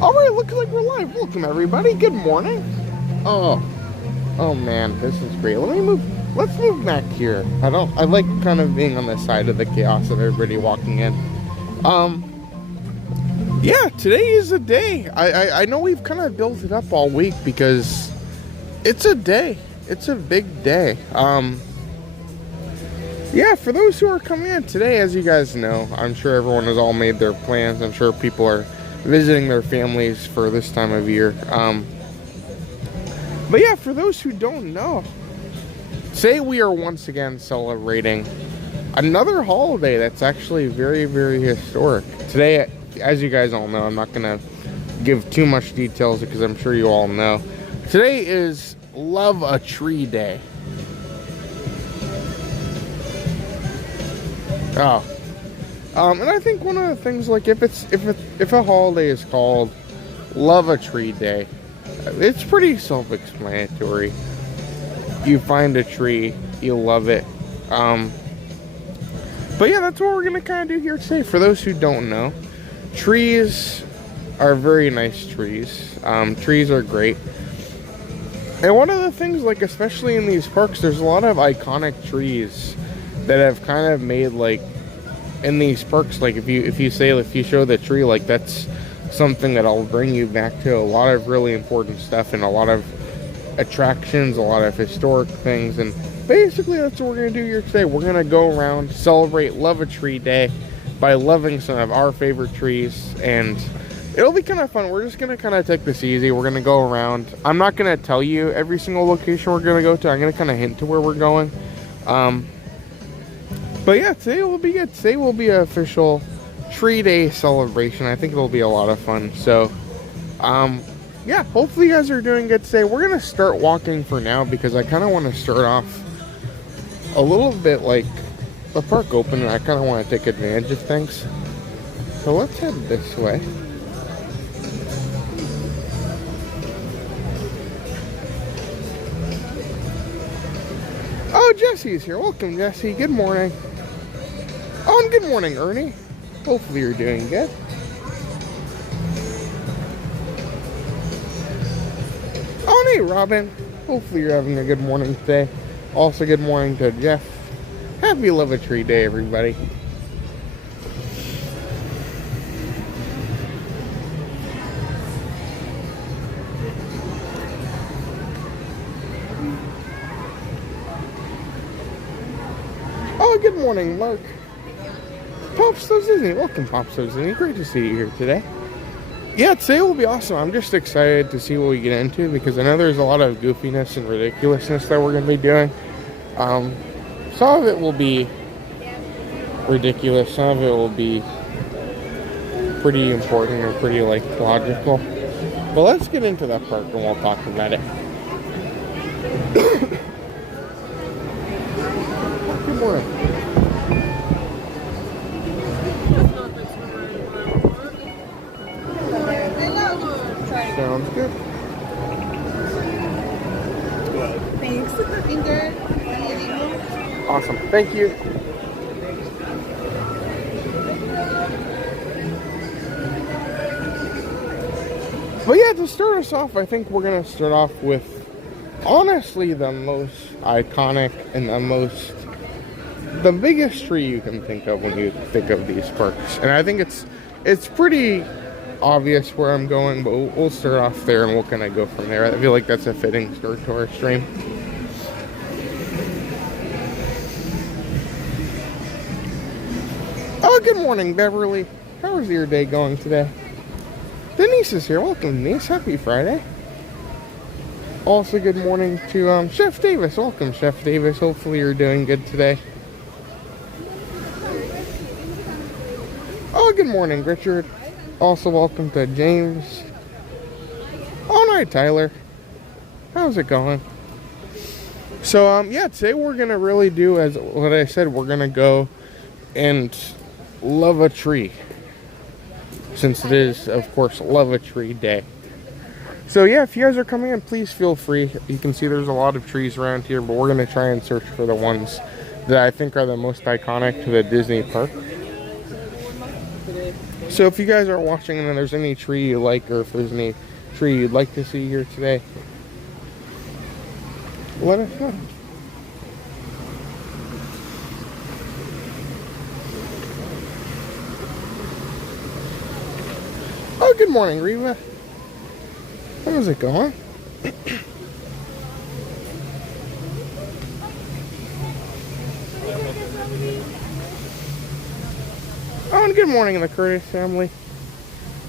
Alright, looks like we're live. Welcome everybody. Good morning. Oh man, this is great. Let's move back here. I like kind of being on the side of the chaos of everybody walking in. Yeah, today is a day. I know we've kind of built it up all week because it's a day. It's a big day. Yeah, for those who are coming in today, as you guys know, I'm sure everyone has all made their plans. I'm sure people are visiting their families for this time of year. But yeah, for those who don't know, today we are once again celebrating another holiday that's actually very, very historic. Today, as you guys all know, I'm not gonna give too much details because I'm sure you all know. Today is Love a Tree Day. Oh. And I think one of the things, like, if a holiday is called Love a Tree Day, it's pretty self-explanatory. You find a tree, you love it. But yeah, that's what we're gonna kind of do here today. For those who don't know, trees are very nice trees. Trees are great. And one of the things, like, especially in these parks, there's a lot of iconic trees that have kind of made, like, in these parks, like, if you show the tree, like, that's something that'll bring you back to a lot of really important stuff and a lot of attractions, a lot of historic things. And basically that's what we're gonna do here today. We're gonna go around, celebrate Love a Tree Day by loving some of our favorite trees, and it'll be kind of fun. We're just gonna kind of take this easy. We're gonna go around. I'm not gonna tell you every single location we're gonna go to. I'm gonna kind of hint to where we're going. But yeah, today will be good. Today will be an official Tree Day celebration. I think it'll be a lot of fun. So, yeah, hopefully you guys are doing good today. We're going to start walking for now because I kind of want to start off a little bit like the park open, and I kind of want to take advantage of things. So let's head this way. Oh, Jesse's here. Welcome, Jesse. Good morning. Oh, and good morning, Ernie. Hopefully you're doing good. Oh, and hey, Robin. Hopefully you're having a good morning today. Also, good morning to Jeff. Happy Love a Tree Day, everybody. Oh, good morning, Mark. Pops Disney. Welcome, Pops Disney. Great to see you here today. Yeah, today will be awesome. I'm just excited to see what we get into because I know there's a lot of goofiness and ridiculousness that we're going to be doing. Some of it will be ridiculous. Some of it will be pretty important or pretty, like, logical. But let's get into that part and we'll talk about it. Good morning. Sounds good. Thanks. Finger. Awesome. Thank you. But yeah, to start us off, I think we're going to start off with, honestly, the most iconic and the biggest tree you can think of when you think of these parks. And I think it's pretty obvious where I'm going, but we'll start off there and we'll kind of go from there. I feel like that's a fitting start to our stream. Oh, good morning, Beverly. How is your day going today? Denise is here. Welcome, Denise. Happy Friday. Also, good morning to Chef Davis. Welcome, Chef Davis. Hopefully you're doing good today. Oh, good morning, Richard. Also, welcome to James. Oh, night, Tyler. How's it going? So, yeah, today we're going to really do, as what I said, we're going to go and love a tree. Since it is, of course, Love a Tree Day. So, yeah, if you guys are coming in, please feel free. You can see there's a lot of trees around here, but we're going to try and search for the ones that I think are the most iconic to the Disney park. So, if you guys are watching and there's any tree you like, or if there's any tree you'd like to see here today, let us know. Oh, good morning, Reva. How's it going? Oh, and good morning, the Curtis family.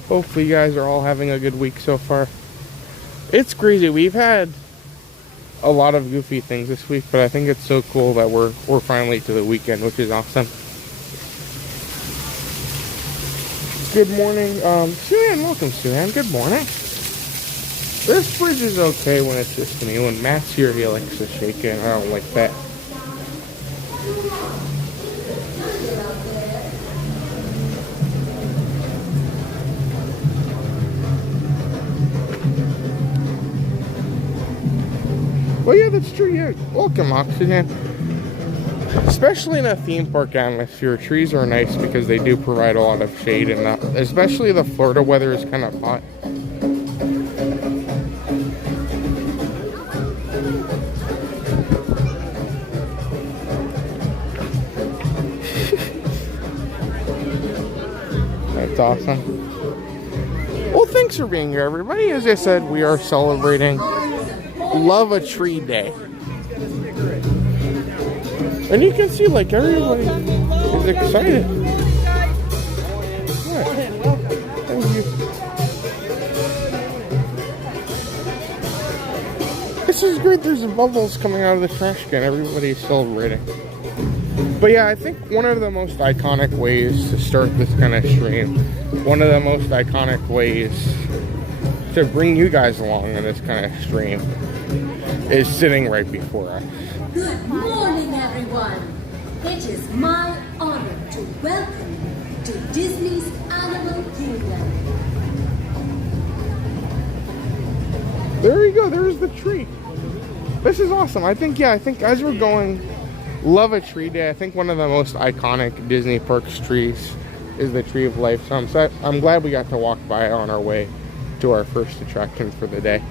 Hopefully you guys are all having a good week so far. It's crazy. We've had a lot of goofy things this week, but I think it's so cool that we're finally to the weekend, which is awesome. Good morning, Sue-Ann. Welcome, Sue-Ann. Good morning. This bridge is okay when it's just me. When Matt's here, he likes to shake it, and I don't like that. Well, yeah, that's true. Yeah, welcome, Oxygen. Especially in a theme park atmosphere, trees are nice because they do provide a lot of shade, and especially the Florida weather is kind of hot. That's awesome. Well, thanks for being here, everybody. As I said, we are celebrating Love a Tree Day. And you can see, like, everybody is excited. Yeah. Thank you. This is great. There's bubbles coming out of the trash can. Everybody's celebrating. But yeah, I think one of the most iconic ways to start this kind of stream, one of the most iconic ways to bring you guys along in this kind of stream, is sitting right before us. Good morning, everyone. It is my honor to welcome you to Disney's Animal Kingdom. There you go. There's the tree. This is awesome. I think as we're going Love a Tree Day, I think one of the most iconic Disney parks trees is the Tree of Life. So I'm glad we got to walk by it on our way to our first attraction for the day.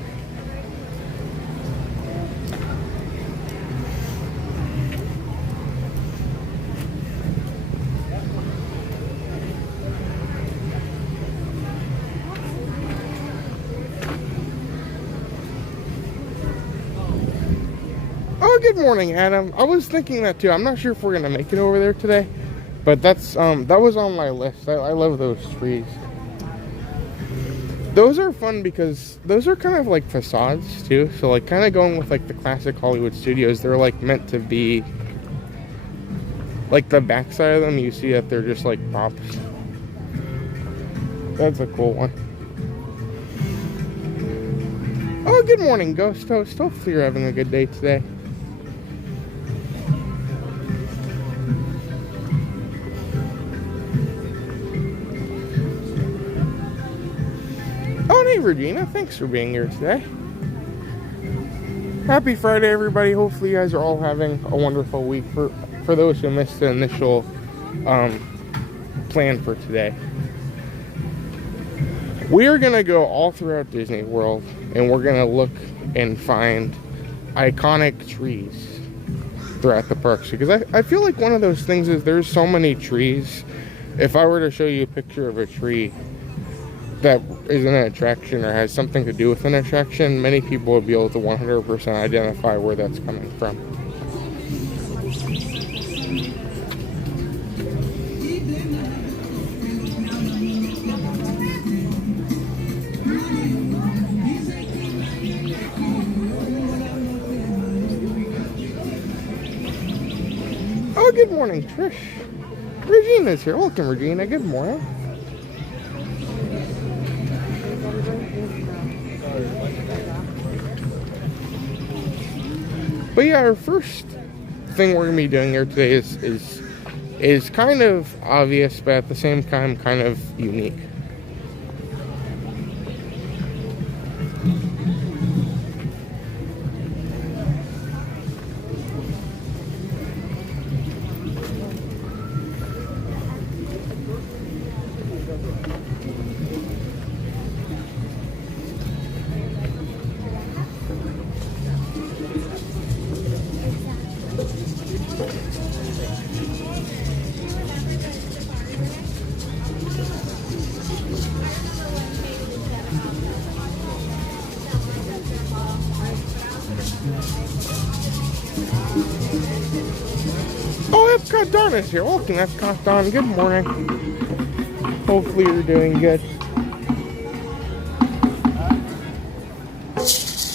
Oh, good morning, Adam. I was thinking that too. I'm not sure if we're gonna make it over there today, but that was on my list. I love those trees. Those are fun because those are kind of like facades too. So like kind of going with like the classic Hollywood studios, they're like meant to be like the backside of them. You see that they're just like props. That's a cool one. Oh, good morning, Ghost Host. Hopefully you're having a good day today. Oh, hey, Regina. Thanks for being here today. Happy Friday, everybody. Hopefully you guys are all having a wonderful week. For those who missed the initial plan for today, we are going to go all throughout Disney World, and we're going to look and find iconic trees throughout the parks. Because I feel like one of those things is there's so many trees. If I were to show you a picture of a tree that is an attraction or has something to do with an attraction, many people would be able to 100% identify where that's coming from. Oh, good morning, Trish. Regina's here. Welcome, Regina. Good morning. But yeah, our first thing we're gonna be doing here today is kind of obvious, but at the same time kind of unique. Oh, Epcot Dawn is here. Welcome, Epcot Dawn. Good morning. Hopefully you're doing good.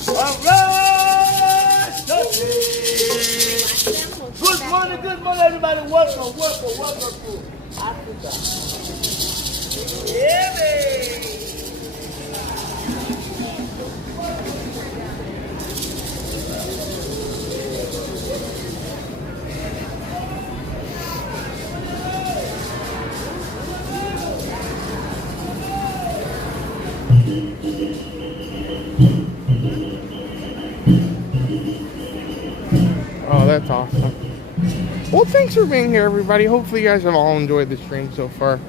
Alright! Good morning, everybody. Welcome to Africa. Yeah, baby. Oh, that's awesome. Well, thanks for being here, everybody. Hopefully you guys have all enjoyed the stream so far.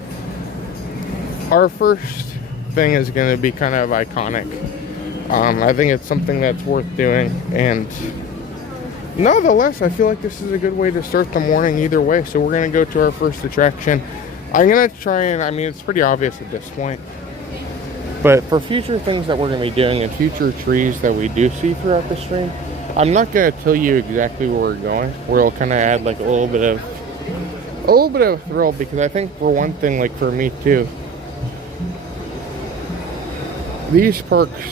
Our first thing is going to be kind of iconic. I think it's something that's worth doing, and nonetheless, I feel like this is a good way to start the morning either way. So we're going to go to our first attraction. I'm going to try and, I mean, it's pretty obvious at this point, but for future things that we're going to be doing and future trees that we do see throughout the stream, I'm not going to tell you exactly where we're going. We'll kind of add like a little bit of thrill, because I think for one thing, like for me too, these parks,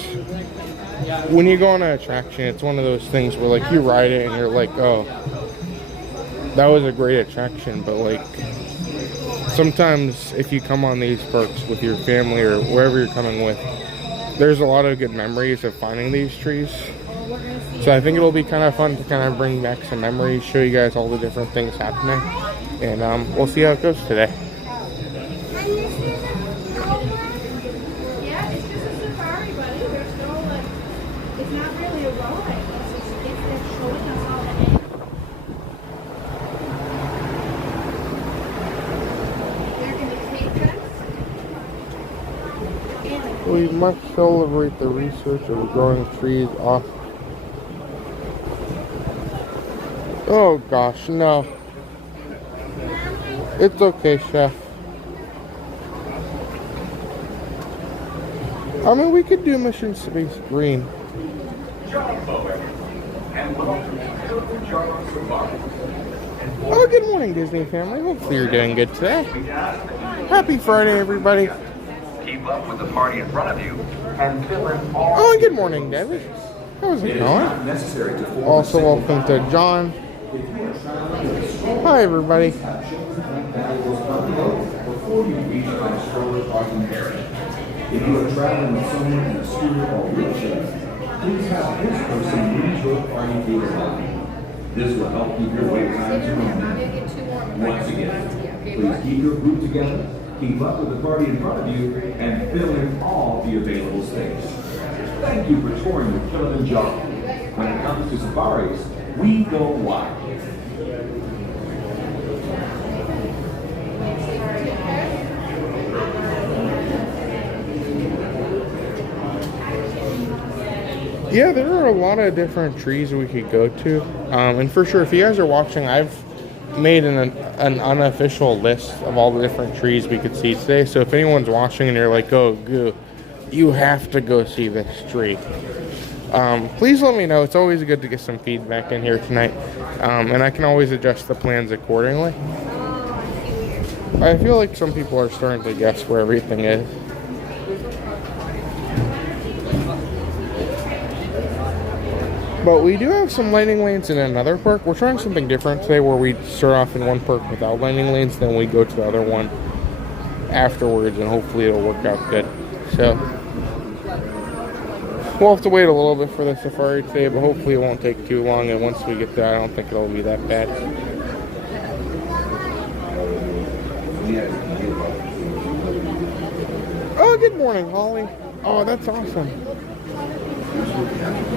when you go on an attraction, it's one of those things where like you ride it and you're like, oh, that was a great attraction. But like sometimes if you come on these parks with your family or wherever you're coming with, there's a lot of good memories of finding these trees. So I think it'll be kind of fun to kind of bring back some memories, show you guys all the different things happening, and we'll see how it goes today. Yeah, it's just a safari, buddy. There's no, like, it's not really a ride. It's just showing us all the animals. They're going to take us. We must celebrate the research of growing trees off. Oh gosh, no. It's okay, Chef. I mean, we could do Mission Space Green. Oh, good morning, Disney family. Hopefully you're doing good today. Happy Friday, everybody. Keep up with the party in front of you and fill in all. Oh, and good morning, David. How's it going? Necessary to Also, welcome to John. Hi, everybody. Before you reach my stroller parking area, if you are traveling with someone in a scooter or wheelchair, please have this person reach your parking gate line. This will help keep your wait times moving. Once again, please keep your group together, keep up with the party in front of you, and fill in all the available space. Thank you for touring with Kilimanjaro. When it comes to safaris, we go wild. Yeah, there are a lot of different trees we could go to. And for sure, if you guys are watching, I've made an unofficial list of all the different trees we could see today. So if anyone's watching and you're like, oh, goo, you have to go see this tree, please let me know. It's always good to get some feedback in here tonight. And I can always adjust the plans accordingly. I feel like some people are starting to guess where everything is. But we do have some lightning lanes in another park. We're trying something different today where we start off in one park without lightning lanes, then we go to the other one afterwards, and hopefully it'll work out good. So we'll have to wait a little bit for the safari today, but hopefully it won't take too long, and once we get there, I don't think it'll be that bad. Oh, good morning, Holly. Oh, that's awesome.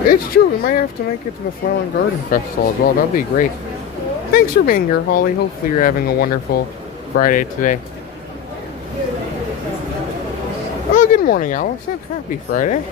It's true, we might have to make it to the Flower and Garden Festival as well. That'd be great. Thanks for being here, Holly. Hopefully you're having a wonderful Friday today. Oh, good morning, Allison. Happy Friday.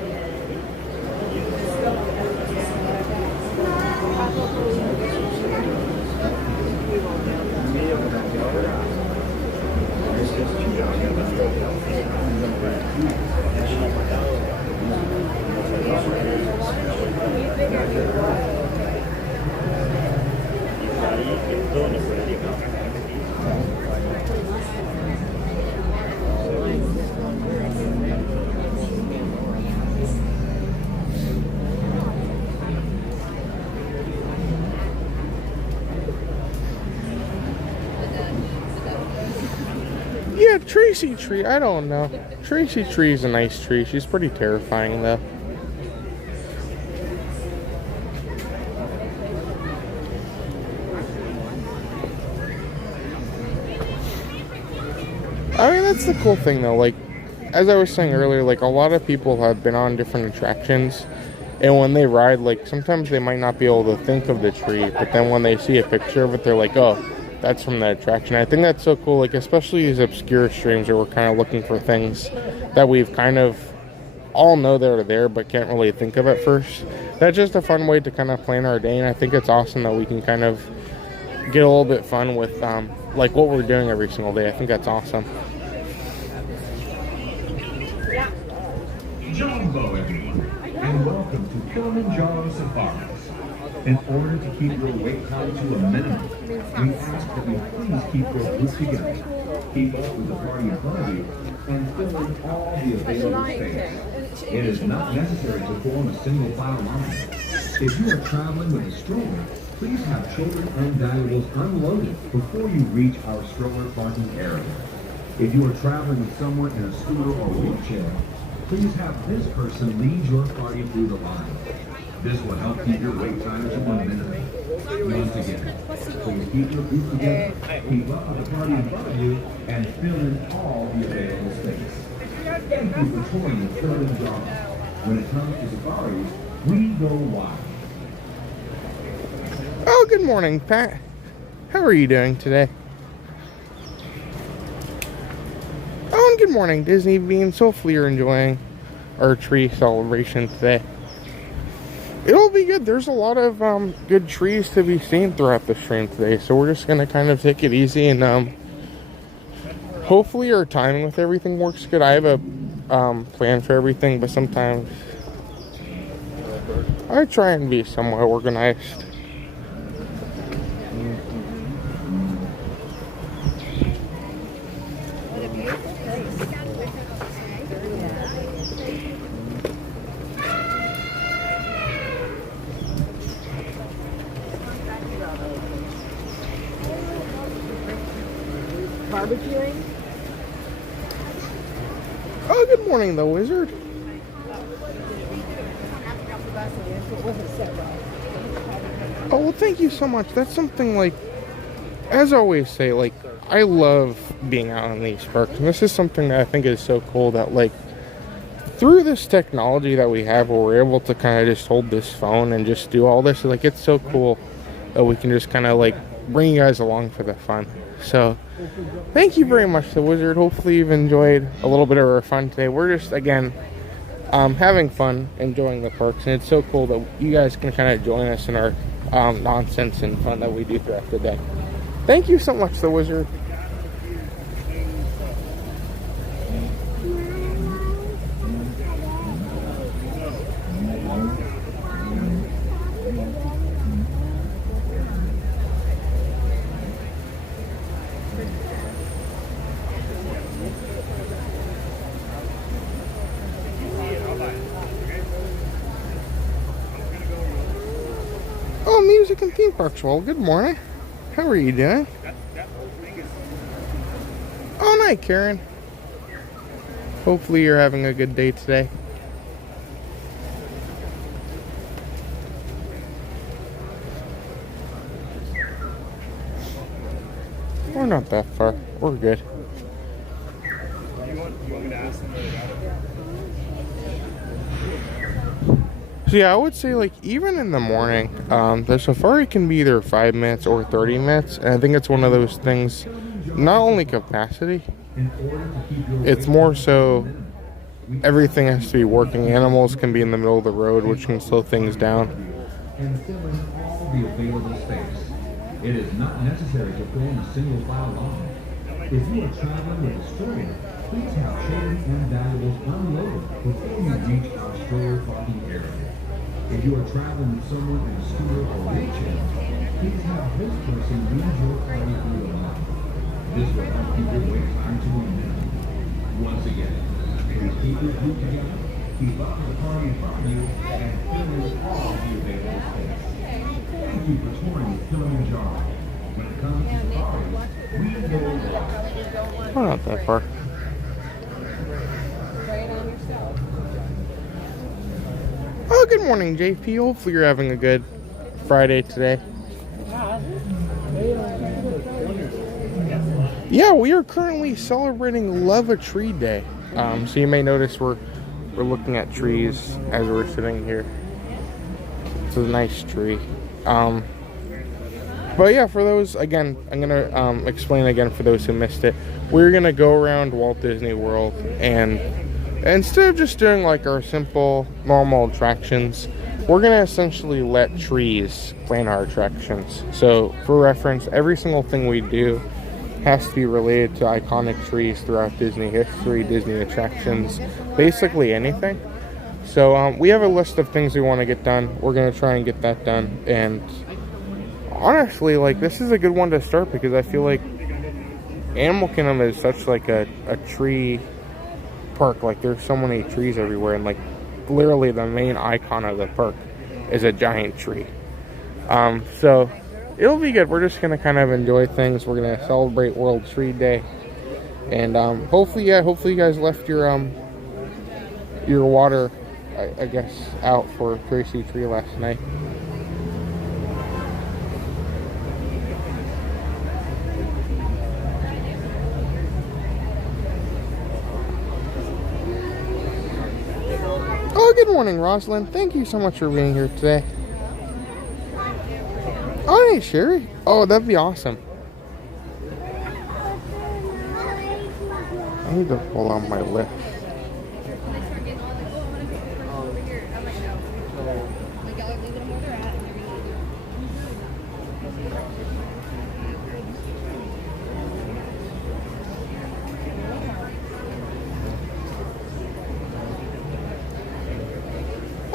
Yeah, Tracy Tree, I don't know. Tracy Tree is a nice tree. She's pretty terrifying, though. I mean, that's the cool thing, though. Like, as I was saying earlier, like, a lot of people have been on different attractions, and when they ride, like, sometimes they might not be able to think of the tree, but then when they see a picture of it, they're like, oh, that's from the attraction. I think that's so cool, like, especially these obscure streams where we're kind of looking for things that we've kind of all know they're there, but can't really think of at first. That's just a fun way to kind of plan our day, and I think it's awesome that we can kind of get a little bit fun with, like, what we're doing every single day. I think that's awesome. Jumbo, everyone, and welcome to Kilimanjaro Safaris. In order to keep your wait time to a minimum, we ask that you please keep your group together, keep up with the party in front of you, and fill in all the available space. It is not necessary to form a single file line. If you are traveling with a stroller, please have children and valuables unloaded before you reach our stroller parking area. If you are traveling with someone in a scooter or wheelchair, please have this person lead your party through the line. This will help keep your wait time to 1 minute. Once again, please keep your group together, keep up with the party in front of you, and fill in all the available space. Thank you for touring the Kilimanjaro. When it comes to safaris, we go wild. Oh, good morning, Pat. How are you doing today? Oh, and good morning, Disney Beans. Hopefully you're enjoying our tree celebration today. It'll be good. There's a lot of good trees to be seen throughout the stream today, so we're just going to kind of take it easy, and hopefully our timing with everything works good. I have a plan for everything, but sometimes I try and be somewhat organized. Barbecuing? Oh, good morning, the wizard. Oh, well, thank you so much. That's something, like, as I always say, like, I love being out on these parks. And this is something that I think is so cool that, like, through this technology that we have where we're able to kind of just hold this phone and just do all this, like, it's so cool that we can just kind of, like, bring you guys along for the fun. So, thank you very much, the wizard. Hopefully you've enjoyed a little bit of our fun today. We're just, again, having fun, enjoying the parks, and it's so cool that you guys can kind of join us in our nonsense and fun that we do throughout the day. Thank you so much, the wizard. Magic and Theme Parks. Well, good morning. How are you doing? Oh, night, Karen. Hopefully you're having a good day today. We're not that far. We're good. So yeah, I would say like even in the morning, the safari can be either 5 minutes or 30 minutes. And I think it's one of those things, not only capacity, it's more so everything has to be working. Animals can be in the middle of the road, which can slow things down. And fill in all the available space. It is not necessary to form a single file line. If you are traveling with a stroller, please have children and valuables unloaded before you reach our stroller parking area. If you are traveling with someone in a scooter or wheelchair, please have this person lead your party through the line. This will help keep your wait time to a minimum. Once again, please keep your group together, keep up with the party in front of you, and fill in all the available space. Thank you for touring with Kilimanjaro. When it comes to safaris, we go wide. We're not that far. Oh, good morning, JP. Hopefully you're having a good Friday today. Yeah, we are currently celebrating Love a Tree Day. So you may notice we're looking at trees as we're sitting here. It's a nice tree. But yeah, for those, again, I'm gonna explain again for those who missed it. We're gonna go around Walt Disney World, and instead of just doing like our simple normal attractions, we're gonna essentially let trees plan our attractions. So for reference, every single thing we do has to be related to iconic trees throughout Disney history, Disney attractions, basically anything. So we have a list of things we want to get done. We're gonna try and get that done. And honestly, like, this is a good one to start because I feel like Animal Kingdom is such like a tree park. Like, there's so many trees everywhere, and like literally the main icon of the park is a giant tree. So it'll be good. We're just gonna kind of enjoy things. We're gonna celebrate World Tree Day, and hopefully you guys left your water, I guess, out for Tracy Tree last night. Oh, good morning, Rosalind. Thank you so much for being here today. Oh, hey, Sherry. Oh, that'd be awesome. I need to pull out my list.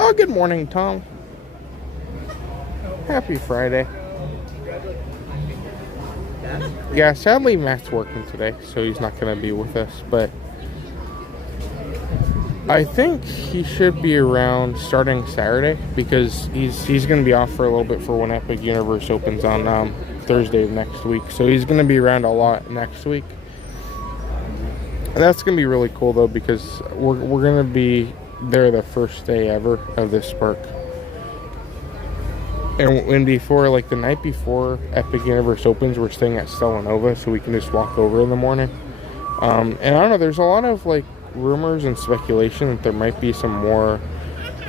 Oh, good morning, Tom. Happy Friday. Yeah, sadly Matt's working today, so he's not going to be with us, but I think he should be around starting Saturday because he's going to be off for a little bit for when Epic Universe opens on Thursday of next week. So he's going to be around a lot next week. And that's going to be really cool though, because we're going to be there the first day ever of this park. And before, like the night before Epic Universe opens, we're staying at Stella Nova, so we can just walk over in the morning. And I don't know, there's a lot of like rumors and speculation that there might be some more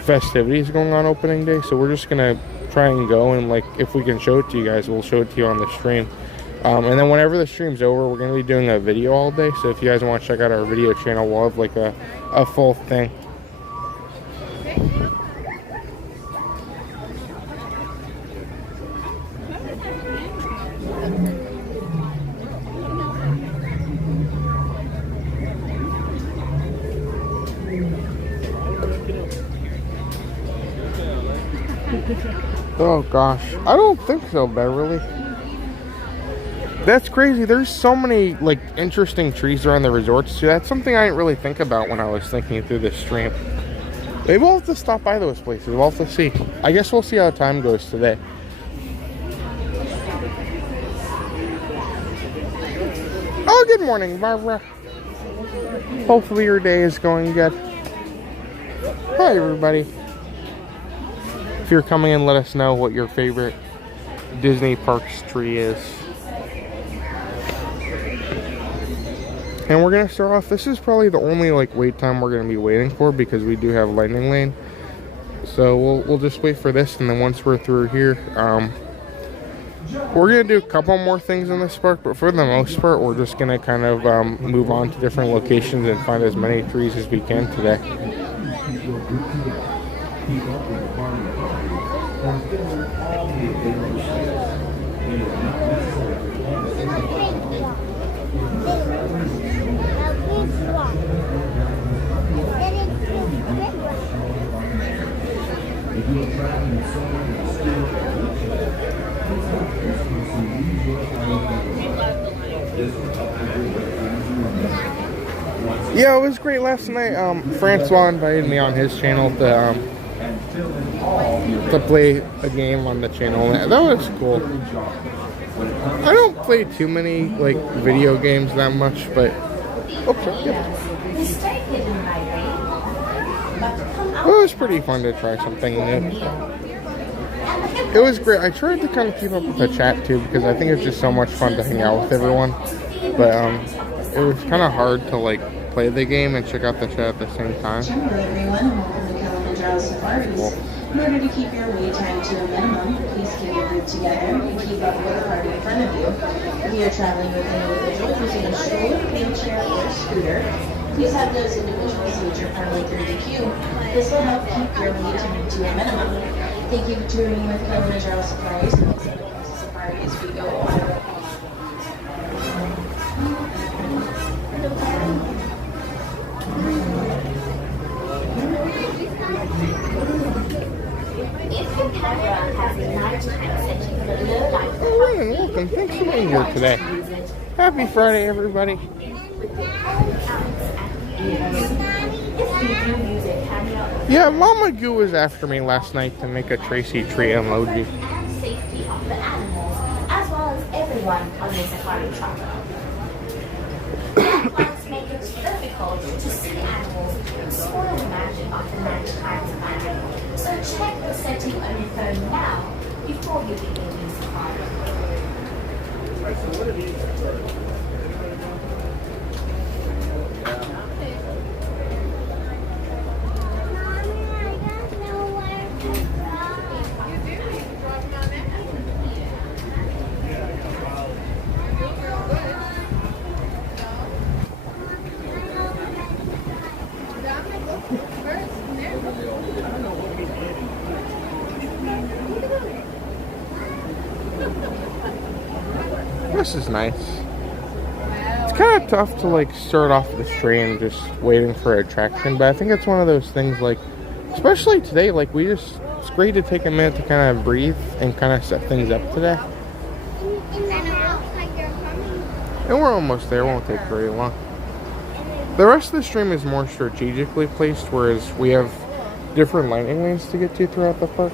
festivities going on opening day. So we're just gonna try and go, and like if we can show it to you guys, we'll show it to you on the stream. And then whenever the stream's over, we're gonna be doing a video all day. So if you guys want to check out our video channel, we'll have like a full thing. Oh gosh, I don't think so, Beverly. That's crazy. There's so many like interesting trees around the resorts too. That's something I didn't really think about when I was thinking through this stream. Maybe we'll have to stop by those places. We'll have to see. I guess we'll see how time goes today. good morning, Barbara. Hopefully your day is going good. Hi, everybody. If you're coming in, let us know what your favorite Disney Parks tree is. And we're gonna start off. This is probably the only like wait time we're gonna be waiting for because we do have Lightning Lane. So we'll just wait for this, and then once we're through here, we're gonna do a couple more things in this park. But for the most part, we're just gonna kind of move on to different locations and find as many trees as we can today. Yeah, it was great last night. Francois invited me on his channel to play a game on the channel. That was cool. I don't play too many like video games that much, but okay. It was pretty fun to try something new. It was great. I tried to kind of keep up with the chat too because I think it's just so much fun to hang out with everyone. But it was kind of hard to like play the game and check out the chat at the same time. Hello everyone, and welcome to Kilimanjaro Safaris. Cool. In order to keep your wait time to a minimum, please keep your group together and keep up with the party in front of you. If you are traveling with an individual using a stroller, wheelchair, or scooter, please have those individuals lead your family through the queue. This will help keep your wait time to a minimum. Thank you for touring with Kilimanjaro Safaris. When it comes to safaris, we go on. If your camera has a nighttime setting for low light, Oh, Ryan, welcome. Thanks for being here today. Happy Friday, everybody. Yeah, Mama Goo was after me last night to make a Tracy tree emoji. and safety of the animals, as well as everyone on the safari truck. Landmarks make it difficult to see animals and spoil the magic of the nighttime safari. So check the setting on your phone now before you begin your safari. This is nice. It's kind of tough to like start off the train just waiting for attraction, but I think it's one of those things like, especially today, like it's great to take a minute to kind of breathe and kind of set things up today. And we're almost there, won't take very long. The rest of the stream is more strategically placed, whereas we have different lightning lanes to get to throughout the park.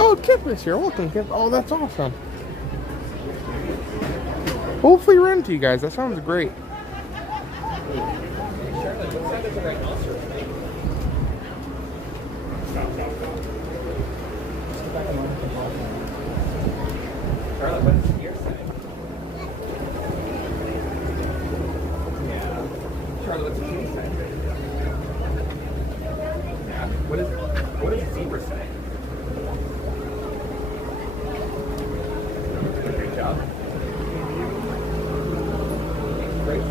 Oh, Kip is here. Welcome, Kip. Oh, that's awesome. Hopefully run into you guys. That sounds great. Charlotte, what is your side? Yeah. Charlotte, what's the kitty side? Yeah. What is the zebra side? Great job. Great.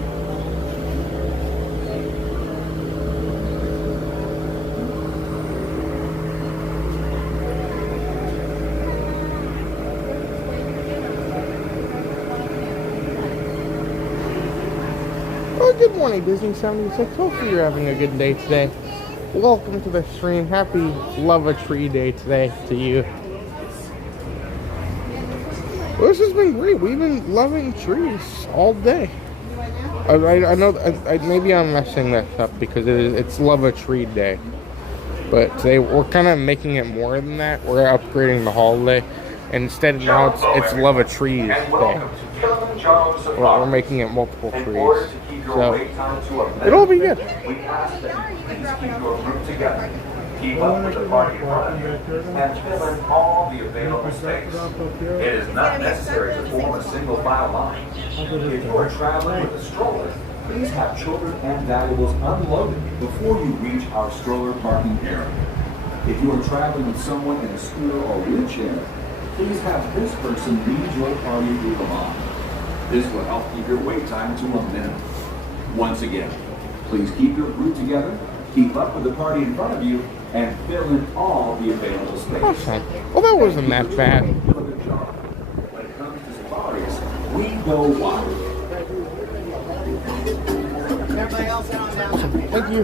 Good morning, Disney 76. Hopefully you're having a good day today. Welcome to the stream. Happy Love a Tree Day today to you. Well, this has been great. We've been loving trees all day. I know maybe I'm messing this up because it's Love a Tree Day. But today we're kind of making it more than that. We're upgrading the holiday. And instead now it's Love a Trees Day. We're making it multiple trees. So it'll be good. Keep up with the party and fill in all the available space. It is not necessary to form a single file line. If you are traveling with a stroller, please have children and valuables unloaded before you reach our stroller parking area. If you are traveling with someone in a scooter or wheelchair, please have this person lead your party through the line. This will help keep your wait time to a minimum. Once again, please keep your group together, keep up with the party in front of you, and fill in all the available space. Awesome. Well, that wasn't that bad. When it comes to safaris, we go wild. Thank you.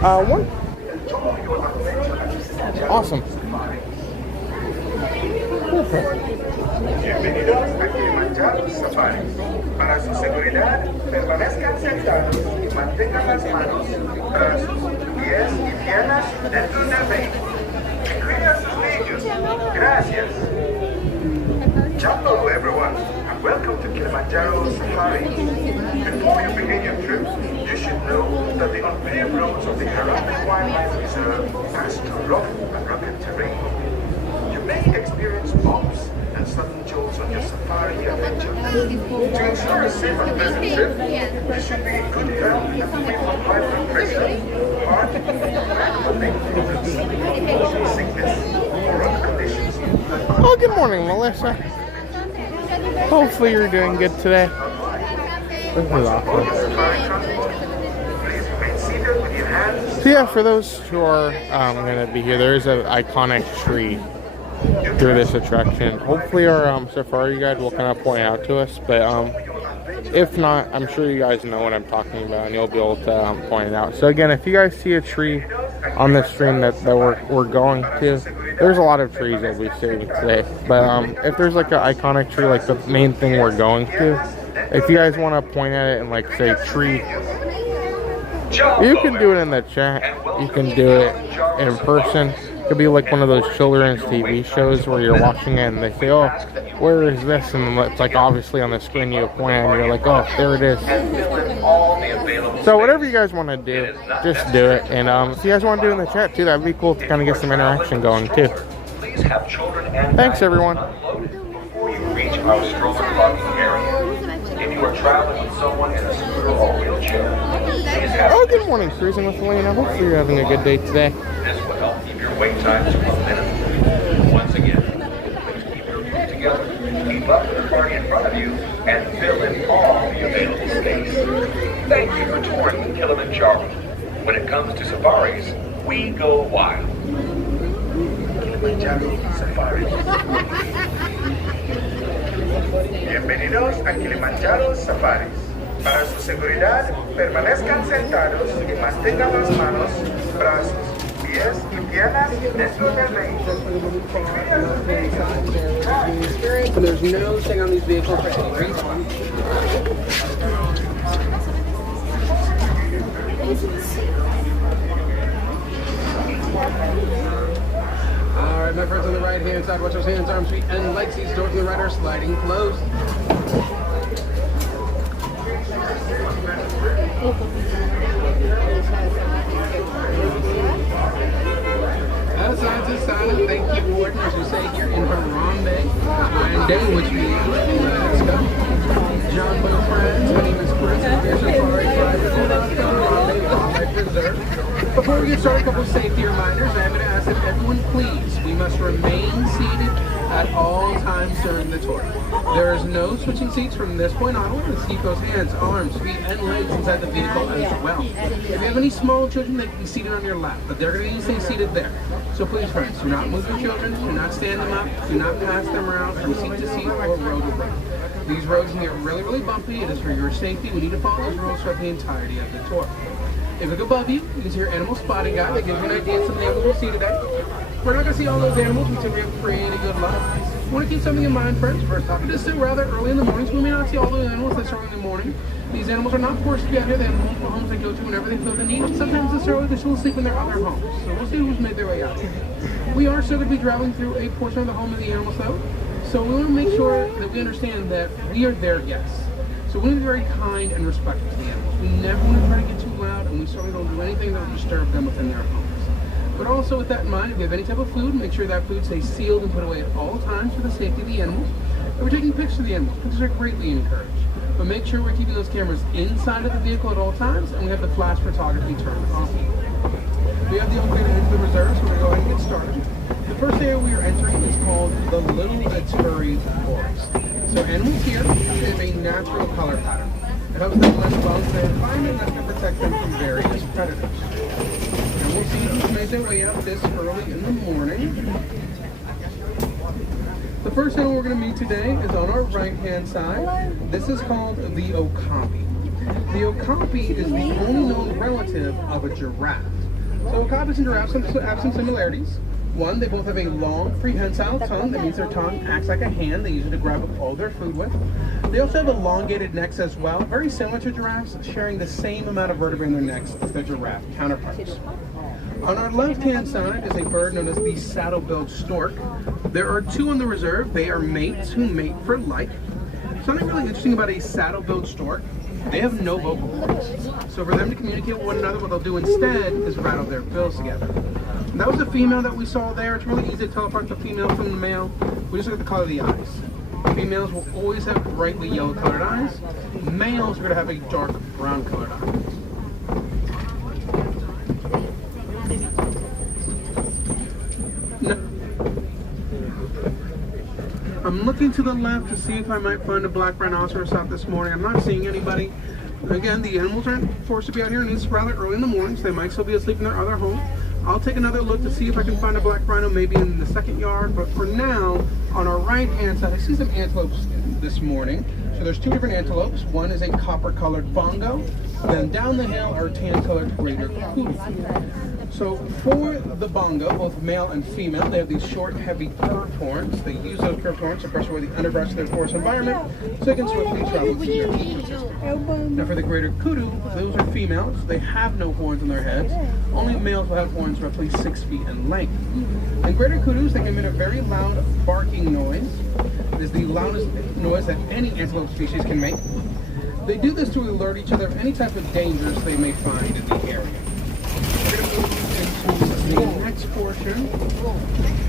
One. Awesome. Bienvenidos a Kilimanjaro Safari. Para su seguridad, permanezcan sentados y mantengan las manos, brazos, pies y piernas dentro del vehículo. Cuiden a sus niños. Gracias. Hello everyone, and welcome to Kilimanjaro Safari. Before you begin your trip, you should know that the unpaved roads of the Harambe Wildlife Reserve pass through rough and rugged terrain. You may experience bumps and sudden jolts on your safari adventure. To ensure a safe and pleasant trip, you should be in good health and free from high blood pressure, heart, and chronic problems, motion sickness, or other conditions. Oh, good morning, Melissa. Hopefully you're doing good today. This is awesome. So yeah, for those who are going to be here, there is an iconic tree through this attraction. Hopefully our safari guide will kind of point out to us, but if not, I'm sure you guys know what I'm talking about and you'll be able to point it out. So again, if you guys see a tree on this stream that we're going to, there's a lot of trees that we'll be seeing today, but if there's like an iconic tree, like the main thing we're going to, if you guys want to point at it and like say tree, you can do it in the chat, you can do it in person. It could be like one of those children's TV shows where you're watching it and they say, oh, where is this? And it's like obviously on the screen you point and you're like, oh, there it is. So whatever you guys want to do, just do it. And if you guys want to do it in the chat too, that'd be cool to kind of get some interaction going too. Thanks everyone. Before you reach our stroller parking area. If you are traveling with someone in a scooter or wheelchair, please have... Oh, good morning, Cruising with Elena. Hopefully you're having a good day today. This will help keep your wait time to a minimum. Once again, please keep your group together, keep up with the party in front of you, and fill in all the available space. Thank you for touring Kilimanjaro. When it comes to safaris, we go wild. Kilimanjaro Safari. Bienvenidos a Kilimanjaro Safaris. Para su seguridad, permanezcan sentados y mantengan las manos, brazos, pies y piernas dentro del vehículo. But there's no thing on these vehicles for any reason. Alright, my friends on the right hand side, watch those hands, arms, feet, and legs. These doors on the right are sliding closed. Outside to silent, thank you, Warden, as we say here in Harambe, and day, which we let's go. John Boy friends, my name is Chris, and here's Safari Driver from Harambe Wildlife Reserve. Before we get started, a couple of safety reminders. I'm going to ask that everyone please, we must remain seated at all times during the tour. There is no switching seats from this point onward. Let's keep those hands, arms, feet, and legs inside the vehicle as well. If you have any small children, they can be seated on your lap, but they're going to need to stay seated there. So please, friends, do not move your children, do not stand them up, do not pass them around from seat to seat or row to row. These roads can get really, really bumpy. It is for your safety. We need to follow those rules throughout the entirety of the tour. If you look above you, you can see your animal spotting guide that gives you an idea of some of the animals we'll see today. We're not going to see all those animals until we have pretty good luck. We want to keep something in mind, friends. We're talking to still rather early in the morning, so we may not see all those animals this early in the morning. These animals are not forced to be out here. They have multiple homes they go to whenever they feel the need. Sometimes this early, they still sleep in their other homes. So we'll see who's made their way out here. We are still going to be traveling through a portion of the home of the animals, though. So we want to make sure that we understand that we are their guests. So we want to be very kind and respectful to the animals. We never want to try to get too loud, and we certainly don't do anything that will disturb them within their homes. But also with that in mind, if you have any type of food, make sure that food stays sealed and put away at all times for the safety of the animals. If we're taking pictures of the animals, pictures are greatly encouraged. But make sure we're keeping those cameras inside of the vehicle at all times, and we have the flash photography turned on. We have the elevator into the reserve, so we're going to go ahead and get started. The first area we are entering is called the Little Aturi Forest. So animals here have a natural color pattern. It helps them blend well to their environment and to protect them from various predators. And we'll see who's made their way out this early in the morning. The first animal we're going to meet today is on our right-hand side. This is called the okapi. The okapi is the only known relative of a giraffe. So okapis and giraffes have some similarities. One, they both have a long, prehensile tongue. That means their tongue acts like a hand. They use it to grab up all their food with. They also have elongated necks as well, very similar to giraffes, sharing the same amount of vertebrae in their necks as their giraffe counterparts. On our left-hand side is a bird known as the saddle-billed stork. There are two on the reserve. They are mates who mate for life. Something really interesting about a saddle-billed stork, they have no vocal cords. So for them to communicate with one another, what they'll do instead is rattle their bills together. And that was the female that we saw there. It's really easy to tell apart the female from the male. We just look at the color of the eyes. Females will always have brightly yellow colored eyes. Males are going to have a dark brown colored eye. I'm looking to the left to see if I might find a black rhinoceros out this morning. I'm not seeing anybody. Again, the animals aren't forced to be out here, and it's rather early in the morning, so they might still be asleep in their other home. I'll take another look to see if I can find a black rhino maybe in the second yard, but for now, on our right-hand side, I see some antelopes this morning. So there's two different antelopes. One is a copper-colored bongo, then down the hill are tan-colored greater kudu. So for the bongo, both male and female, they have these short, heavy curved horns. They use those curved horns to brush away the underbrush of their forest environment so they can swiftly travel through their ecosystem. Now for the greater kudu, those are females. They have no horns on their heads. Only males will have horns roughly 6 feet in length. And greater kudus, they can emit a very loud barking noise. It is the loudest noise that any antelope species can make. They do this to alert each other of any type of dangers they may find in the area. We're going to move into the next portion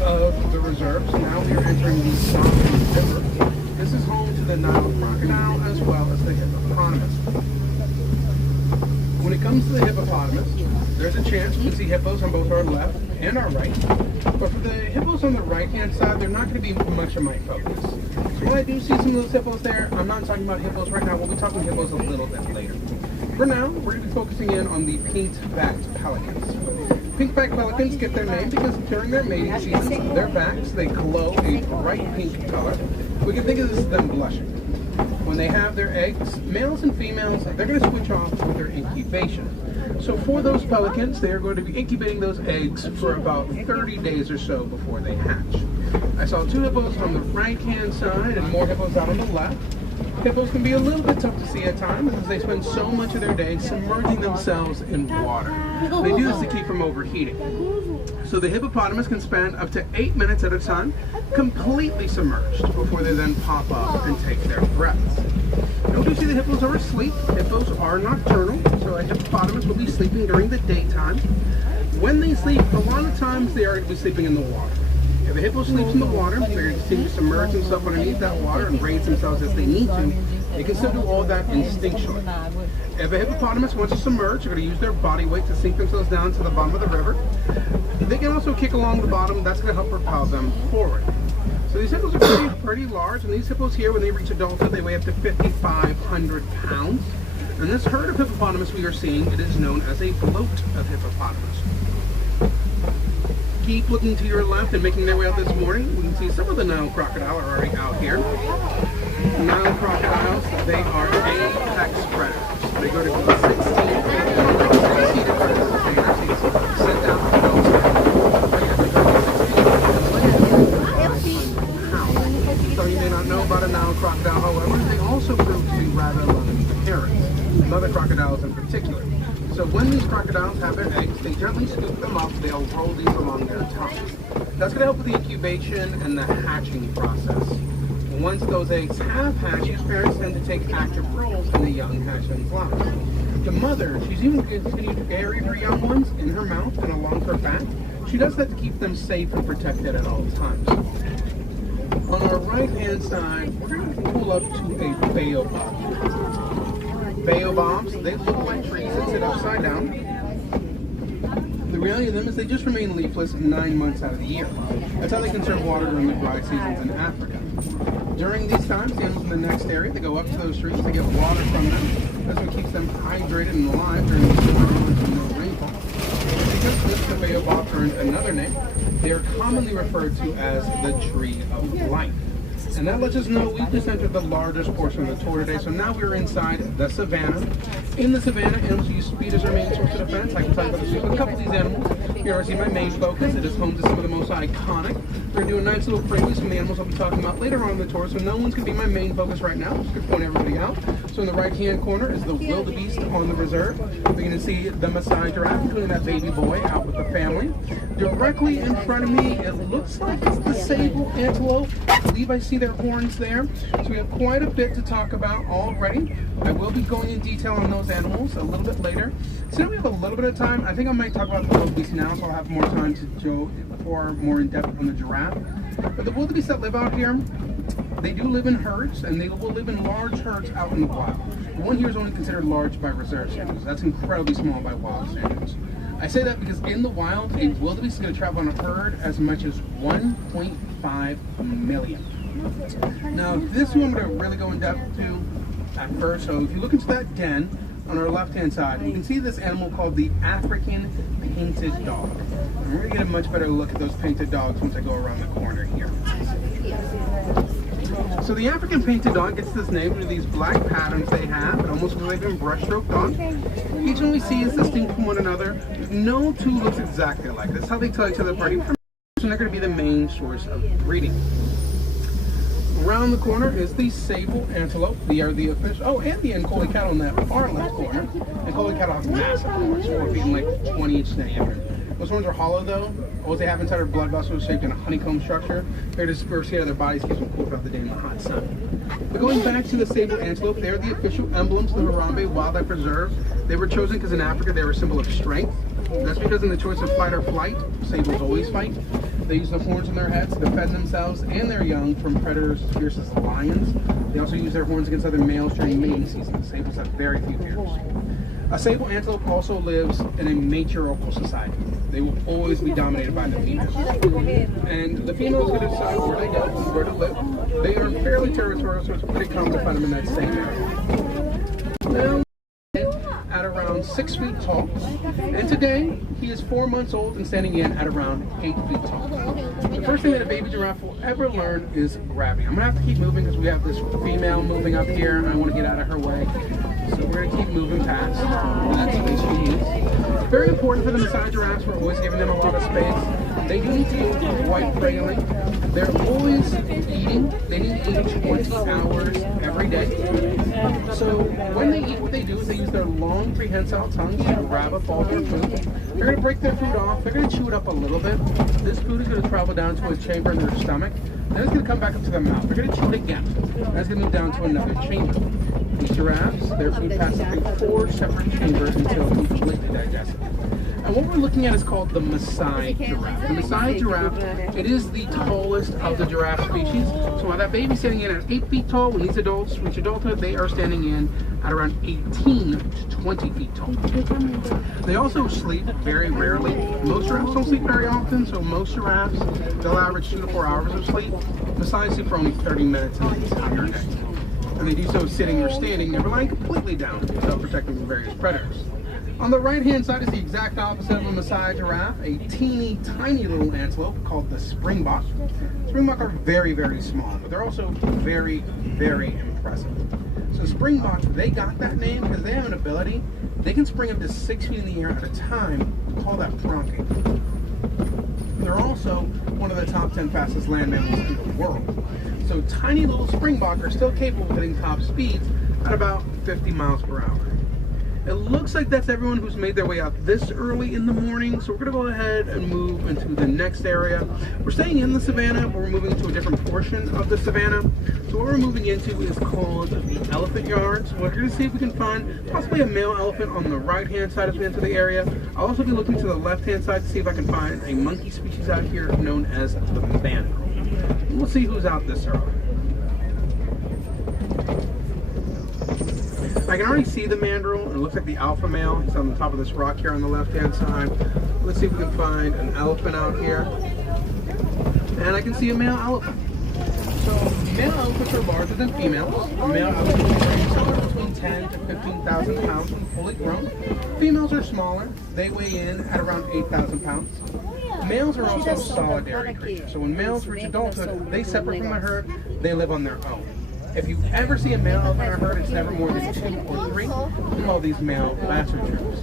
of the reserves. Now we are entering the Zambezi River. This is home to the Nile crocodile as well as the hippopotamus. When it comes to the hippopotamus, there's a chance we can see hippos on both our left and our right. But for the hippos on the right-hand side, they're not going to be much of my focus. So while I do see some of those hippos there, I'm not talking about hippos right now. We'll be talking hippos a little bit later. For now, we're going to be focusing in on the pink-backed pelicans. Pink-backed pelicans get their name because during their mating seasons, their backs, they glow a bright pink color. We can think of this as them blushing. When they have their eggs, males and females, they're going to switch off with their incubation. So for those pelicans, they are going to be incubating those eggs for about 30 days or so before they hatch. I saw two hippos on the right-hand side and more hippos out on the left. Hippos can be a little bit tough to see at times as they spend so much of their day submerging themselves in water. They do this to keep from overheating. So the hippopotamus can spend up to 8 minutes at a time completely submerged before they then pop up and take their breaths. Don't you see the hippos are asleep? Hippos are nocturnal, so a hippopotamus will be sleeping during the daytime. When they sleep, a lot of times they are going to be sleeping in the water. If a hippo sleeps in the water, they're going to continue to submerge themselves underneath that water and raise themselves as they need to. They can still do all that instinctually. If a hippopotamus wants to submerge, they're going to use their body weight to sink themselves down to the bottom of the river. They can also kick along the bottom. That's going to help propel them forward. So these hippos are pretty pretty large, and these hippos here, when they reach adulthood, they weigh up to 5,500 pounds. And this herd of hippopotamus we are seeing, it is known as a float of hippopotamus. Keep looking to your left and making their way out this morning. We can see some of the Nile crocodile are already out here. Nile crocodiles, they are apex predators. They go to 16 feet seated predators. Sit down for those. So you may not know about a Nile crocodile, however, they also prove to be rather loving to parents, mother crocodiles in particular. So when these crocodiles have their eggs, they gently scoop them up, they'll roll these along their tongues. That's going to help with the incubation and the hatching process. Once those eggs have hatched, these parents tend to take active roles in the young hatchling's lives. The mother, she's even continued to carry her young ones in her mouth and along her back. She does that to keep them safe and protected at all times. On our right-hand side, we're going to pull up to a baobab. Baobabs, they look like trees that sit upside down. The reality of them is they just remain leafless 9 months out of the year. That's how they conserve water during the dry seasons in Africa. During these times, the animals in the next area, they go up to those trees to get water from them. That's what keeps them hydrated and alive during the summer months and no rainfall. Because the baobab earned another name, they are commonly referred to as the tree of life. And that lets us know we've just entered the largest portion of the tour today. So now we're inside the savannah. In the savannah, animals use speed as their main source of defense. I can talk about this with a couple of these animals. Here I see my main focus. It is home to some of the most iconic. We're going to do a nice little preview of some of the animals I'll be talking about later on in the tour. So no one's going to be my main focus right now. I'm just going to point everybody out. So in the right-hand corner is the wildebeest on the reserve. We're going to see the Maasai giraffe, including that baby boy out with the family. Directly in front of me, it looks like it's the sable antelope. I believe I see their horns there. So we have quite a bit to talk about already. I will be going in detail on those animals a little bit later. So now we have a little bit of time. I think I might talk about the wildebeest now, so I'll have more time to go more in depth on the giraffe. But the wildebeest that live out here, they do live in herds, and they will live in large herds out in the wild. The one here is only considered large by reserve standards. That's incredibly small by wild standards. I say that because in the wild, a wildebeest is going to travel on a herd as much as 1.5 million. Now, this one I'm going to really go in depth to at first. So if you look into that den on our left-hand side, you can see this animal called the African painted dog. And we're going to get a much better look at those painted dogs once I go around the corner here. So the African painted dog gets this name due to these black patterns they have. It almost looks like a brushstroke dog. Each one we see is distinct from one another. No two looks exactly alike. That's how they tell each other apart. And they're going to be the main source of breeding. Around the corner is the sable antelope. They are the official. Oh, and the Ankole cattle in that far left corner. Ankole cattle have massive horns, 4 feet and like 20 inches diameter. Those horns are hollow though. What they have inside are blood vessels shaped in a honeycomb structure. They're dispersed out of their bodies, keeps them cool throughout the day in the hot sun. But going back to the sable antelope, they're the official emblems of the Harambe Wildlife Reserve. They were chosen because in Africa they were a symbol of strength. That's because in the choice of fight or flight, sables always fight. They use the horns on their heads to defend themselves and their young from predators as fierce as lions. They also use their horns against other males during mating season. Sables have very few ears. A sable antelope also lives in a matriarchal society. They will always be dominated by the females. And the females who decide where they go and where to live, they are fairly territorial, so it's pretty common to find them in that same area. Now, at around 6 feet tall, and today he is 4 months old and standing in at around 8 feet tall. The first thing that a baby giraffe will ever learn is gravity. I'm gonna have to keep moving because we have this female moving up here and I want to get out of her way. So we're gonna keep moving past. That's the way she is. Very important for the Maasai giraffes. We're always giving them a lot of space. They do need to move quite freely. They're always eating. They need to eat 20 hours every day. So when they eat, what they do is they use their long prehensile tongues to grab up all their food. They're going to break their food off. They're going to chew it up a little bit. This food is going to travel down to a chamber in their stomach. Then it's going to come back up to their mouth. They're going to chew it again. Then it's going to move down to another chamber. These giraffes, their food passes through 4 separate chambers until completely digested. And what we're looking at is called the Maasai giraffe. The Maasai giraffe, it is the tallest of the giraffe species. So while that baby's standing in at 8 feet tall, when these adults reach adulthood, they are standing in at around 18 to 20 feet tall. They also sleep very rarely. Most giraffes don't sleep very often, so most giraffes, they'll average 2 to 4 hours of sleep. Besides, sleep for only 30 minutes in the entire day. And they do so sitting or standing, never lying completely down to help protect them from various predators. On the right-hand side is the exact opposite of a Maasai giraffe, a teeny tiny little antelope called the springbok. Springbok are very, very small, but they're also very, very impressive. So springbok, they got that name because they have an ability. They can spring up to 6 feet in the air at a time. We call that pronking. They're also one of the top 10 fastest land mammals in the world. So tiny little springbok are still capable of hitting top speeds at about 50 miles per hour. It looks like that's everyone who's made their way out this early in the morning, so we're going to go ahead and move into the next area. We're staying in the savannah, but we're moving into a different portion of the savannah. So what we're moving into is called the elephant yard. So we're going to see if we can find possibly a male elephant on the right-hand side of the area. I'll also be looking to the left-hand side to see if I can find a monkey species out here known as the banter. We'll see who's out this early. I can already see the mandrill, and it looks like the alpha male. He's on the top of this rock here on the left-hand side. Let's see if we can find an elephant out here. And I can see a male elephant. So male elephants are larger than females. Male elephants range somewhere between 10 to 15,000 pounds when fully grown. Females are smaller. They weigh in at around 8,000 pounds. Males are also solitary creatures. So when males reach adulthood, they separate from the herd. They live on their own. If you ever see a male elephant in a herd, it's never more than 2 or 3. We call these male master troops.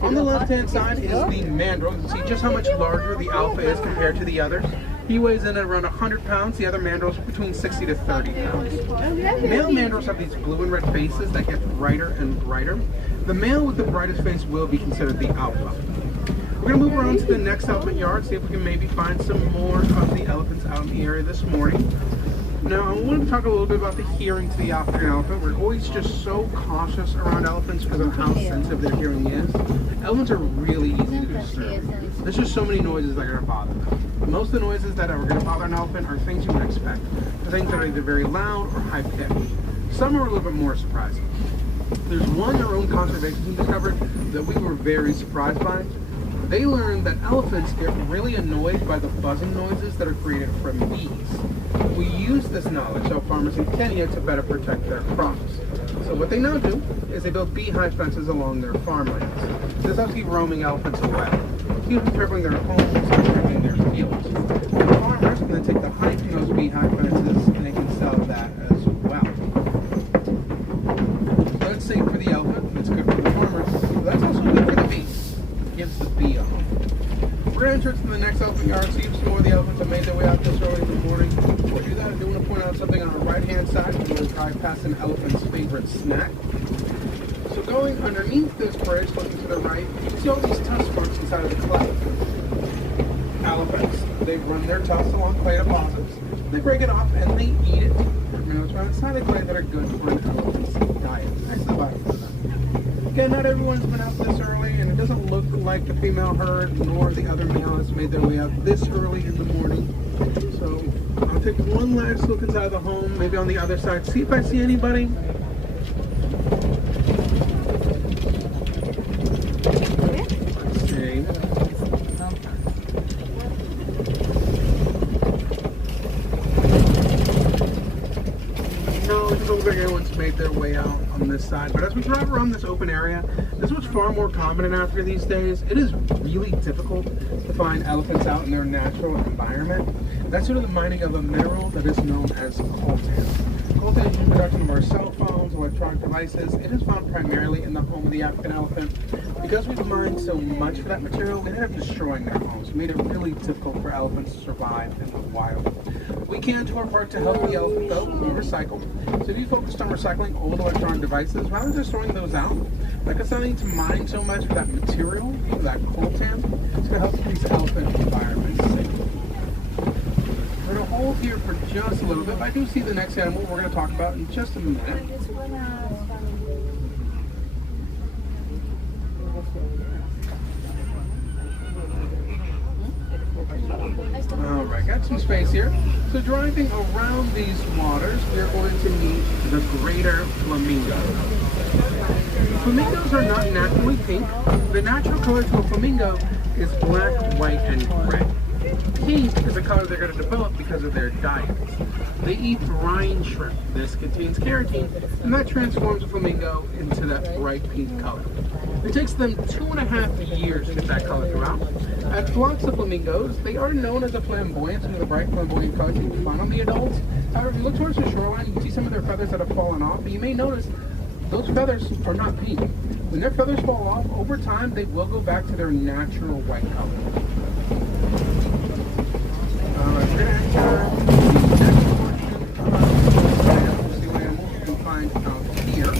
On the left-hand side is the mandrill. You can see just how much larger the alpha is compared to the others. He weighs in at around 100 pounds. The other mandrills between 60 to 30 pounds. Male mandrills have these blue and red faces that get brighter and brighter. The male with the brightest face will be considered the alpha. We're going to move around to the next elephant yard, see if we can maybe find some more of the elephants out in the area this morning. Now, I wanted to talk a little bit about the hearing to the African elephant. We're always just so cautious around elephants because of how sensitive their hearing is. Elephants are really easy to disturb. There's just so many noises that are going to bother them. Most of the noises that are going to bother an elephant are things you would expect. They're things that are either very loud or high-pitched. Some are a little bit more surprising. There's one our own conservation team discovered that we were very surprised by. They learned that elephants get really annoyed by the buzzing noises that are created from bees. We use this knowledge to help farmers in Kenya to better protect their crops. So what they now do is they build beehive fences along their farmlands. This helps keep roaming elephants away, keep them troubling their homes and protecting their fields. The farmers can then take the honey from those beehive fences and they can sell that as well. So it's safe for the elephant, it's good for the farmers, but that's also good for the bees. It gives the bee a home. We're going to enter into the next elephant yard, see if some more of the elephants have made their way out this early in the morning. Before we do that, I do want to point out something on our right-hand side. We're going to drive past an elephant's favorite snack. So going underneath this bridge, looking to the right, you can see all these tusk marks inside of the clay. Elephants, they run their tusks along clay deposits. They break it off and they eat it. Minerals around inside the clay that are good for an elephant's diet. Excellent diet for them. Again, not everyone's been out this early, and it doesn't look like the female herd nor the other male has made their way out this early in the morning. So I'll take one last look inside the home, maybe on the other side, see if I see anybody. Let's see. No, it doesn't look like anyone's made their way out on this side, but as we drive around this open area, this is what's far more common in Africa these days. It is really difficult to find elephants out in their natural environment. That's due to the mining of a mineral that is known as coltan. Coltan is the production of our cell phones, electronic devices. It is found primarily in the home of the African elephant. Because we've mined so much for that material, we ended up destroying their homes. It made it really difficult for elephants to survive in the wild. We can do our part to help the elephant though. We recycle. So if you focused on recycling old electronic devices, rather than just throwing those out, like us not needing to mine so much for that material, for that coltan, it's going to help keep these elephant environments safe. We're going to hold here for just a little bit, but I do see the next animal we're going to talk about in just a minute. Alright, got some space here. So driving around these waters, we're going to meet the greater flamingo. Flamingos are not naturally pink. The natural color to a flamingo is black, white, and gray. Pink is a color they're going to develop because of their diet. They eat brine shrimp. This contains keratin, and that transforms a flamingo into that bright pink color. It takes them 2.5 years to get that color throughout. At flocks of flamingos, they are known as a flamboyant, some of the bright flamboyant colors you can find on the adults. However, if you look towards the shoreline, you can see some of their feathers that have fallen off, but you may notice those feathers are not pink. When their feathers fall off, over time, they will go back to their natural white color. We're going to enter the next portion of the see what animals you can find out here.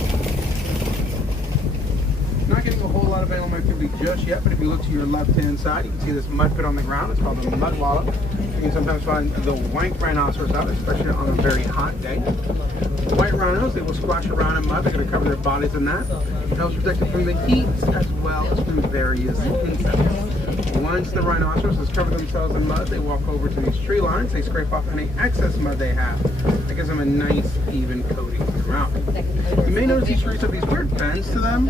Not getting a whole lot of animal activity just yet, but if you look to your left-hand side, you can see this mud pit on the ground. It's called the mud wallow. You can sometimes find the white rhinoceros out, especially on a very hot day. White rhinos, they will splash around in mud. They're going to cover their bodies in that. It helps protect them from the heat as well as from various insects. Once the rhinoceros has covered themselves in mud, they walk over to these tree lines. They scrape off any excess mud they have. That gives them a nice, even coating throughout. You may notice these trees have these weird bends to them.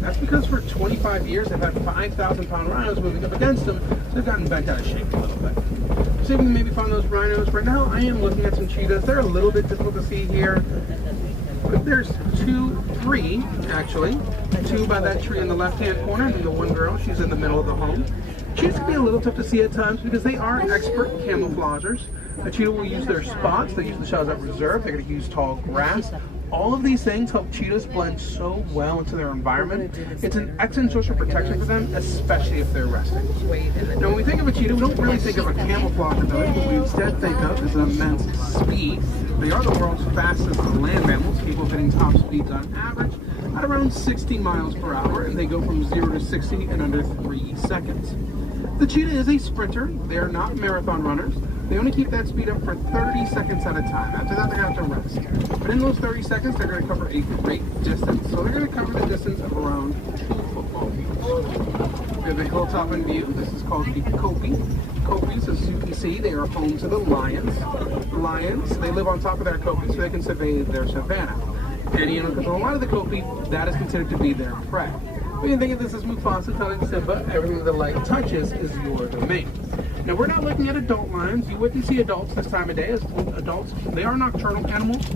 That's because for 25 years they've had 5,000-pound rhinos moving up against them, so they've gotten bent out of shape a little bit. See if we can maybe find those rhinos. Right now I am looking at some cheetahs. They're a little bit difficult to see here. But there's three actually. Two by that tree in the left-hand corner, and the one girl, she's in the middle of the home. Cheetahs can be a little tough to see at times because they are expert camouflagers. A cheetah will use their spots. They use the shells at reserve. They're going to use tall grass. All of these things help cheetahs blend so well into their environment. It's an excellent source of protection for them, especially if they're resting. Now, when we think of a cheetah, we don't really think of a camouflage ability. What we instead think of is immense speed. They are the world's fastest land mammals, capable of hitting top speeds on average at around 60 miles per hour, and they go from 0 to 60 in under 3 seconds. The cheetah is a sprinter. They are not marathon runners. They only keep that speed up for 30 seconds at a time. After that, they have to rest. But in those 30 seconds, they're going to cover a great distance. So they're going to cover the distance of around 2 football fields. We have a hilltop in view. This is called the Kopi. Kopis, as you can see, they are home to the lions. Lions, they live on top of their Kopi so they can survey their savanna. And you know, because a lot of the Kopi, that is considered to be their prey. We can think of this as Mufasa telling Simba, everything the light touches is your domain. Now, we're not looking at adult lions. You wouldn't see adults this time of day. As adults, they are nocturnal animals.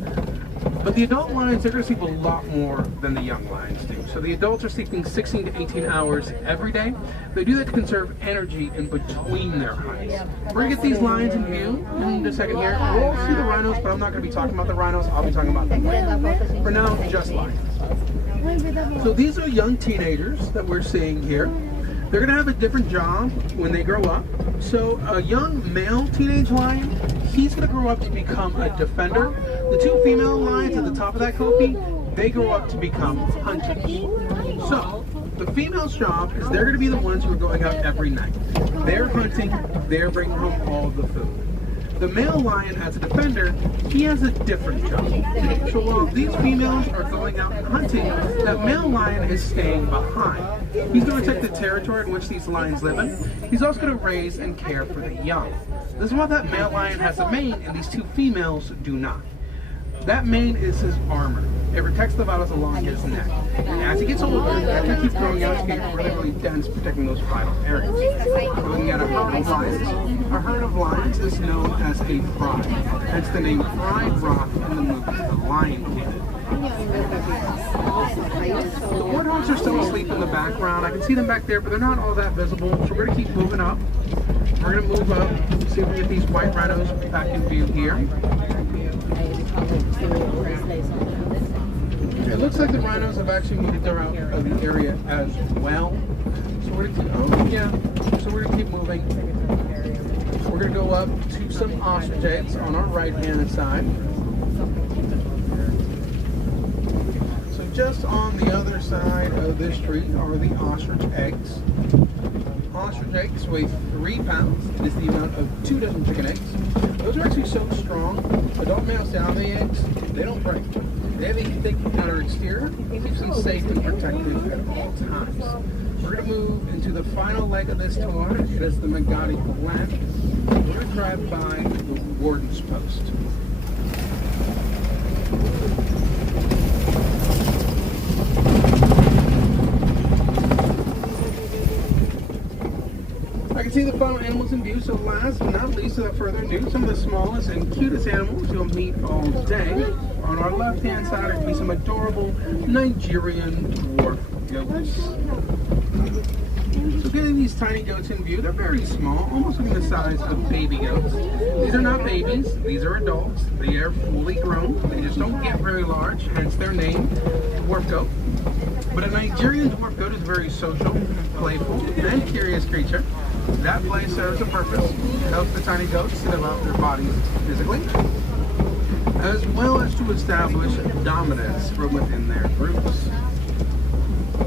But the adult lions, they're going to sleep a lot more than the young lions do. So the adults are sleeping 16 to 18 hours every day. They do that to conserve energy in between their hunts. We're going to get these lions in view in a second here. We'll see the rhinos, but I'm not going to be talking about the rhinos. I'll be talking about them later. For now, just lions. So these are young teenagers that we're seeing here. They're going to have a different job when they grow up. So a young male teenage lion, he's going to grow up to become a defender. The two female lions at the top of that Kopi, they grow up to become hunters. So the female's job is they're going to be the ones who are going out every night. They're hunting, they're bringing home all of the food. The male lion, as a defender, he has a different job. So while these females are going out hunting, that male lion is staying behind. He's going to protect the territory in which these lions live in. He's also going to raise and care for the young. This is why that male lion has a mane and these two females do not. That mane is his armor. It protects the vitals along his neck. And as he gets older, that can keep growing out to get really, really dense, protecting those vital areas. We're looking at a herd of lions. A herd of lions is known as a pride. Hence the name Pride Rock in the movie The Lion King. The warthogs are still asleep in the background. I can see them back there, but they're not all that visible. So we're going to keep moving up. We're going to move up, see if we get these white rhinos back in view here. It looks like the rhinos have actually moved around the area as well. So we're going to keep moving. We're going to go up to some ostrich eggs on our right-hand side. So just on the other side of this tree are the ostrich eggs. ostrich eggs weigh 3 pounds. It is the amount of 2 dozen chicken eggs. Those are actually so strong. Adult male salvie eggs, they don't break. They have a thick outer exterior, keeps them safe and protected at all times. We're going to move into the final leg of this tour. It is the Magadi Flat. We're going to drive by the Warden's Post. I can see the final animals in view, so last but not least, without further ado, some of the smallest and cutest animals you'll meet all day. On our left-hand side are going to be some adorable Nigerian dwarf goats. So getting these tiny goats in view, they're very small, almost looking the size of baby goats. These are not babies, these are adults. They are fully grown. They just don't get very large, hence their name, dwarf goat. But a Nigerian dwarf goat is a very social, playful, and curious creature. That play serves a purpose. It helps the tiny goats to develop their bodies physically, as well as to establish dominance from within their groups.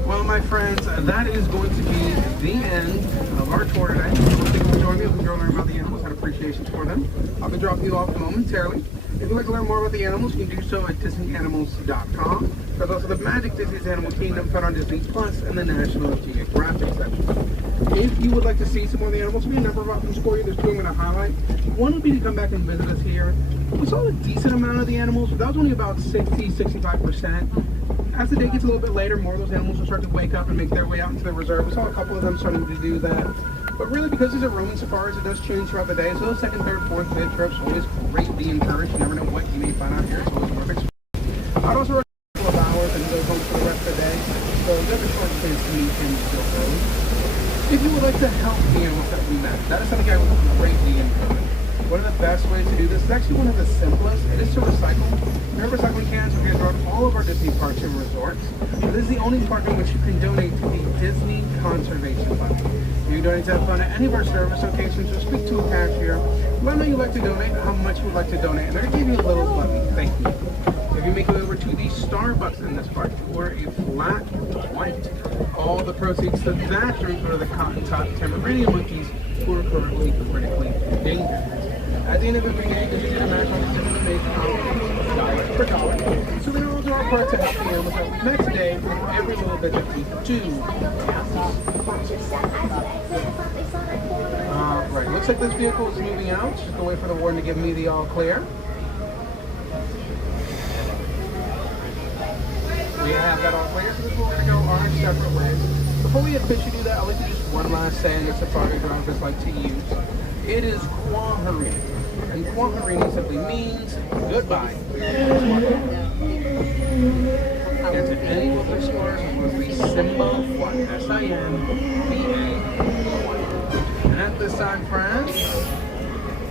Well, my friends, that is going to be the end of our tour today. Thank you for joining me. We can learn about the animals and appreciation for them. I'll be dropping you off momentarily. If you'd like to learn more about the animals, you can do so at DisneyAnimals.com. There's also the Magic Disney's Animal Kingdom found on Disney Plus and the National Geographic section. If you would like to see some more of the animals, there'll be a number of options for you. There's 2 I'm going to highlight. One would be to come back and visit us here. We saw a decent amount of the animals, but that was only about 60-65%. As the day gets a little bit later, more of those animals will start to wake up and make their way out into the reserve. We saw a couple of them starting to do that. But really, because these are roaming safaris, it does change throughout the day. So those second, third, fourth, fifth trips always greatly encouraged. You never know what you may find out here. It's always worth it. I'd also recommend a couple of hours and go home for the rest of the day. So there's a short chance to meet in Still Road. If you would like to help the animals that we met, that is something I would greatly encourage. One of the best ways to do this is actually one of the simplest. It is to recycle. Your recycling cans are here throughout all of our Disney parks and resorts. This is the only park in which you can donate to the Disney Conservation Fund. You can donate to that fund at any of our service locations, or speak to a cashier. Let them know you'd like to donate, how much you would like to donate, and they're going to give you a little money. Thank you. If you make it over to the Starbucks in this park, or a flat white, all the proceeds to that drink go to the Cotton Top Tamarinian monkeys who are currently critically endangered. At the end of every day, you can a match on the different amazing dollar per dollar. So we all do our part to help the animals out next day with every little bit that we do. Right, looks like this vehicle is moving out. Just gonna wait for the warden to give me the all clear. We have that all clear, so this is where we're gonna go our separate ways. Before we officially do that, I'll let you just one last saying that safari drivers like to use. It is Kwaharini. And Kwaharini simply means goodbye. And to any local explorers, it was the Simba 1, S-I-M-B-A-1. And at this time, friends,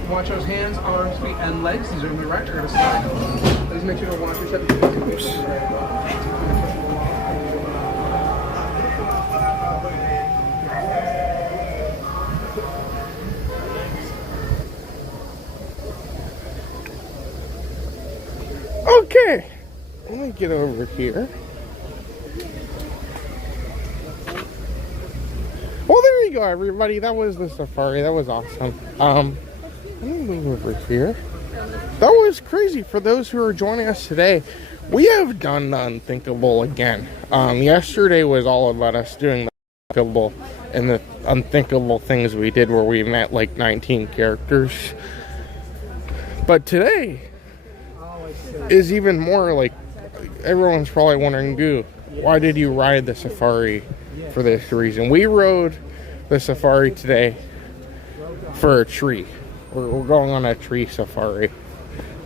watch those hands, arms, feet, and legs. These are going to be right. They're going to slide. Please make sure to watch your step. Okay, let me get over here. Well, there you go, everybody. That was the safari. That was awesome. Let me move over here. That was crazy. For those who are joining us today, we have done the unthinkable again. Yesterday was all about us doing the unthinkable, and the unthinkable things we did where we met like 19 characters. But today is even more like, everyone's probably wondering, Goo, why did you ride the safari for this reason? We rode the safari today for a tree. We're going on a tree safari.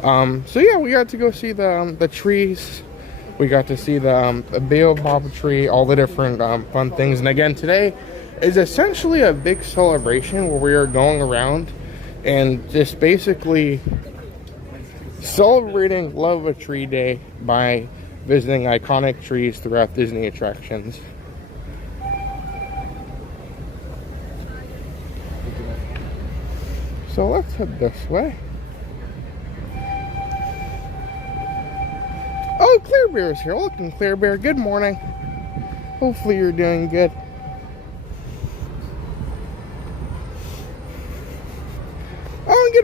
So yeah, we got to go see the trees. We got to see the baobab tree, all the different fun things. And again, today is essentially a big celebration where we are going around and just basically celebrating Love a Tree Day by visiting iconic trees throughout Disney attractions. So let's head this way. Oh, Clear Bear is here. Welcome, Clear Bear. Good morning. Hopefully you're doing good.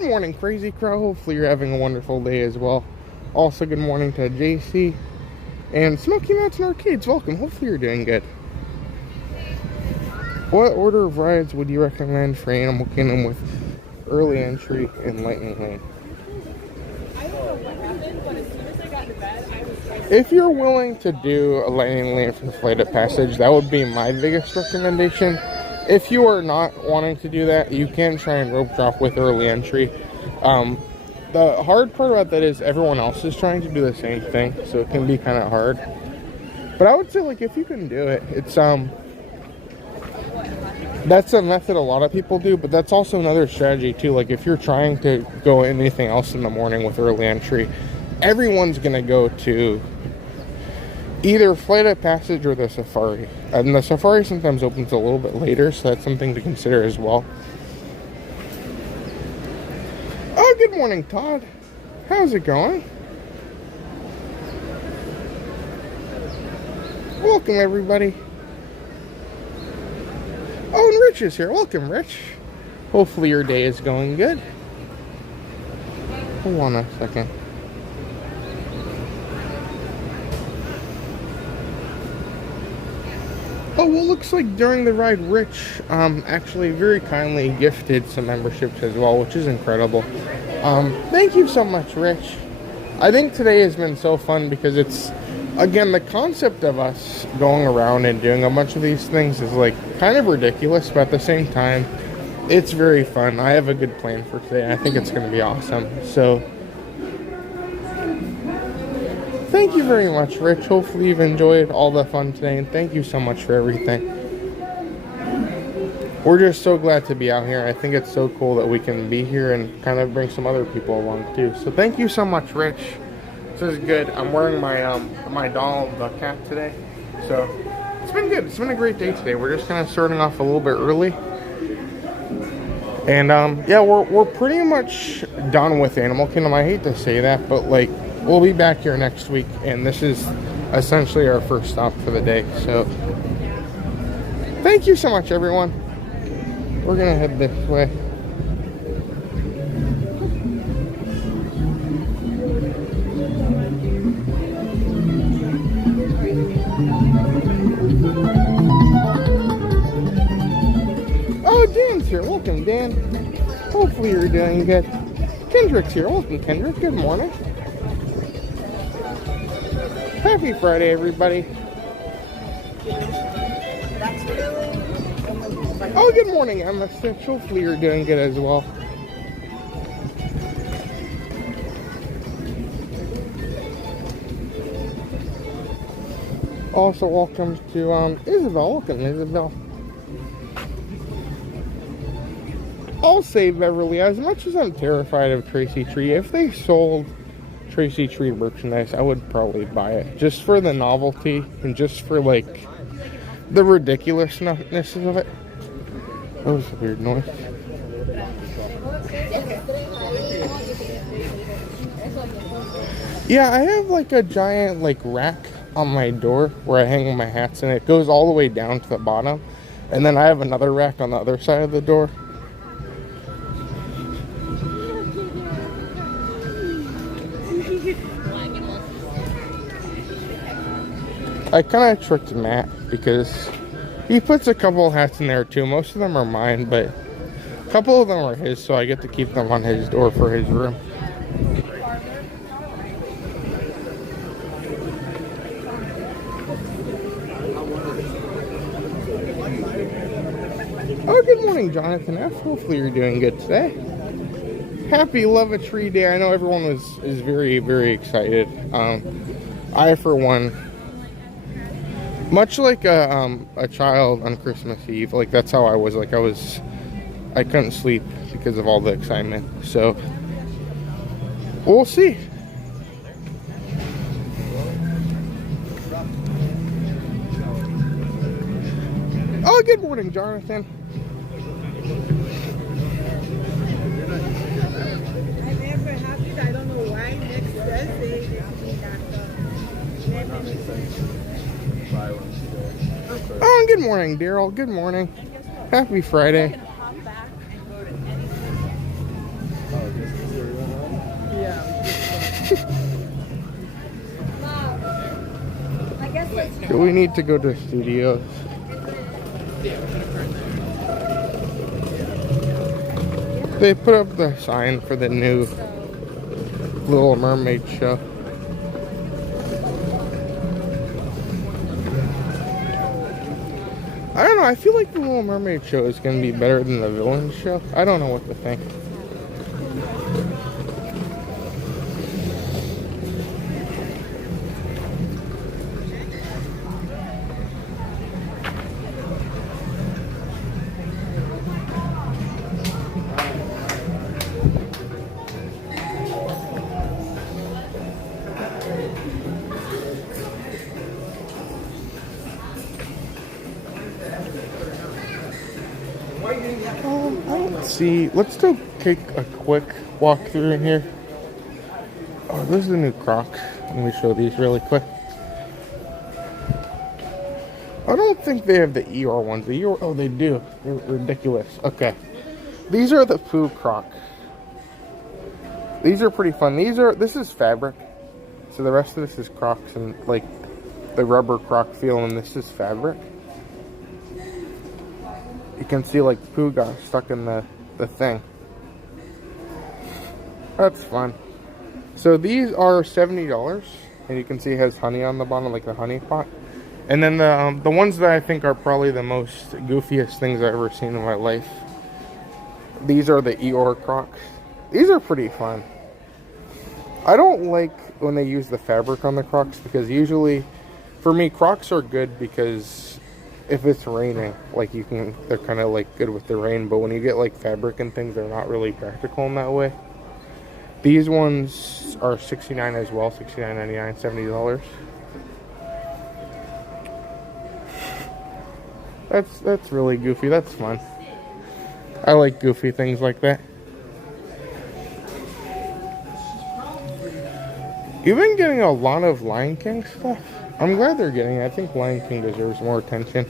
morning, Crazy Crow. Hopefully you're having a wonderful day as well. Also, good morning to JC. And Smoky Mountain Arcades, welcome. Hopefully you're doing good. What order of rides would you recommend for Animal Kingdom with early entry and Lightning Lane? I don't know what happened, but as soon as I got into bed, I was If you're willing to do a Lightning Lane for Flight of Passage, that would be my biggest recommendation. If you are not wanting to do that, you can try and rope drop with early entry. The hard part about that is everyone else is trying to do the same thing, so it can be kind of hard. But I would say, like, if you can do it, it's that's a method a lot of people do, but that's also another strategy too. Like, if you're trying to go anything else in the morning with early entry, everyone's gonna go to either Flight of Passage or the Safari. And the Safari sometimes opens a little bit later, so that's something to consider as well. Oh, good morning, Todd. How's it going? Welcome, everybody. Oh, and Rich is here. Welcome, Rich. Hopefully your day is going good. Hold on a second. Oh, well, looks like during the ride, Rich actually very kindly gifted some memberships as well, which is incredible. Thank you so much, Rich. I think today has been so fun because it's, again, the concept of us going around and doing a bunch of these things is like kind of ridiculous, but at the same time, it's very fun. I have a good plan for today. I think it's going to be awesome. So, thank you very much, Rich. Hopefully you've enjoyed all the fun today, and thank you so much for everything. We're just so glad to be out here. I think it's so cool that we can be here and kind of bring some other people along too. So thank you so much, Rich. This is good. I'm wearing my my Donald Duck hat today. So it's been good. It's been a great day today. We're just kind of starting off a little bit early. And yeah, we're pretty much done with Animal Kingdom. I hate to say that, but like, we'll be back here next week, and this is essentially our first stop for the day. So thank you so much, everyone. We're gonna head this way. Oh, Dan's here. Welcome, Dan. Hopefully you're doing good. Kendrick's here. Welcome, Kendrick. Good morning. Happy Friday, everybody. Oh, good morning, Emma Stitch. Hopefully you're doing good as well. Also, welcome to Isabel. Welcome, Isabel. I'll say, Beverly, as much as I'm terrified of Tracy Tree, if they sold Tracy Tree merchandise, I would probably buy it. Just for the novelty and just for, like, the ridiculousness of it. That was a weird noise. Yeah, I have like a giant like rack on my door where I hang my hats, and it goes all the way down to the bottom. And then I have another rack on the other side of the door. I kind of tricked Matt because he puts a couple of hats in there too. Most of them are mine, but a couple of them are his, so I get to keep them on his door for his room. Oh, good morning, Jonathan F. Hopefully you're doing good today. Happy Love a Tree Day. I know everyone is very, very excited. I, for one, much like a child on Christmas Eve, like that's how I was. Like I couldn't sleep because of all the excitement. So we'll see. Oh, good morning, Jonathan. I'm ever happy. I don't know why next Thursday Oh, good morning, Daryl. Good morning. Happy Friday. Do we need to go to studios? They put up the sign for the new Little Mermaid show. I don't know, I feel like the Little Mermaid show is going to be better than the Villain show. I don't know what to think. I don't see. Let's take a quick walk through in here. Oh, those are the new Crocs. Let me show these really quick. I don't think they have the Eeyore ones. The Eeyore, oh, they do. They're ridiculous. Okay. These are the Pooh Crocs. These are pretty fun. This is fabric. So the rest of this is Crocs and like the rubber Croc feel, and this is fabric. You can see like Pooh got stuck in the thing. That's fun. So these are $70, and you can see it has honey on the bottom, like the honey pot. And then the ones that I think are probably the most goofiest things I've ever seen in my life. These are the Eeyore Crocs. These are pretty fun. I don't like when they use the fabric on the Crocs, because usually, for me, Crocs are good because if it's raining, like they're kind of like good with the rain, but when you get like fabric and things, they're not really practical in that way. These ones are $69 as well, $69.99, $70. That's really goofy. That's fun. I like goofy things like that. You've been getting a lot of Lion King stuff. I'm glad they're getting it. I think Lion King deserves more attention.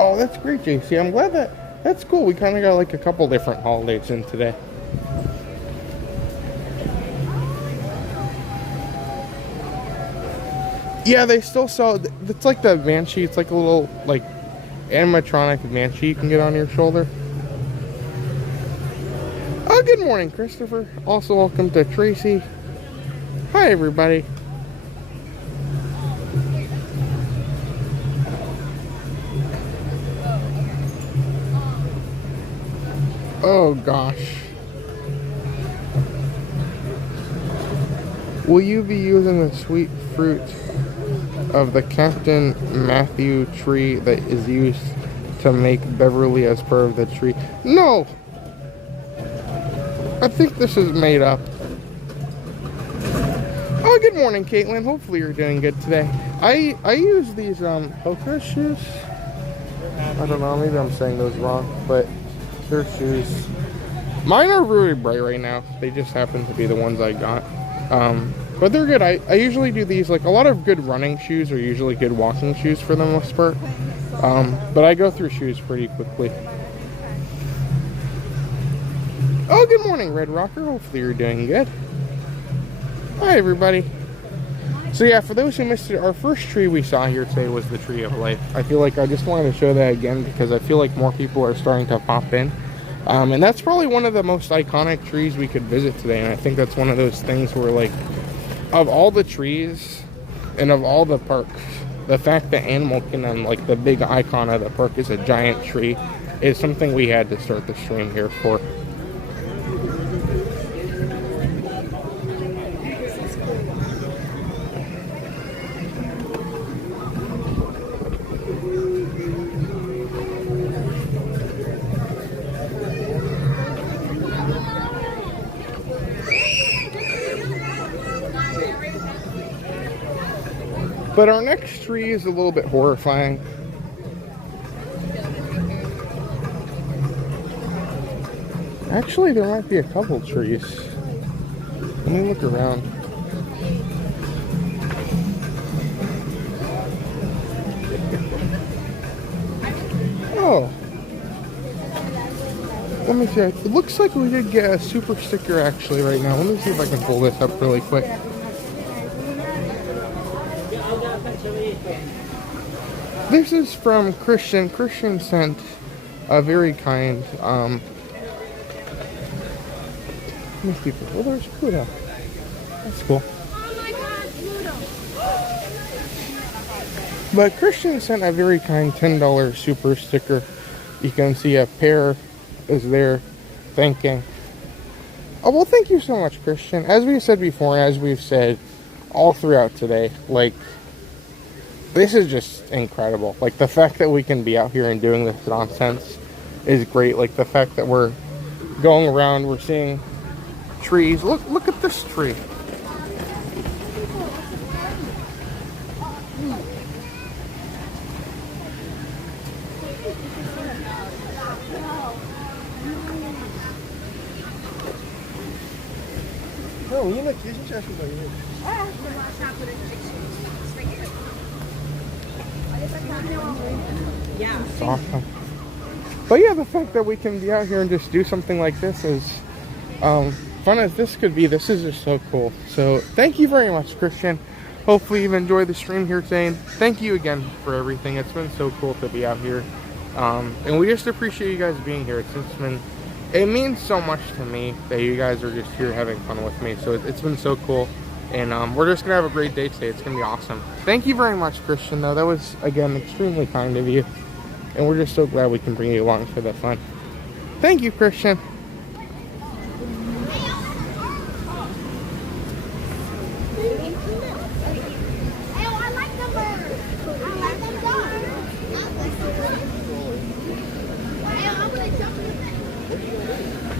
Oh, that's great, JC. I'm glad that's cool. We kind of got like a couple different holidays in today. Yeah, they still sell. It's like the Banshee. It's like a little like animatronic Banshee you can get on your shoulder. Oh, good morning, Christopher. Also, welcome to Tracy. Hi, everybody. Oh gosh. Will you be using the sweet fruit of the Captain Matthew tree that is used to make Beverly as part of the tree? No! I think this is made up. Oh, good morning, Caitlin. Hopefully you're doing good today. I use these Hoka shoes. I don't know, maybe I'm saying those wrong, but they're shoes. Mine are really bright right now. They just happen to be the ones I got. But they're good. I usually do these, like a lot of good running shoes are usually good walking shoes for the most part. But I go through shoes pretty quickly. Oh, good morning, Red Rocker. Hopefully you're doing good. Hi, everybody. So yeah, for those who missed it, our first tree we saw here today was the Tree of Life. I feel like I just wanted to show that again because I feel like more people are starting to pop in. And that's probably one of the most iconic trees we could visit today. And I think that's one of those things where, like, of all the trees and of all the parks, the fact that Animal Kingdom, like the big icon of the park, is a giant tree is something we had to start the stream here for. But our next tree is a little bit horrifying. Actually, there might be a couple trees. Let me look around. me see. It looks like we did get a super sticker actually right now. Let me see if I can pull this up really quick. This is from Christian. Christian sent a very kind, let me see. Well, there's Pluto. That's cool. But Christian sent a very kind $10 super sticker. You can see a pair is there thanking. Oh, well, thank you so much, Christian. As we said before, and as we've said all throughout today, like, this is just incredible. Like, the fact that we can be out here and doing this nonsense is great. Like, the fact that we're going around, we're seeing trees. Look at this tree. It's awesome. But yeah, the fact that we can be out here and just do something like this is fun as this could be. This is just so cool. So thank you very much, Christian. Hopefully you've enjoyed the stream here today. And thank you again for everything. It's been so cool to be out here. And we just appreciate you guys being here. It means so much to me that you guys are just here having fun with me. So it's been so cool. And we're just going to have a great day today. It's going to be awesome. Thank you very much, Christian, though. That was, again, extremely kind of you. And we're just so glad we can bring you along for the fun. Thank you, Christian.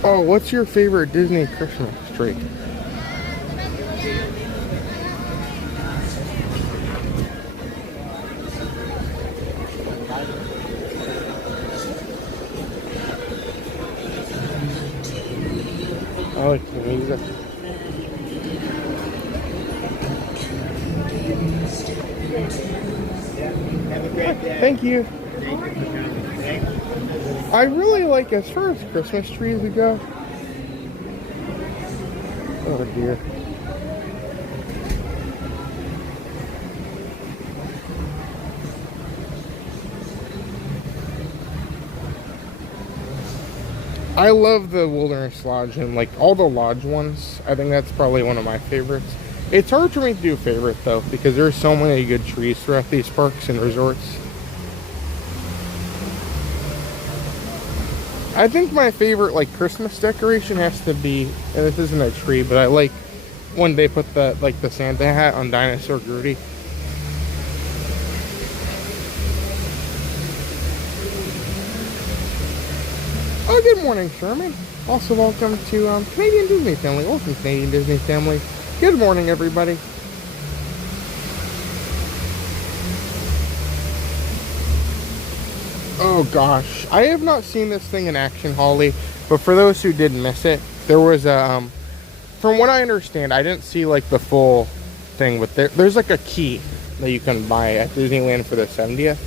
Oh, what's your favorite Disney Christmas tree? I like the music. Thank you. I really like, as far as Christmas trees go. Oh dear. I love the Wilderness Lodge and like all the lodge ones. I think that's probably one of my favorites. It's hard for me to do a favorite though, because there's so many good trees throughout these parks and resorts. I think my favorite like Christmas decoration has to be, and this isn't a tree, but I like when they put the the Santa hat on Dinosaur Groody. Oh, good morning, Sherman. Also, welcome to Canadian Disney Family. Welcome, Canadian Disney Family. Good morning, everybody. Oh gosh, I have not seen this thing in action, Holly, but for those who did miss it, there was a, from what I understand, I didn't see like the full thing, but there's like a key that you can buy at Disneyland for the 70th,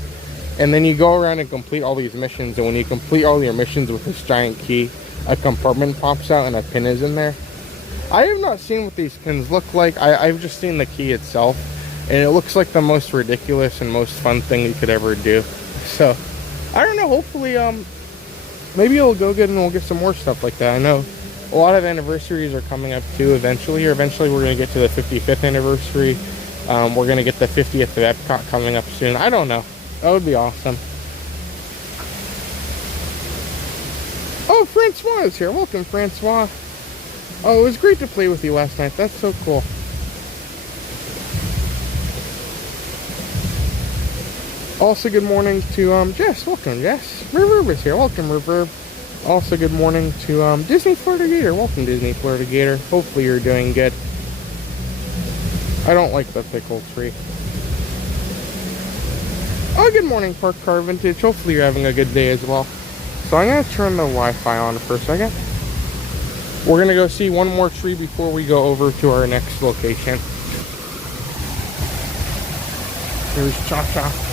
and then you go around and complete all these missions, and when you complete all your missions with this giant key, a compartment pops out and a pin is in there. I have not seen what these pins look like. I've just seen the key itself, and it looks like the most ridiculous and most fun thing you could ever do. So I don't know, hopefully, maybe it'll go good and we'll get some more stuff like that. I know a lot of anniversaries are coming up too eventually, or eventually we're going to get to the 55th anniversary. We're going to get the 50th of Epcot coming up soon. I don't know. That would be awesome. Oh, Francois is here. Welcome, Francois. Oh, it was great to play with you last night. That's so cool. Also, good morning to Jess. Welcome, Jess. Reverb is here. Welcome, Reverb. Also, good morning to Disney Florida Gator. Welcome, Disney Florida Gator. Hopefully, you're doing good. I don't like the pickle tree. Oh, good morning, Park Car Vintage. Hopefully, you're having a good day as well. So, I'm going to turn the Wi-Fi on for a second. We're going to go see one more tree before we go over to our next location. Here's Cha-Cha.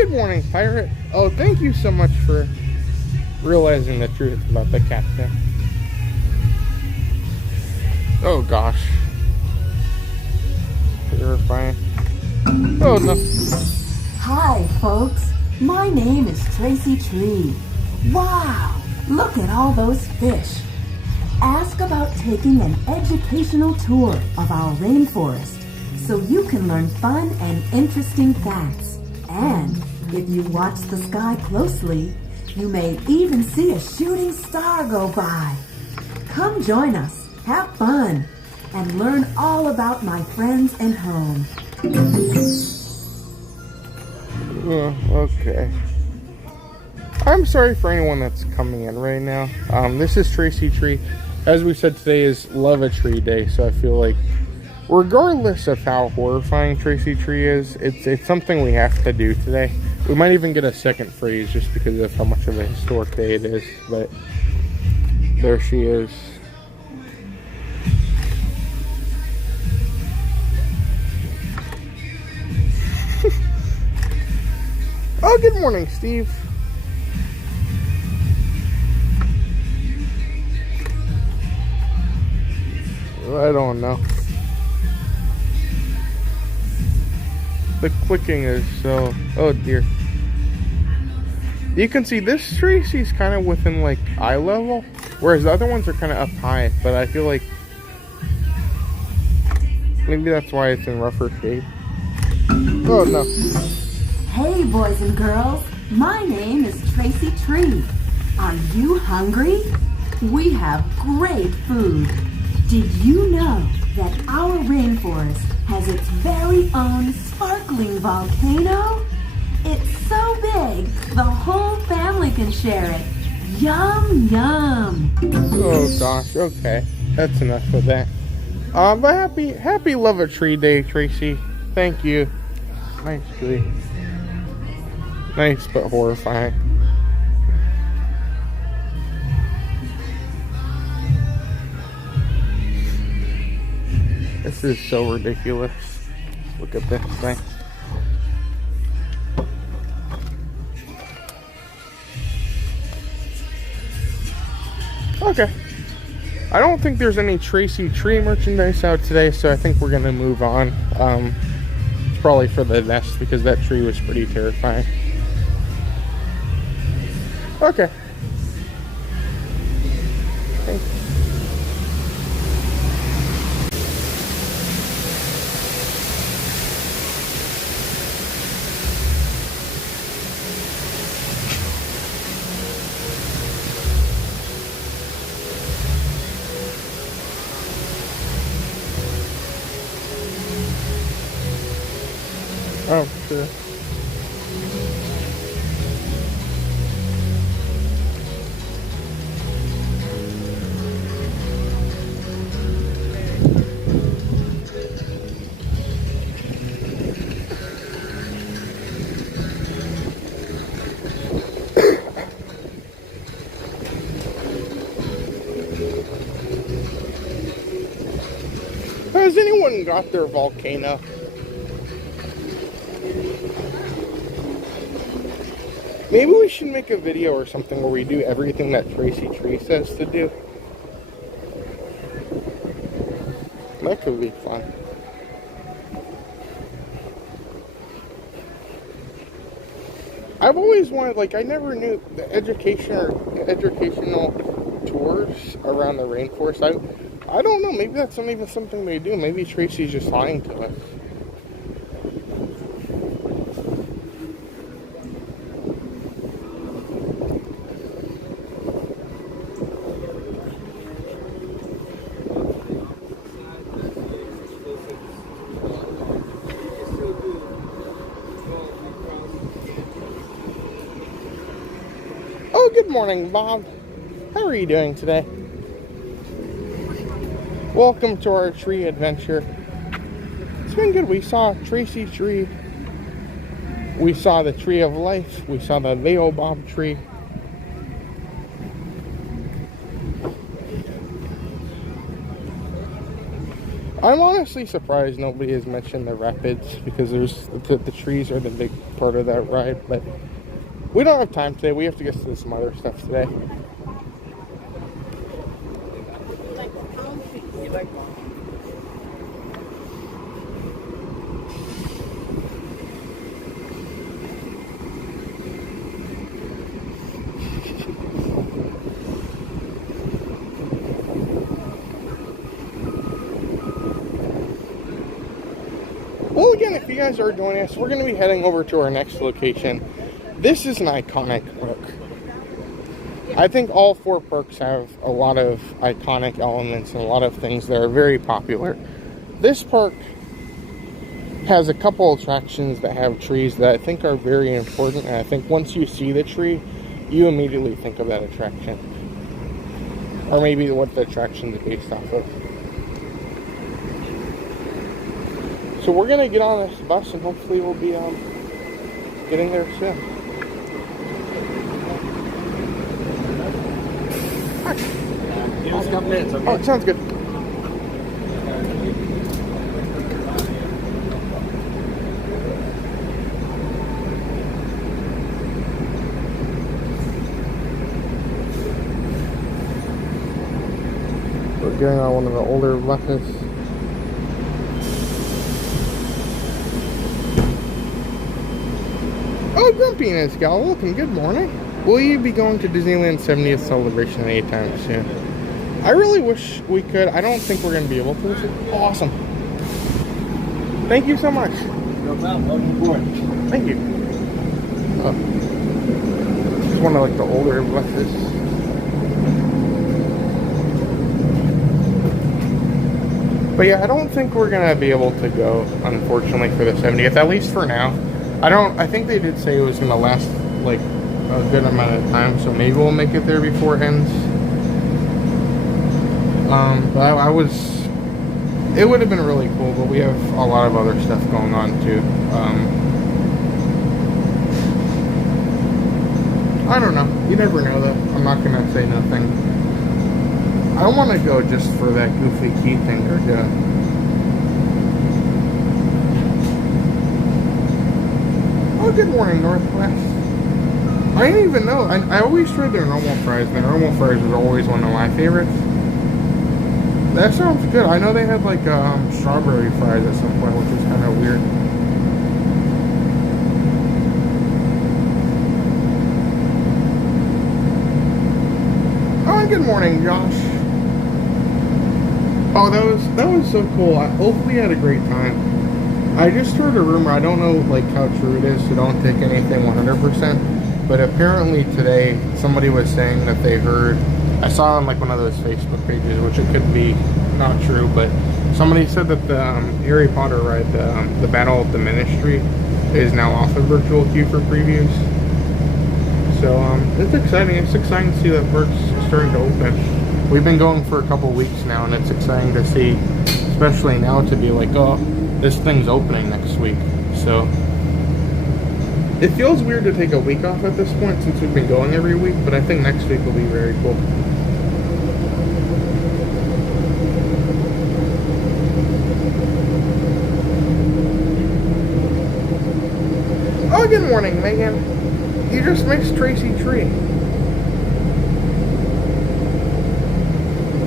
good morning, pirate. Oh, thank you so much for realizing the truth about the captain. Oh gosh. Terrifying. Oh no. Hi, folks. My name is Tracy Tree. Wow, look at all those fish. Ask about taking an educational tour of our rainforest so you can learn fun and interesting facts. And if you watch the sky closely, you may even see a shooting star go by. Come join us, have fun, and learn all about my friends and home. Okay. I'm sorry for anyone that's coming in right now. This is Tracy Tree. As we said, today is Love a Tree Day, so I feel like regardless of how horrifying Tracy Tree is, it's something we have to do today. We might even get a second phrase just because of how much of a historic day it is, but there she is. Oh, good morning, Steve. I don't know. The clicking is so... Oh dear. You can see this tree, she's kind of within like eye level, whereas the other ones are kind of up high, but I feel like maybe that's why it's in rougher shape. Oh no. Hey, boys and girls. My name is Tracy Tree. Are you hungry? We have great food. Did you know that our rainforest has its very own sparkling volcano? It's so big, the whole family can share it. Yum, yum. Oh gosh, okay. That's enough of that. But happy Love a Tree Day, Tracy. Thank you. Nice tree. Nice but horrifying. This is so ridiculous. Look at this thing. Okay. I don't think there's any Tracy Tree merchandise out today, so I think we're gonna move on. Probably for the nest because that tree was pretty terrifying. Okay. Thanks. Oh, sure. Has anyone got their volcano? Maybe we should make a video or something where we do everything that Tracy Tree says to do. That could be fun. I've always wanted, like, I never knew the educational tours around the rainforest. I don't know, maybe that's not even something they do. Maybe Tracy's just lying to us. Good morning, Bob. How are you doing today? Welcome to our tree adventure. It's been good. We saw Tracy Tree. We saw the Tree of Life. We saw the baobab tree. I'm honestly surprised nobody has mentioned the rapids, because the trees are the big part of that ride, but we don't have time today. We have to get to some other stuff today. Well, again, if you guys are joining us, we're going to be heading over to our next location. This is an iconic park. I think all 4 parks have a lot of iconic elements and a lot of things that are very popular. This park has a couple attractions that have trees that I think are very important, and I think once you see the tree, you immediately think of that attraction. Or maybe what the attraction is based off of. So we're going to get on this bus, and hopefully we'll be getting there soon. Hi. Give us a couple minutes, okay? Oh, it sounds good. We're getting on one of the older buses. Oh, Grumpiness gal, welcome, good morning. Will you be going to Disneyland's 70th celebration anytime soon? I really wish we could. I don't think we're going to be able to. This is awesome. Thank you so much. No problem, welcome aboard. Thank you. It's one of like the older buses. But yeah, I don't think we're going to be able to go, unfortunately, for the 70th, at least for now. I think they did say it was going to last like a good amount of time, so maybe we'll make it there before it ends. But it would have been really cool, but we have a lot of other stuff going on too. I don't know. You never know though. I'm not going to say nothing. I want to go just for that Goofy Key thing they're doing. Oh, good morning, Northwest. I didn't even know. I always tried their normal fries. Their normal fries was always one of my favorites. That sounds good. I know they had like strawberry fries at some point, which is kind of weird. Oh, good morning, Josh. Oh, that was so cool. Hopefully you had a great time. I just heard a rumor, I don't know like how true it is, so don't take anything 100%, but apparently today somebody was saying that they heard, I saw on like one of those Facebook pages, which it could be not true, but somebody said that the Harry Potter ride, the Battle of the Ministry, is now off of virtual queue for previews. So it's exciting. It's exciting to see that park's starting to open. We've been going for a couple weeks now, and it's exciting to see, especially now, to be like, oh, this thing's opening next week. So it feels weird to take a week off at this point since we've been going every week, but I think next week will be very cool. Oh, good morning, Megan. You just missed Tracy Tree.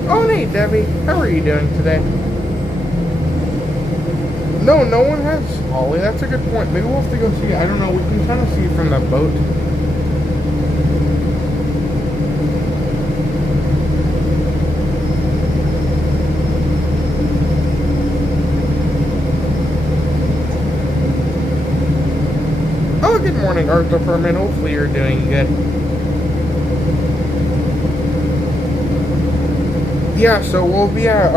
Oh, hey, Debbie. How are you doing today? No, no one has Ollie. That's a good point. Maybe we'll have to go see. I don't know. We can kind of see from the boat. Oh, good morning, Art Department. Hopefully you're doing good. Yeah, so we'll be at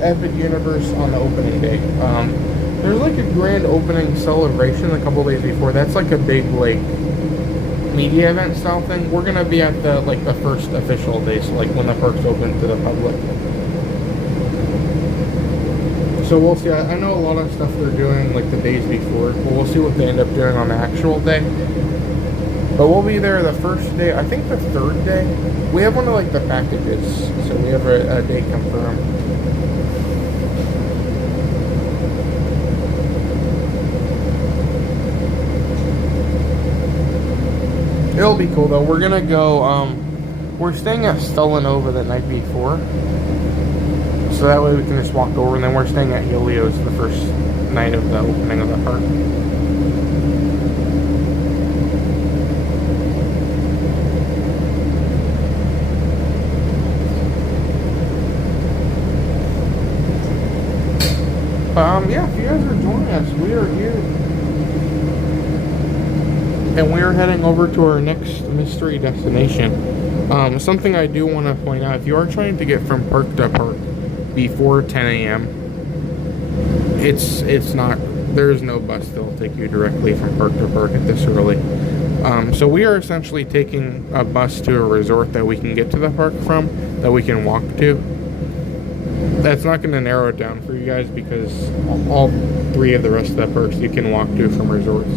Epic Universe on the opening day. There's like a grand opening celebration a couple days before. That's like a big like media event style thing. We're gonna be at the like the first official day, so like when the park's open to the public. So we'll see. I know a lot of stuff they're doing like the days before, but we'll see what they end up doing on the actual day. But we'll be there the first day, I think the third day. We have one of like the packages, so we have a day confirmed. It'll be cool though. We're gonna go. We're staying at Stellanova the night before, so that way we can just walk over. And then we're staying at Helios the first night of the opening of the park. Yeah, if you guys are joining us, we are here. And we are heading over to our next mystery destination. Something I do want to point out, if you are trying to get from park to park before 10 a.m., it's not, there's no bus that will take you directly from park to park at this early. So we are essentially taking a bus to a resort that we can get to the park from, that we can walk to. That's not going to narrow it down for you guys because all three of the rest of the parks you can walk to from resorts.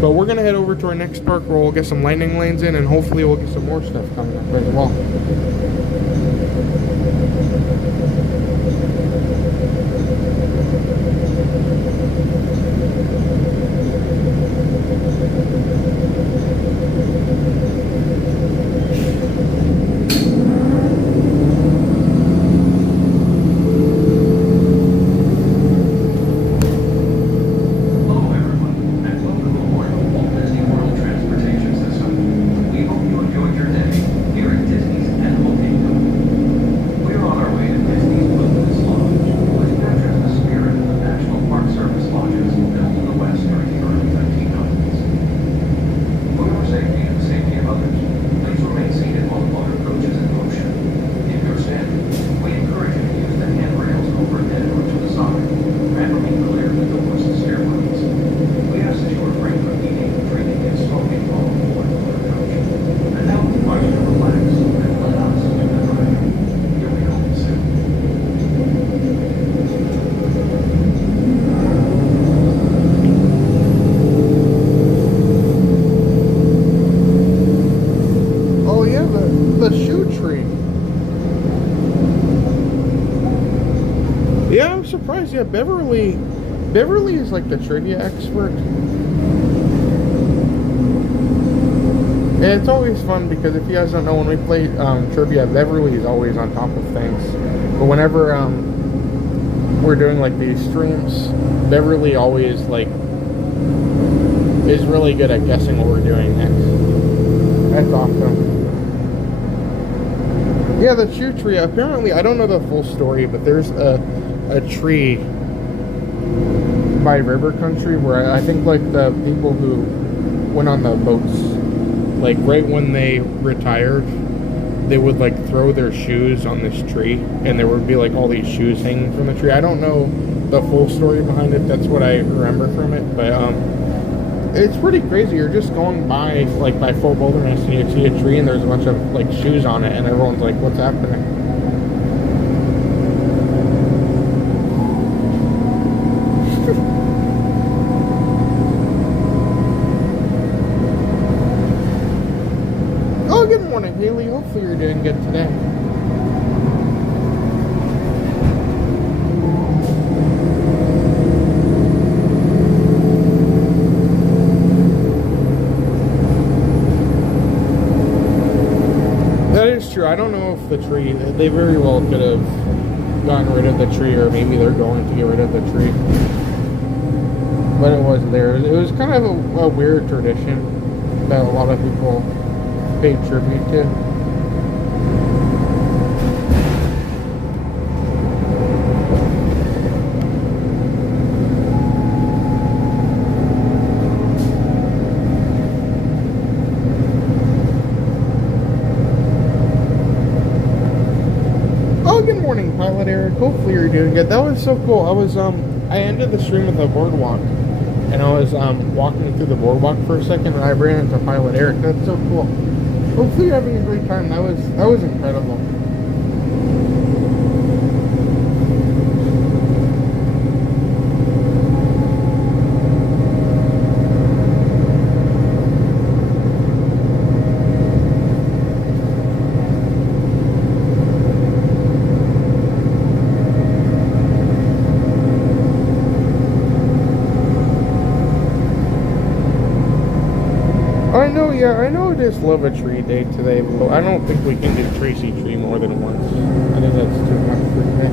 But we're going to head over to our next park where we'll get some lightning lanes in, and hopefully we'll get some more stuff coming up as well. Hello everyone, and welcome aboard the Walt Disney World Transportation System. We hope you enjoyed your day here at Disney's Animal Kingdom. We're on our way to Disney's Wilderness Lodge, which captures the spirit of the National Park Service lodges built in the West during the early 1900s. For your safety and the safety of others, please remain seated while the boat approaches in motion. If you're standing, we encourage you to use the handrails overhead or to the side, and remain clear of the doors and stairwells. We ask that you refrain from eating, drinking, and smoking while aboard the motor coach. And now we invite you to relax and let us do the driving. You'll be home soon. Oh yeah, the shoe tree. Yeah, I'm surprised. Yeah, Beverly is like the trivia expert. And it's always fun because if you guys don't know, when we play trivia, Beverly is always on top of things. But whenever we're doing like these streams, Beverly always like is really good at guessing what we're doing next. That's awesome. Yeah, the shoe tree. Apparently, I don't know the full story, but there's a tree by River Country where I think like the people who went on the boats, like right when they retired, they would like throw their shoes on this tree, and there would be like all these shoes hanging from the tree. I don't know the full story behind it. That's what I remember from it, but it's pretty crazy. You're just going by like by full wilderness and you see a tree and there's a bunch of like shoes on it, and everyone's like, what's happening? Oh, good morning, Haley. Hopefully you're doing good today. That is true. I don't know if the tree, they very well could have gotten rid of the tree, or maybe they're going to get rid of the tree. But it was there. It was kind of a weird tradition that a lot of people paid tribute to. Good morning, Pilot Eric. Hopefully you're doing good. That was so cool. I ended the stream with a boardwalk, and I was walking through the boardwalk for a second, and I ran into Pilot Eric. That's so cool. Hopefully you're having a great time. That was incredible. Yeah, I know it is Love a Tree Day today, but I don't think we can do Tracy Tree more than once. I think that's too much for today.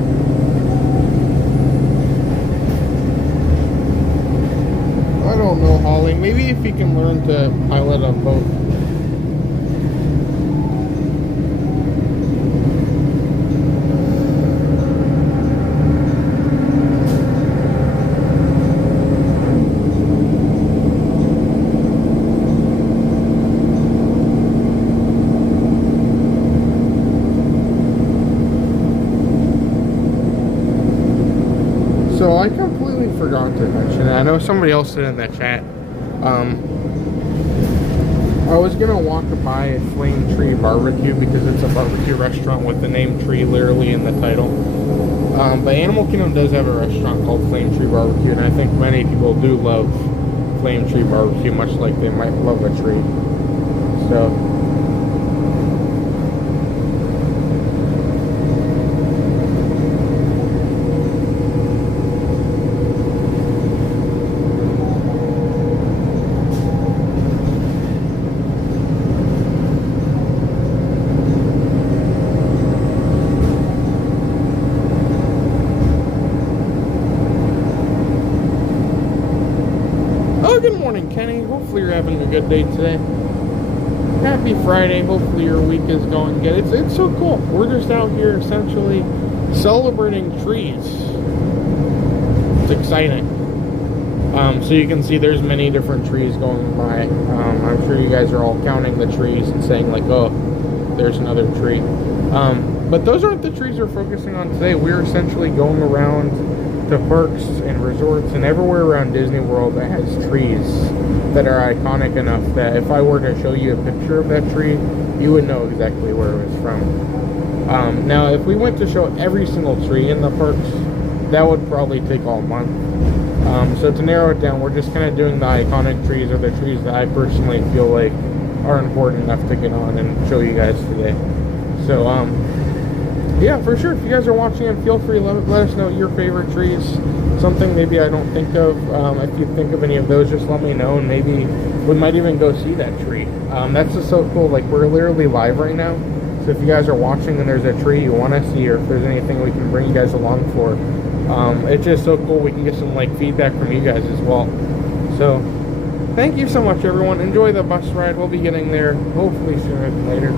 I don't know, Holly. Maybe if you can learn to pilot a boat. So I completely forgot to mention it. I know somebody else did in the chat. I was gonna walk by Flame Tree Barbecue because it's a barbecue restaurant with the name Tree literally in the title. But Animal Kingdom does have a restaurant called Flame Tree Barbecue, and I think many people do love Flame Tree Barbecue, much like they might love a tree. So. Good morning, Kenny. Hopefully you're having a good day today. Happy Friday. Hopefully your week is going good. It's so cool. We're just out here essentially celebrating trees. It's exciting. So you can see there's many different trees going by. I'm sure you guys are all counting the trees and saying like, oh, there's another tree. But those aren't the trees we're focusing on today. We're essentially going around to parks and resorts and everywhere around Disney World that has trees that are iconic enough that if I were to show you a picture of that tree, you would know exactly where it was from. Now, if we went to show every single tree in the parks, that would probably take all month. So to narrow it down, we're just kind of doing the iconic trees or the trees that I personally feel like are important enough to get on and show you guys today. So, yeah, for sure. If you guys are watching it, feel free to let us know your favorite trees. Something maybe I don't think of. If you think of any of those, just let me know, and maybe we might even go see that tree. That's just so cool. Like, we're literally live right now. So if you guys are watching and there's a tree you want to see, or if there's anything we can bring you guys along for, it's just so cool. We can get some like feedback from you guys as well. So thank you so much, everyone. Enjoy the bus ride. We'll be getting there hopefully sooner than later.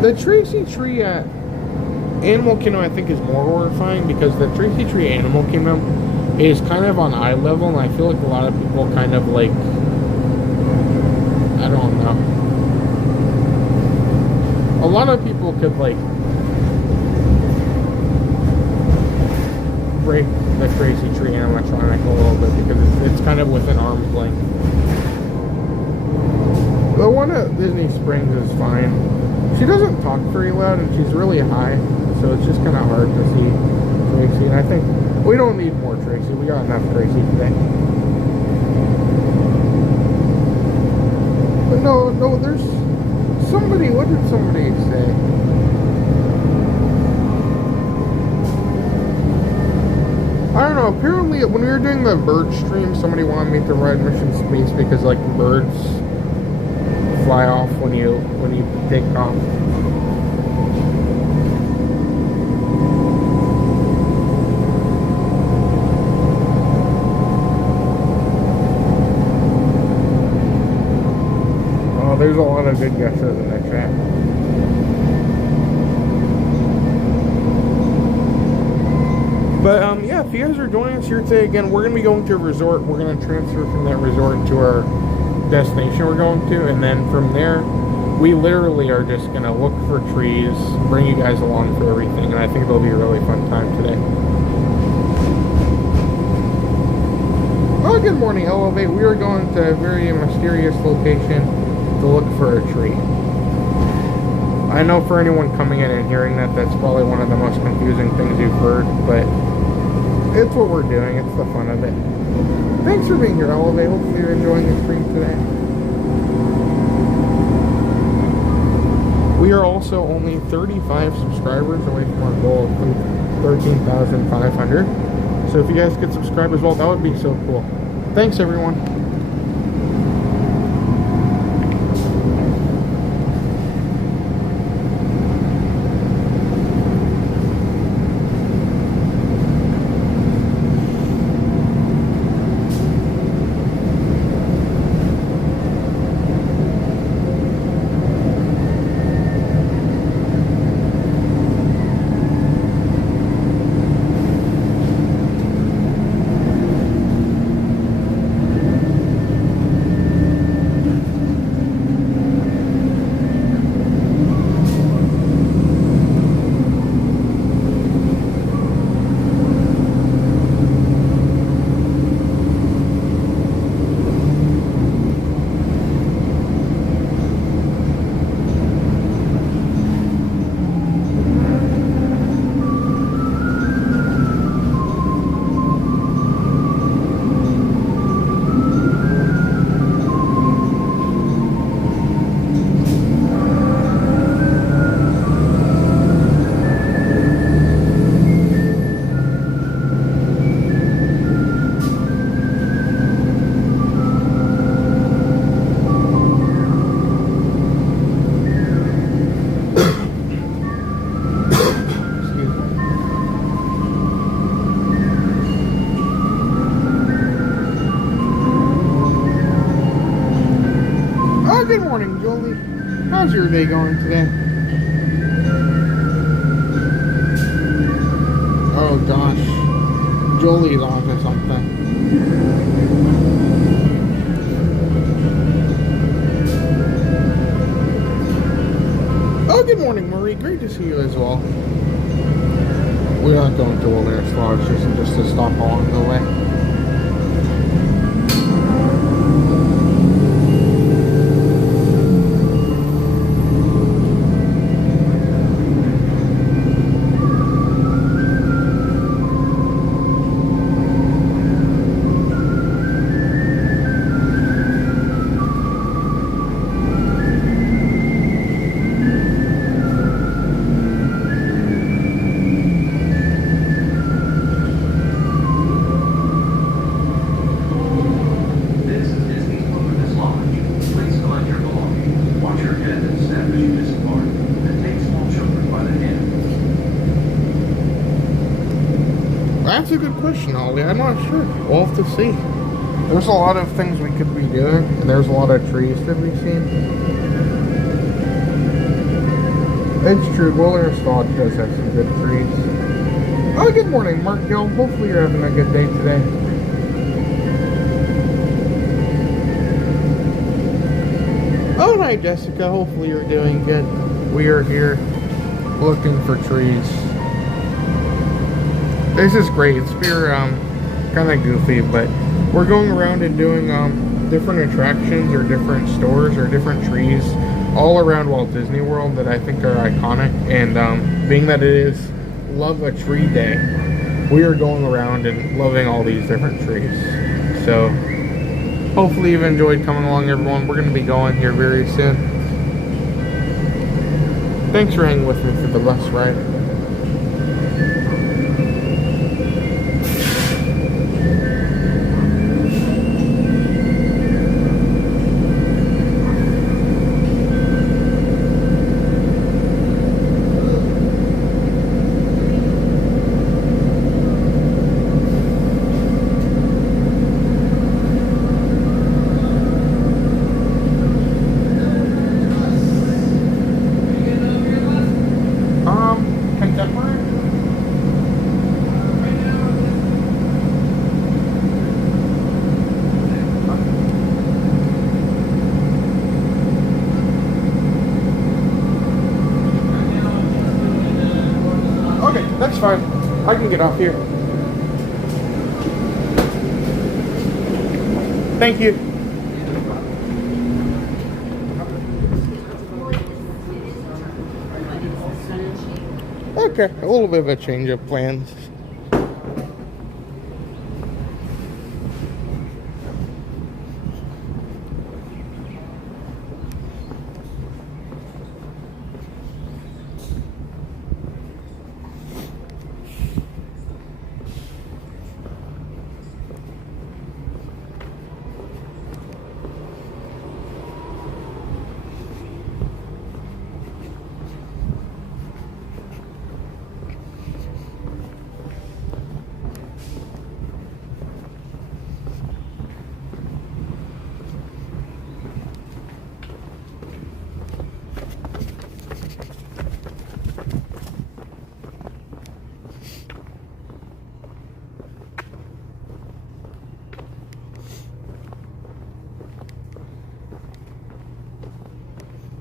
The Tracy Tree at Animal Kingdom, I think, is more horrifying because the Tracy Tree Animal Kingdom is kind of on eye level, and I feel like a lot of people kind of like, I don't know. A lot of people could like break the Tracy Tree animatronic a little bit because it's kind of within arm's length. The one at Disney Springs is fine. She doesn't talk very loud and she's really high, so it's just kind of hard to see Tracy. And I think we don't need more Tracy. We got enough Tracy today. But no, there's somebody. What did somebody say? I don't know. Apparently, when we were doing the bird stream, somebody wanted me to ride Mission Space because like birds fly off when you take off. Oh, there's a lot of good guesses in that chat. But yeah, if you guys are joining us here today, again, we're gonna be going to a resort. We're gonna transfer from that resort to our destination we're going to, and then from there we literally are just gonna look for trees, bring you guys along for everything, and I think it'll be a really fun time today. Oh, good morning, Elevate. We are going to a very mysterious location to look for a tree. I know for anyone coming in and hearing that, that's probably one of the most confusing things you've heard, but it's what we're doing. It's the fun of it. Thanks for being here, Olive. Hopefully you're enjoying the stream today. We are also only 35 subscribers away from our goal of 13,500. So if you guys could subscribe as well, that would be so cool. Thanks, everyone. Good morning, Jolie. How's your day going today? Oh gosh, Jolie's onto something. Oh, good morning, Marie. Great to see you as well. We aren't going to Wilderness Lodge, just to stop along the way. That's a good question, Ollie. I'm not sure. We'll have to see. There's a lot of things we could be doing, and there's a lot of trees to be seen. It's true, Wilderness Lodge does have some good trees. Oh, good morning, Mark Gill. Hopefully you're having a good day today. Oh, hi, Jessica. Hopefully you're doing good. We are here looking for trees. This is great. It's kind of goofy, but we're going around and doing different attractions or different stores or different trees all around Walt Disney World that I think are iconic. And being that it is Love a Tree Day, we are going around and loving all these different trees. So hopefully you've enjoyed coming along, everyone. We're going to be going here very soon. Thanks for hanging with me for the bus ride. That's fine. I can get off here. Thank you. Okay, a little bit of a change of plans.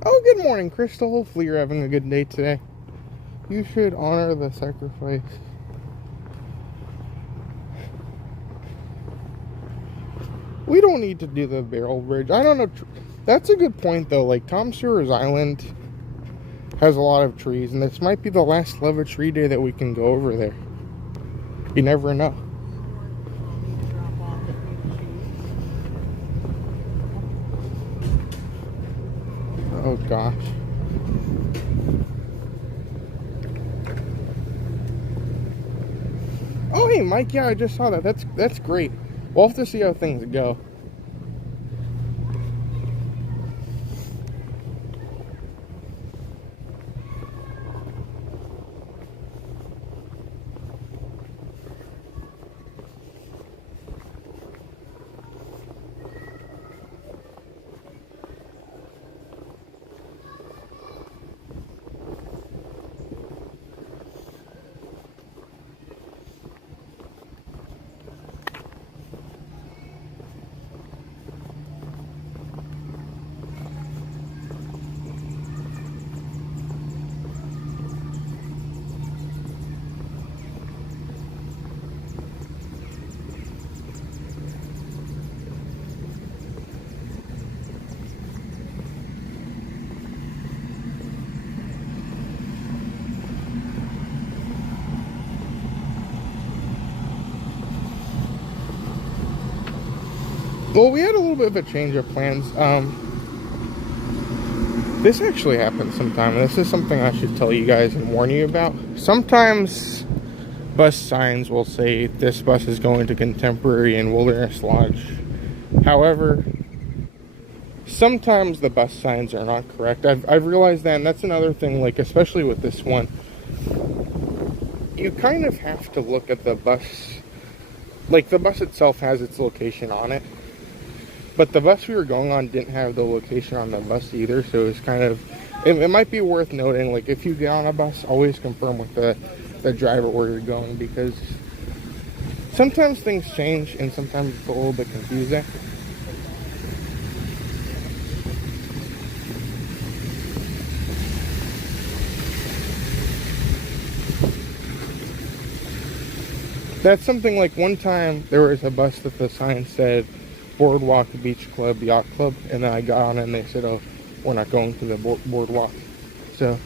Oh, good morning, Crystal. Hopefully you're having a good day today. You should honor the sacrifice. We don't need to do the barrel bridge. I don't know. That's a good point, though. Like, Tom Sawyer's Island has a lot of trees, and this might be the last Love a Tree Day that we can go over there. You never know. Oh gosh. Oh hey Mike, yeah, I just saw that. That's great. We'll have to see how things go. Well, we had a little bit of a change of plans. This actually happens sometime, and this is something I should tell you guys and warn you about. Sometimes bus signs will say this bus is going to Contemporary and Wilderness Lodge. However, sometimes the bus signs are not correct. I've realized that, and that's another thing, like, especially with this one. You kind of have to look at the bus. Like, the bus itself has its location on it. But the bus we were going on didn't have the location on the bus either, so it's kind of, it might be worth noting, like, if you get on a bus, always confirm with the driver where you're going, because sometimes things change and sometimes it's a little bit confusing. That's something, like, one time there was a bus that the sign said Boardwalk Beach Club Yacht Club, and then I got on it and they said, oh, we're not going to the boardwalk. So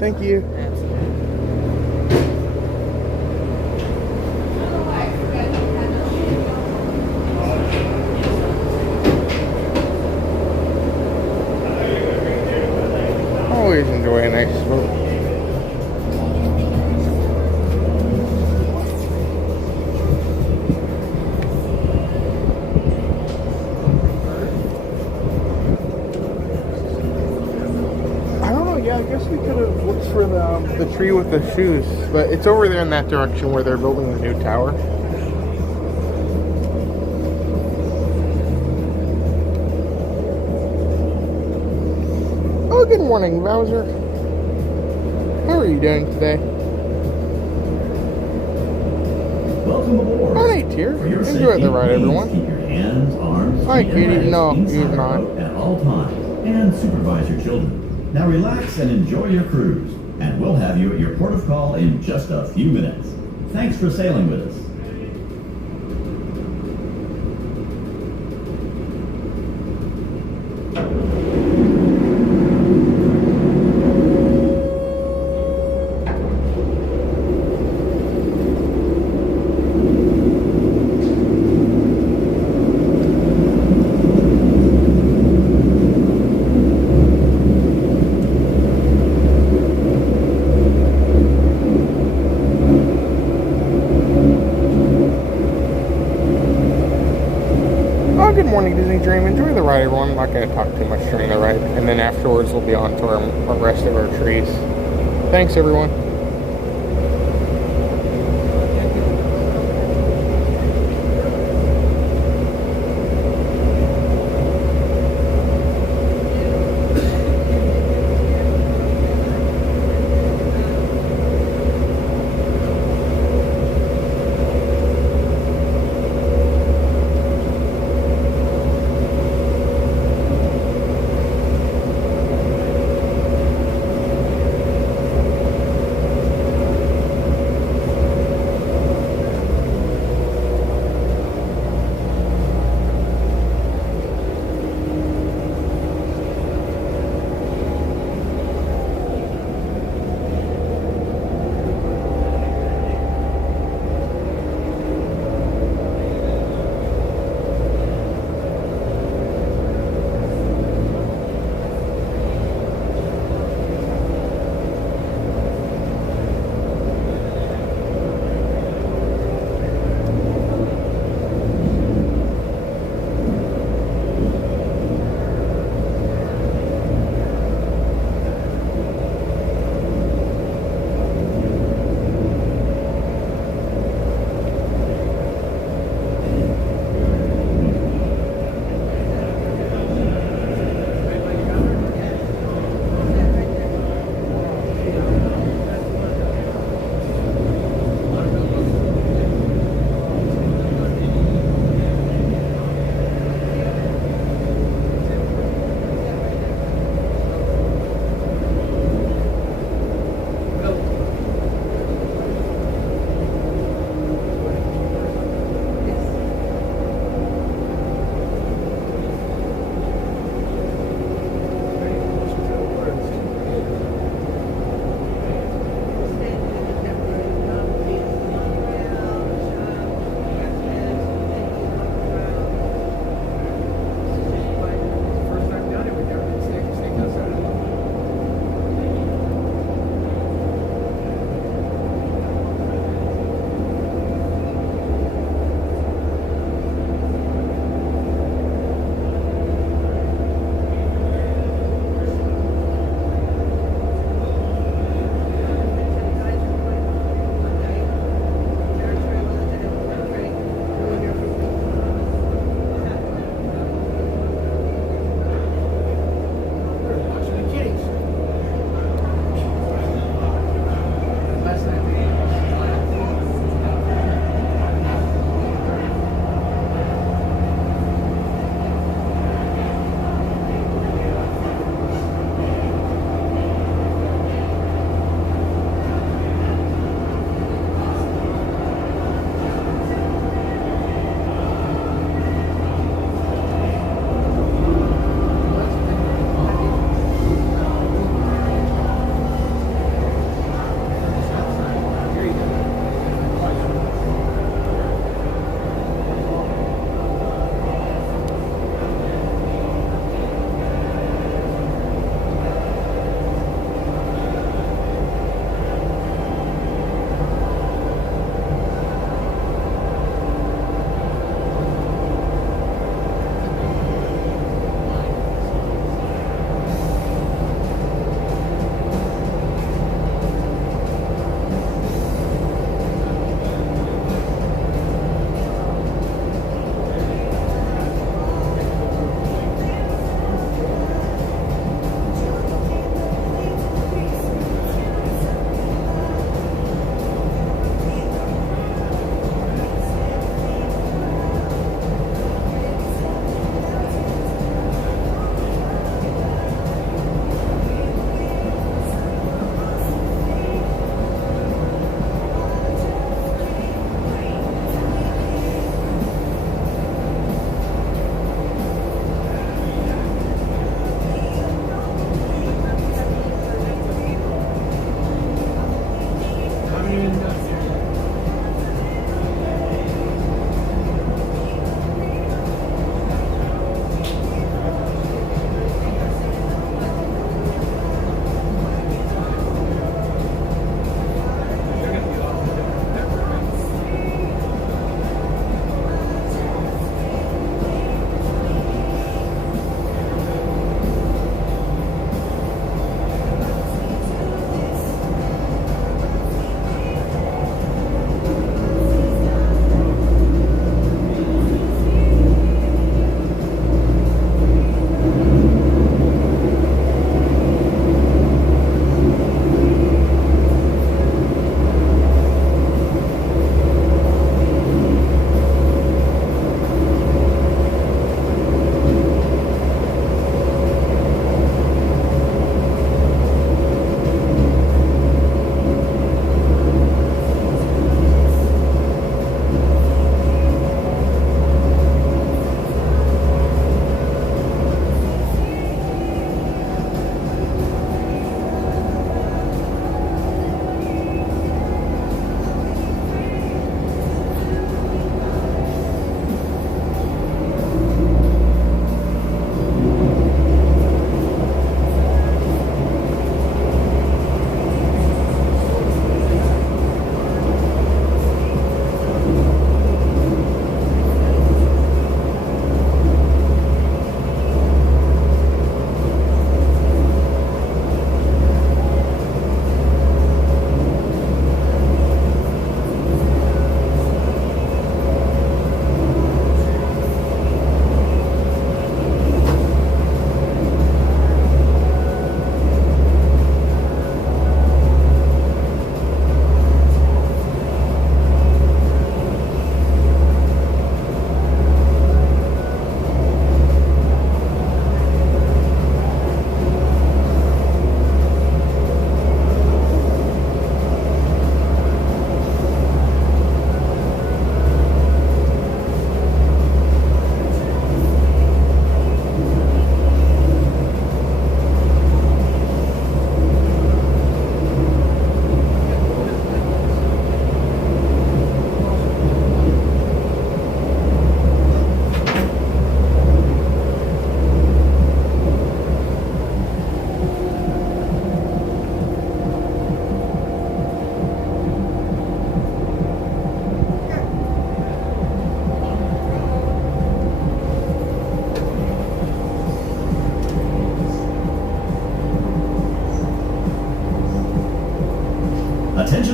thank you. the tree with the shoes, but it's over there in that direction where they're building the new tower. Oh, good morning, Bowser. How are you doing today? Welcome aboard. All right, dear. For your Enjoy safety, the ride, please everyone. keep your hands, arms, Hi, feet, and Katie. legs No, inside he's the not. boat at all times, and supervise your children. Now relax and enjoy your cruise, and we'll have you at your port of call in just a few minutes. Thanks for sailing with us. Good morning, Disney Dream. Enjoy the ride, everyone. I'm not going to talk too much during the ride. And then afterwards, we'll be on to our rest of our trees. Thanks, everyone.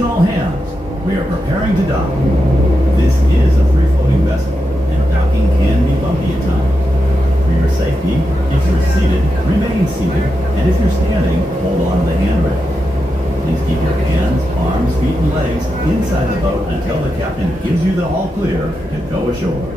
Attention all hands. We are preparing to dock. This is a free-floating vessel, and docking can be bumpy at times. For your safety, if you're seated, remain seated, and if you're standing, hold on to the handrail. Please keep your hands, arms, feet, and legs inside the boat until the captain gives you the all clear to go ashore.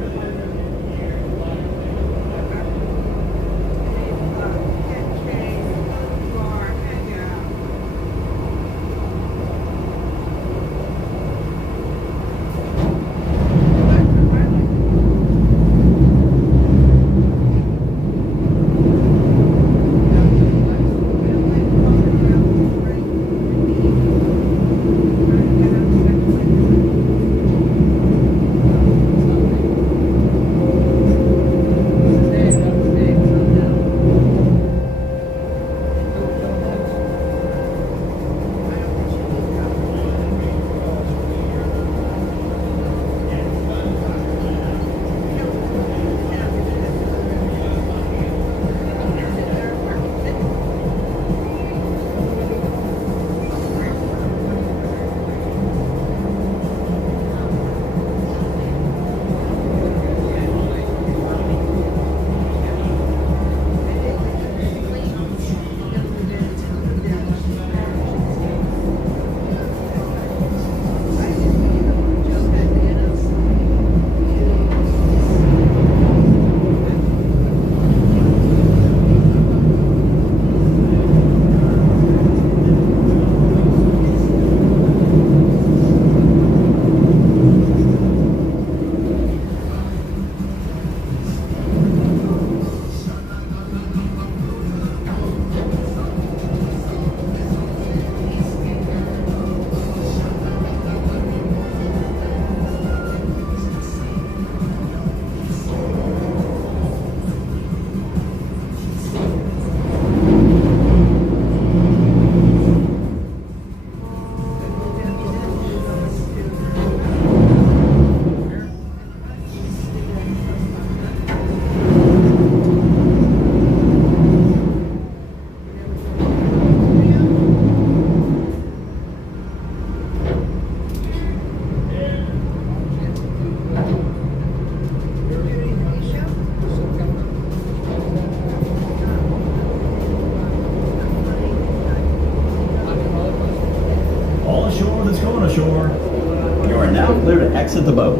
Exit the boat.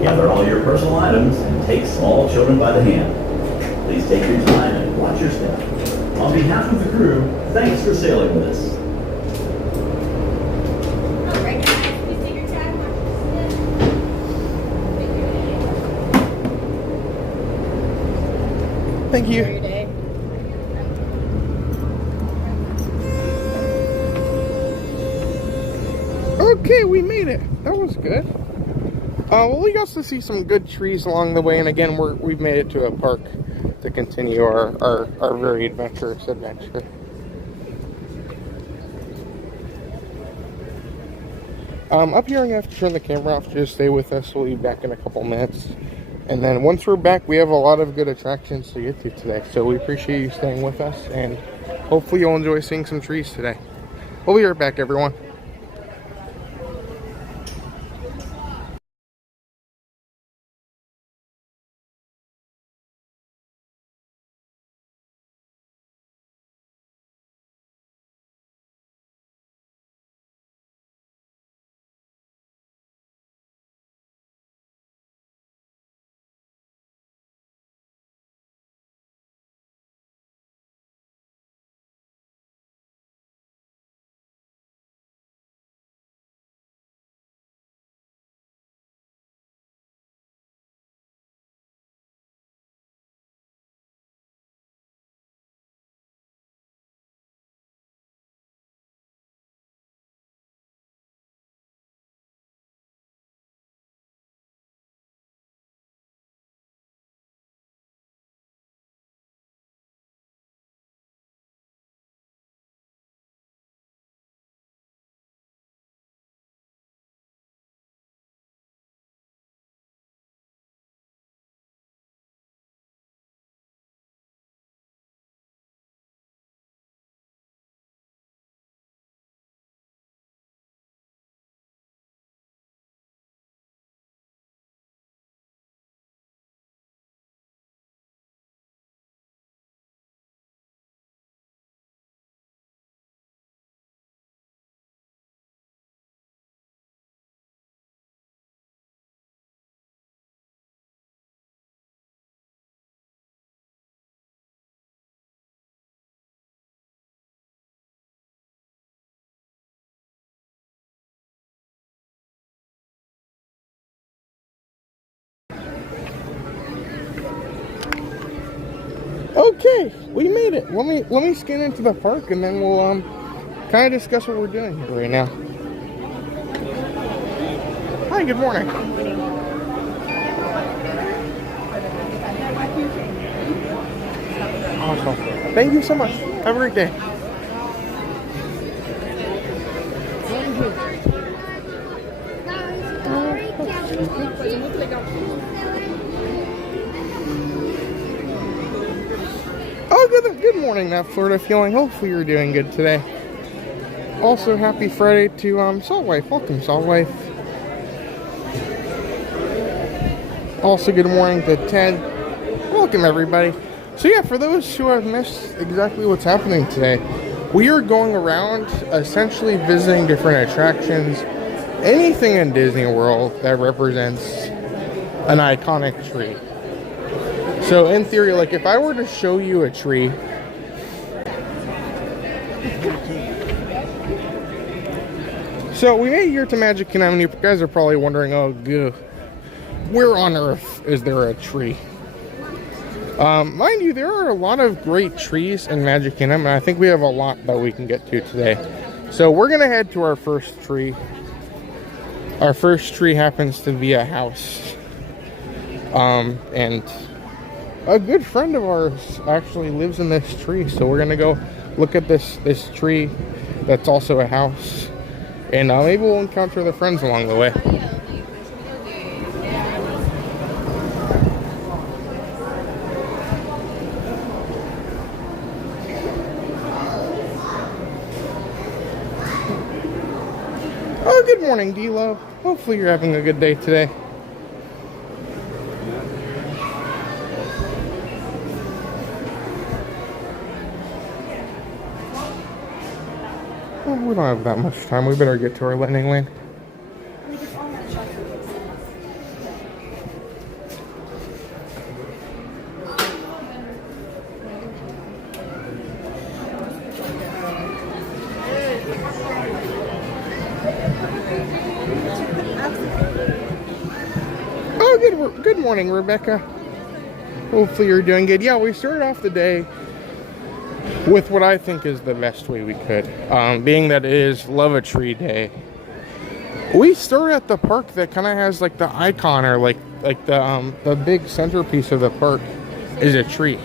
Gather all your personal items and take small children by the hand. Please take your time and watch your step. On behalf of the crew, thanks for sailing with us. Alright guys, please take your time. Thank you. Okay, we made it. That was good. Well, we got to see some good trees along the way, and again, we've made it to a park to continue our very adventurous adventure. Up here, I'm going to have to turn the camera off. Just stay with us. We'll be back in a couple minutes. And then once we're back, we have a lot of good attractions to get to today. So we appreciate you staying with us, and hopefully you'll enjoy seeing some trees today. We'll be right back, everyone. Okay, we made it. Let me scan into the park and then we'll kind of discuss what we're doing here right now. Hi, good morning. Awesome. Thank you so much. Have a great day. Oh, good morning, that Florida feeling. Hopefully you're doing good today. Also, happy Friday to Salt Wife. Welcome, Salt Wife. Also, good morning to Ted. Welcome, everybody. So yeah, for those who have missed exactly what's happening today, we are going around essentially visiting different attractions, anything in Disney World that represents an iconic tree. So in theory, like if I were to show you a tree, so we made it here to Magic Kingdom, and you guys are probably wondering, oh, where on earth is there a tree? Mind you, there are a lot of great trees in Magic Kingdom, and I think we have a lot that we can get to today. So we're gonna head to our first tree. Our first tree happens to be a house. And a good friend of ours actually lives in this tree, so we're gonna go look at this tree that's also a house, and maybe we'll encounter the friends along the way. Oh, good morning, D-Love. Hopefully you're having a good day today. We don't have that much time. We better get to our landing lane. Oh, good morning, Rebecca. Hopefully you're doing good. Yeah, we started off the day with what I think is the best way we could, being that it is Love a Tree Day. We started at the park that kind of has like the icon, or like the big centerpiece of the park is a tree.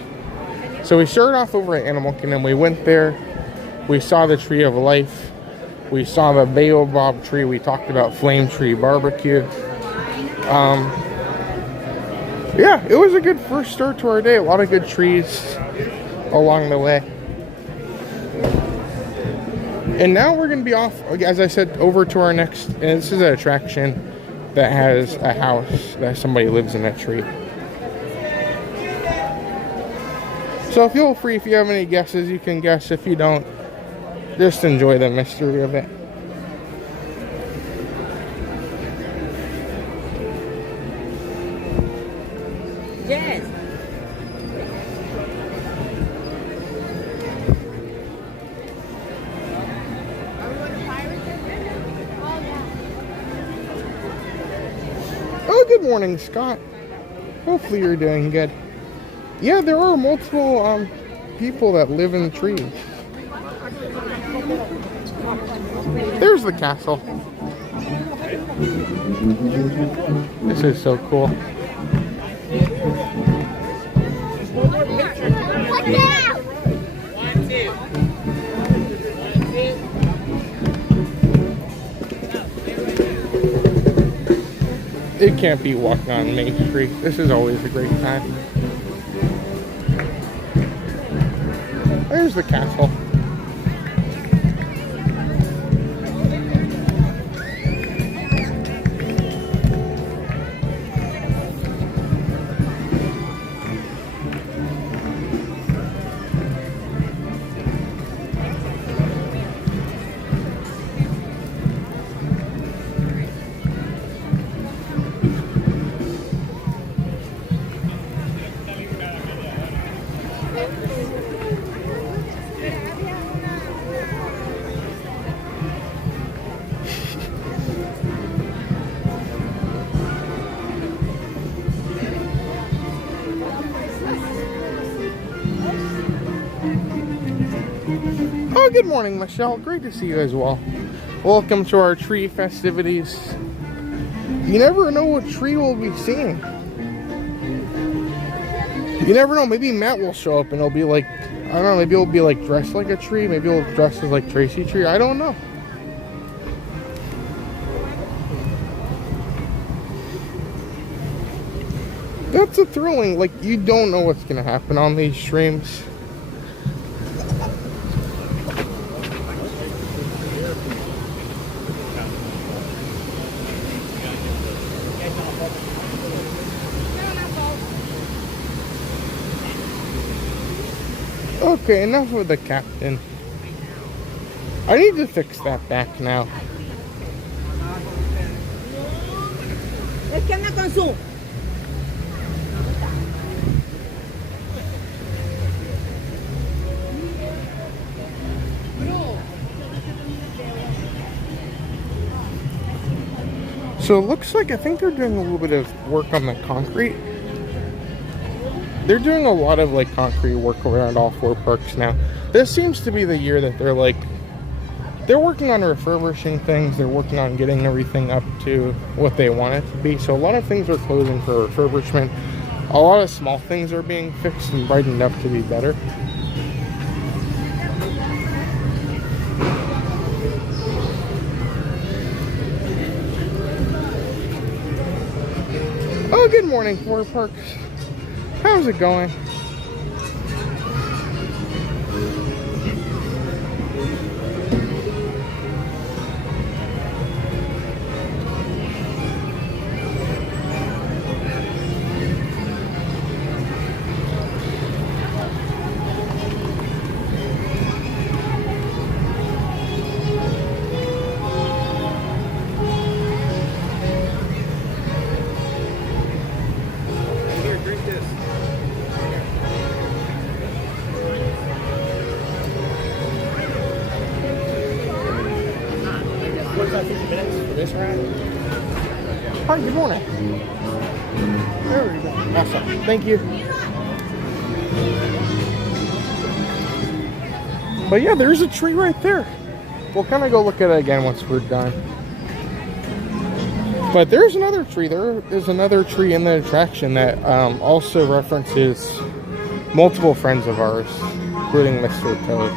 So we started off over at Animal Kingdom. We went there, we saw the Tree of Life, we saw the baobab tree, we talked about Flame Tree Barbecue. Yeah, it was a good first start to our day. A lot of good trees along the way. And now we're going to be off, as I said, over to our next, and this is an attraction that has a house that somebody lives in that tree. So feel free, if you have any guesses, you can guess. If you don't, just enjoy the mystery of it. Yes. Oh, good morning, Scott. Hopefully you're doing good. Yeah, there are multiple people that live in trees. There's the castle. This is so cool. It can't be walking on Main Street. This is always a great time. There's the castle. good morning, Michelle. Great to see you as well. Welcome to our tree festivities. You never know what tree we'll be seeing. You never know. Maybe Matt will show up and it'll be like, I don't know, maybe he'll be like dressed like a tree. Maybe he'll dress as like Tracy Tree. I don't know. That's a thrilling, like, you don't know what's going to happen on these streams. Okay, enough of the captain. I need to fix that back now. Es que anda con su. So it looks like, I think they're doing a little bit of work on the concrete. They're doing a lot of like concrete work around all 4 parks now. This seems to be the year that they're like, they're working on refurbishing things. They're working on getting everything up to what they want it to be. So a lot of things are closing for refurbishment. A lot of small things are being fixed and brightened up to be better. Oh, good morning, 4 Parks. How's it going? Hi, good morning. There we go. Awesome. Thank you. But yeah, there's a tree right there. We'll kind of go look at it again once we're done. But there's another tree. There is another tree in the attraction that also references multiple friends of ours, including Mr. Toad.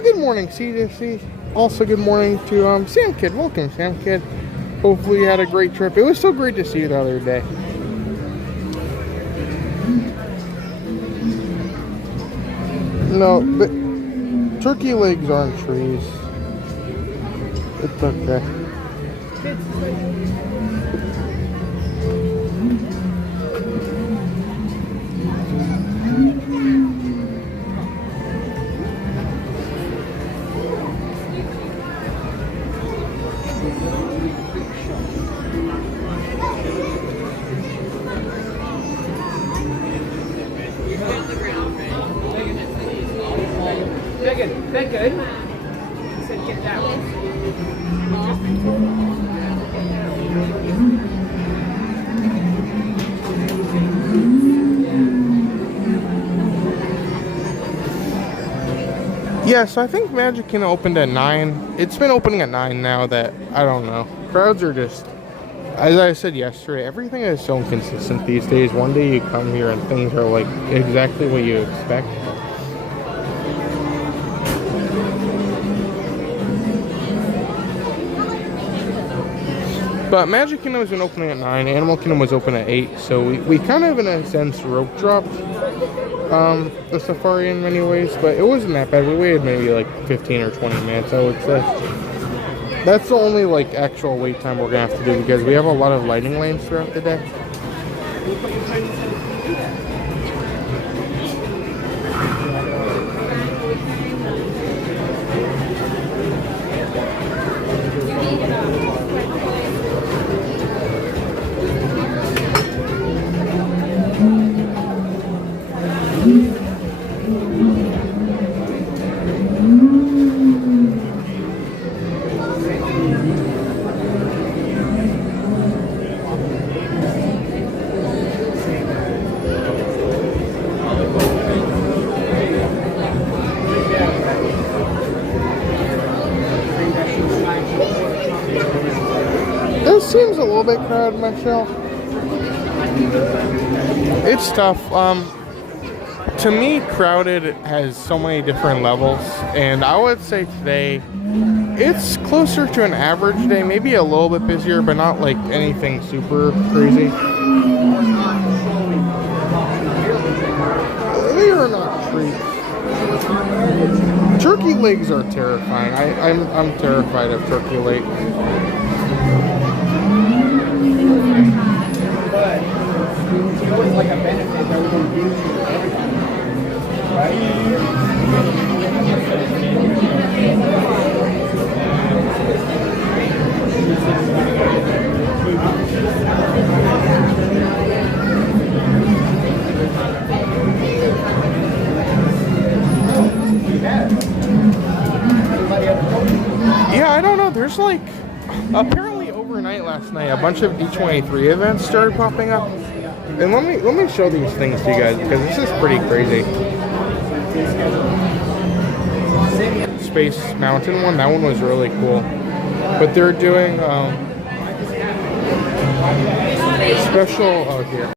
Good morning, CDC. Also, good morning to Sam Kid. Welcome, Sam Kid. Hopefully you had a great trip. It was so great to see you the other day. No, but turkey legs aren't trees. It's okay. That good? He said get that one. Yeah, so I think Magic Kingdom opened at 9. It's been opening at 9 now that, I don't know. Crowds are just, as I said yesterday, everything is so inconsistent these days. One day you come here and things are like exactly what you expect. But Magic Kingdom has been opening at 9, Animal Kingdom was open at 8, so we kind of, in a sense, rope dropped the safari in many ways, but it wasn't that bad. We waited maybe like 15 or 20 minutes, I would say. That's the only like actual wait time we're going to have to do because we have a lot of lighting lanes throughout the day. bit crowded myself. It's tough. To me, crowded has so many different levels, and I would say today it's closer to an average day, maybe a little bit busier, but not like anything super crazy. They are not treats. Turkey legs are terrifying. I'm terrified of turkey legs. But it's always like a benefit that we don't give to everybody, right? Yeah, I don't know. There's like, apparently overnight last night, a bunch of D23 events started popping up. And let me show these things to you guys because this is pretty crazy. Space Mountain one, that one was really cool. But they're doing special out here.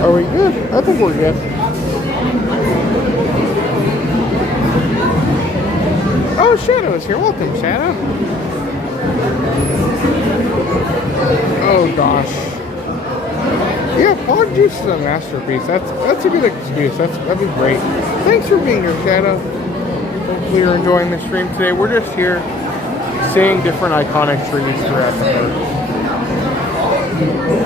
Are we good? I think we're good. Oh, Shadow is here. Welcome, Shadow. Oh gosh. Yeah, Pog Juice is a masterpiece. That's a good excuse. That'd be great. Thanks for being here, Shadow. Hopefully you're enjoying the stream today. We're just here seeing different iconic trees throughout the park.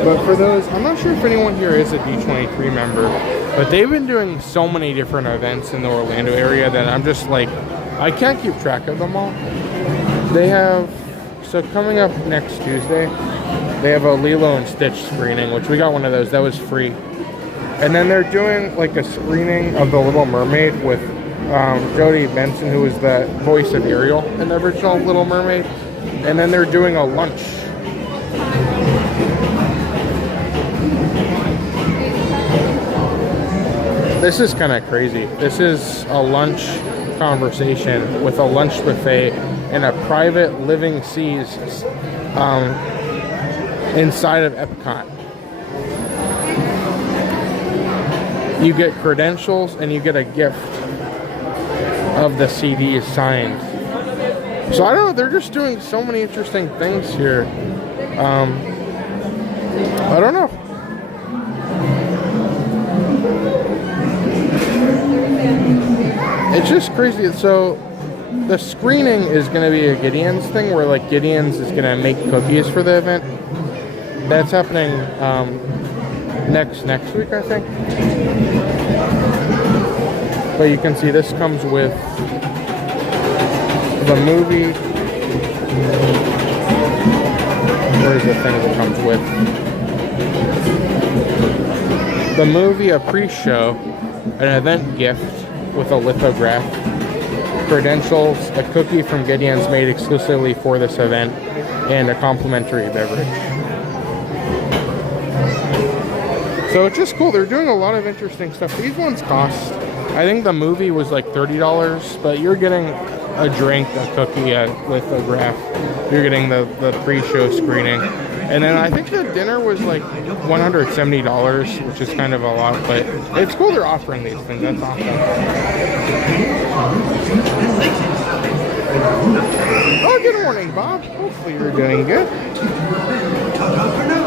But for those, I'm not sure if anyone here is a D23 member, but they've been doing so many different events in the Orlando area that I'm just like, I can't keep track of them all. They have, so coming up next Tuesday, they have a Lilo and Stitch screening, which we got one of those, that was free. And then they're doing like a screening of The Little Mermaid with Jodie Benson, who was the voice of Ariel in the original Little Mermaid. And then they're doing a lunch. This is kind of crazy. This is a lunch conversation with a lunch buffet in a private living seas inside of Epcot. You get credentials and you get a gift of the CDs signed. So I don't know, they're just doing so many interesting things here. I don't know. It's just crazy. So the screening is going to be a Gideon's thing where like Gideon's is going to make cookies for the event. That's happening next week, I think. But you can see this comes with the movie. Where's the thing that comes with? The movie, a pre-show, an event gift with a lithograph, credentials, a cookie from Gideon's made exclusively for this event, and a complimentary beverage. So it's just cool. They're doing a lot of interesting stuff. These ones cost, I think the movie was like $30, but you're getting a drink, a cookie, a lithograph. You're getting the pre-show screening. And then I think the dinner was like $170, which is kind of a lot, but it's cool they're offering these things. That's awesome. Oh, good morning, Bob. Hopefully you're doing good.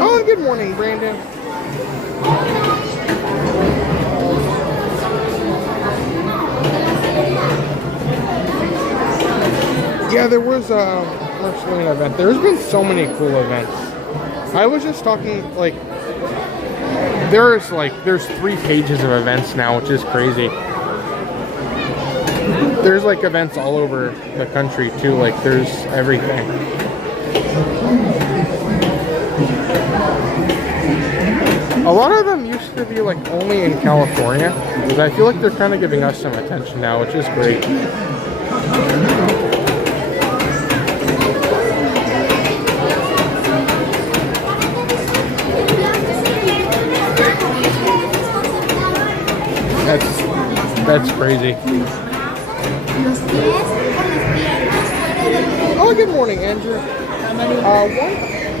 Oh, and good morning, Brandon. Yeah, there was a Marceline event. There's been so many cool events. I was just talking, like, there's 3 pages of events now, which is crazy. There's like events all over the country too, like there's everything. A lot of them used to be like only in California, but I feel like they're kind of giving us some attention now, which is great. That's crazy. Oh, good morning, Andrew.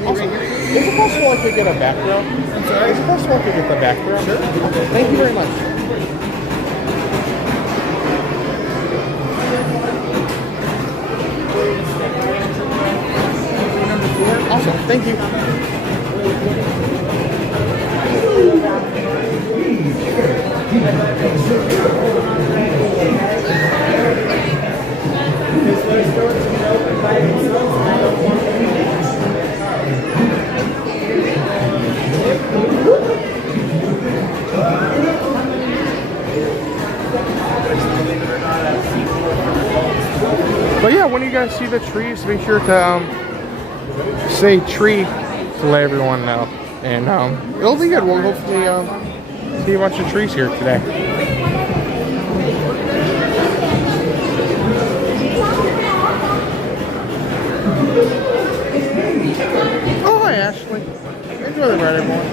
Also, is it possible I could get a back row? I'm sorry? Is it possible I could get the back row? Sure. Thank you very much. Awesome, thank you. But yeah, when you guys see the trees, be sure to say tree to let everyone know. And it'll be good. We'll hopefully see a bunch of trees here today. Oh, hi, Ashley. Enjoy the ride, everyone.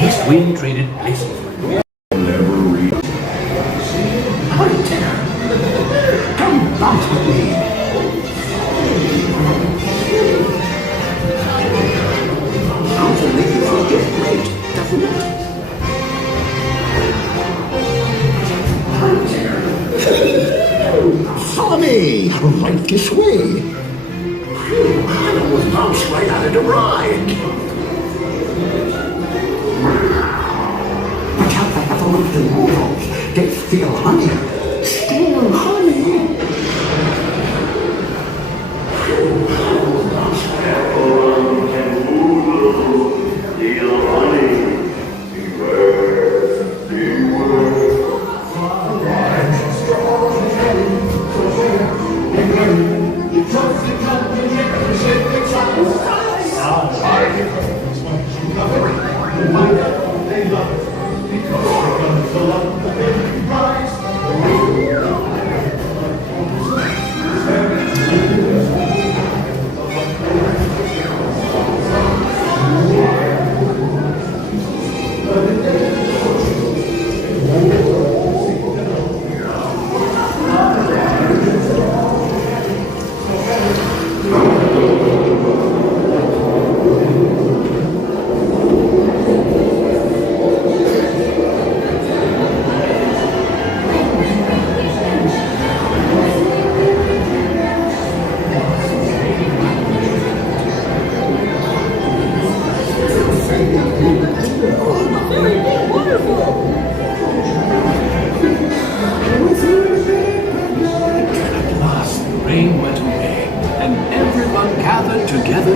East wind traded places. Never read. Hunter, come bounce with me. Sounds will make you feel just great, doesn't it? Hunter, follow me, right this way. Phew, I almost bounced right out of the ride. Watch out for the walls. They feel honey. Still honey.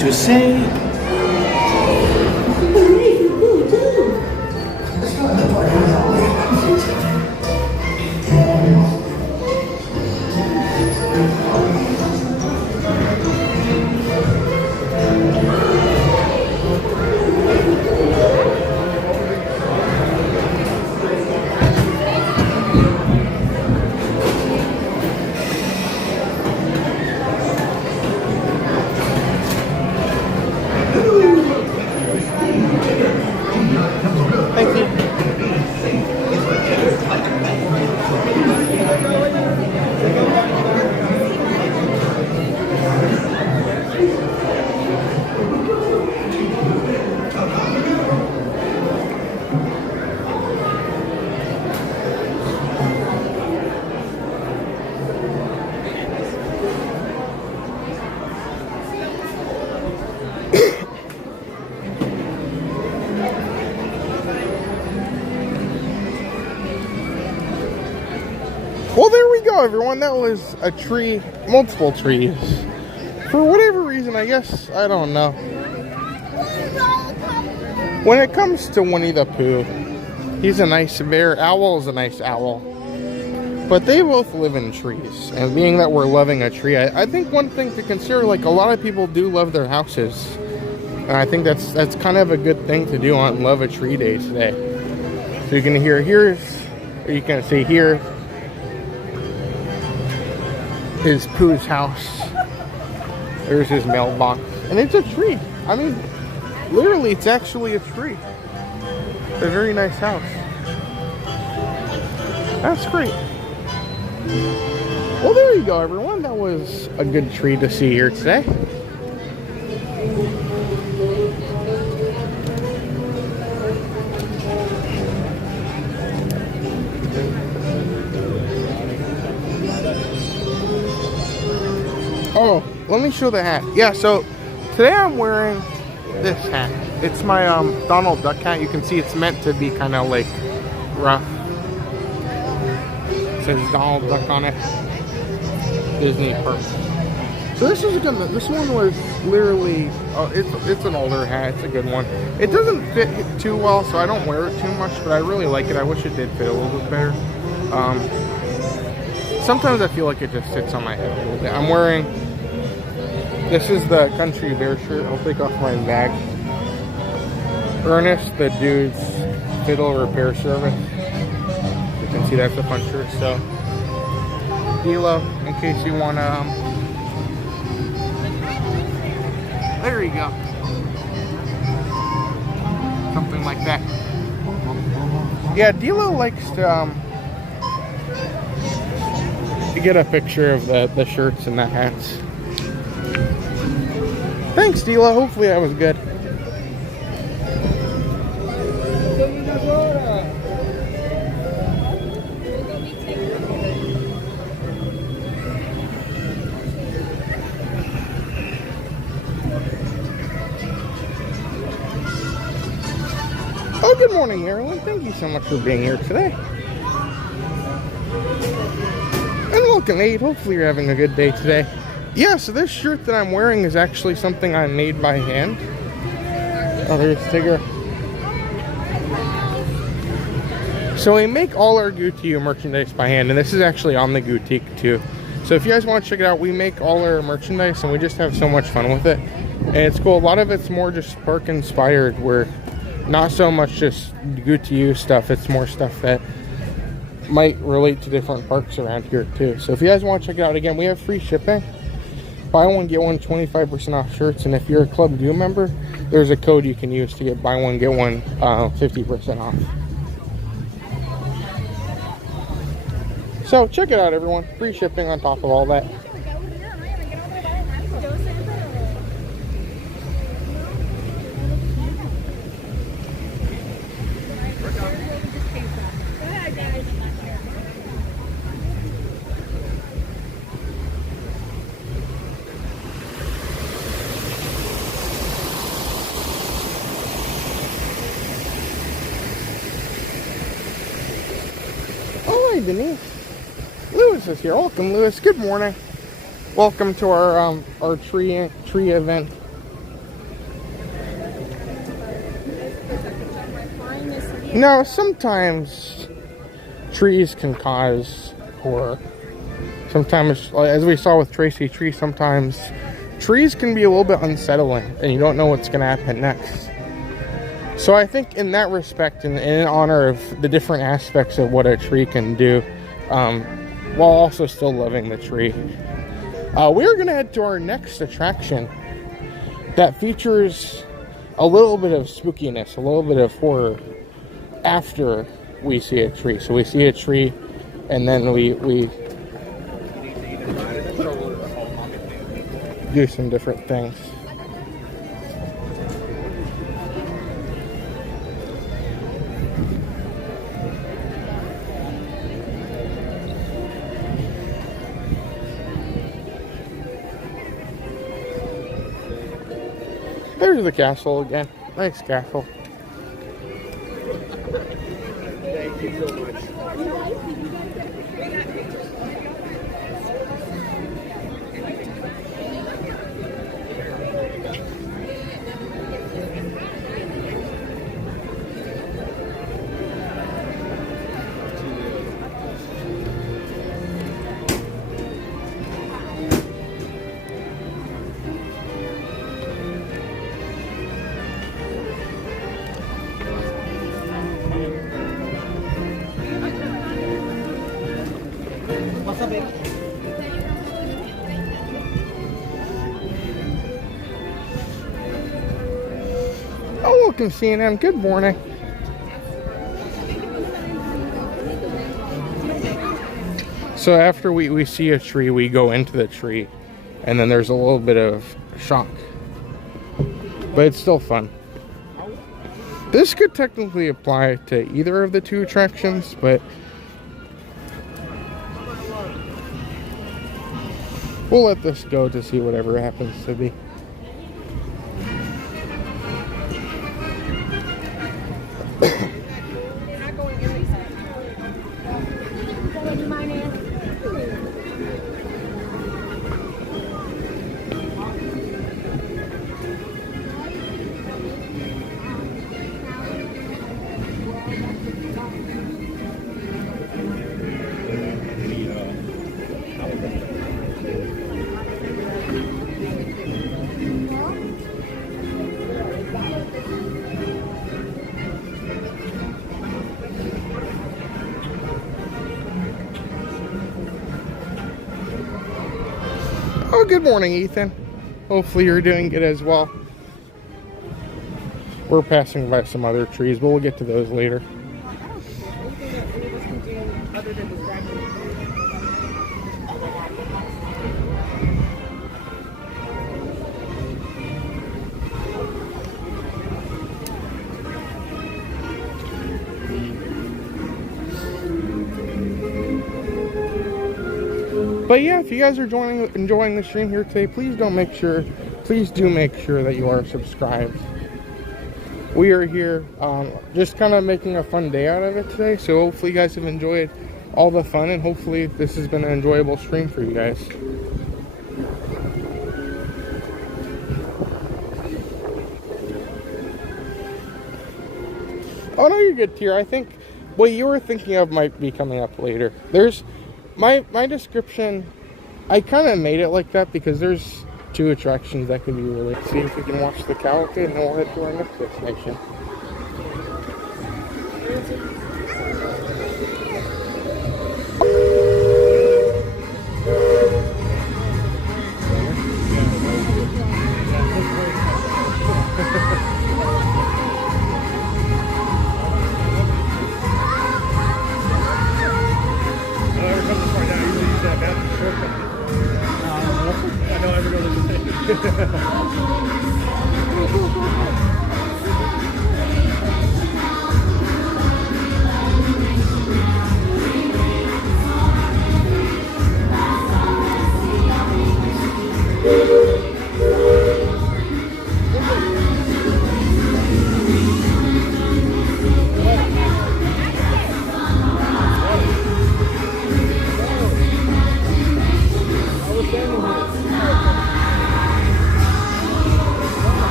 To say Well, there we go, everyone. That was a tree, multiple trees. For whatever reason, I guess, I don't know. When it comes to Winnie the Pooh, he's a nice bear. Owl is a nice owl. But they both live in trees. And being that we're loving a tree, I think one thing to consider, like, a lot of people do love their houses. And I think that's kind of a good thing to do on Love a Tree Day today. So you can hear you can see here is Pooh's house. There's his mailbox. And it's a tree. I mean, literally, it's actually a tree. It's a very nice house. That's great. Well, there you go, everyone. That was a good tree to see here today. Oh, let me show the hat. Yeah, so today I'm wearing this hat. It's my Donald Duck hat. You can see it's meant to be kind of like rough. It says Donald Duck on it. Disney Park. So this is a good one. This one was literally, it's an older hat. It's a good one. It doesn't fit too well, so I don't wear it too much, but I really like it. I wish it did fit a little bit better. Sometimes I feel like it just sits on my head a little bit. I'm wearing, this is the Country Bear shirt. I'll take off my bag. Ernest, the dude's fiddle repair service. You can see that's a fun shirt. So, Dilo, in case you want to, there you go. Something like that. Yeah, Dilo likes to get a picture of the shirts and the hats. Thanks, Dilo. Hopefully that was good. Oh, good morning, Marilyn. Thank you so much for being here today. And welcome, Aid. Hopefully you're having a good day today. Yeah, so this shirt that I'm wearing is actually something I made by hand. Oh, there's Tigger. So we make all our Goo merchandise by hand, and this is actually on the Gootique too. So if you guys want to check it out, we make all our merchandise, and we just have so much fun with it. And it's cool. A lot of it's more just park inspired, where not so much just Goo stuff. It's more stuff that might relate to different parks around here too. So if you guys want to check it out, again, we have free shipping. Buy one, get one, 25% off shirts. And if you're a Club Goo member, there's a code you can use to get buy one, get one 50% off. So check it out, everyone. Free shipping on top of all that. Denise. Lewis is here. Welcome, Lewis. Good morning. Welcome to our tree event. No, sometimes trees can cause horror. Sometimes, as we saw with Tracy Tree, sometimes trees can be a little bit unsettling, and you don't know what's going to happen next. So I think in that respect, in honor of the different aspects of what a tree can do, while also still loving the tree, we're going to head to our next attraction that features a little bit of spookiness, a little bit of horror after we see a tree. So we see a tree, and then we do some different things. There's the castle again. Nice castle. Thank you so much. Oh, welcome CNN. Good morning. So after we see a tree, we go into the tree, and then there's a little bit of shock. But it's still fun. This could technically apply to either of the two attractions, but we'll let this go to see whatever it happens to be. Oh, good morning, Ethan. Hopefully you're doing good as well. We're passing by some other trees, but we'll get to those later. But yeah, if you guys are enjoying the stream here today, please do make sure that you are subscribed. We are here just kind of making a fun day out of it today, so hopefully you guys have enjoyed all the fun, and hopefully this has been an enjoyable stream for you guys. Oh no, you're good, Tier. I think what you were thinking of might be coming up later. There's my description, I kind of made it like that because there's two attractions that could be really. See if we can watch the cavalcade, and then we'll head to our next destination.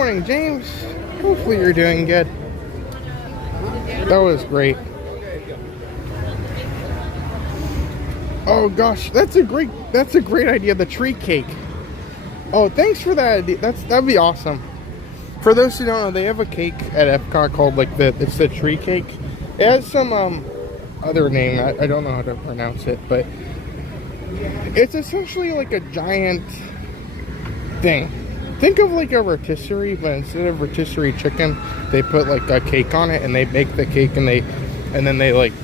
morning, James. Hopefully you're doing good. That was great. Oh gosh, that's a great idea, the tree cake. Oh, thanks for that idea. That'd be awesome. For those who don't know, they have a cake at Epcot called it's the tree cake. It has some other name. I don't know how to pronounce it, but it's essentially like a giant thing. Think of like a rotisserie, but instead of rotisserie chicken, they put like a cake on it, and they bake the cake, and then they like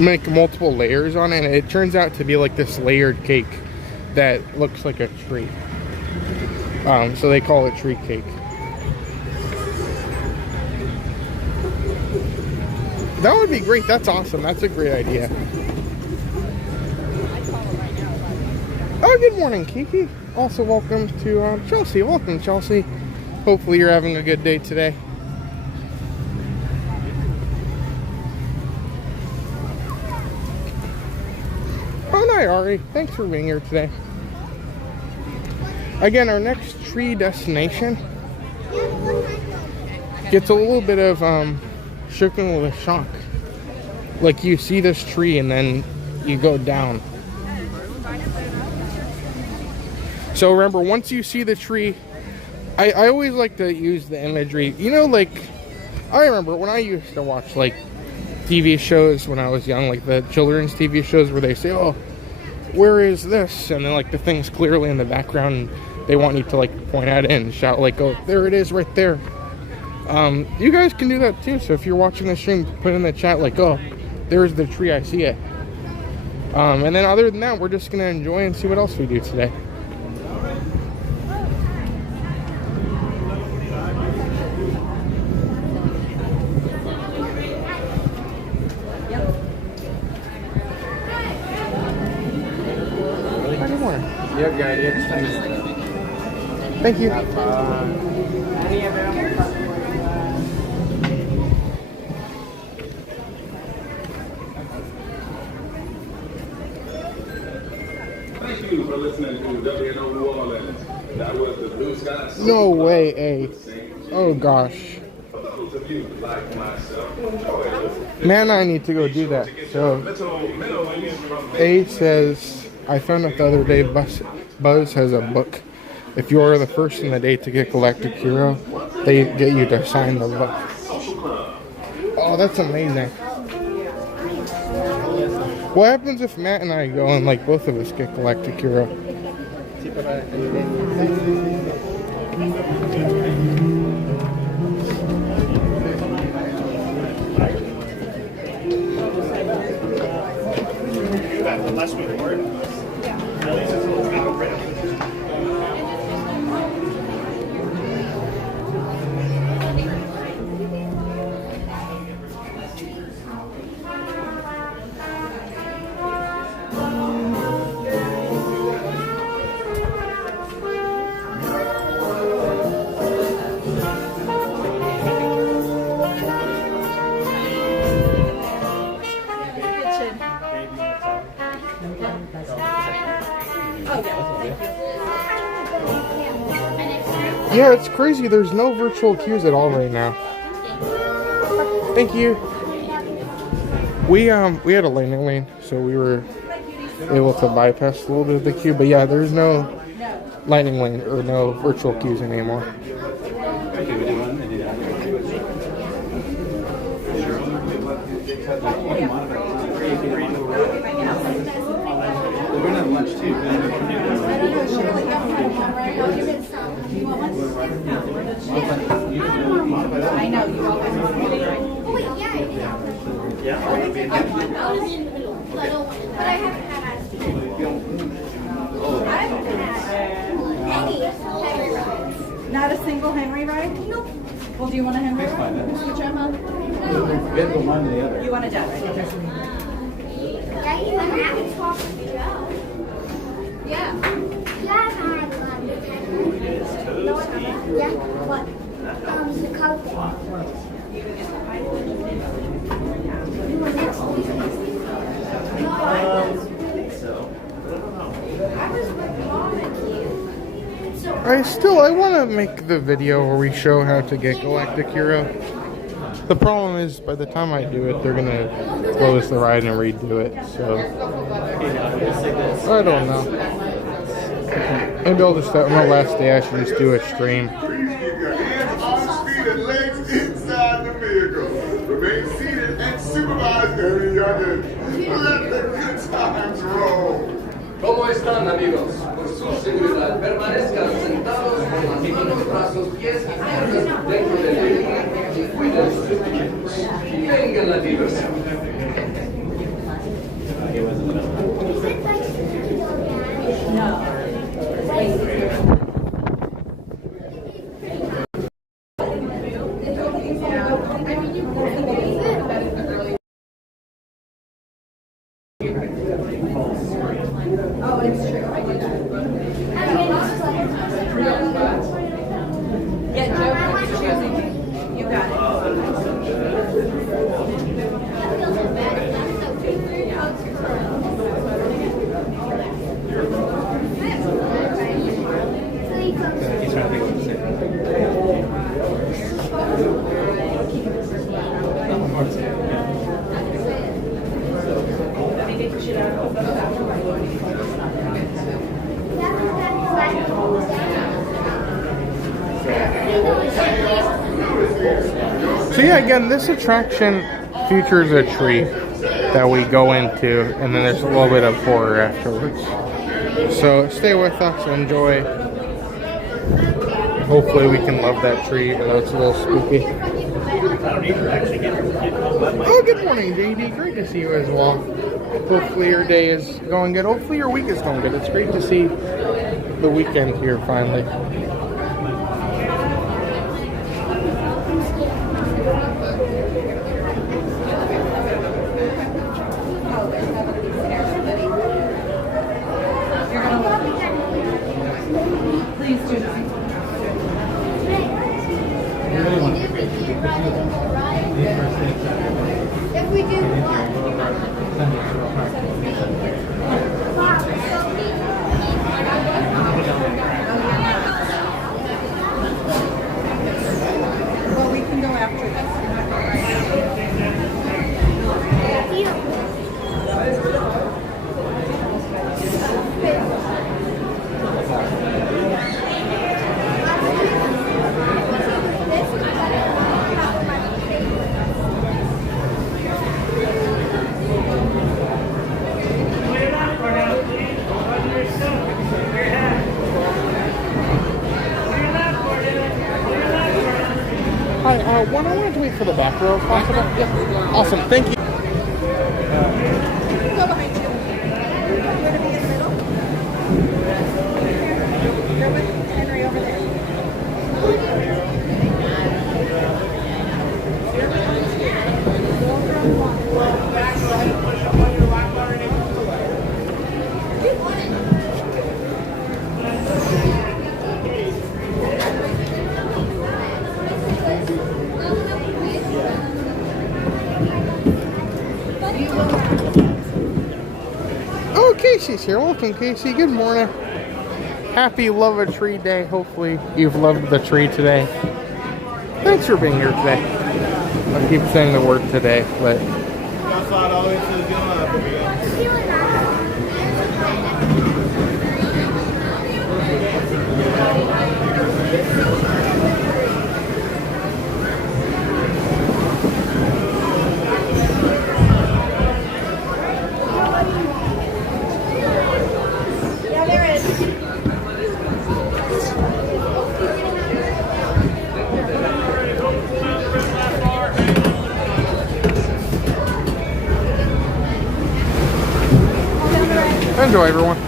make multiple layers on it, and it turns out to be like this layered cake that looks like a tree. So they call it tree cake. That would be great. That's awesome. That's a great idea. Oh, good morning, Kiki. Also, welcome to Chelsea. Welcome, Chelsea. Hopefully you're having a good day today. Oh, hi, Ari. Thanks for being here today. Again, our next tree destination gets a little bit of shaken with a shock. Like you see this tree and then you go down. So remember, once you see the tree, I always like to use the imagery. You know, like, I remember when I used to watch like TV shows when I was young, like the children's TV shows where they say, oh, where is this? And then like the thing's clearly in the background and they want you to like point at it and shout like, oh, there it is right there. You guys can do that too. So if you're watching the stream, put in the chat like, oh, there's the tree, I see it. And then other than that, we're just gonna enjoy and see what else we do today. You have your idea, just 10 minutes. Thank you. Thank you for listening to WNO New Orleans. That was the Blue Sky. No way, A. Oh gosh. Man, I need to go do that. So, A says, I found out the other day Buzz has a book. If you are the first in the day to get Galactic Hero, they get you to sign the book. Oh, that's amazing. What happens if Matt and I go and like both of us get Galactic Hero? Last week, word? At least it's a little bit of Yeah, it's crazy. There's no virtual queues at all right now. Thank you. We had a lightning lane, so we were able to bypass a little bit of the queue. But yeah, there's no lightning lane or no virtual queues anymore. We're gonna have lunch too. I know, you always want to be right. Oh, wait, yeah. I want those in the middle. But I haven't had ice cream. I haven't had any Henry rides. Not a single Henry ride? Nope. Well, do you want a Henry ride? Switch them up? Get the one or the other. You want a jet ride? Yeah, you haven't talked with Joe. Yeah. Yeah, I've had one. No, I haven't. Yeah, what? The carpet. I think so. I was with Mom and you. So I want to make the video where we show how to get Galactic Hero. The problem is, by the time I do it, they're going to close the ride and redo it, so I don't know. Maybe I'll just, on my last day, I should just do a stream. Please keep your hands on feet and legs inside the vehicle. Remain seated and supervise every yard. Let the good times roll. ¿Cómo están, amigos? Por su seguridad, permanezcan sentados con las manos, brazos, pies y piernas dentro del vehículo y cuiden sus equipos. Venga la diversión. Oh, it's true. I do that. Yeah, Joe is choosing. You got it. So yeah, again, this attraction features a tree that we go into, and then there's a little bit of horror afterwards. So stay with us, enjoy. Hopefully we can love that tree, although it's a little spooky. Oh, good morning, JD. Great to see you as well. Hopefully your day is going good. Hopefully your week is going good. It's great to see the weekend here finally. Please do not. If we do well, we can go after this. Hi, one, I wanted to wait for the back row if possible. Yeah. Awesome, thank you. Go behind you. You want to be in the middle? Go with Henry over there. Oh, Casey's here. Welcome, Casey. Good morning. Happy Love a Tree Day. Hopefully you've loved the tree today. Thanks for being here today. I keep saying the word today, but Yeah, there is. enjoy, everyone.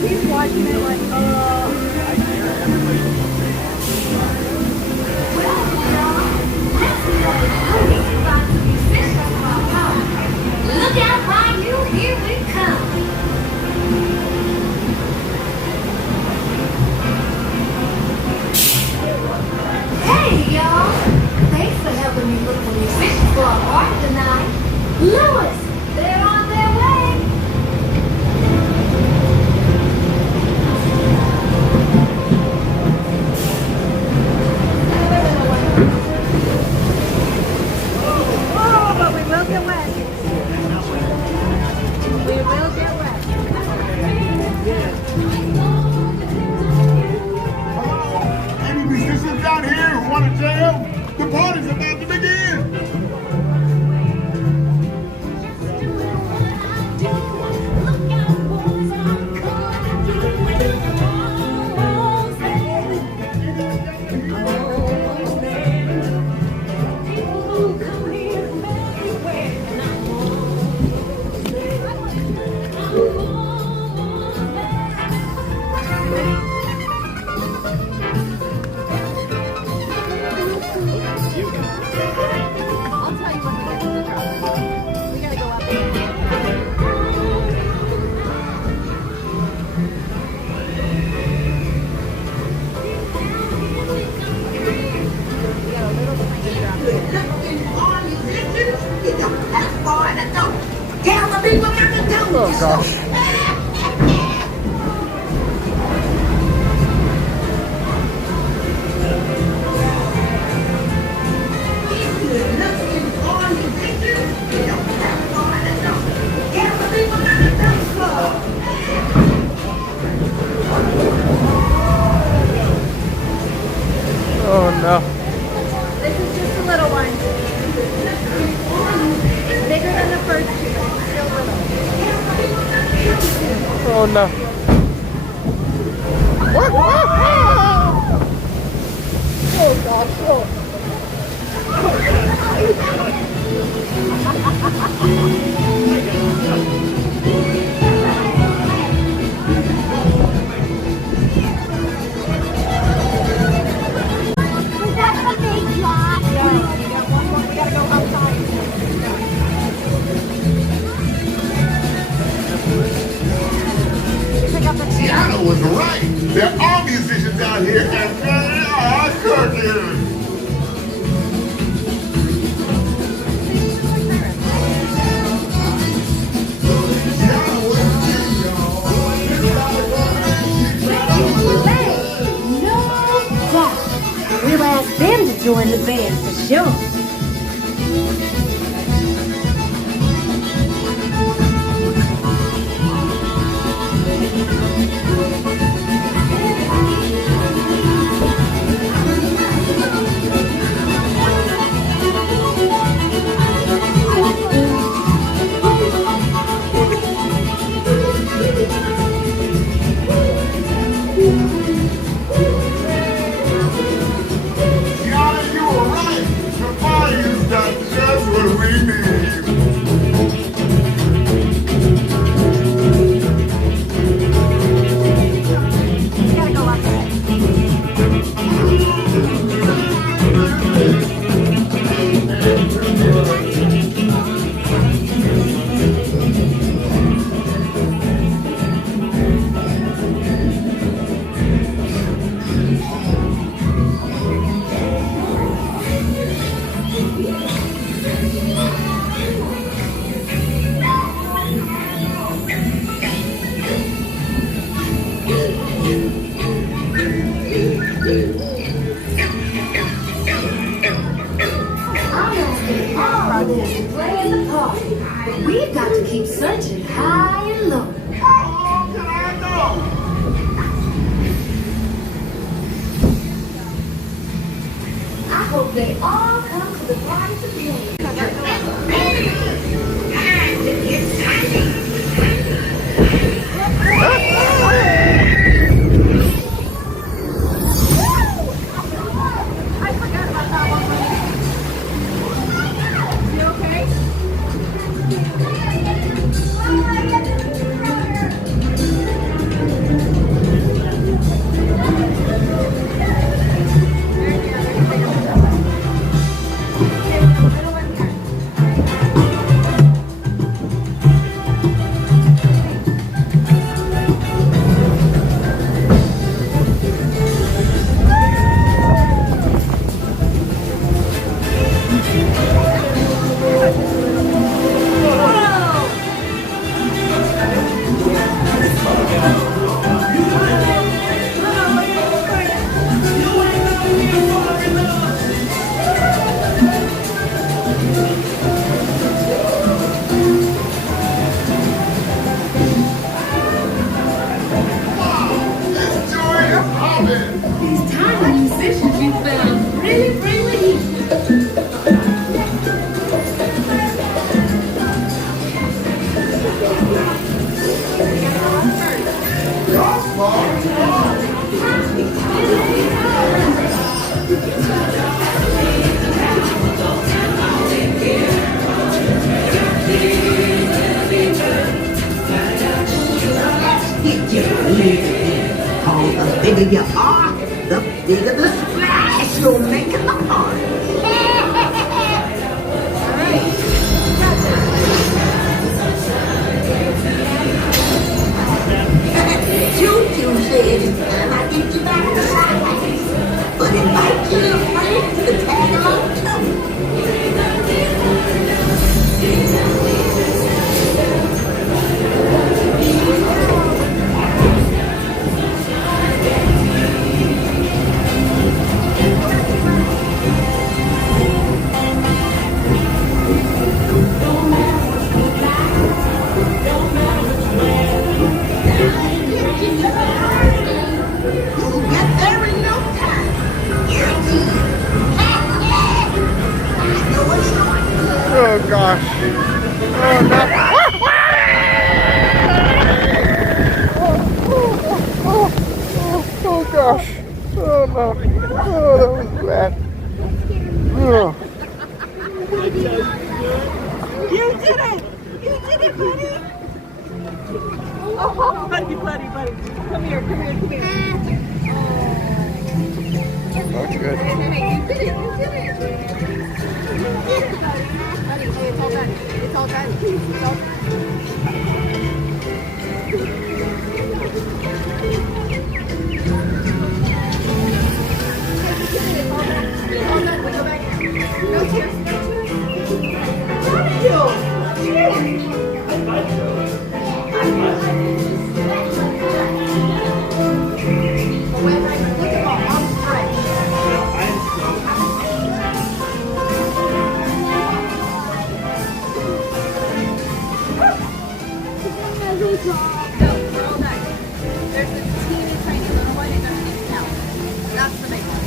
He's watching it like, Look out, Ryu, here we come. Hey, y'all. Thanks for helping me look for musicians for our party tonight. Louis, they're on their way. oh, but we will get wet. We will get wet. Any musicians out here who want to jam? The party's about to begin. I'll tell you when we get to the drop. We gotta go up. Oh gosh. Oh no. This is just a little one. Bigger than the first two, but still little. Oh no. What? Oh gosh. Oh. Was that a big drop? No, we got one more. We gotta go outside. Pick up the Tiana was right. There are musicians out here and they are cooking. No doubt. We'll ask them to join the band for sure. Tiana, you were right. The party's got just what we need. We gotta go outside. I'm asking all of them to play in the party. But we've got to keep searching high and low. How long can I go? I hope they all come to the party to play. It just leaves in. Cause the bigger you are, the bigger the splash you'll make in the pond. Choo-choo says it's time I get you back to size. But invite your little friends to tag along too. You'll get there in no time. Guaranteed. I know what's going on. Oh gosh. Oh no. Oh gosh. Oh no. Oh, that was bad. Oh. You did it! You did it, buddy! Oh, buddy. Come here. That's good. Hey, you did it! Buddy, it's all done. It's all done. It's all done. We go back. No tears. There's a teeny tiny little one and underneath now. That's the big one.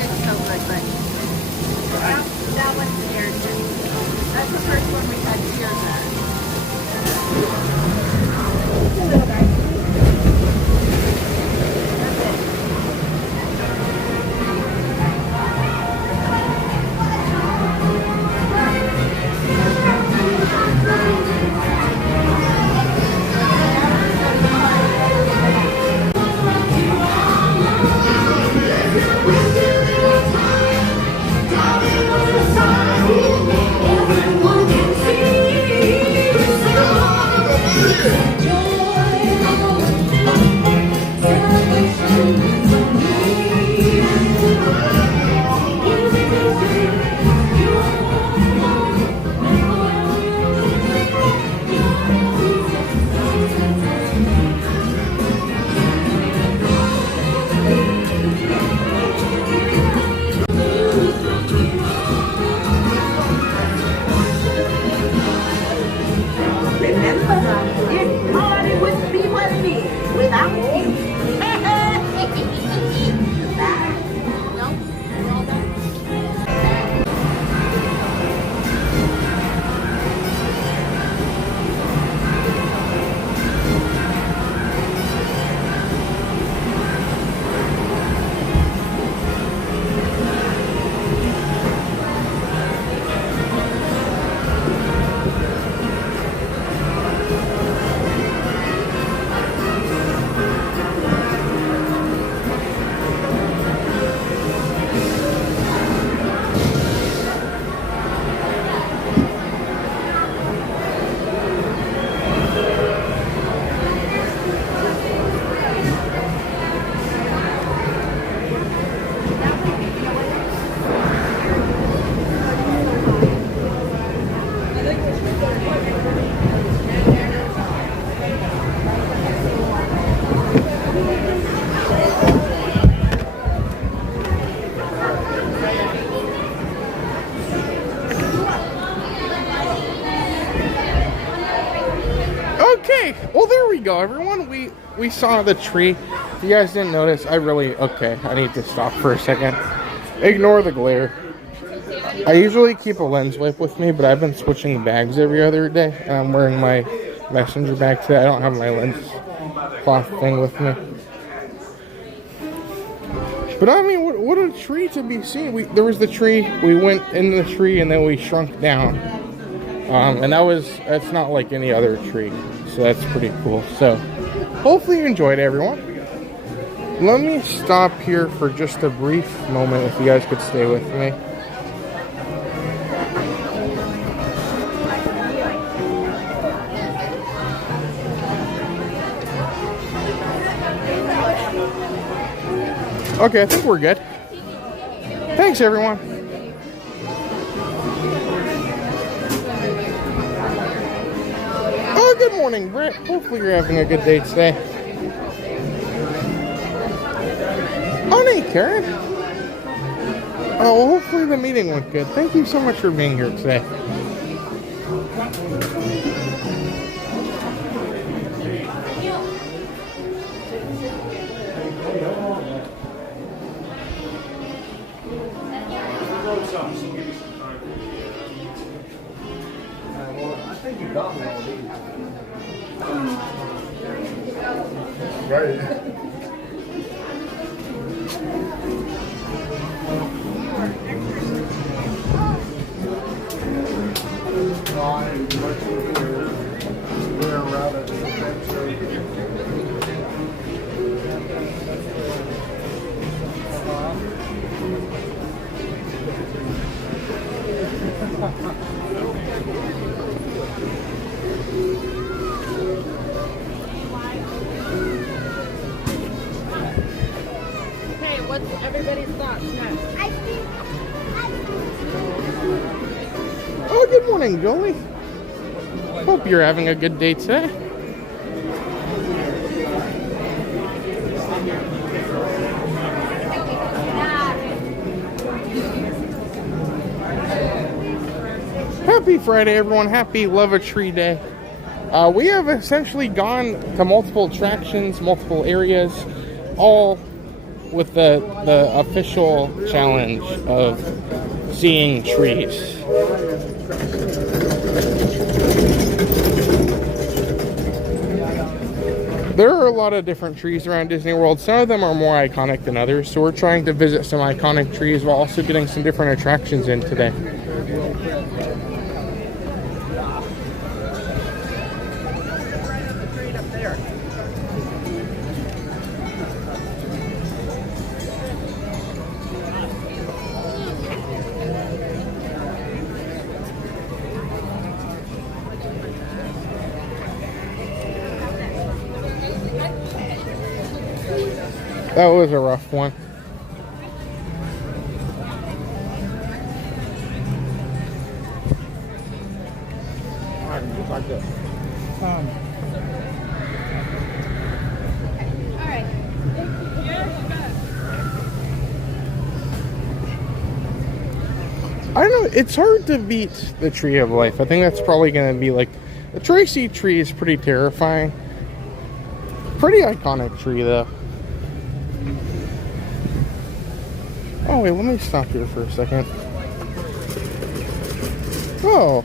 It's so good, but that one's scared. That's the first one we had tears at. Little guy. Okay, well there we go, everyone. We saw the tree. If you guys didn't notice, I need to stop for a second. Ignore the glare. I usually keep a lens wipe with me, but I've been switching bags every other day, and I'm wearing my messenger bag today. I don't have my lens cloth thing with me. But I mean, what a tree to be seen. There was the tree, we went in the tree, and then we shrunk down. And that's not like any other tree. So that's pretty cool. So hopefully you enjoyed, everyone. Let me stop here for just a brief moment if you guys could stay with me. Okay, I think we're good. Thanks, everyone. Oh, good morning, Brett. Hopefully you're having a good day today. Oh, hey, Karen. Oh, well, hopefully the meeting went good. Thank you so much for being here today. I think you got me all these. Right. Hey, what's everybody's thoughts next? Oh, good morning, Jolie. Hope you're having a good day today. Happy Friday, everyone. Happy Love a Tree Day. We have essentially gone to multiple attractions, multiple areas, all with the official challenge of seeing trees. There are a lot of different trees around Disney World. Some of them are more iconic than others, so we're trying to visit some iconic trees while also getting some different attractions in today. That was a rough one. Like that. Alright. I don't know, it's hard to beat the Tree of Life. I think that's probably going to be like, the Tracy tree is pretty terrifying. Pretty iconic tree though. Oh wait, let me stop here for a second. Oh.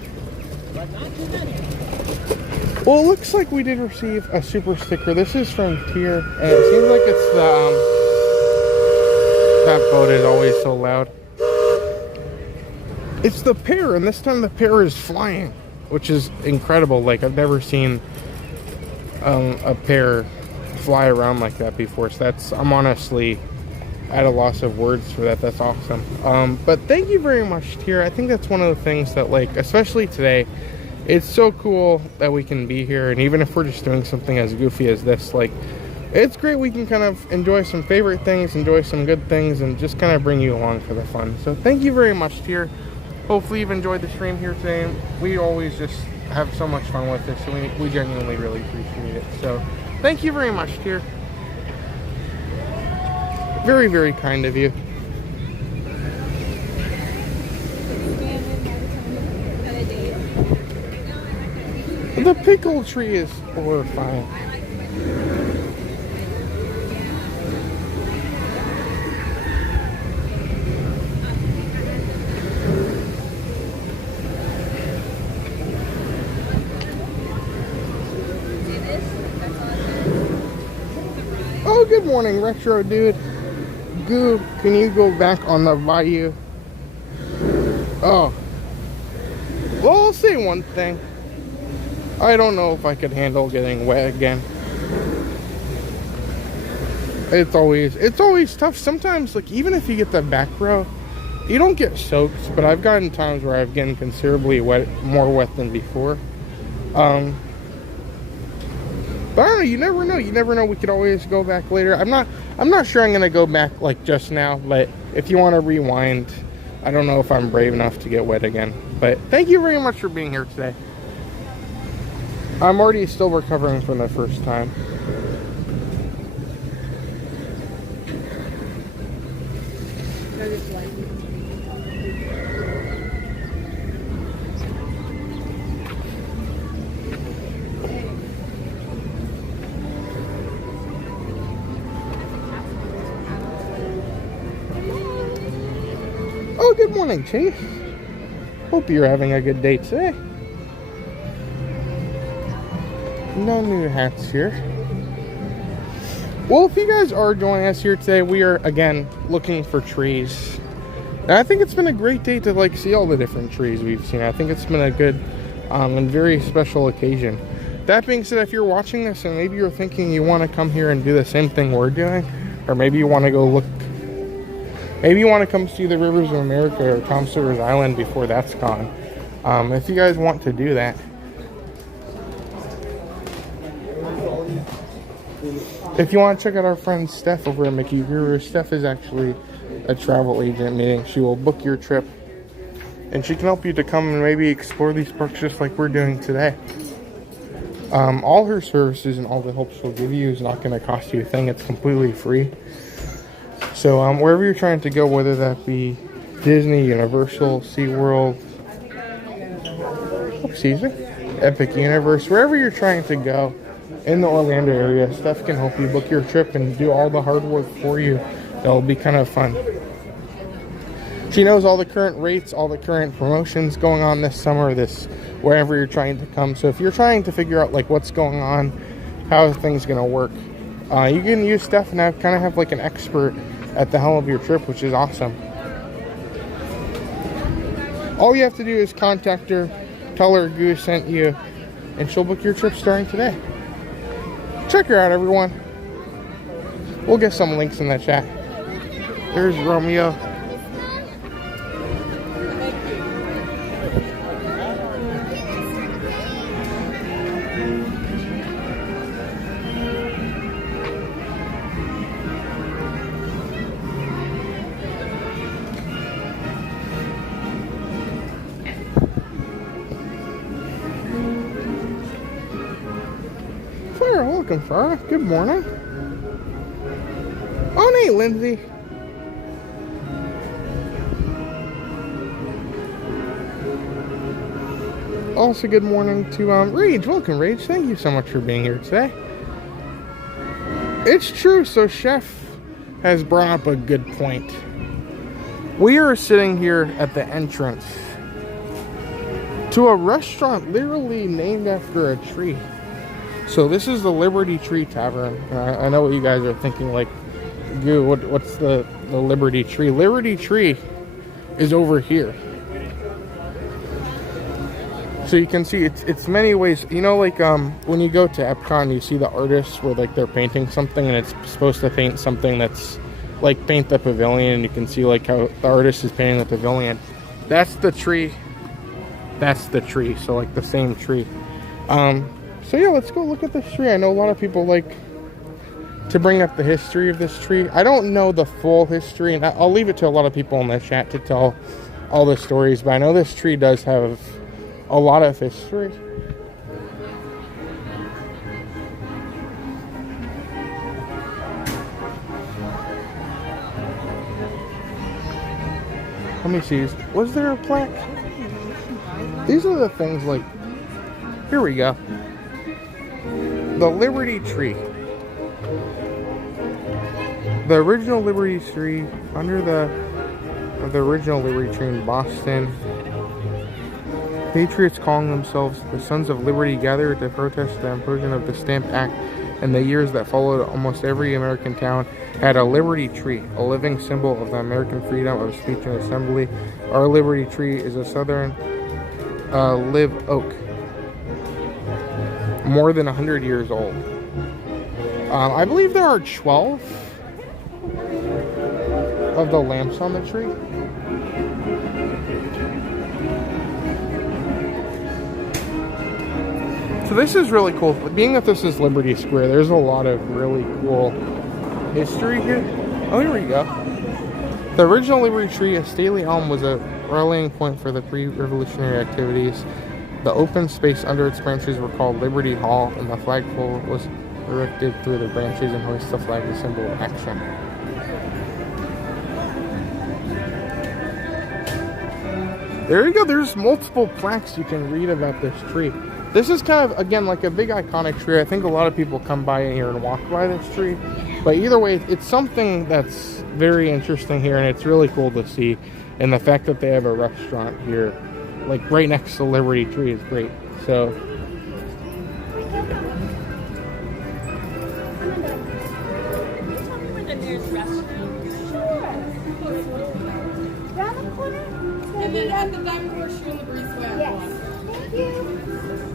Well, it looks like we did receive a super sticker. This is from Tier, and it seems like it's the, that boat is always so loud. It's the pear, and this time the pear is flying, which is incredible. Like, I've never seen a pear fly around like that before, so I'm honestly at a loss of words for that. That's awesome. But thank you very much, Tier. I think that's one of the things that, like, especially today, it's so cool that we can be here, and even if we're just doing something as goofy as this, like, it's great we can kind of enjoy some favorite things, enjoy some good things, and just kind of bring you along for the fun. So thank you very much, Tier. Hopefully you've enjoyed the stream here today. We always just have so much fun with this, and we genuinely really appreciate it. So thank you very much, Tier. Very, very kind of you. The pickle tree is horrifying. Oh, good morning, Retro Dude. Goo, can you go back on the bayou? Oh. Well, I'll say one thing. I don't know if I could handle getting wet again. It's always tough. Sometimes, like, even if you get the back row, you don't get soaked, but I've gotten times where I've gotten considerably more wet than before. But I don't know, you never know. You never know. We could always go back later. I'm not sure I'm gonna go back like just now, but if you want to rewind, I don't know if I'm brave enough to get wet again. But thank you very much for being here today. I'm already still recovering from the first time. Oh, good morning, Chase. Hope you're having a good day today. No new hats here. Well, if you guys are joining us here today, we are, again, looking for trees. And I think it's been a great day to, like, see all the different trees we've seen. I think it's been a good and very special occasion. That being said, if you're watching this and maybe you're thinking you want to come here and do the same thing we're doing, or maybe you want to go look, maybe you want to come see the Rivers of America or Tom Sawyer's Island before that's gone. If you guys want to do that, if you want to check out our friend Steph over at Mickey Brewer, Steph is actually a travel agent, meaning she will book your trip and she can help you to come and maybe explore these parks just like we're doing today. All her services and all the help she'll give you is not going to cost you a thing. It's completely free. So wherever you're trying to go, whether that be Disney, Universal, SeaWorld, Epic Universe, wherever you're trying to go in the Orlando area, Steph can help you book your trip and do all the hard work for you. That'll be kind of fun. She knows all the current rates, all the current promotions going on this summer, wherever you're trying to come. So if you're trying to figure out like what's going on, how things gonna work, you can use Steph and kind of have like an expert at the helm of your trip, which is awesome. All you have to do is contact her, tell her Goose sent you, and she'll book your trip starting today. Check her out, everyone. We'll get some links in the chat. There's Romeo. Welcome, Farah. Good morning. Oh, hey, Lindsay. Also, good morning to Rage. Welcome, Rage. Thank you so much for being here today. It's true. So, Chef has brought up a good point. We are sitting here at the entrance to a restaurant literally named after a tree. So this is the Liberty Tree Tavern. I know what you guys are thinking, like, goo, what's the Liberty Tree? Liberty Tree is over here. So you can see it's many ways. You know, like when you go to Epcot, you see the artists where like they're painting something and it's supposed to paint something that's like paint the pavilion, and you can see like how the artist is painting the pavilion. That's the tree. That's the tree. So like the same tree. So yeah, let's go look at this tree. I know a lot of people like to bring up the history of this tree. I don't know the full history, and I'll leave it to a lot of people in the chat to tell all the stories, but I know this tree does have a lot of history. Let me see. Was there a plaque? These are the things like... Here we go. The Liberty Tree. The original Liberty Tree, under the original Liberty Tree in Boston. Patriots calling themselves the Sons of Liberty gathered to protest the implosion of the Stamp Act In the years that followed, almost every American town had a Liberty Tree, a living symbol of the American freedom of speech and assembly. Our Liberty Tree is a southern live oak, more than 100 years old. I believe there are 12 of the lamps on the tree. So this is really cool. Being that this is Liberty Square, there's a lot of really cool history here. Oh, here we go. The original Liberty Tree, a stately elm, was a rallying point for the pre-revolutionary activities. The open space under its branches were called Liberty Hall, and the flagpole was erected through the branches and hoist the flag, a symbol of action. There you go. There's multiple plaques you can read about this tree. This is kind of, again, like a big iconic tree. I think a lot of people come by here and walk by this tree. But either way, it's something that's very interesting here, and it's really cool to see. And the fact that they have a restaurant here, like right next to Liberty Tree, is great. So And then at the diamond horseshoe and the breezeway. Yes. Thank you.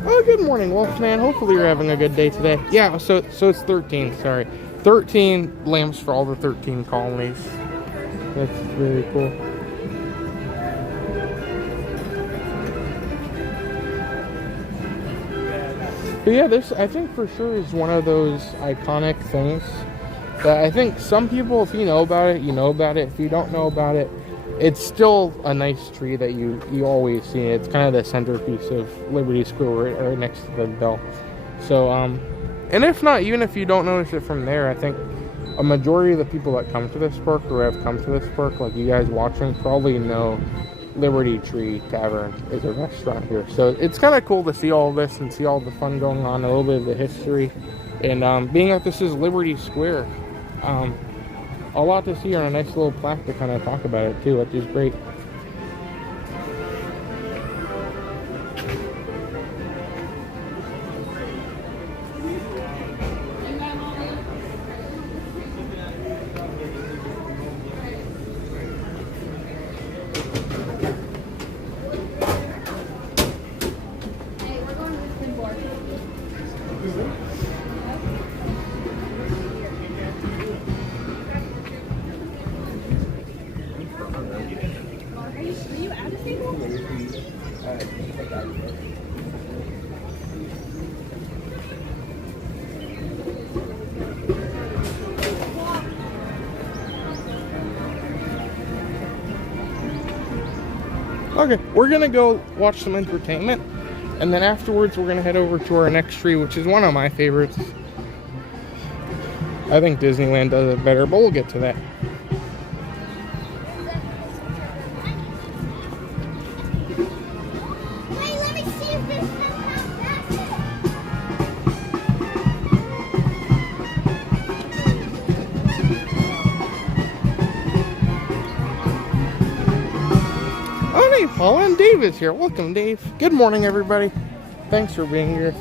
oh, good morning, Wolfman. Hopefully you're having a good day today. Yeah, so it's 13, sorry. 13 lamps for all the 13 colonies. That's really cool. But yeah, this, I think for sure, is one of those iconic things that I think some people, if you know about it, you know about it. If you don't know about it, it's still a nice tree that you always see. It's kind of the centerpiece of Liberty Square, right next to the bell. So, and if not, even if you don't notice it from there, I think a majority of the people that come to this park or have come to this park, like you guys watching, probably know Liberty Tree Tavern is a restaurant here. So it's kind of cool to see all this and see all the fun going on, a little bit of the history. And being that this is Liberty Square, a lot to see on a nice little plaque to kind of talk about it too, which is great. Okay, we're gonna go watch some entertainment, and then afterwards we're gonna head over to our next tree, which is one of my favorites. I think Disneyland does it better, but we'll get to that. Paul and Dave is here. Welcome, Dave. Good morning, everybody. Thanks for being here.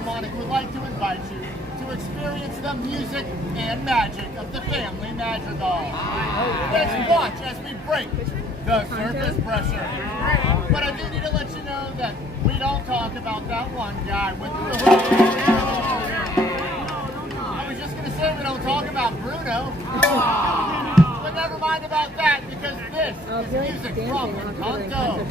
Philharmonic would like to invite you to experience the music and magic of the Family Madrigal. Let's watch as we break the surface pressure. But I do need to let you know that we don't talk about that one guy with the I was just going to say we don't talk about Bruno. But never mind about that, because this is music from Encanto.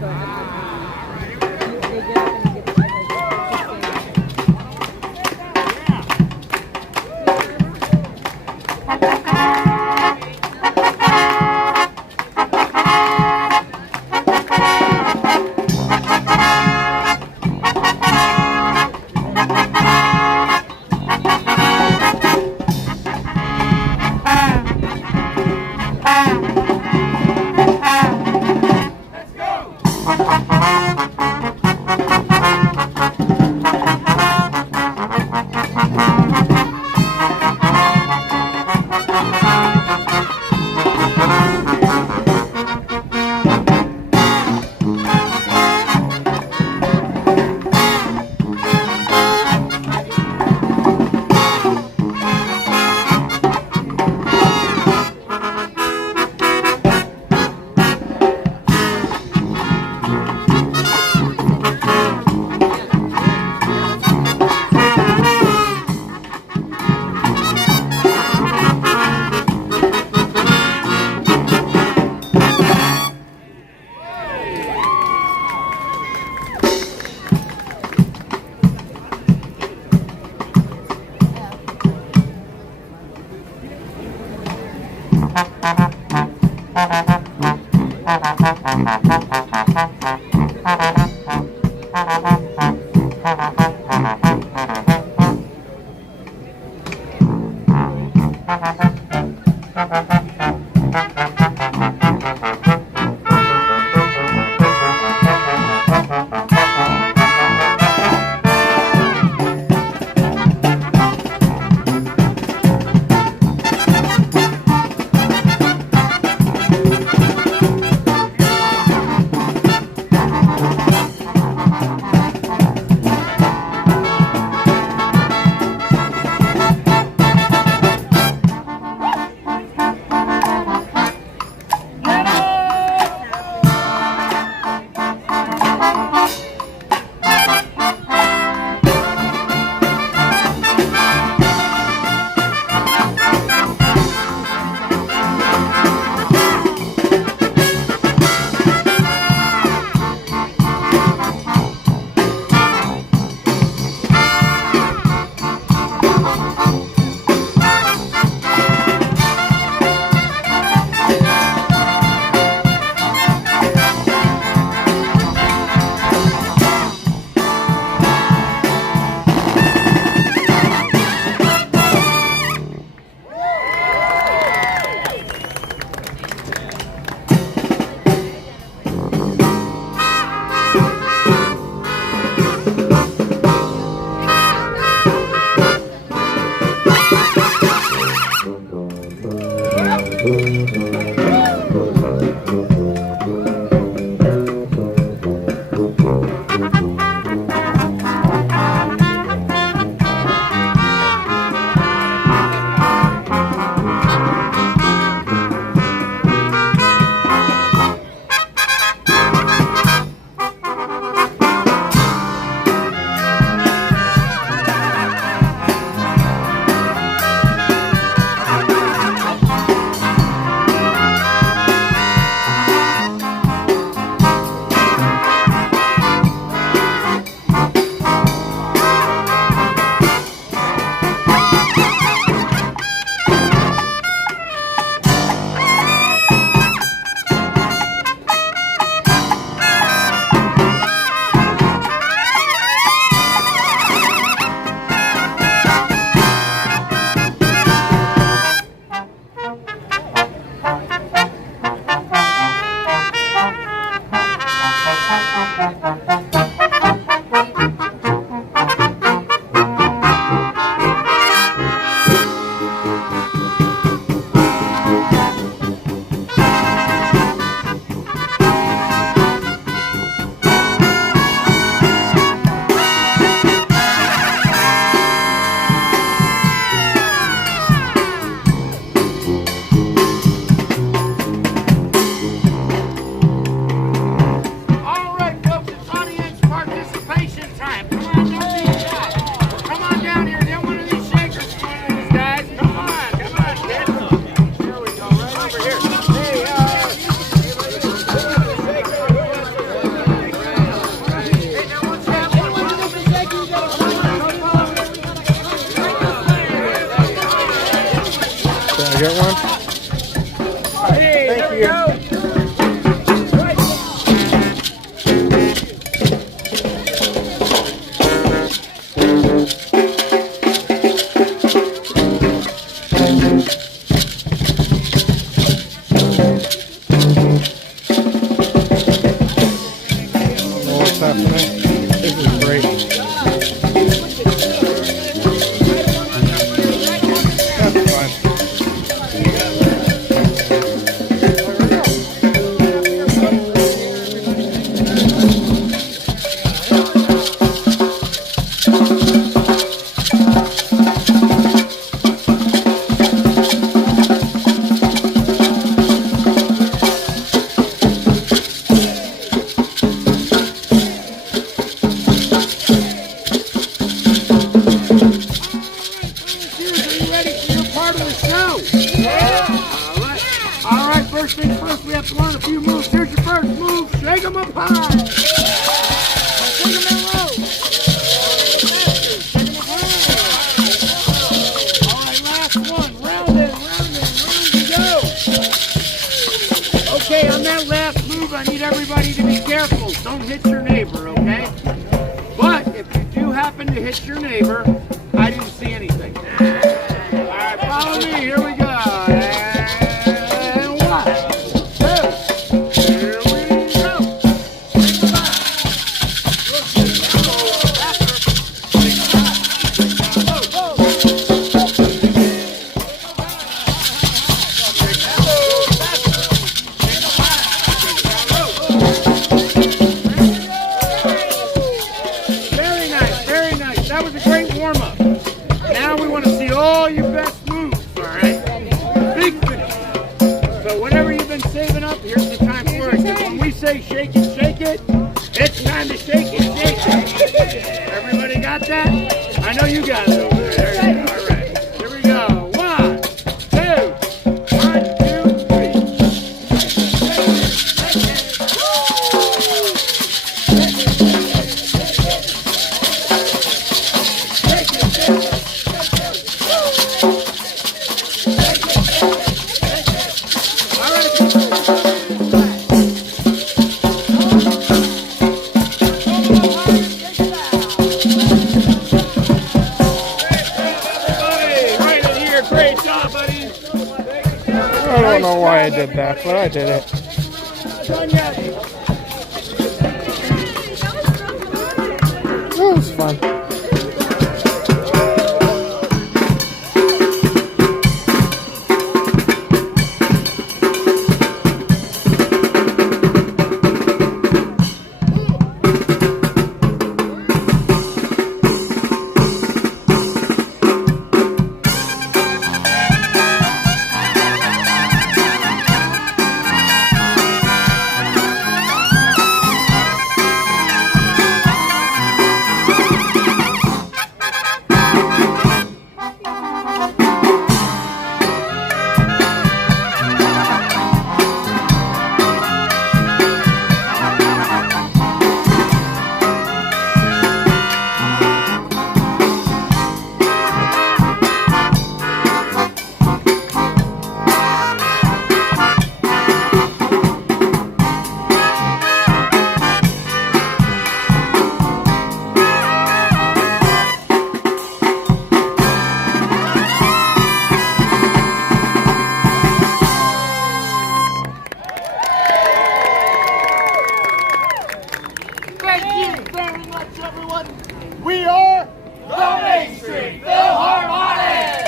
Alright, last one. Round and go. Okay, on that last move, I need everybody to be careful. Don't hit your neighbor, okay? But if you do happen to hit your neighbor, I didn't see anything. Alright, follow me. Here we go. And 1, 2, here we go. Very nice, very nice. That was a great warm-up. Now we want to see all your best moves, all right? Big finish. So whatever you've been saving up, here's the time for it. 'Cause when we say shake it, it's time to shake it, shake it. Everybody got that? I know you got it over there. There you go. All right. Here we go. 1, 2, 1, 2, 3. Right in here. Great job, buddy. I don't know why I did that, but I did it. That was fun. Thank you very much, everyone. We are the Main Street Philharmonic.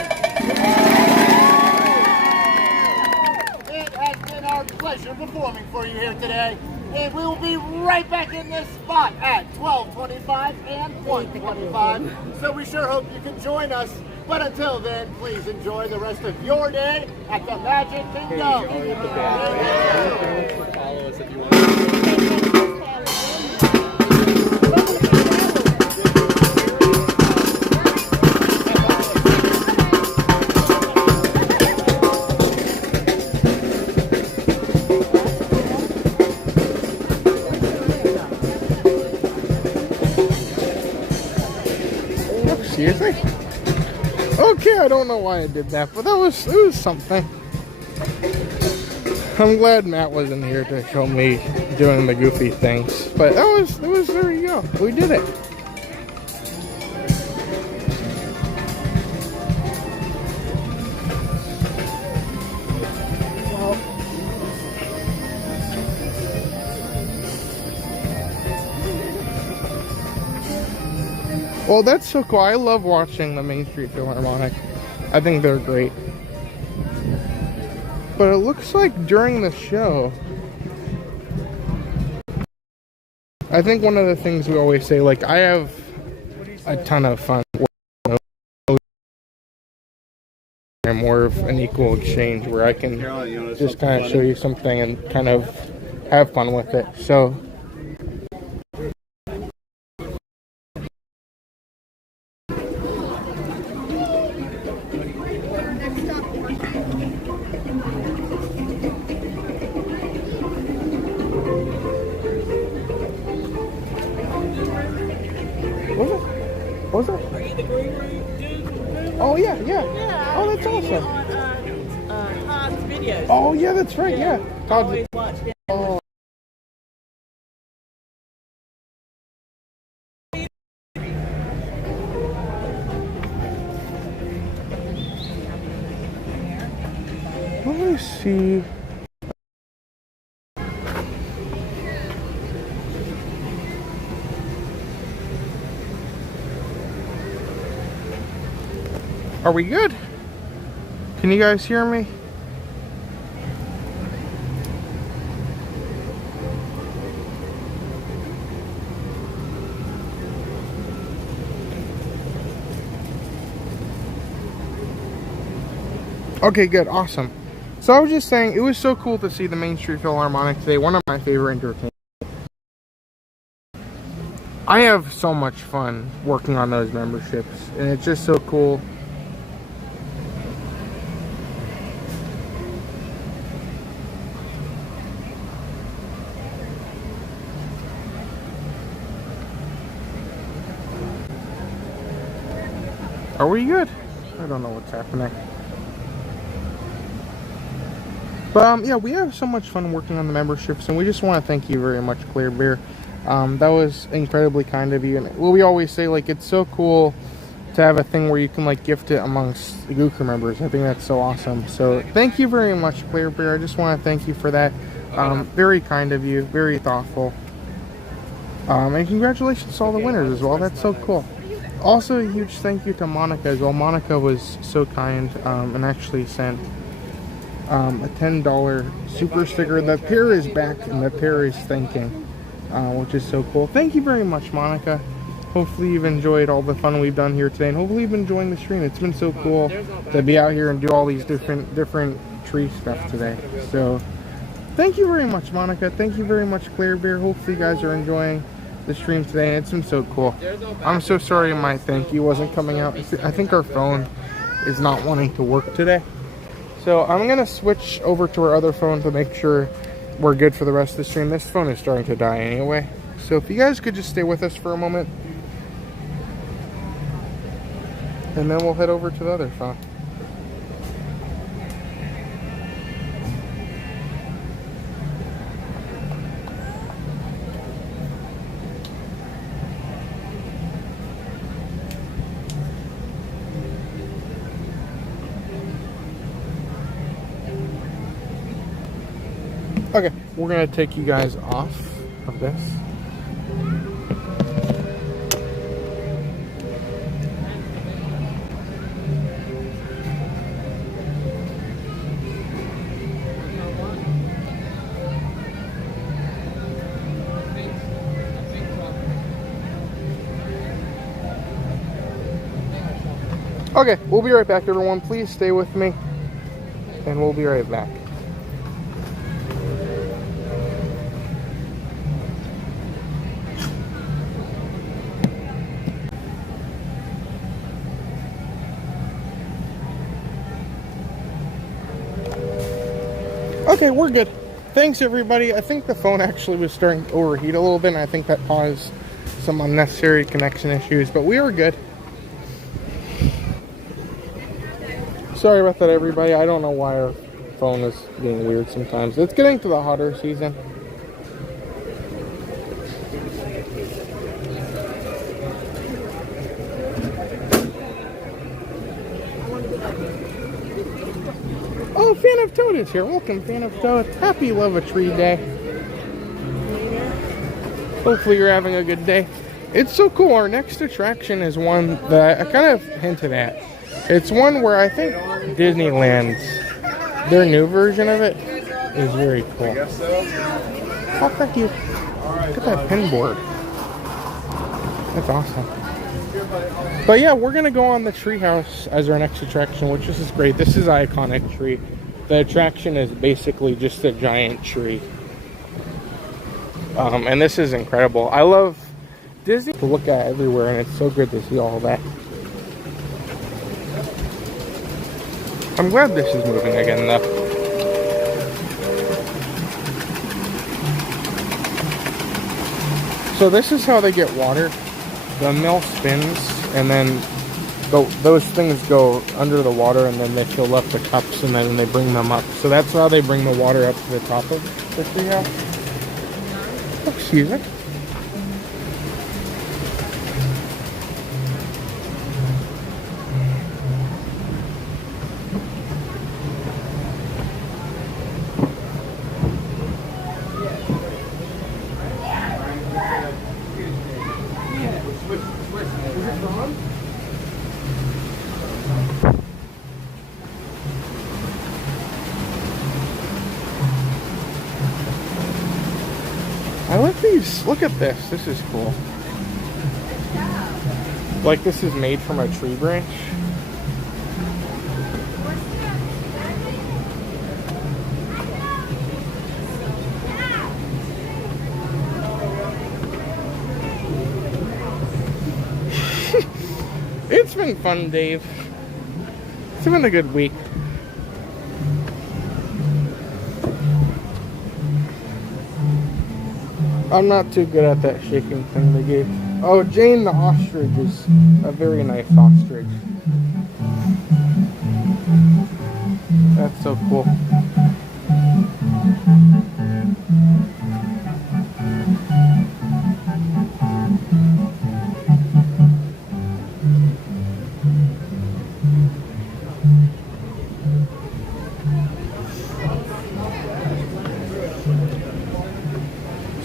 It has been our pleasure performing for you here today, and we will be right back in this spot at 12:25 and 1:25. So we sure hope you can join us. But until then, please enjoy the rest of your day at the Magic Kingdom. Follow us if you want. Seriously? Okay, I don't know why I did that, but it was something. I'm glad Matt wasn't here to show me doing the goofy things, but there you go. We did it. Well, that's so cool. I love watching the Main Street Philharmonic. I think they're great. But it looks like during the show, I think one of the things we always say, like, I have a ton of fun and more of an equal exchange where I can just kind of show you something and kind of have fun with it. So Oh yeah, yeah. Yeah. Oh, that's awesome. On Todd's videos. Oh yeah, that's right. Yeah. Todd's. Always watch him. Oh. Let me see. Are we good? Can you guys hear me? Okay, good, awesome. So I was just saying, it was so cool to see the Main Street Philharmonic today, one of my favorite entertainment. I have so much fun working on those memberships, and it's just so cool. Are we good? I don't know what's happening. But yeah, we have so much fun working on the memberships, and we just want to thank you very much, Clear Bear. That was incredibly kind of you. And well, we always say, like, it's so cool to have a thing where you can, like, gift it amongst the Goo Crew members. I think that's so awesome. So thank you very much, Clear Bear. I just want to thank you for that. Very kind of you, very thoughtful. And congratulations to all the winners as well. That's so cool. Also, a huge thank you to Monica as well. Monica was so kind and actually sent a $10 super sticker. The pair is back and the pair is thanking, which is so cool. Thank you very much, Monica. Hopefully you've enjoyed all the fun we've done here today, and hopefully you've been enjoying the stream. It's been so cool to be out here and do all these different tree stuff today. So thank you very much, Monica. Thank you very much, Clear Bear. Hopefully you guys are enjoying the stream today. It's been so cool. I'm so sorry my thank you wasn't coming out. I think our phone is not wanting to work today. So I'm going to switch over to our other phone to make sure we're good for the rest of the stream. This phone is starting to die anyway. So if you guys could just stay with us for a moment. And then we'll head over to the other phone. Okay, we're going to take you guys off of this. Okay, we'll be right back, everyone. Please stay with me, and we'll be right back. Okay, we're good. Thanks, everybody. I think the phone actually was starting to overheat a little bit, and I think that caused some unnecessary connection issues, but we are good. Sorry about that, everybody. I don't know why our phone is being weird sometimes. It's getting to the hotter season. Oh, Fan of Toad is here. Welcome, Fan of Toad. Happy Love a Tree Day. Hopefully you're having a good day. It's so cool. Our next attraction is one that I kind of hinted at. It's one where I think Disneyland's, their new version of it, is very cool. Oh, thank you. Look at that pin board. That's awesome. But yeah, we're going to go on the treehouse as our next attraction, which is great. This is an iconic tree. The attraction is basically just a giant tree. And this is incredible. I love Disney to look at everywhere, and it's so good to see all that. I'm glad this is moving again, though. So this is how they get water. The mill spins, and then those things go under the water and then they fill up the cups and then they bring them up. So that's how they bring the water up to the top of the treehouse. Oh, excuse me. I like these. Look at this. This is cool. Like this is made from a tree branch. It's been fun, Dave. It's been a good week. I'm not too good at that shaking thing they gave. Oh, Jane the ostrich is a very nice ostrich. That's so cool.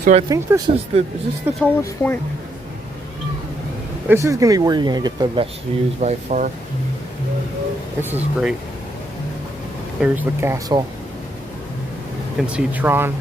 So I think this is this the tallest point? This is gonna be where you're gonna get the best views by far. This is great. There's the castle. You can see Tron.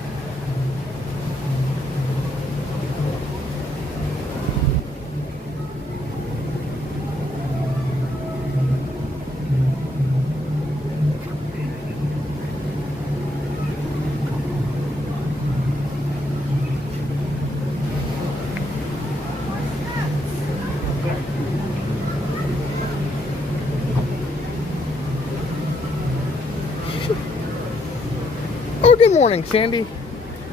Oh, good morning, Sandy.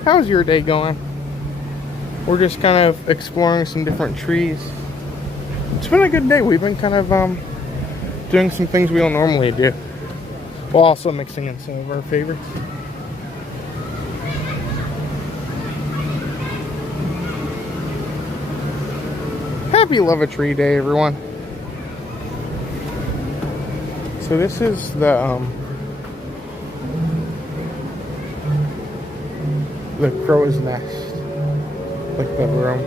How's your day going? We're just kind of exploring some different trees. It's been a good day. We've been kind of doing some things we don't normally do, while also mixing in some of our favorites. Happy Love a Tree Day, everyone. So this is the crow's nest, like the room.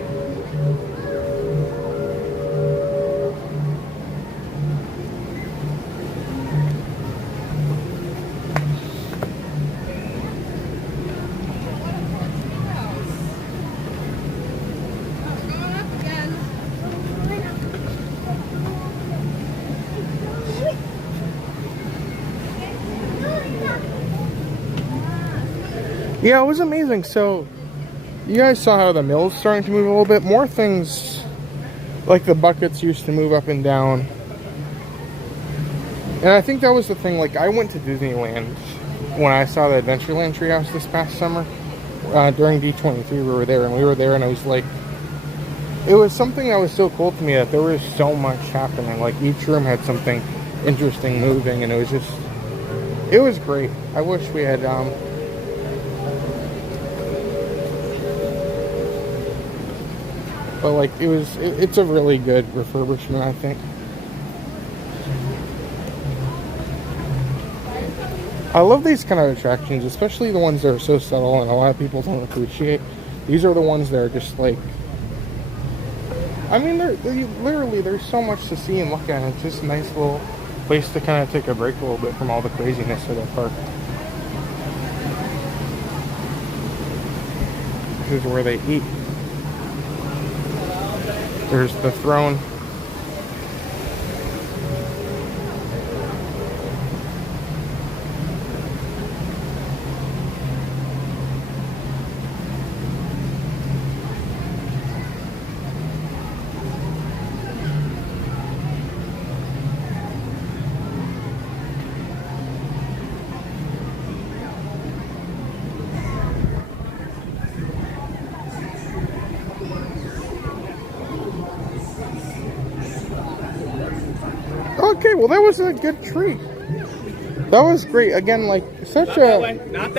Yeah, it was amazing. So you guys saw how the mill's starting to move a little bit. More things like the buckets used to move up and down. And I think that was the thing. Like, I went to Disneyland when I saw the Adventureland treehouse this past summer. During D23 we were there, and and I was like, it was something that was so cool to me that there was so much happening. Like, each room had something interesting moving, and it was great. I wish we had but like it's a really good refurbishment, I think. I love these kind of attractions, especially the ones that are so subtle and a lot of people don't appreciate. These are the ones that are just like, I mean, literally there's so much to see and look at. It's just a nice little place to kind of take a break a little bit from all the craziness of the park. This is where they eat. There's the throne. Okay, well that was a good treat. That was great. Again, like such a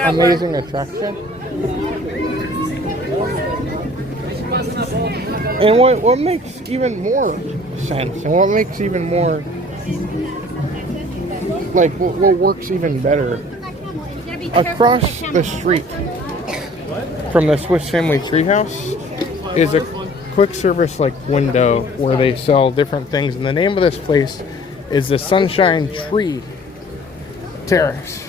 amazing attraction. And what makes even more sense, and what makes even more like what works even better, across the street from the Swiss Family Treehouse is a quick service like window where they sell different things, and the name of this place is the Sunshine Tree Terrace.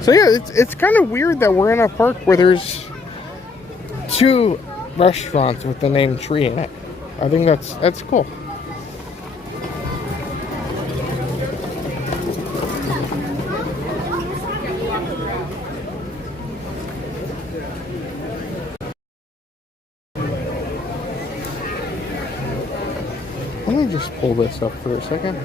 So yeah, it's kind of weird that we're in a park where there's 2 restaurants with the name Tree in it. I think that's cool. Let me just pull this up for a second.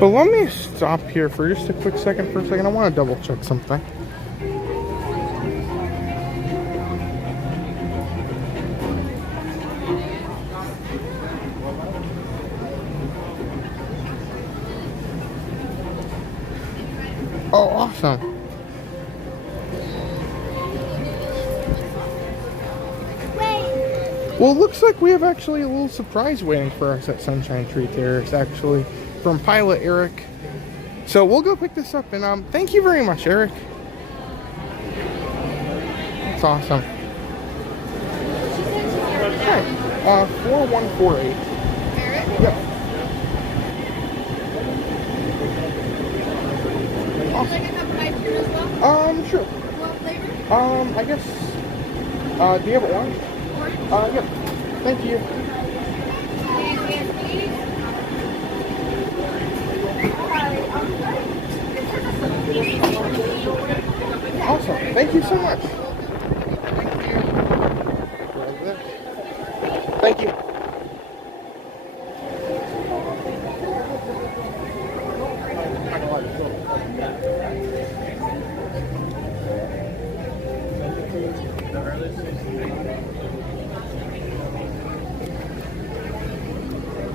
But let me stop here for just a quick second. I want to double check something. Oh, awesome. Well, it looks like we have actually a little surprise waiting for us at Sunshine Tree Terrace, actually, from Pilot Eric. So we'll go pick this up, and thank you very much, Eric. That's awesome. Okay, 4148. Eric? Yep. Awesome. Sure. What flavor? I guess, do you have orange? Yep. Thank you. Awesome. Thank you so much. Thank you.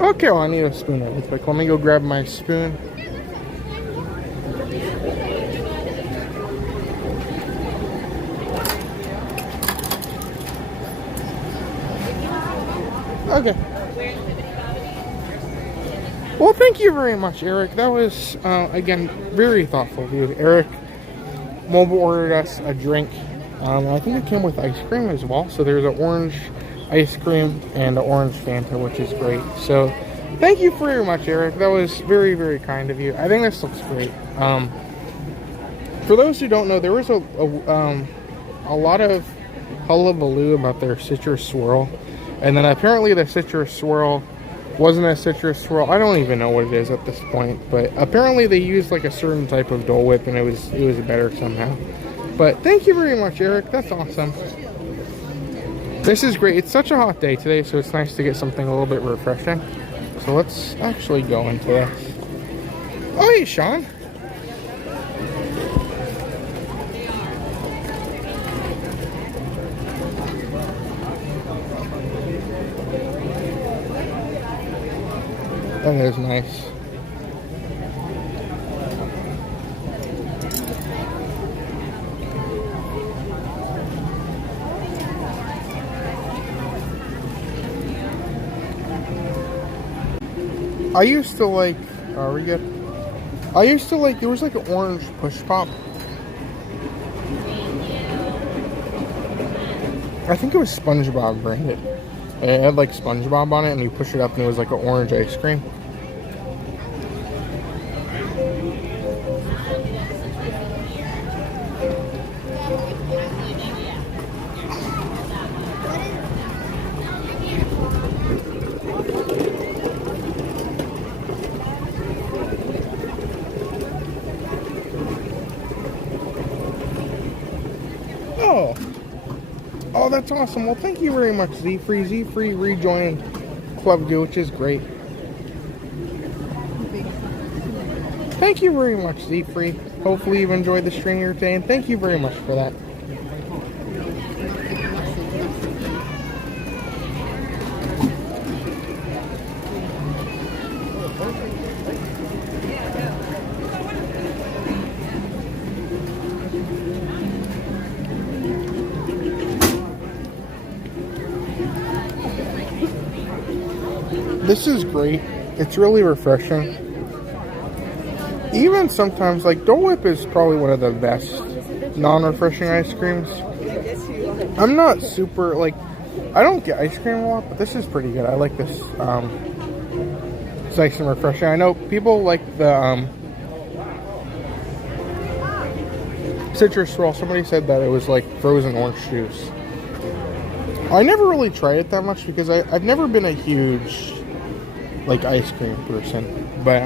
Okay, well, I need a spoon really quick. Let me go grab my spoon. Okay. Well, thank you very much, Eric. That was, again, very thoughtful of you. Eric mobile ordered us a drink. I think it came with ice cream as well. So there's an orange ice cream and an orange Fanta, which is great. So thank you very much, Eric. That was very, very kind of you. I think this looks great. For those who don't know, there was a lot of hullabaloo about their citrus swirl. And then apparently the citrus swirl wasn't a citrus swirl. I don't even know what it is at this point. But apparently they used like a certain type of Dole Whip, and it was better somehow. But thank you very much, Eric. That's awesome. This is great. It's such a hot day today, so it's nice to get something a little bit refreshing. So let's actually go into this. Oh, hey, Sean. That is nice. I used to like, are we good? I used to like, there was like an orange push pop. I think it was SpongeBob branded. It had like SpongeBob on it, and you push it up and it was like an orange ice cream. Oh, that's awesome. Well, thank you very much, Z-Free. Z-Free rejoined Club Goo, which is great. Thank you very much, Z-Free. Hopefully you've enjoyed the stream here today, and thank you very much for that. This is great. It's really refreshing. Even sometimes, like, Dole Whip is probably one of the best non-refreshing ice creams. I'm not super, like, I don't get ice cream a lot, but this is pretty good. I like this. It's nice and refreshing. I know people like the citrus swirl. Somebody said that it was like frozen orange juice. I never really tried it that much because I've never been a huge, like, ice cream person. But,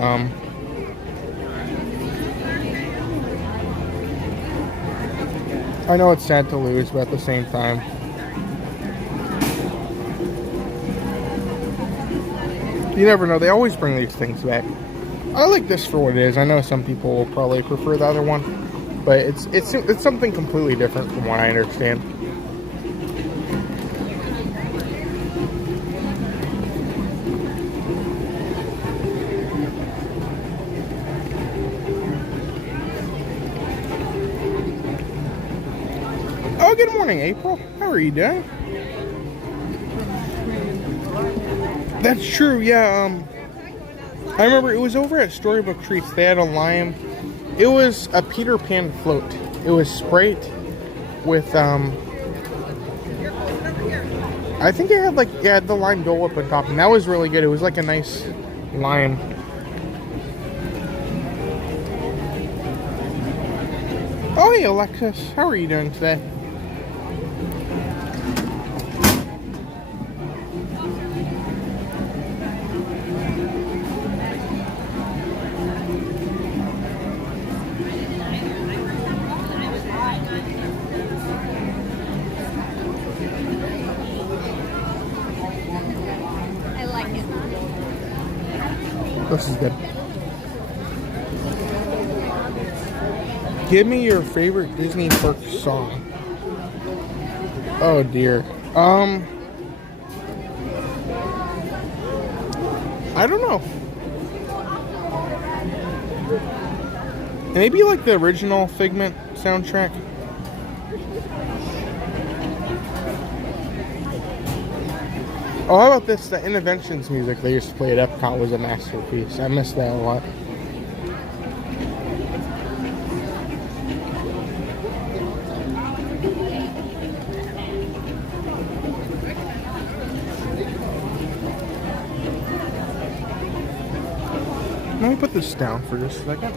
I know it's sad to lose, but at the same time, you never know. They always bring these things back. I like this for what it is. I know some people will probably prefer the other one, but it's something completely different from what I understand. Oh, good morning, April. How are you doing? That's true, yeah. I remember it was over at Storybook Treats. They had a lime. It was a Peter Pan float. It was sprayed with, I think it had, like, yeah, the lime Dole Whip on top, and that was really good. It was like a nice lime. Oh, hey, Alexis. How are you doing today? This is good. Give me your favorite Disney park song. Oh dear. I don't know. Maybe like the original Figment soundtrack. Oh, how about this? The Interventions music they used to play at Epcot was a masterpiece. I miss that a lot. Let me put this down for just a second.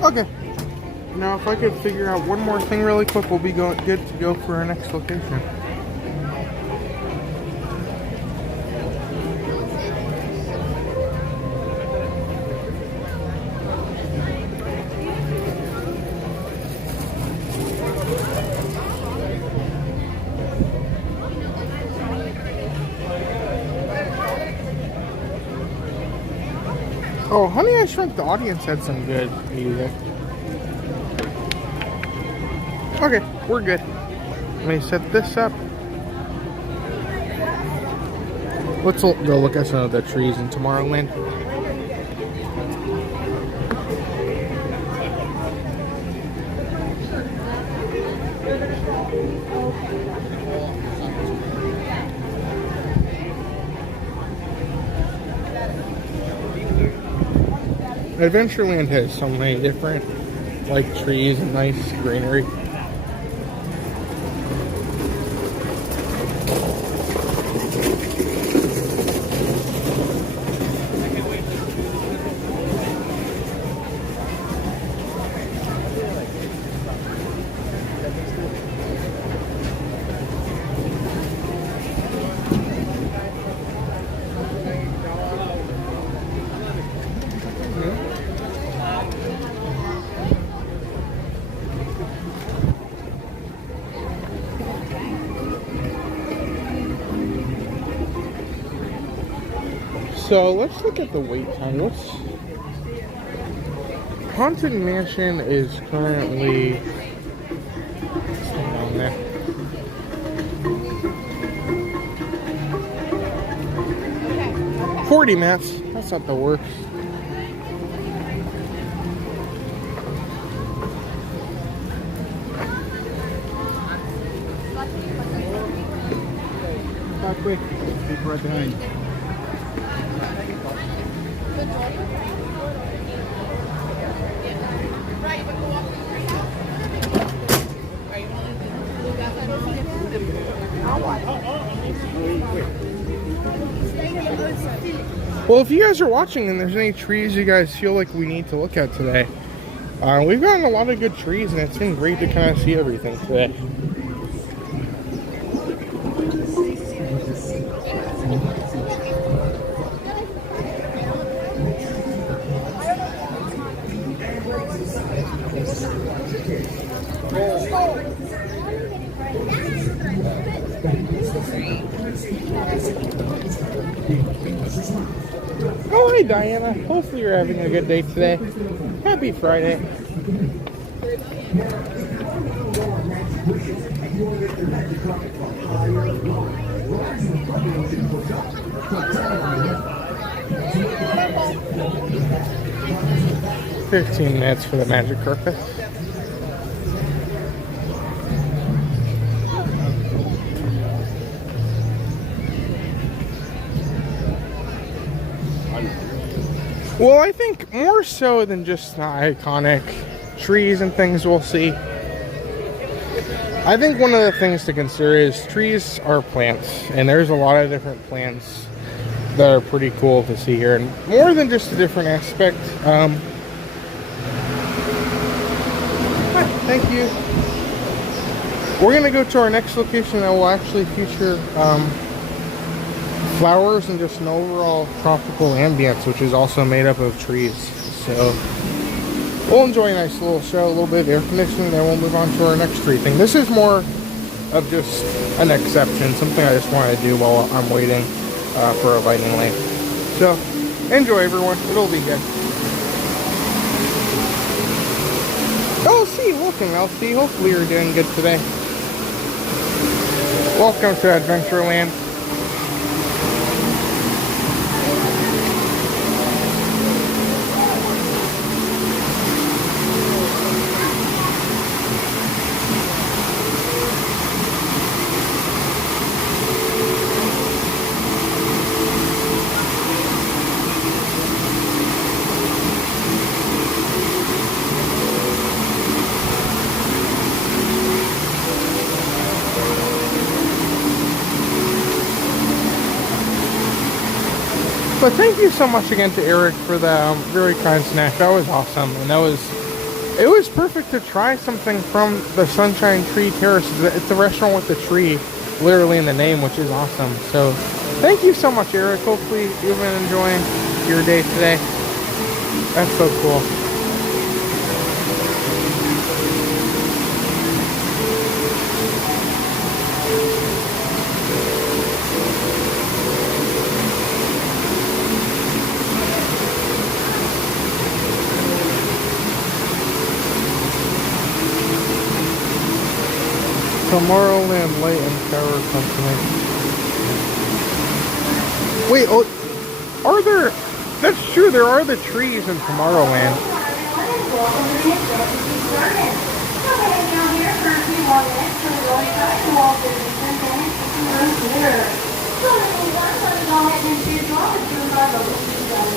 Okay. Now, if I could figure out one more thing really quick, we'll be good to go for our next location. Oh, Honey, I Shrunk the Audience had some good music. Okay, we're good. Let me set this up. Let's go look at some of the trees in Tomorrowland. Adventureland has so many different, like, trees and nice greenery. So let's look at the wait time. Haunted Mansion is currently down there. Okay. 40 minutes. That's not the worst. How quick? People right behind. Well, if you guys are watching and there's any trees you guys feel like we need to look at today, we've gotten a lot of good trees and it's been great to kind of see everything today. Oh, hey Diana. Hopefully you're having a good day today. Happy Friday. $15 minutes for the magic carpet. Well, I think more so than just the iconic trees and things we'll see. I think one of the things to consider is trees are plants, and there's a lot of different plants that are pretty cool to see here, and more than just a different aspect. Thank you. We're gonna go to our next location that will actually feature flowers and just an overall tropical ambience, which is also made up of trees. So we'll enjoy a nice little show, a little bit of air conditioning, then we'll move on to our next tree thing. This is more of just an exception, something I just want to do while I'm waiting for a lighting lane. So enjoy everyone, it'll be good. LC, welcome LC, hopefully you're doing good today. Welcome to Adventureland. But thank you so much again to Eric for the very kind snack. That was awesome, and it was perfect to try something from the Sunshine Tree Terrace. It's a restaurant with the tree literally in the name, which is awesome. So thank you so much, Eric. Hopefully you've been enjoying your day today. That's so cool. Tomorrowland Light and Power Company. Wait, oh, are there? That's true, there are the trees in Tomorrowland.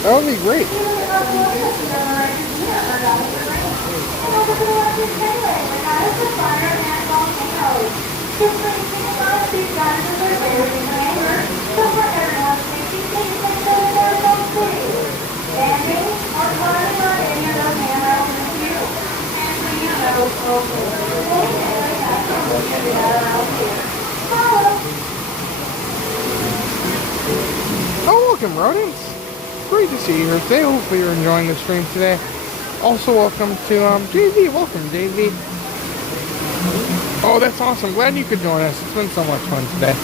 That would be great. Oh, welcome, rodents. Great to see you here today. Hopefully you're enjoying the stream today. Also, welcome to JV. Welcome, JV. Oh, that's awesome. Glad you could join us. It's been so much fun today.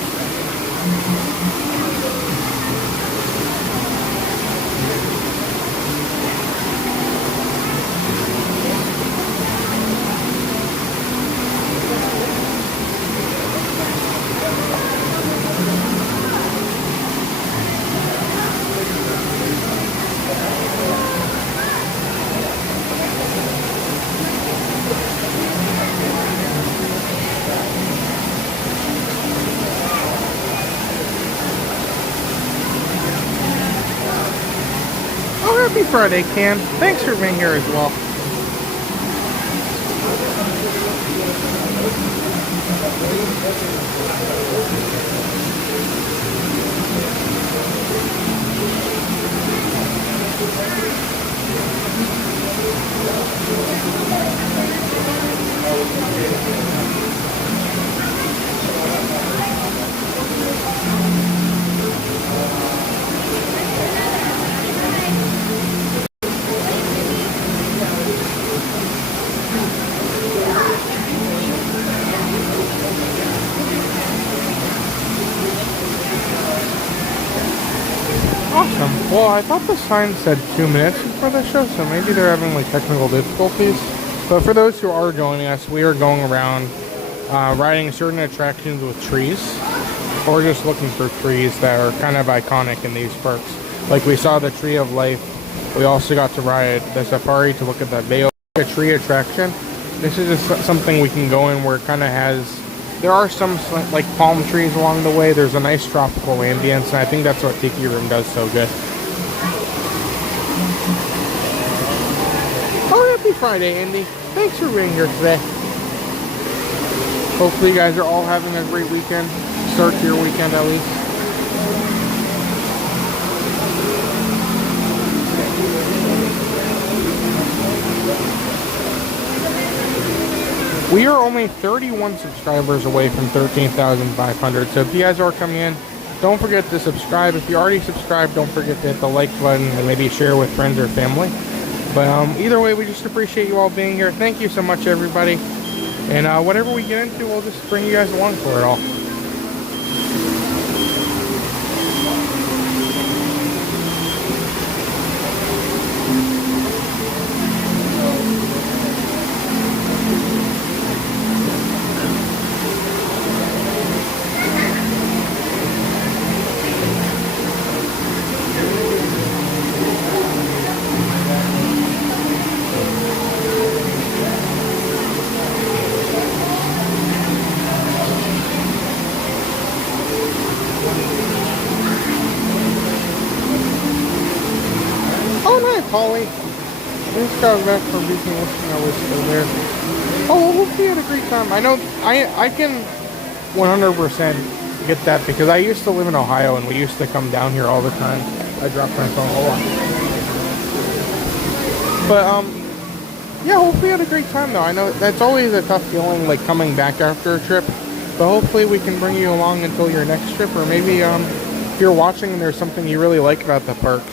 happy Friday, Cam. Thanks for being here as well. Awesome. Well, I thought the sign said 2 minutes before the show, so maybe they're having like technical difficulties. But for those who are joining us, we are going around riding certain attractions with trees, or just looking for trees that are kind of iconic in these parks. Like we saw the Tree of Life. We also got to ride the safari to look at that Bayo tree attraction. This is just something we can go in where it kind of has. There are some like palm trees along the way. There's a nice tropical ambience, and I think that's what Tiki Room does so good. Oh, happy Friday, Andy. Thanks for being here today. Hopefully you guys are all having a great weekend. Start to your weekend at least. We are only 31 subscribers away from 13,500. So if you guys are coming in, don't forget to subscribe. If you already subscribed, don't forget to hit the like button and maybe share with friends or family. But either way, we just appreciate you all being here. Thank you so much, everybody. And whatever we get into, we'll just bring you guys along for it all. Holly, just got back from Disney World. I was still there. Oh, well, we had a great time. I know I can 100% get that because I used to live in Ohio and we used to come down here all the time. I dropped my phone a lot. But yeah, hopefully we had a great time though. I know that's always a tough feeling, like coming back after a trip. But hopefully we can bring you along until your next trip, or maybe if you're watching and there's something you really like about the parks.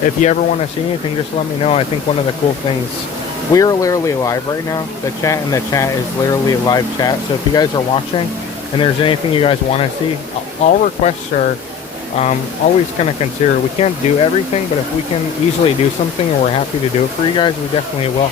If you ever want to see anything, just let me know. I think one of the cool things, we are literally live right now. The chat in the chat is literally a live chat. So if you guys are watching and there's anything you guys want to see, all requests are always kind of considered. We can't do everything, but if we can easily do something and we're happy to do it for you guys, we definitely will.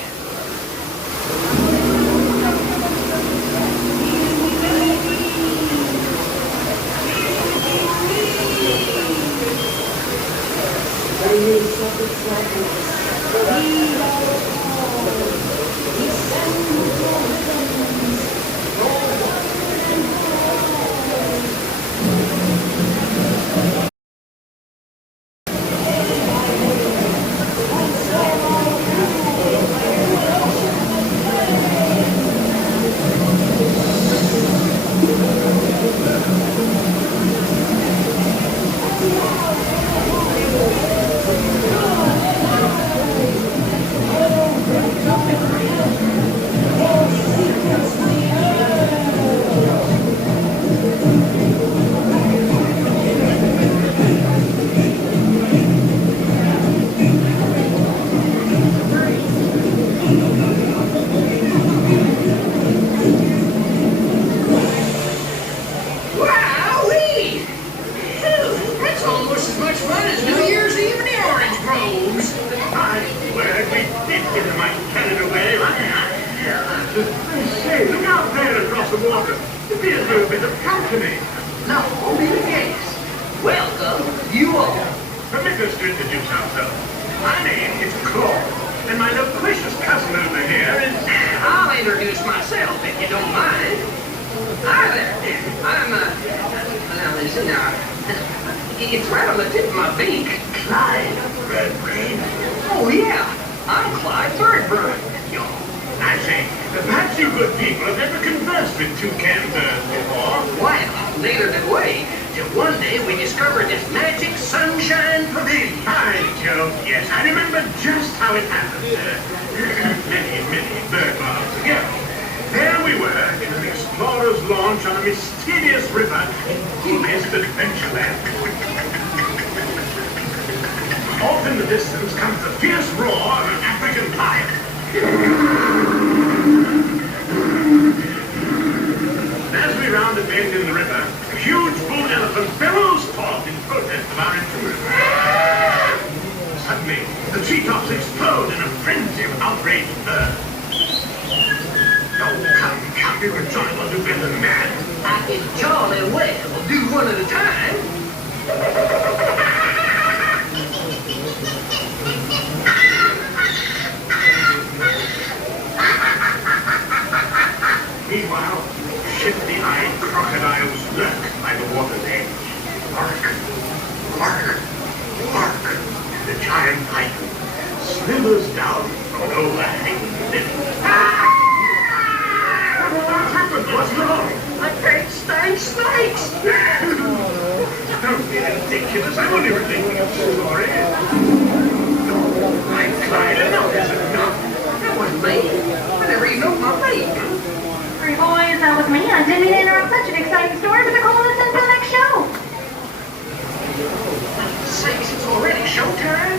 It's right on the tip of my beak. Clyde Redgrave. Oh, yeah. I'm Clyde Birdburn, y'all. I say, perhaps you good people have ever conversed with toucan birds before? Well, neither did we. Till one day we discovered this magic sunshine pavilion. By Jove, yes. I remember just how it happened. Many bird miles ago. There we were, in an explorer's launch on a mysterious river in deepest adventureland. Off in the distance comes the fierce roar of an African lion. As we round a bend in the river, a huge bull elephant bellows forth in protest of our intrusion. Suddenly, the treetops explode in a frenzy of outraged birds. Oh, come, you and Johnny will do better than that. I can jolly well do one at a time. Meanwhile, shifty-eyed crocodiles lurk by the water's edge. Bark, bark, bark. The giant python slithers down from an overhanging cliff. What happened? What's wrong? I can't stand snakes! Don't be ridiculous. I'm only relating a story. I'm Clyde, enough is enough. That wasn't me. I never even opened my mouth. Boys, that was me. I didn't mean to interrupt such an exciting story, but they're calling us in for the next show. Sakes, it's already showtime?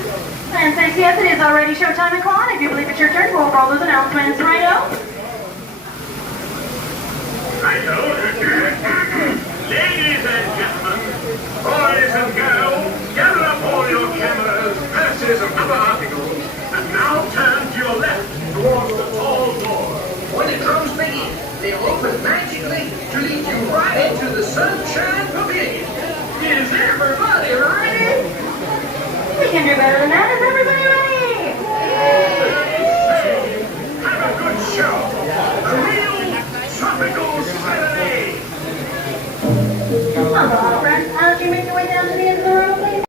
And says, yes, it is already showtime at Klon. If you believe it's your turn, we'll roll those announcements. Righto? Righto. Ladies and gentlemen, boys and girls, gather up all your cameras, purses, and other articles, and now turn to your left towards the tall door. When the drums begin, they'll open magically to lead you right into the Sunshine Pavilion. Is everybody ready? We can do better than that. Is everybody ready? Say, have a good show. A real tropical Saturday. Hello, friends. How did you make your way down to the end of the road, please?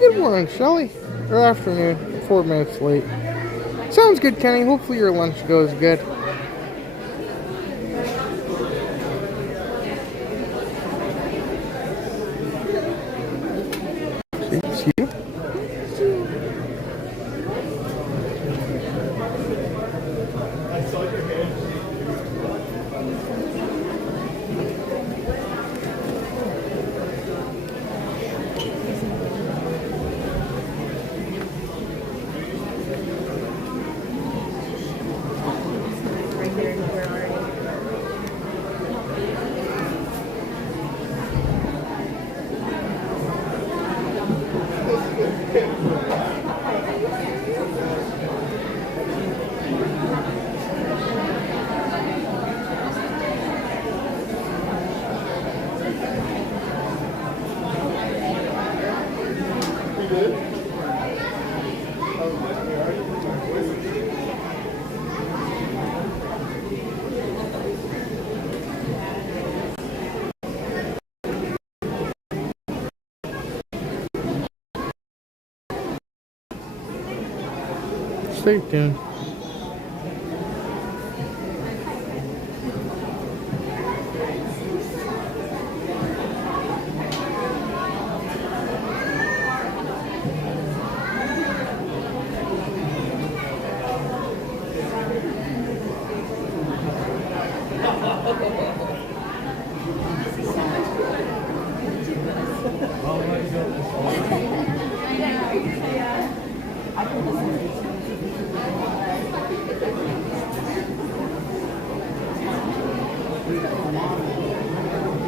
Good morning, Shelley. Or afternoon, 4 minutes late. Sounds good, Kenny. Hopefully your lunch goes good. Thank you. stay tuned.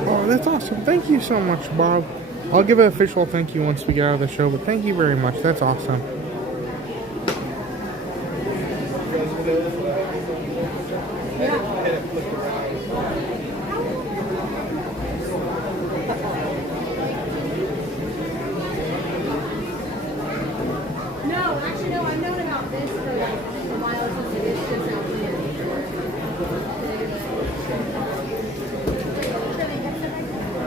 Oh, that's awesome. Thank you so much, Bob. I'll give an official thank you once we get out of the show, but thank you very much. That's awesome. No, actually, no, I've known about this for like a while since it is just out here.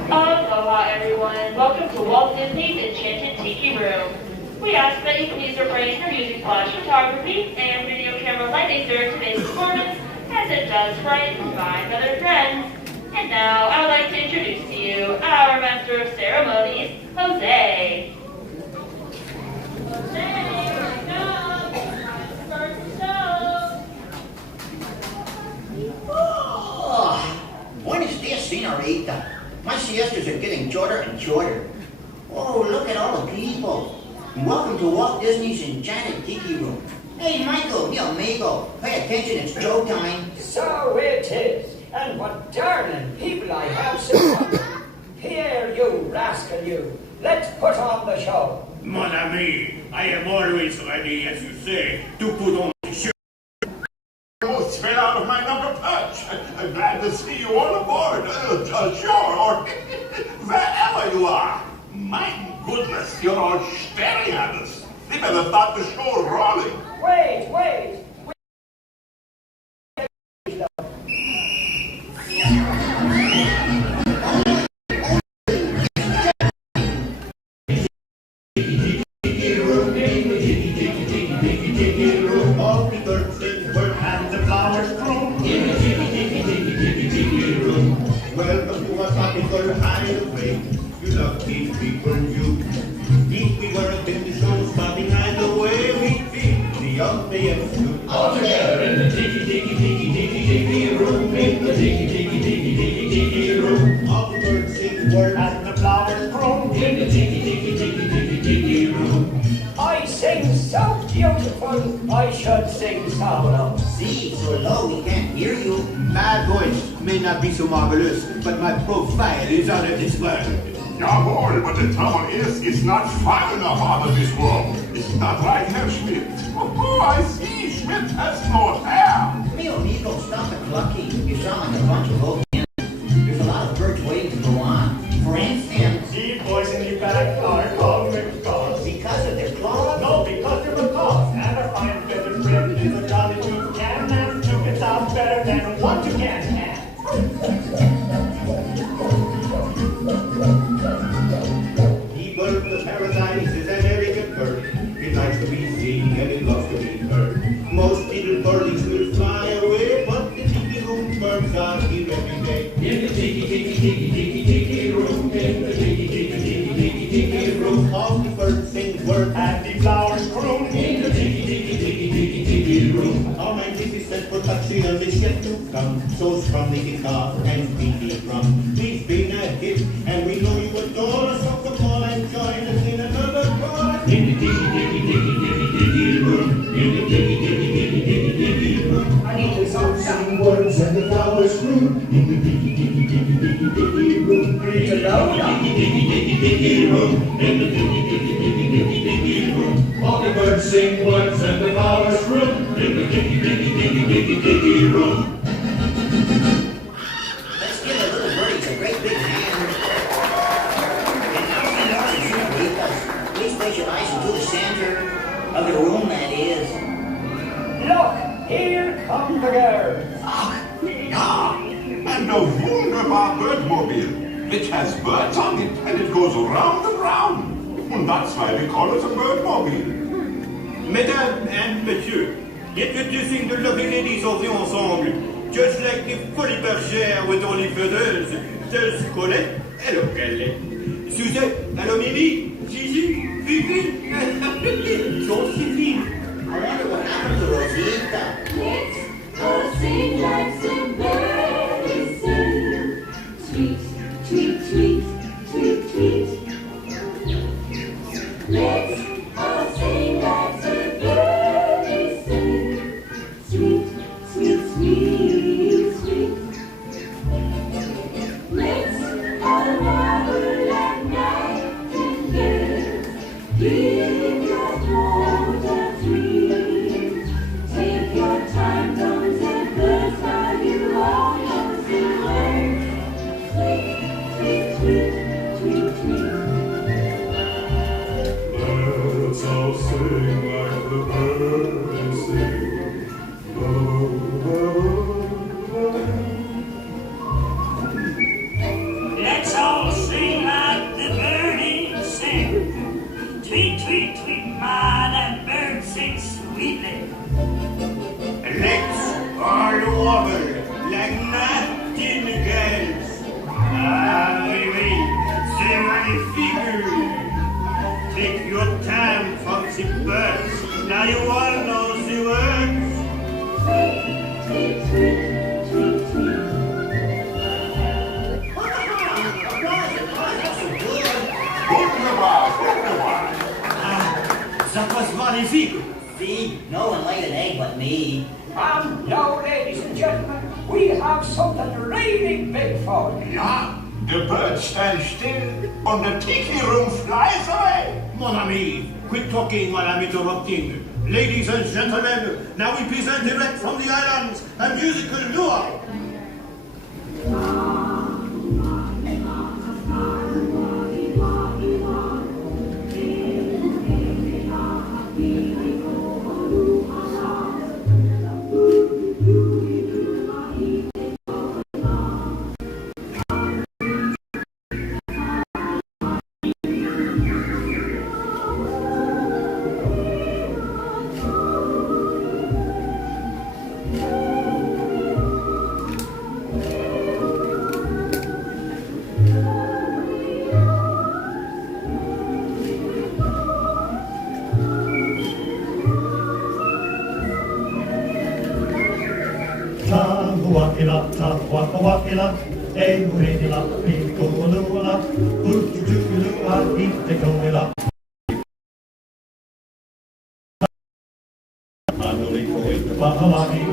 Aloha everyone, welcome to Walt Disney's Enchanted Tiki Room. We ask that you please refrain from using flash photography and video camera lighting during today's performance, as it does frighten my other friends. And now I would like to introduce to you our Master of Ceremonies, Jose. Buenos dias, senorita. My siestas are getting shorter and shorter. Oh, look at all the people. Welcome to Walt Disney's Enchanted Tiki Room. Hey, Michael, mi amigo, pay attention, it's show time. So it is. And what darling people I have surrounded. Here, you rascal, you. Let's put on the show. Mon ami, I am always ready, as you say, to put on the show. Almost fell out of my number perch. I'm glad to see you all aboard, ashore, or wherever you are. My goodness, you're all staring at us. They better start the show rolling. Wait. All the birds in the and the flowers grow in the tiki room. Welcome to our tropical hideaway. You lucky people, you. If we weren't in the show, starting either way, we'd be the ugliest two. All together in the tiki room, in the tiki room. All the birds in the world and the flowers grow in the tiki room. I sing so beautiful, I should sing so low. See, so low we can't hear you. My voice may not be so marvelous, but my profile is out of this world. Jawohl, but the trouble is, it's not fine enough out of this world. It's not right, Herr Schmidt. Oh, I see, Schmidt has no hair. Mi amigo, stop it clucking. You sound like a bunch of old men. There's a lot of birds waiting to go on. For instance, The boys in the back are called because. because of their claws. No, because they're macaws. And a fine feathered friend is a jolly toucan. And two can sound better than one toucan can. The bird of paradise is an arrogant bird. It likes to be seen and it loves to be heard. Most little birdies will fly away, but the tiki room birds are here every day. In the tiki room, in the tiki room, all the birds sing words And the flowers croon. in the tiki room. Our magnificent production is yet to come. So strum the guitar and beat the drum. We've been a hit, and we know you adore us. So come on and join us in another chorus. In the tiki room, in the tiki room. I need to sound some Words and the flowers bloom in the tiki room. Read aloud. Tiki room, in the tiki room. All the birds sing words and the flowers bloom in the tiki room. Let's give the little birdies a great big hand. And now, senoritas, please place your eyes into the center of the room, that is. Look, here come the girls. Ja, and a wunderbar birdmobile, which has birds on it, and it goes round and round. And that's why we call it a birdmobile. Mesdames and messieurs, introducing the lovely ladies of the ensemble, just like the fully bergère with only feathers. There's Colette, hello Kelly. Suzette, hello Mimi. Gigi, Fifi, Josephine. I wonder what happened to Rosita. Let's all sing like some birdies sing. Tweet, tweet, tweet, tweet, tweet. Let's all sing like some birdies sing. Sweet, sweet, sweet, sweet. Let's all marvel like nightingales. Give your heart a dream. Take your time, don't take birds while you all know the words. Tweet, tweet, tweet, tweet, tweet. Let's all sing like the birds sing. Let's all sing like the birdies sing. Tweet, tweet, tweet, my, that bird sings sweetly. Let's all wobble like nightingales. Ah, baby, c'est magnifique. Take your time, fancy birds. Now you all know the words. Tweet, tweet, tweet, tweet. That was magnifique. See, no one laid an egg but me. And now, ladies and gentlemen, we have something really big for you. Yeah, the bird stands still, and the Tiki Room flies away. Mon ami, quit talking while I'm interrupting. Ladies and gentlemen, now we present direct from the islands a musical luau. Wakila, Eulila, Picolula, Utulua, Itecoila. Anuliko with the Bahalaki.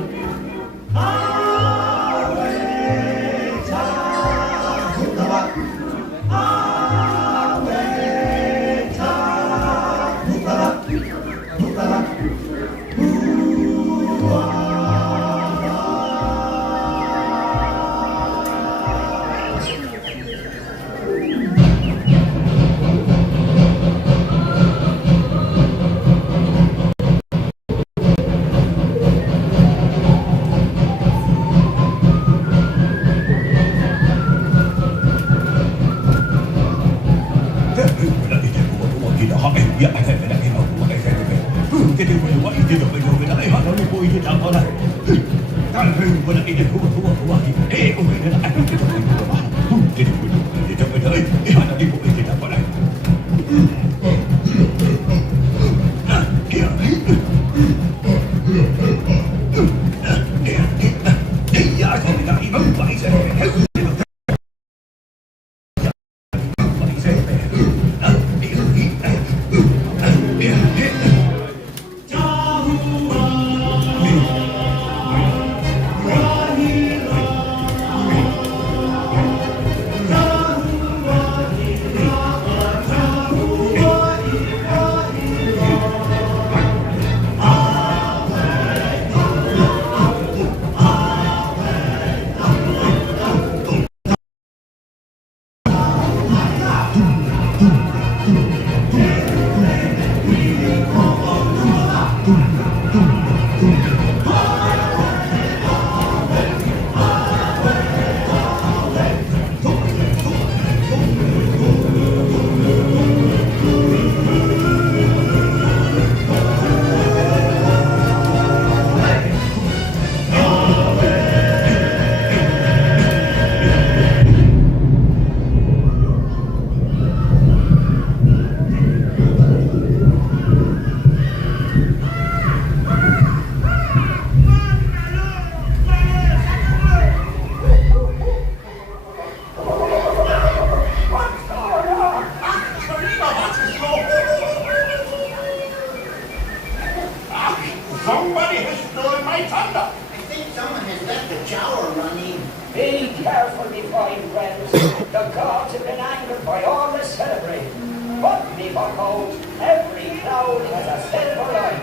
Somebody has stolen my thunder. I think someone has left the shower running. Be careful, me fine friends. The gods have been angered by all this celebrating. But, me buckos, every cloud has a silver line.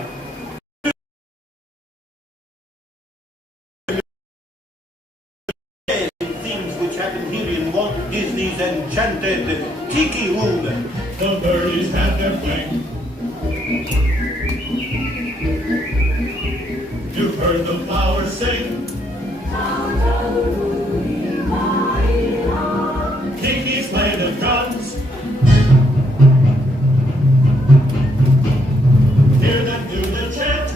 Things which happen here in Walt Disney's enchanted Tiki Room. The birdies have their fling. You've heard the flowers sing. Kiki's play the drums. Hear them do the chant.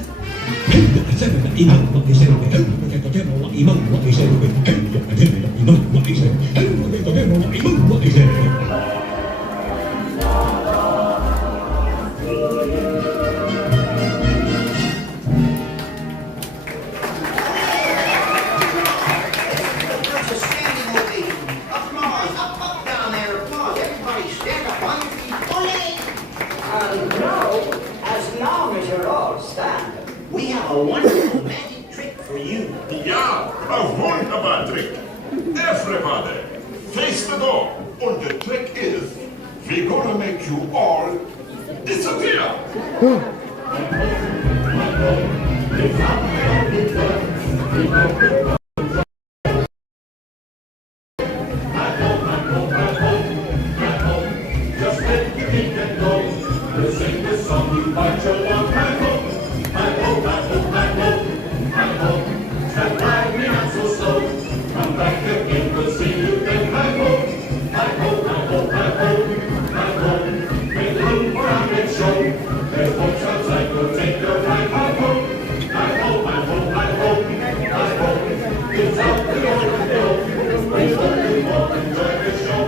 We have a wonderful magic trick for you. Yeah, a wunderbar trick. Everybody, face the door. And the trick is, we're gonna make you all disappear. Just let your feet and go. We'll sing this song you might your love. Stand by, we not so slow. Come back again, we'll see you then. Make room for our next show. There's folks outside, we'll take your ride. It's out the door to go. Please don't you all enjoy the show.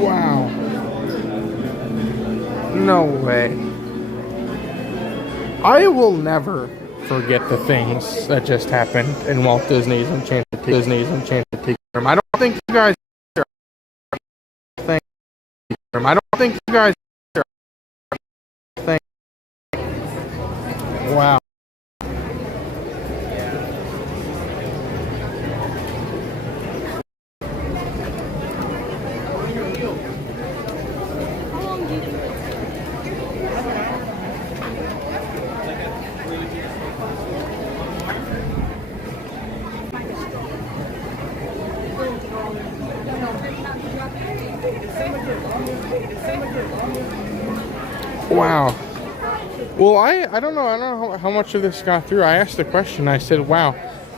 Wow. No way. I will never forget the things that just happened in Walt Disney's Enchanted Tiki Room. I don't think you guys think. Wow. Wow. Well, I don't know how much of this got through. I asked the question. I said, wow,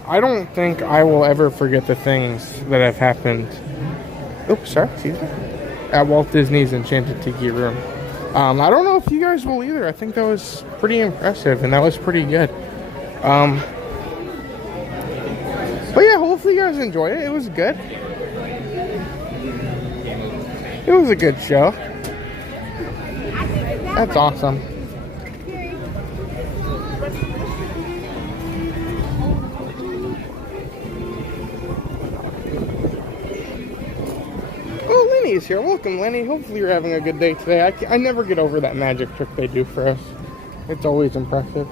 I don't think I will ever forget the things that have happened. Oops, sorry, excuse me. At Walt Disney's Enchanted Tiki Room. I don't know if you guys will either. I think that was pretty impressive and that was pretty good. But yeah, hopefully you guys enjoyed it. It was good. It was a good show. That's awesome. Oh, Lenny's here. Welcome, Lenny. Hopefully you're having a good day today. I never get over that magic trick they do for us. It's always impressive.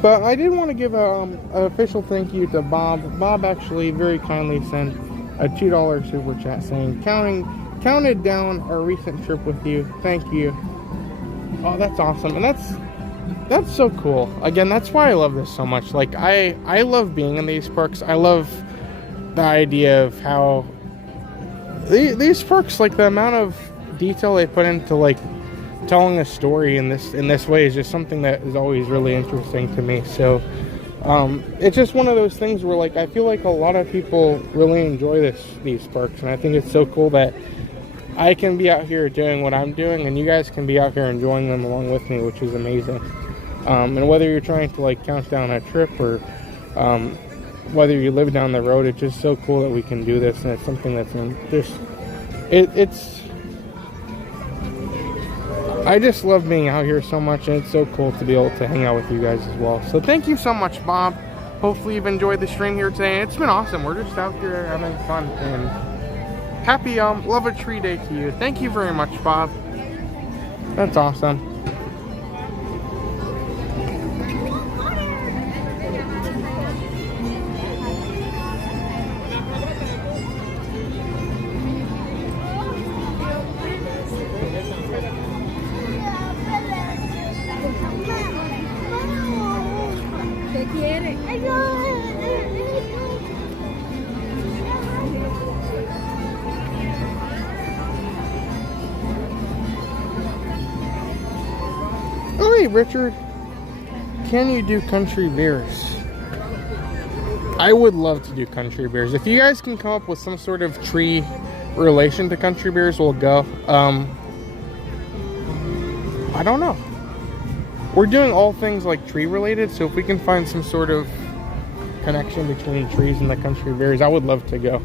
But I did want to give an official thank you to Bob. Bob actually very kindly sent a $2 super chat saying, counted down our recent trip with you. Thank you. Oh, that's awesome. And that's so cool. Again, that's why I love this so much. Like, I love being in these parks. I love the idea of how these parks, like the amount of detail they put into like telling a story in this way is just something that is always really interesting to me. So it's just one of those things where like I feel like a lot of people really enjoy these parks, and I think it's so cool that I can be out here doing what I'm doing and you guys can be out here enjoying them along with me, which is amazing. And whether you're trying to like count down a trip or whether you live down the road, it's just so cool that we can do this, and it's something that's just I just love being out here so much, and it's so cool to be able to hang out with you guys as well. So thank you so much, Bob. Hopefully you've enjoyed the stream here today. It's been awesome. We're just out here having fun, and happy Love a Tree Day to you. Thank you very much, Bob. That's awesome. Oh, hey, Richard. Can you do country beers? I would love to do country beers. If you guys can come up with some sort of tree relation to country beers, we'll go. I don't know. We're doing all things like tree related, so if we can find some sort of connection between trees and the country beers, I would love to go.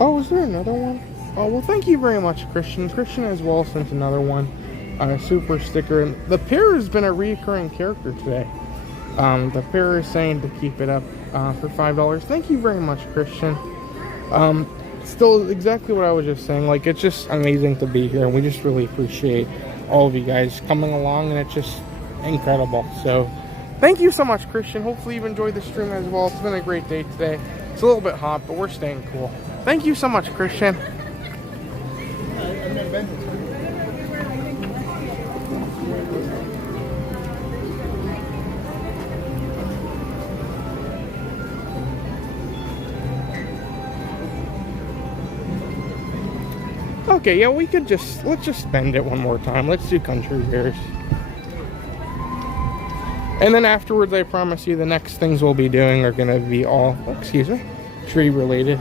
Oh, is there another one? Oh, well, thank you very much, Christian. Christian as well sent another one. Super sticker. And the pair has been a recurring character today. The pair is saying to keep it up for $5. Thank you very much, Christian. Still exactly what I was just saying. Like, it's just amazing to be here, and we just really appreciate all of you guys coming along, and it's just incredible. So, thank you so much, Christian. Hopefully you've enjoyed the stream as well. It's been a great day today. It's a little bit hot, but we're staying cool. Thank you so much, Christian. Okay, yeah, we could let's just spend it one more time. Let's do country beers. And then afterwards, I promise you, the next things we'll be doing are going to be all, excuse me, tree related.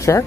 Sure.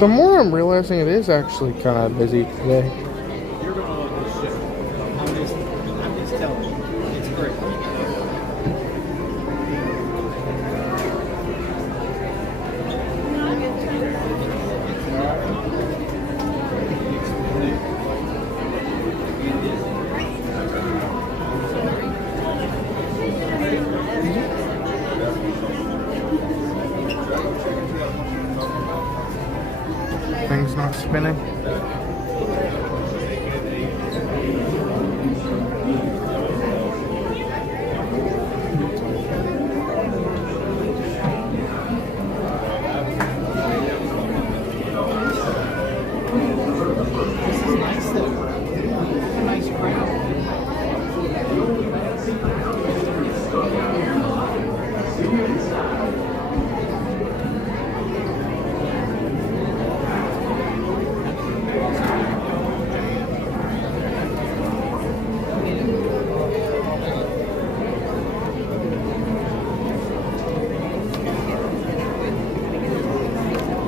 The more I'm realizing, it is actually kind of busy today. You're going on this ship. I'm just telling you. It's great. Things not spinning.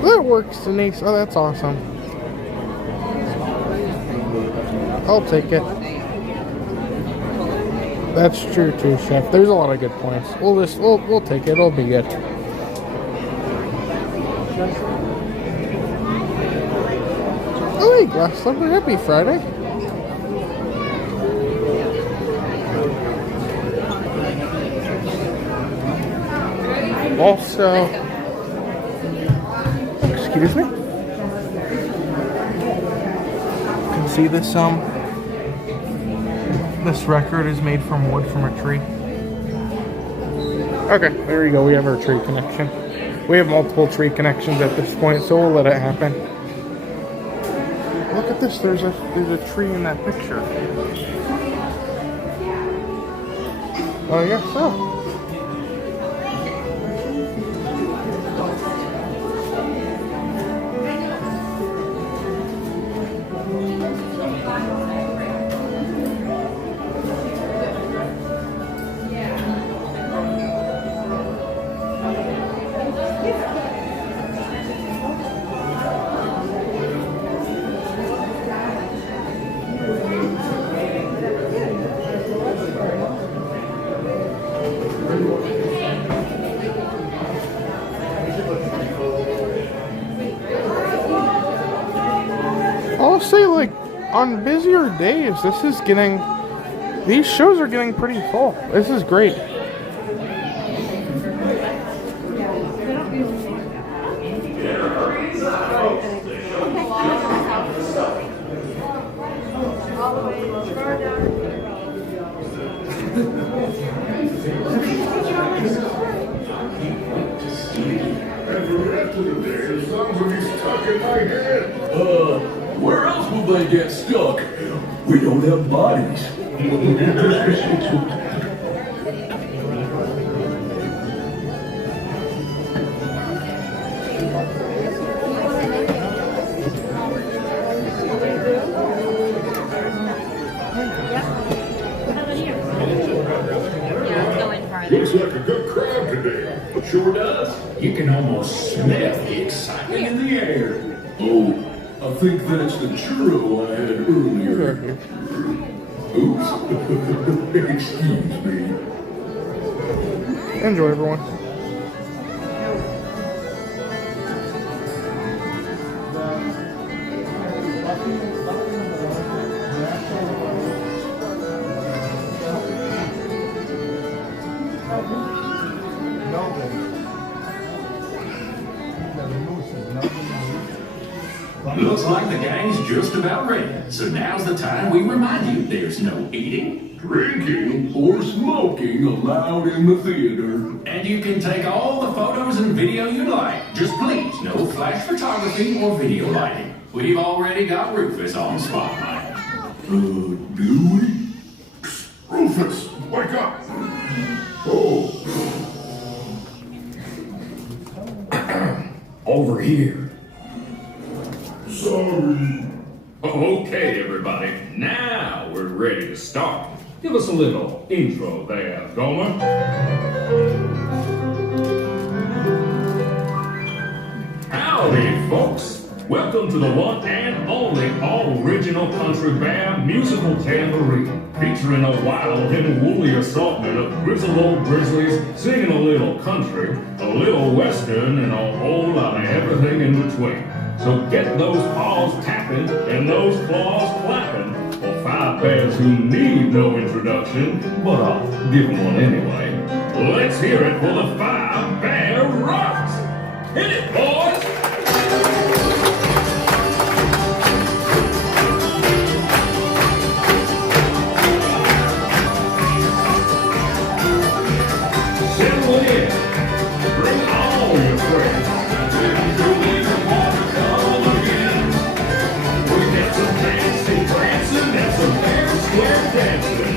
That works, Denise. Oh, that's awesome. I'll take it. That's true too, Chef. There's a lot of good points. We'll take it. It'll be good. Oh, hey, Glass Slipper. Happy Friday. Also, excuse me. You can see this this record is made from wood from a tree. Okay, there you go. We have our tree connection. We have multiple tree connections at this point, so we'll let it happen. Look at this. There's a tree in that picture. Oh, I guess so. I'll say, like, on busier days, these shows are getting pretty full. This is great. Where else will they get stuck? We don't have bodies. Looks like a good crowd today. Sure does. You can almost smell the excitement in the air. Oh, I think that's the churro I had earlier. Oops. Excuse me. Enjoy, everyone. Looks like the gang's just about ready. So now's the time we remind you there's no eating, Drinking or smoking allowed in the theater. and you can take all the photos and video you like. Just please, no flash photography or video lighting. We've already got Rufus on spotlight. Do we? Rufus, wake up! Oh. Over here. Sorry. Okay, everybody. Now we're ready to start. Give us a little intro there, Gomer. Howdy, folks. Welcome to the one and only all-original country band musical tambourine, featuring a wild and woolly assortment of grizzled old grizzlies singing a little country, a little western, and a whole lot of everything in between. So get those paws tapping and those claws clapping for five bears who need no introduction, but I'll give them one anyway. Let's hear it for the Five Bear Rocks! Hit it, boys! Settle in. Bring all your friends. If you even want to come again, we got some fancy prancing and some fair square dancing.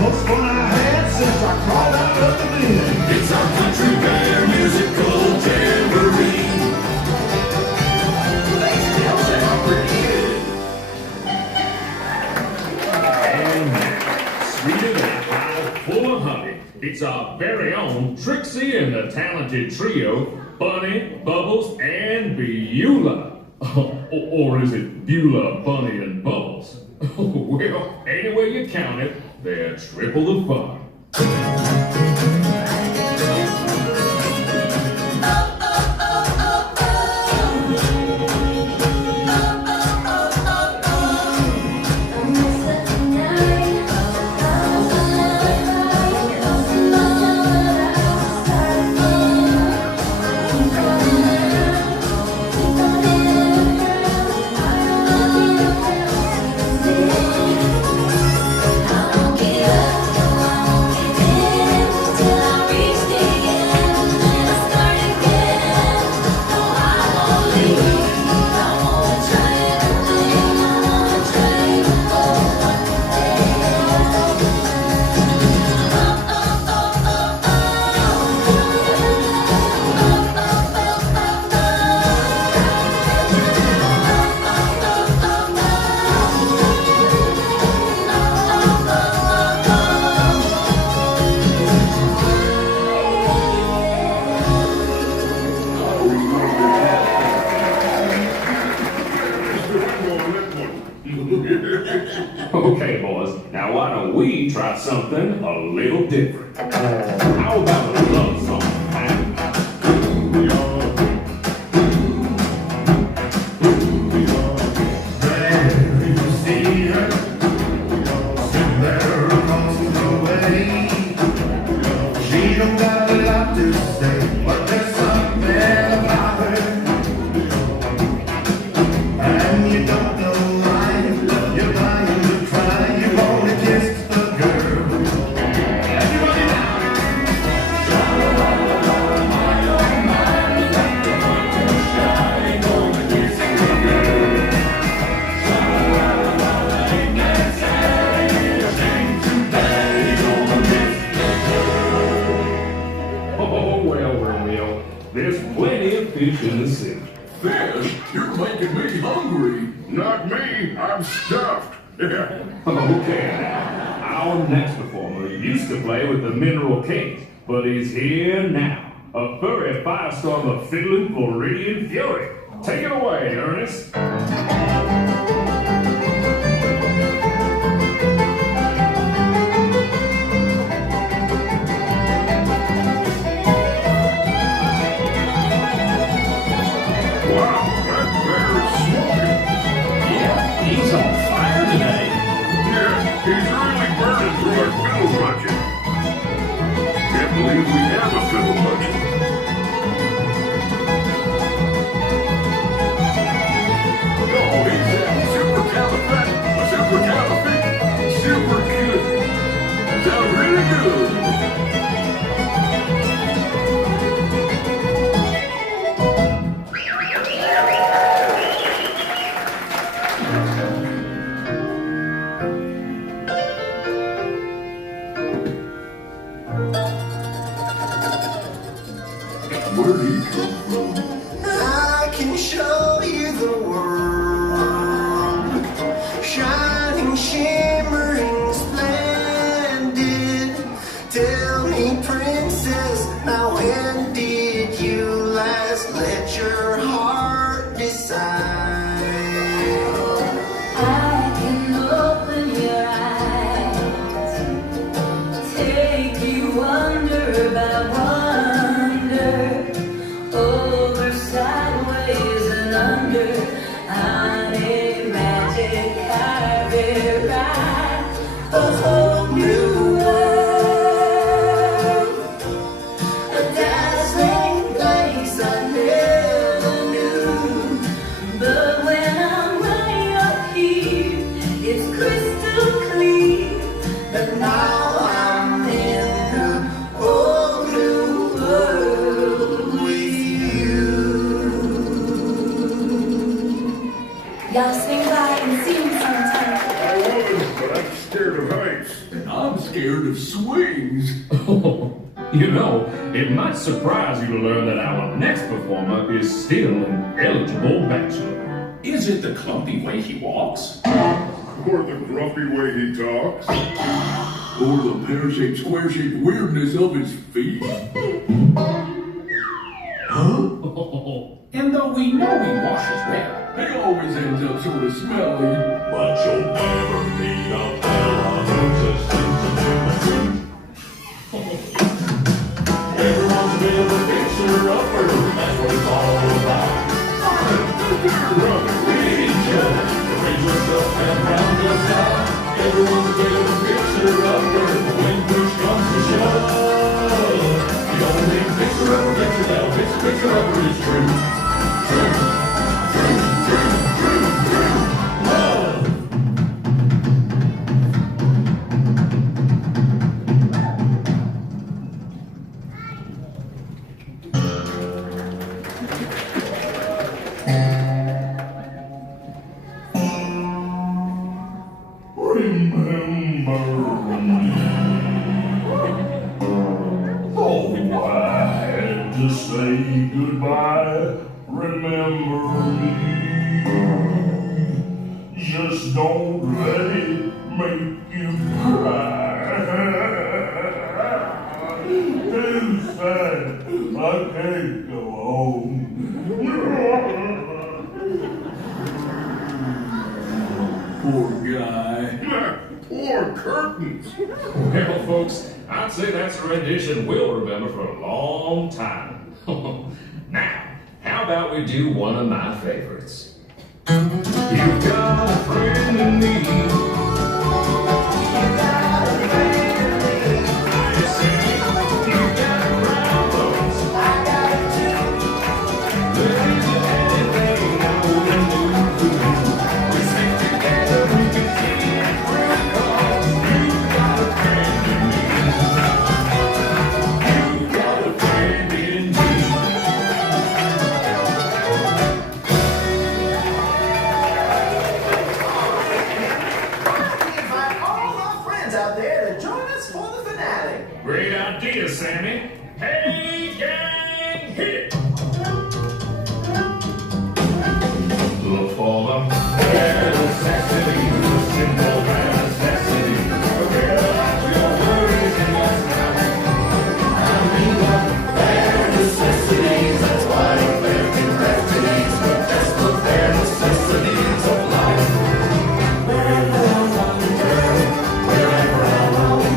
Most fun I had since I crawled out of the bin. It's our country bear musical tambourine. They still sound pretty good. And now, sweeter than a hive full of honey, it's our very own Trixie and the talented trio, Bunny, Bubbles, and Beulah. Or is it Beulah, Bunny, and Bubbles? Well, any way you count it, they're triple the fun. Okay, boys, now why don't we try something a little different? How about a love song, man? There's plenty of fish in the sea. Fish? You're making me hungry. Not me. I'm stuffed. Okay, now. Our next performer used to play with the Mineral Kings, but he's here now. A furry firestorm of fiddling Floridian fury. Take it away, Ernest. He's on fire today. Yeah, he's really burning through our fiddle budget. Can't believe we have a fiddle budget. No, he's super good. Sounds really good. I can show you the world, shining, shimmering, splendid. Tell me, princess, now when did you last let your heart decide? I can open your eyes, take you wonder about wonder, over, sideways, and under. Honey, magic, carpet ride, a whole new world, a dazzling place I never knew. But when I'm way up here, it's crystal clear. But now I'm in the whole new world with you. Y'all swing by and see me sometime. I was, but I'm scared of heights. And I'm scared of swings. You know, it might surprise you to learn that our next performer is still an eligible bachelor. Is it the clumpy way he walks? Or the grumpy way he talks? Or the pear-shaped, square-shaped weirdness of his feet? Huh? And though we know he washes well, He always ends up sort of smelly. but you'll never meet a fella who just thinks of him. Everyone's a bit of a fixer-upper, that's what it's all about. We need each other to raise yourself and round us out. Everyone's a bit of a fixer-upper, but when push comes to shove, the old name fixer-upper gets it out. Fixer-upper is true. Love. Oh, I had to say goodbye. Remember me. Just don't let it make you cry. Too sad. I can't go home. Poor guy. I'd say that's a rendition we'll remember for a long time. Now, how about we do one of my favorites? You've got a friend in me. Great idea, Sammy. Hey, gang, hit it! Look for the bare necessities, the simple bare necessities. Forget about your worries and your strife. I mean the bare necessities, that's why American rhapsodies, but that's the bare necessities of life. Wherever I wander, wherever I roam,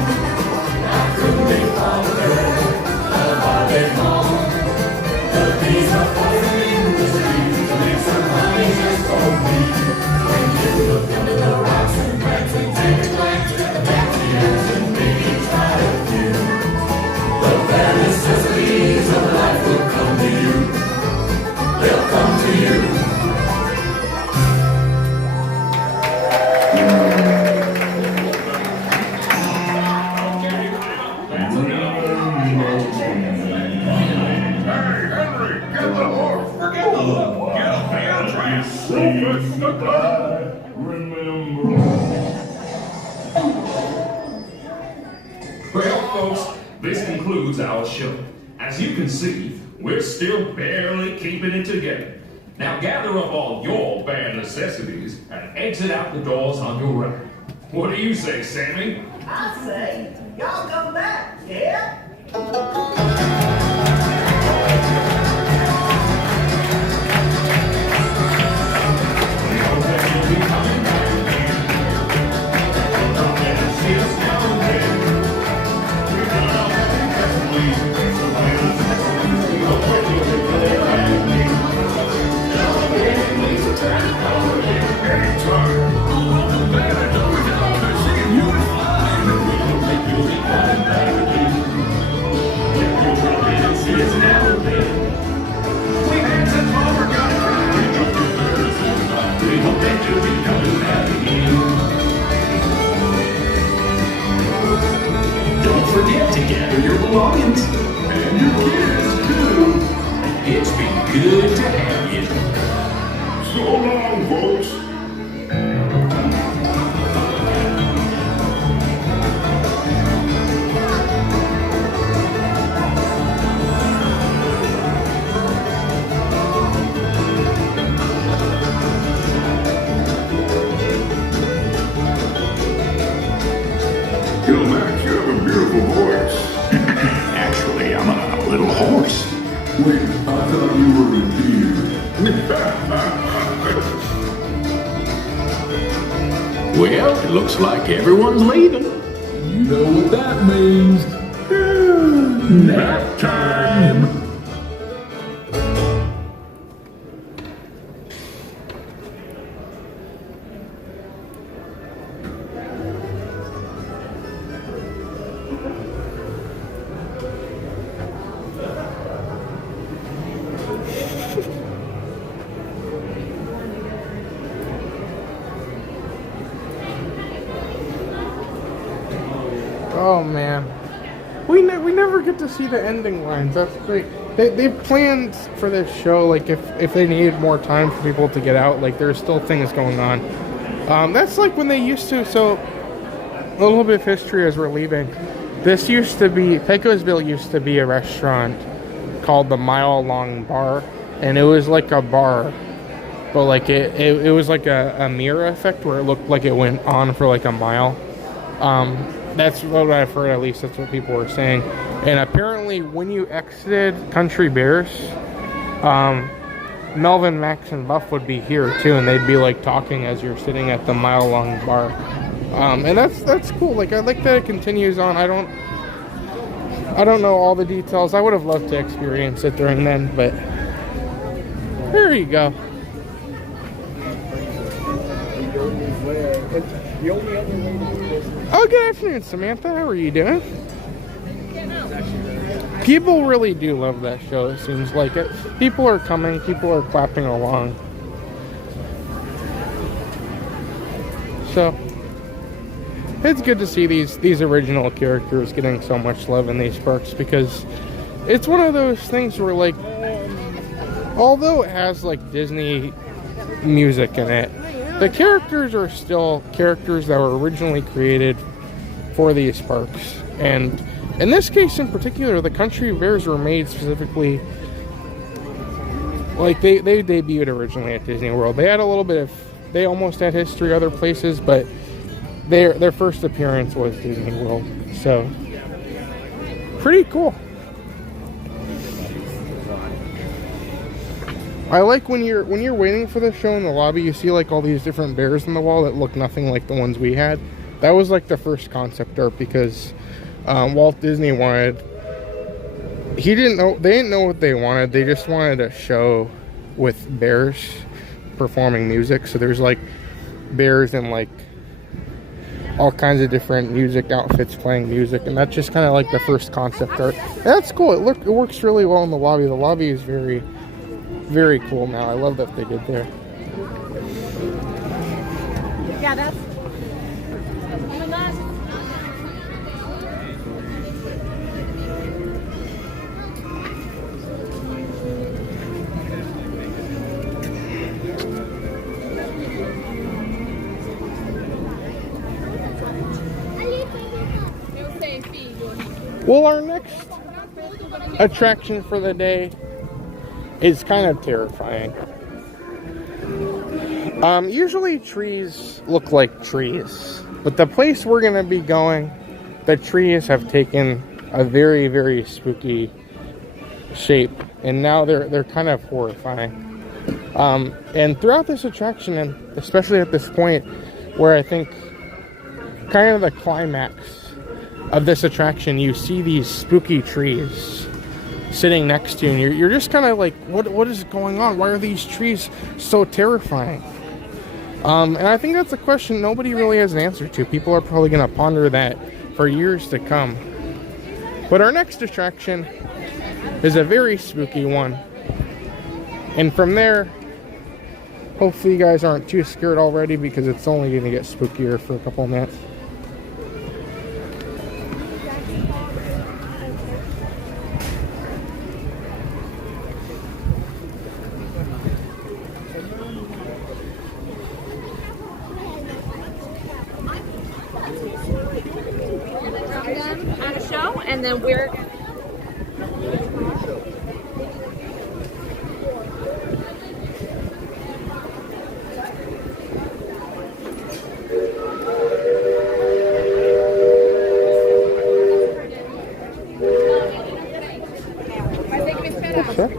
couldn't be fonder of our live home. The bees are buzzing in the streets, make some honey just for me. When you look under the rocks and cracks and take a glance at the bastions and maybe try a few, the bare necessities of life will come to you. They'll come to you. Well, folks, this concludes our show. As you can see, we're still barely keeping it together. Now gather up all your bare necessities and exit out the doors on your right. What do you say, Sammy? I say, y'all come back, yeah? Don't forget to gather your belongings. And your kids, too. It's been good to have you. So long, folks. Yo, Max, you have a beautiful voice. Actually, I'm a little hoarse. Wait, I thought you were a deer. Well, it looks like everyone's leaving. You know what that means. Nap time. Oh man, we never get to see the ending lines. That's great. They planned for this show, like if they needed more time for people to get out, like there's still things going on. That's like when they used to. So a little bit of history as we're leaving. This used to be Pecosville used to be a restaurant called the Mile Long Bar, and it was like a bar, but like it was like a mirror effect where it looked like it went on for like a mile. That's what I've heard, at least that's what people were saying. And apparently when you exited Country Bears, Melvin, Max, and Buff would be here too, and they'd be like talking as you're sitting at the Mile Long Bar. And that's cool. Like I like that it continues on. I don't know all the details. I would have loved to experience it during then, but there you go. Oh, good afternoon, Samantha. How are you doing? People really do love that show, it seems like it. People are coming, people are clapping along. So, it's good to see these original characters getting so much love in these parks, because it's one of those things where, like, although it has, like, Disney music in it, the characters are still characters that were originally created for these parks. And in this case in particular, the country bears were made specifically, like, they debuted originally at Disney World. They had a little bit of, they almost had history other places, but their first appearance was Disney World. So, pretty cool. I like when you're waiting for the show in the lobby, you see like all these different bears on the wall that look nothing like the ones we had. That was like the first concept art, because Walt Disney wanted, they didn't know what they wanted. They just wanted a show with bears performing music. So there's like bears in like all kinds of different music outfits playing music, and that's just kind of like the first concept art. And that's cool. It works really well in the lobby. The lobby is very, very cool now. I love that they did there. Yeah, that's. Well, our next attraction for the day is kind of terrifying. Usually trees look like trees, but the place we're going to be going, the trees have taken a very, very spooky shape, and now they're kind of horrifying. And throughout this attraction, and especially at this point, where I think kind of the climax of this attraction, you see these spooky trees sitting next to you, and you're just kind of like, what is going on? Why are these trees so terrifying? And I think that's a question nobody really has an answer to. People are probably going to ponder that for years to come. But our next attraction is a very spooky one, and from there, hopefully you guys aren't too scared already, because it's only going to get spookier for a couple of minutes. At a show, and then we're Okay.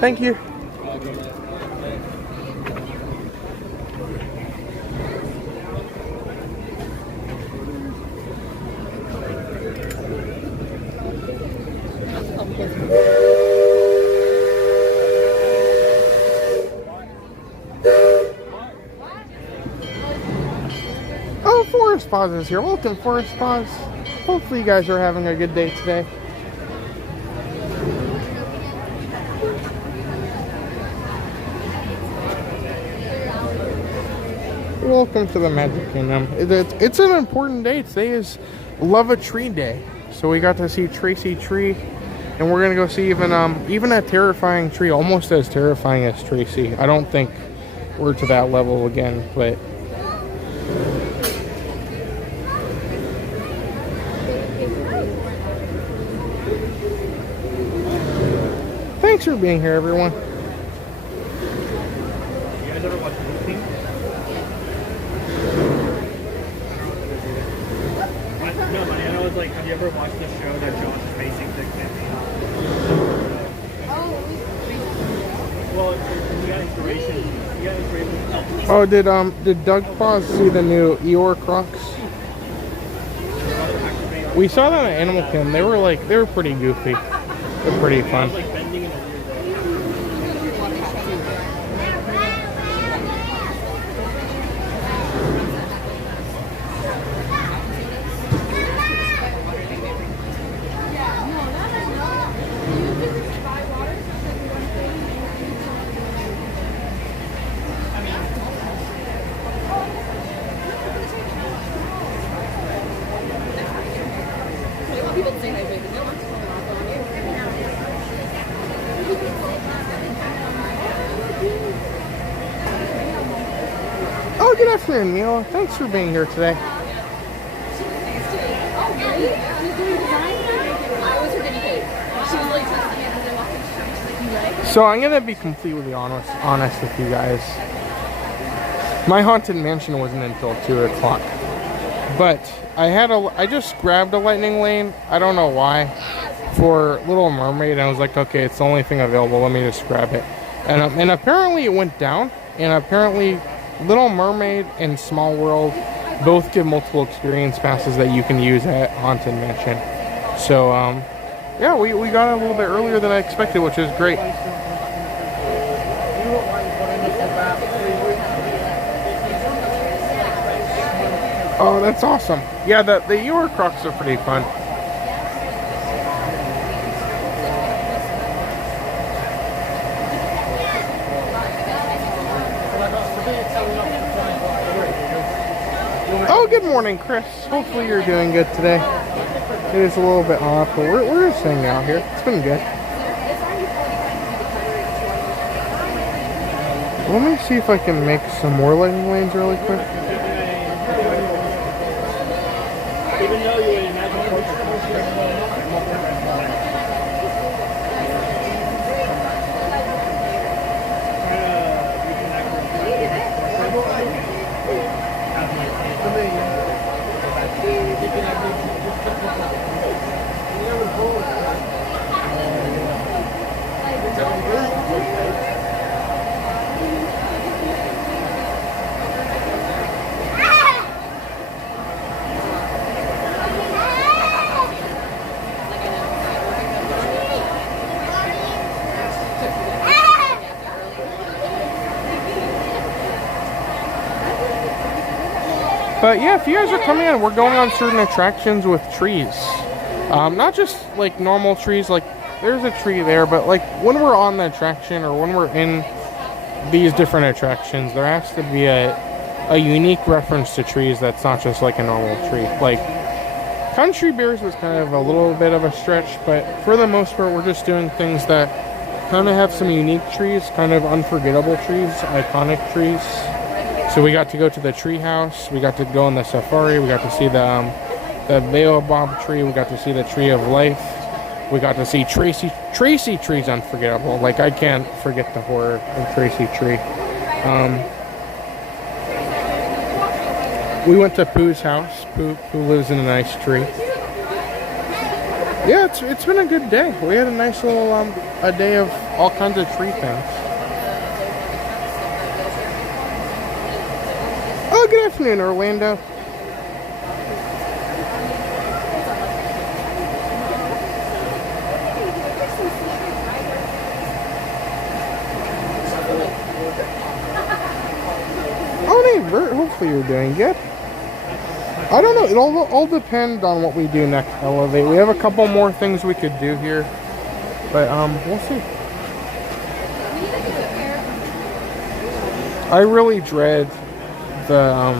Thank you. Oh, Forest Paws is here. Welcome, Forest Paws. Hopefully you guys are having a good day today. Welcome to the Magic Kingdom. It's an important day. Today is Love a Tree Day. So we got to see Tracy Tree, and we're gonna go see even a terrifying tree, almost as terrifying as Tracy. I don't think we're to that level again, but thanks for being here, everyone. You guys ever watch Moving? like, have you ever watched the show that John's facing the Well, you got inspiration. You got inspiration. Oh, did Doug Paws see the new Eeyore Crocs? We saw that on Animal Kingdom. They were pretty goofy. They're pretty fun. Oh, good afternoon, Mila. Thanks for being here today. So I'm gonna be completely honest with you guys. My Haunted Mansion wasn't until 2 o'clock, but I just grabbed a lightning lane. I don't know why, for Little Mermaid. And I was like, okay, it's the only thing available. Let me just grab it. And apparently it went down. And apparently Little Mermaid and Small World both give multiple experience passes that you can use at Haunted Mansion. So yeah, we got it a little bit earlier than I expected, which is great. Oh, that's awesome. Yeah, the Eeyore Crocs are pretty fun. Oh, good morning, Chris. Hopefully you're doing good today. It is a little bit hot, but we're just hanging out here. It's been good. Let me see if I can make some more lightning lanes really quick. Even though you would imagine But yeah, if you guys are coming in, we're going on certain attractions with trees. Not just like normal trees, like there's a tree there, but like when we're on the attraction or when we're in these different attractions, there has to be a unique reference to trees that's not just like a normal tree. Like Country Bears was kind of a little bit of a stretch, but for the most part, we're just doing things that kind of have some unique trees, kind of unforgettable trees, iconic trees. So we got to go to the treehouse, we got to go on the safari, we got to see the baobab tree, we got to see the tree of life, we got to see Tracy Tree's unforgettable. Like I can't forget the horror of Tracy Tree. We went to Pooh's house. Pooh lives in a nice tree. Yeah, it's been a good day. We had a nice little a day of all kinds of tree things. Oh, good afternoon, Orlando. Oh, hey, Bert, hopefully you're doing good. I don't know, it'll all depend on what we do next Elevate. We have a couple more things we could do here, but we'll see. I really dread the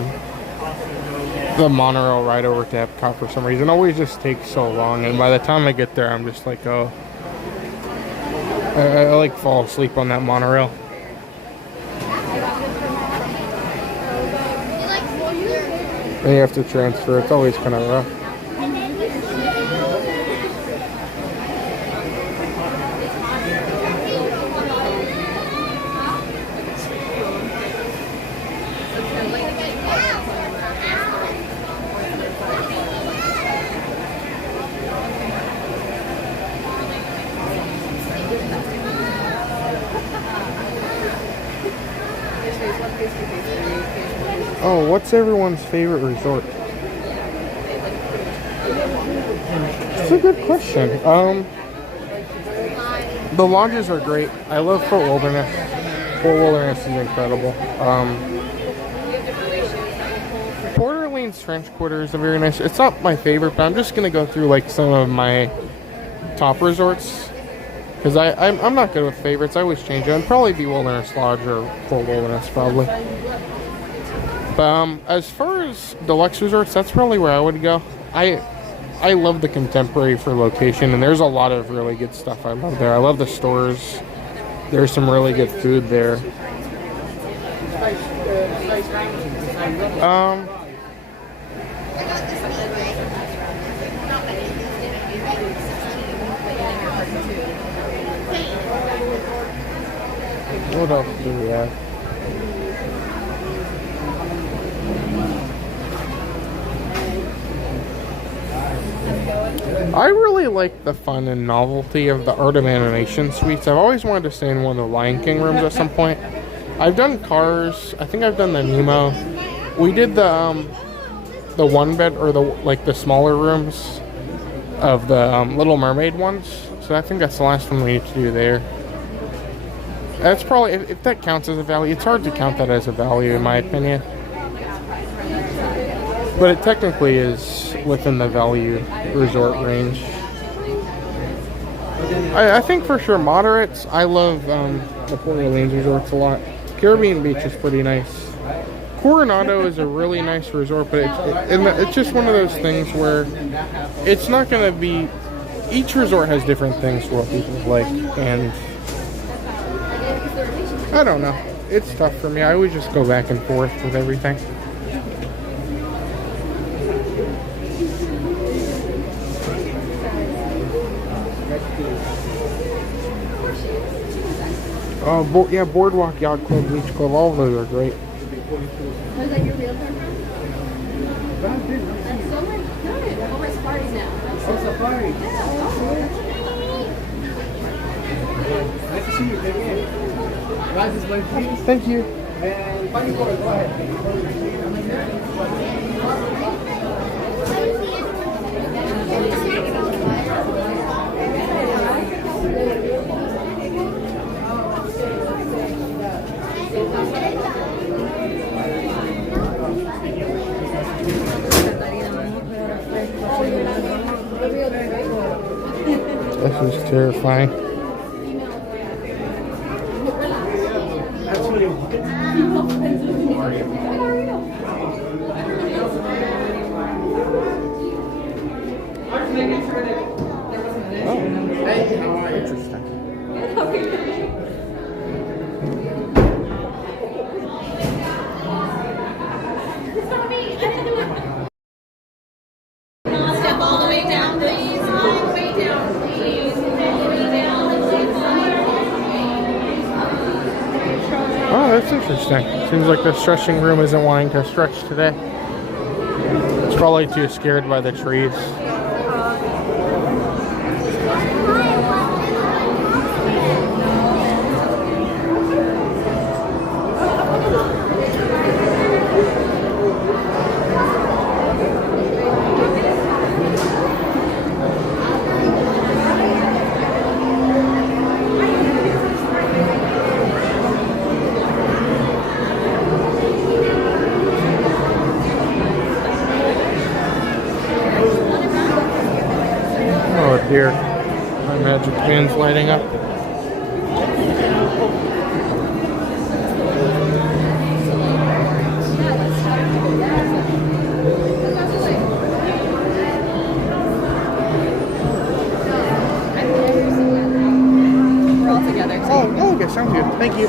monorail ride over to Epcot for some reason. It always just takes so long, and by the time I get there, I'm just like, oh, I like fall asleep on that monorail. And you have to transfer. It's always kind of rough. Oh, what's everyone's favorite resort? That's a good question. The lodges are great. I love Fort Wilderness. Fort Wilderness is incredible. Port Orleans Trench Quarters are very nice. It's not my favorite, but I'm just gonna go through like some of my top resorts because I'm not good with favorites. I always change it. It'd probably be Wilderness Lodge or Fort Wilderness probably. But as far as deluxe resorts, that's probably where I would go. I love the Contemporary for location, and there's a lot of really good stuff I love there. I love the stores. There's some really good food there. What else do we have? I really like the fun and novelty of the Art of Animation suites. I've always wanted to stay in one of the Lion King rooms at some point. I've done Cars. I think I've done the Nemo. We did the one bed or the smaller rooms of the Little Mermaid ones. So I think that's the last one we need to do there. That's probably, if that counts as a value. It's hard to count that as a value in my opinion. But it technically is within the value resort range. I think for sure moderates. I love the Port Orleans resorts a lot. Caribbean Beach is pretty nice. Coronado is a really nice resort, but it's just one of those things where it's not going to be... Each resort has different things for what people like, and I don't know. It's tough for me. I always just go back and forth with everything. Oh, yeah, Boardwalk, Yacht Club, Beach Club, all of those are great. Was that your real car? That's so much good. Oh, my safaris now. Oh, safari. Nice to see you again. Guys, this one, please. Thank you. And funny boy, go ahead. This is terrifying. Step all the way down, please. All the way down, please. All the way down. Oh, that's interesting. Seems like the stretching room isn't wanting to stretch today. It's probably too scared by the trees. Here, my magic band's lighting up. We're all together. Oh, okay, sounds good. Thank you.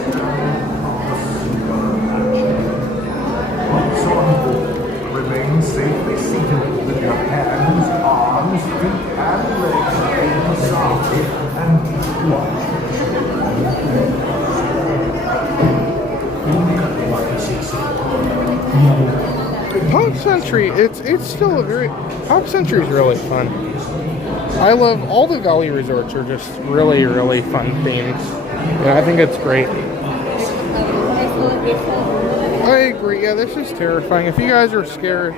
Remain safely seated with your hands, arms, feet, and legs in the soft and deep water. Pop Century, it's still a very... Pop Century is really fun. I love all the Valley resorts are just really, really fun themes. Yeah, I think it's great. I agree. Yeah, this is terrifying. If you guys are scared,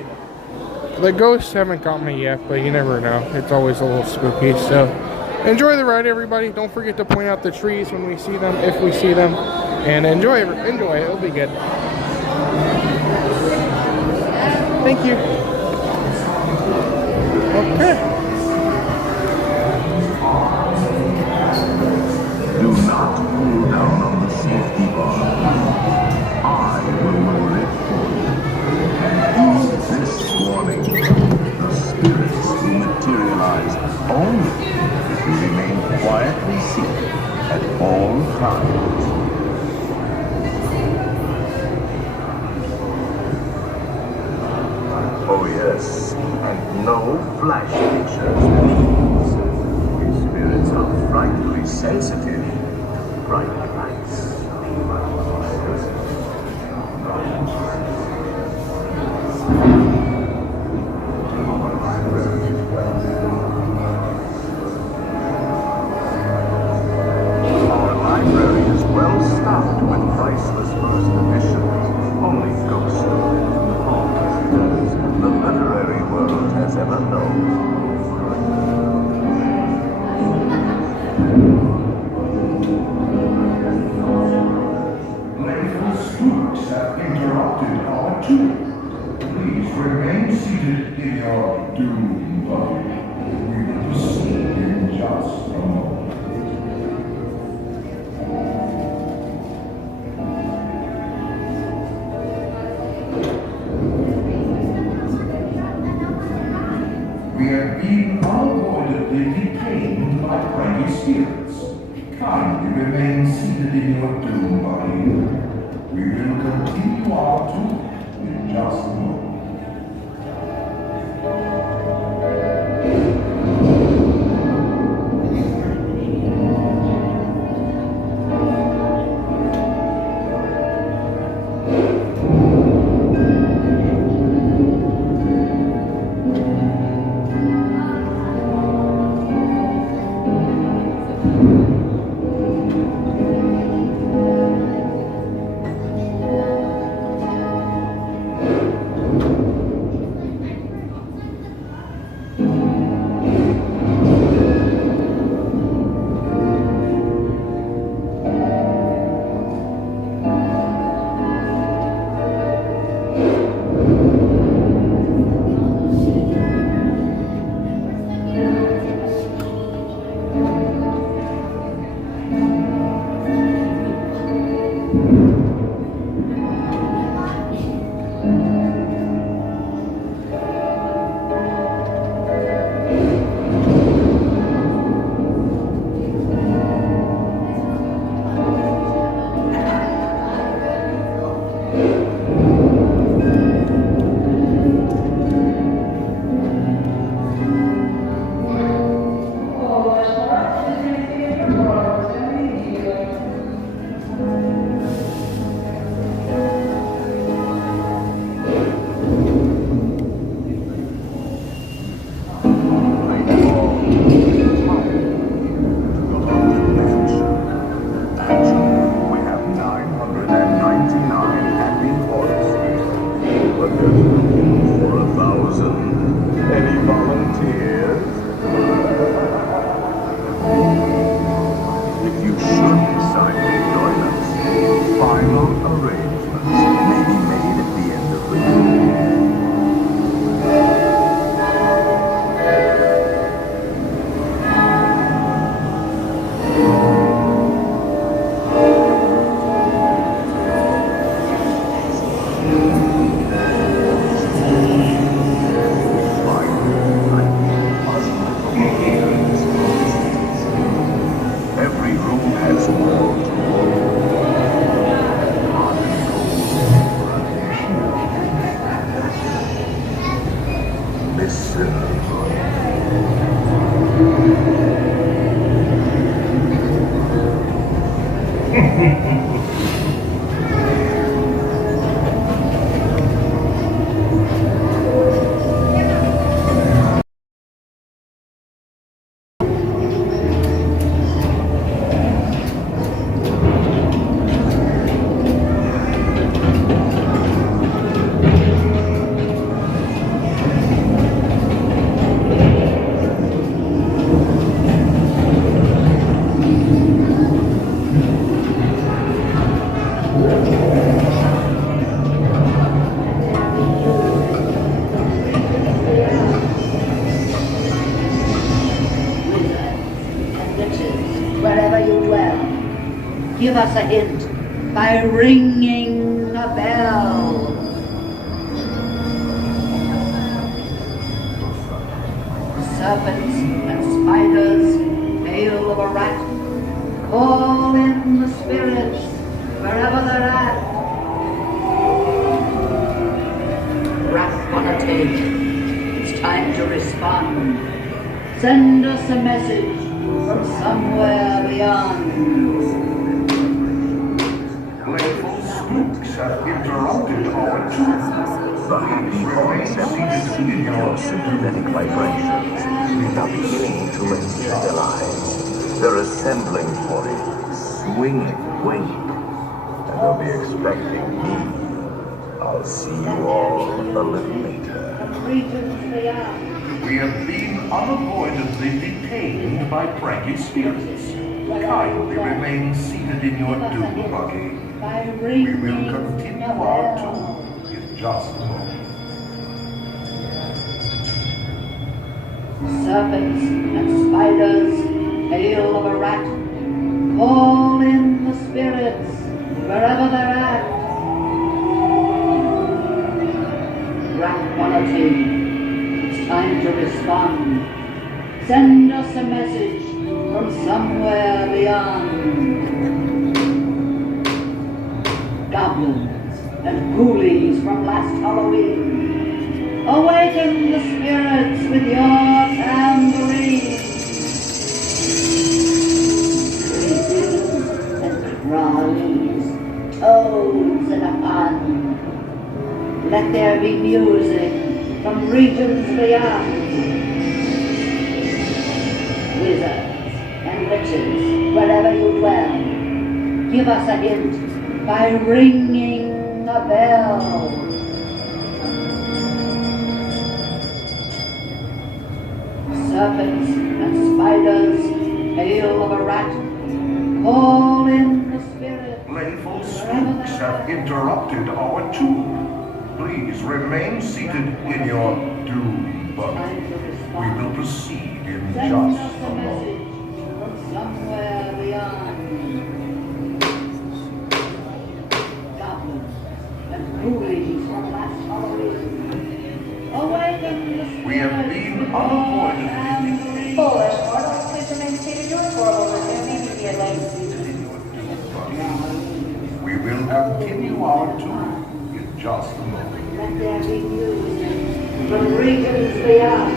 the ghosts haven't got me yet, but you never know. It's always a little spooky. So enjoy the ride, everybody. Don't forget to point out the trees when we see them, if we see them, and enjoy it. It'll be good. Thank you. Okay. Do not pull down on the safety bar. I will lower it for you. This warning, the spirits will materialize only if you remain quietly seated at all times. Oh yes, and no flash pictures, please. Spirits are frightfully sensitive to bright lights. Our library is well stocked with priceless first editions, only ghost stories from the home the literary world has ever known. Playful spooks have interrupted our tour. Please remain seated in your doom buggy. We will proceed in just a moment. We are being unavoidably detained by pranky spirits. Kindly remain seated in your doom buggy. We will continue our tour in just a moment. Give us a hint by ringing a bell. Serpents and spiders, tail of a rat, call in the spirits wherever they're at. Rap on a tape, it's time to respond. Send us a message from somewhere beyond. Playful spooks have interrupted our tour. The happy remain seated in your sympathetic vibrations are beginning to enter their lives. They're assembling for it, swinging, waiting, and they'll be expecting me. I'll see you all a little later. We have been unavoidably detained by pranky spirits. Kindly remain seated in your doom buggy. We will continue our tour in just a moment. Serpents and spiders, tail of a rat, call in the spirits wherever they're at. Rap on a tape, it's time to respond. Send us a message from somewhere beyond. Goblins and ghoulies from last Halloween, awaken the spirits with your tambourine. Creepers and crawlies, toads and a pun. Let there be music from regions beyond. Wizards and witches, wherever you dwell, give us a hint by ringing a bell. Serpents and spiders, tail of a rat, call in the spirit. Playful spooks have interrupted our tour. Please remain seated in your doom buggy. We will proceed in just a moment. From somewhere beyond. Goblins and ghoulies from last Halloween, awaken the spirit. We have been unavoidably Foolish mortals, please remain seated. Your tour will resume immediately. We will continue our tour in just a moment. Let there be music from regions beyond.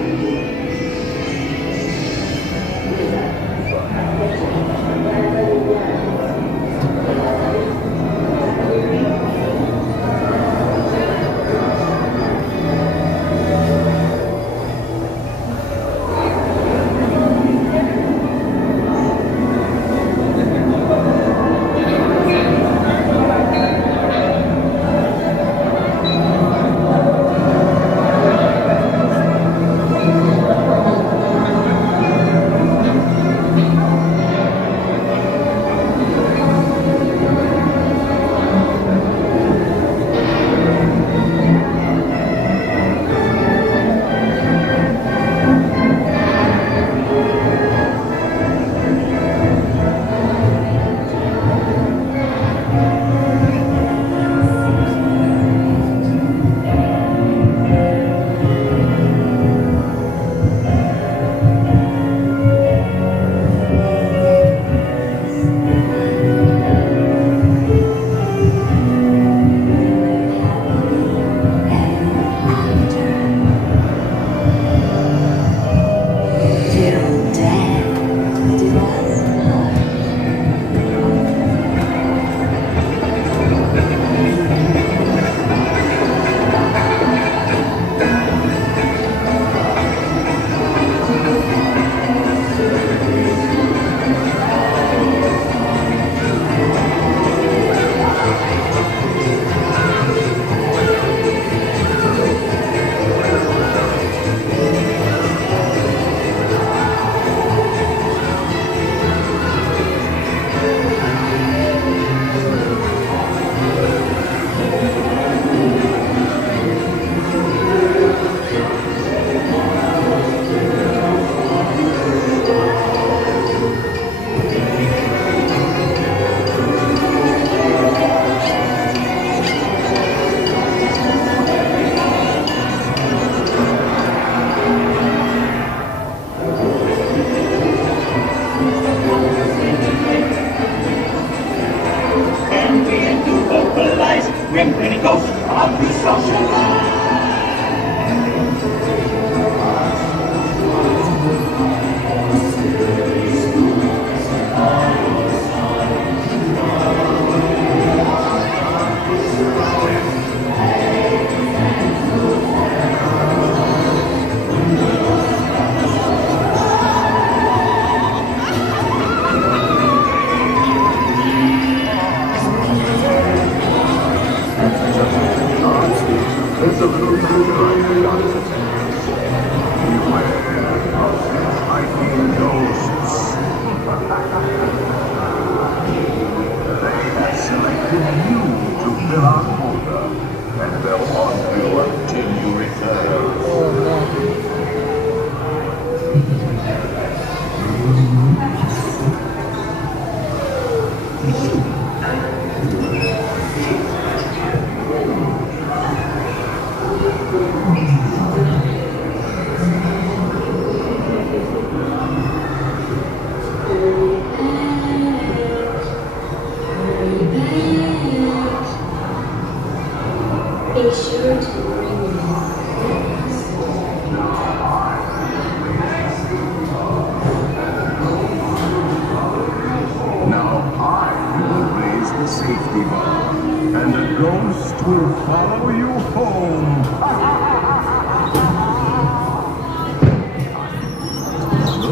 follow you home.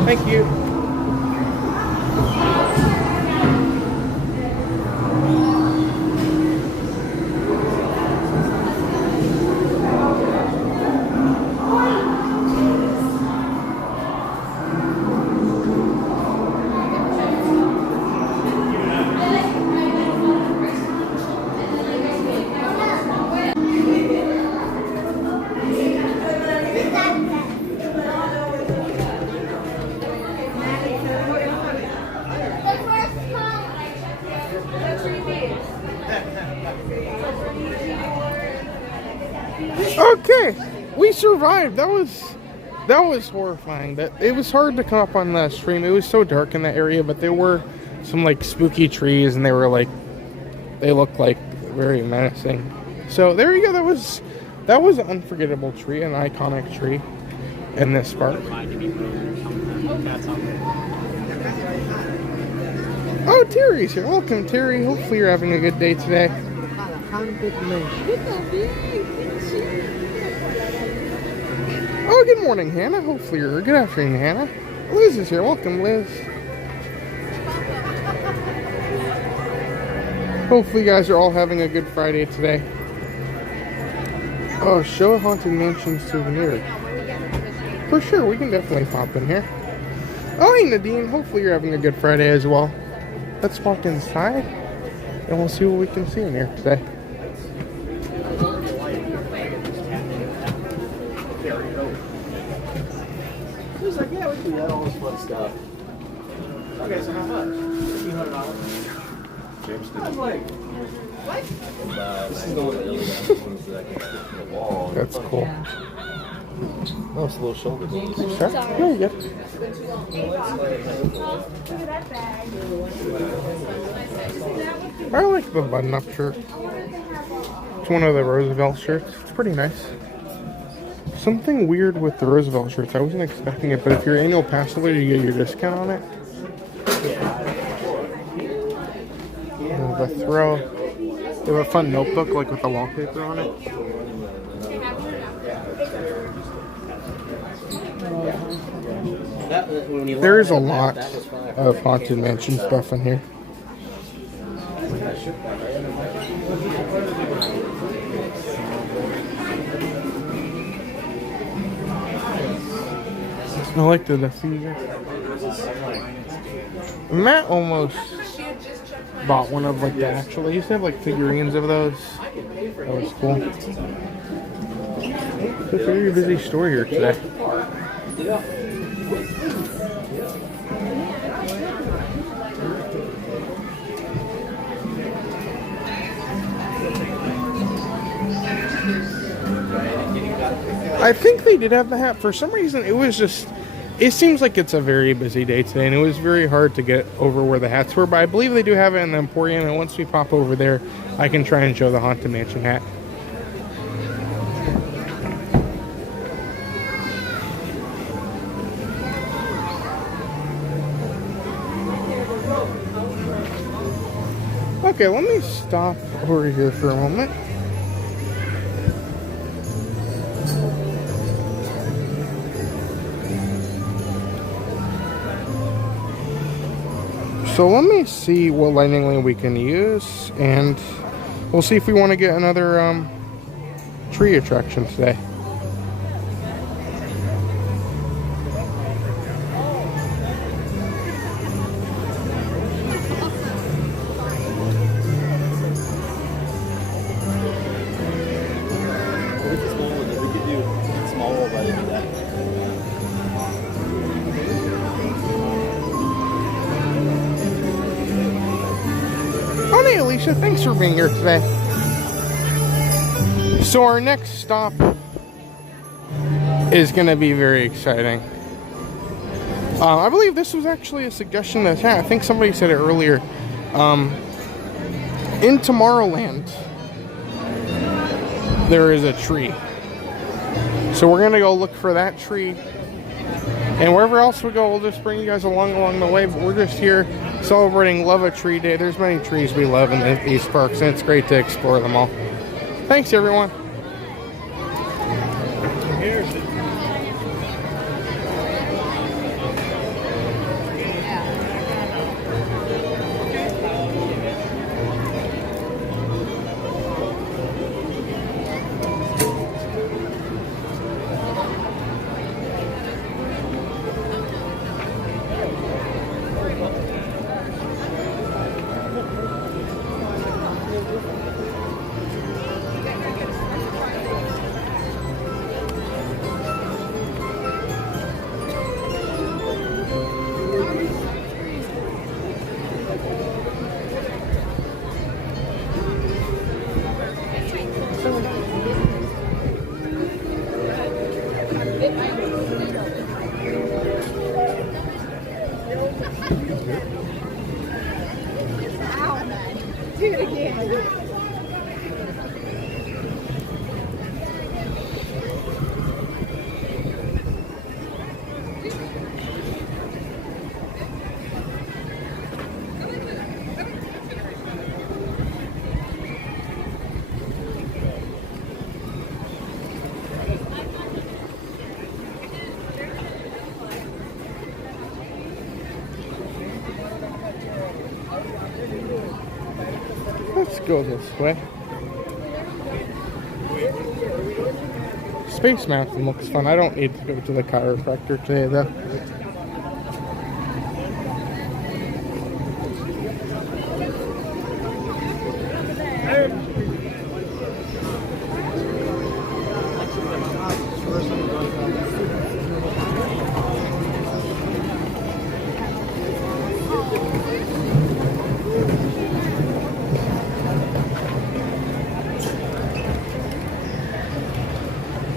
Thank you. Okay, we survived. That was horrifying. That it was hard to come up on the stream. It was so dark in that area, but there were some like spooky trees, and they looked like very menacing. So there you go. That was an unforgettable tree, an iconic tree in this park. Oh, Terry's here. Welcome, Terry. Hopefully you're having a good day today. Oh, good morning, Hannah. Hopefully you're good afternoon, Hannah. Liz is here. Welcome, Liz. Hopefully you guys are all having a good Friday today. Oh, show a Haunted Mansion souvenir. For sure, we can definitely pop in here. Oh, hey, Nadine. Hopefully you're having a good Friday as well. Let's walk inside, and we'll see what we can see in here today. He was like, yeah, we can do that, all this fun stuff. Okay, so how much? $200. I was like, what? This is the one that really got the ones that I can stick to the wall. That's cool. Oh, it's a little shoulder blades. Sure. There you go. I like the button-up shirt. It's one of the Roosevelt shirts. It's pretty nice. Something weird with the Roosevelt shirts. I wasn't expecting it, but if you're an annual pass holder, you get your discount on it. The throw. They have a fun notebook, like with the wallpaper on it. There is a lot of Haunted Mansion stuff in here. I like the diffuser. Matt almost bought one of like the actual. They used to have like figurines of those. That was cool. It's a very busy store here today. I think they did have the hat. For some reason, it was just... It seems like it's a very busy day today, and it was very hard to get over where the hats were, but I believe they do have it in the Emporium, and once we pop over there, I can try and show the Haunted Mansion hat. Okay, let me stop over here for a moment. So let me see what lightning lane we can use, and we'll see if we want to get another tree attraction today. Thanks for being here today. So our next stop is going to be very exciting. I believe this was actually a suggestion that I think somebody said it earlier. In Tomorrowland, there is a tree. So we're going to go look for that tree. And wherever else we go, we'll just bring you guys along the way. But we're just here celebrating Love a Tree Day. There's many trees we love in these parks, and it's great to explore them all. Thanks, everyone. Do it again. Let's go this way. Space Mountain looks fun. I don't need to go to the chiropractor today, though.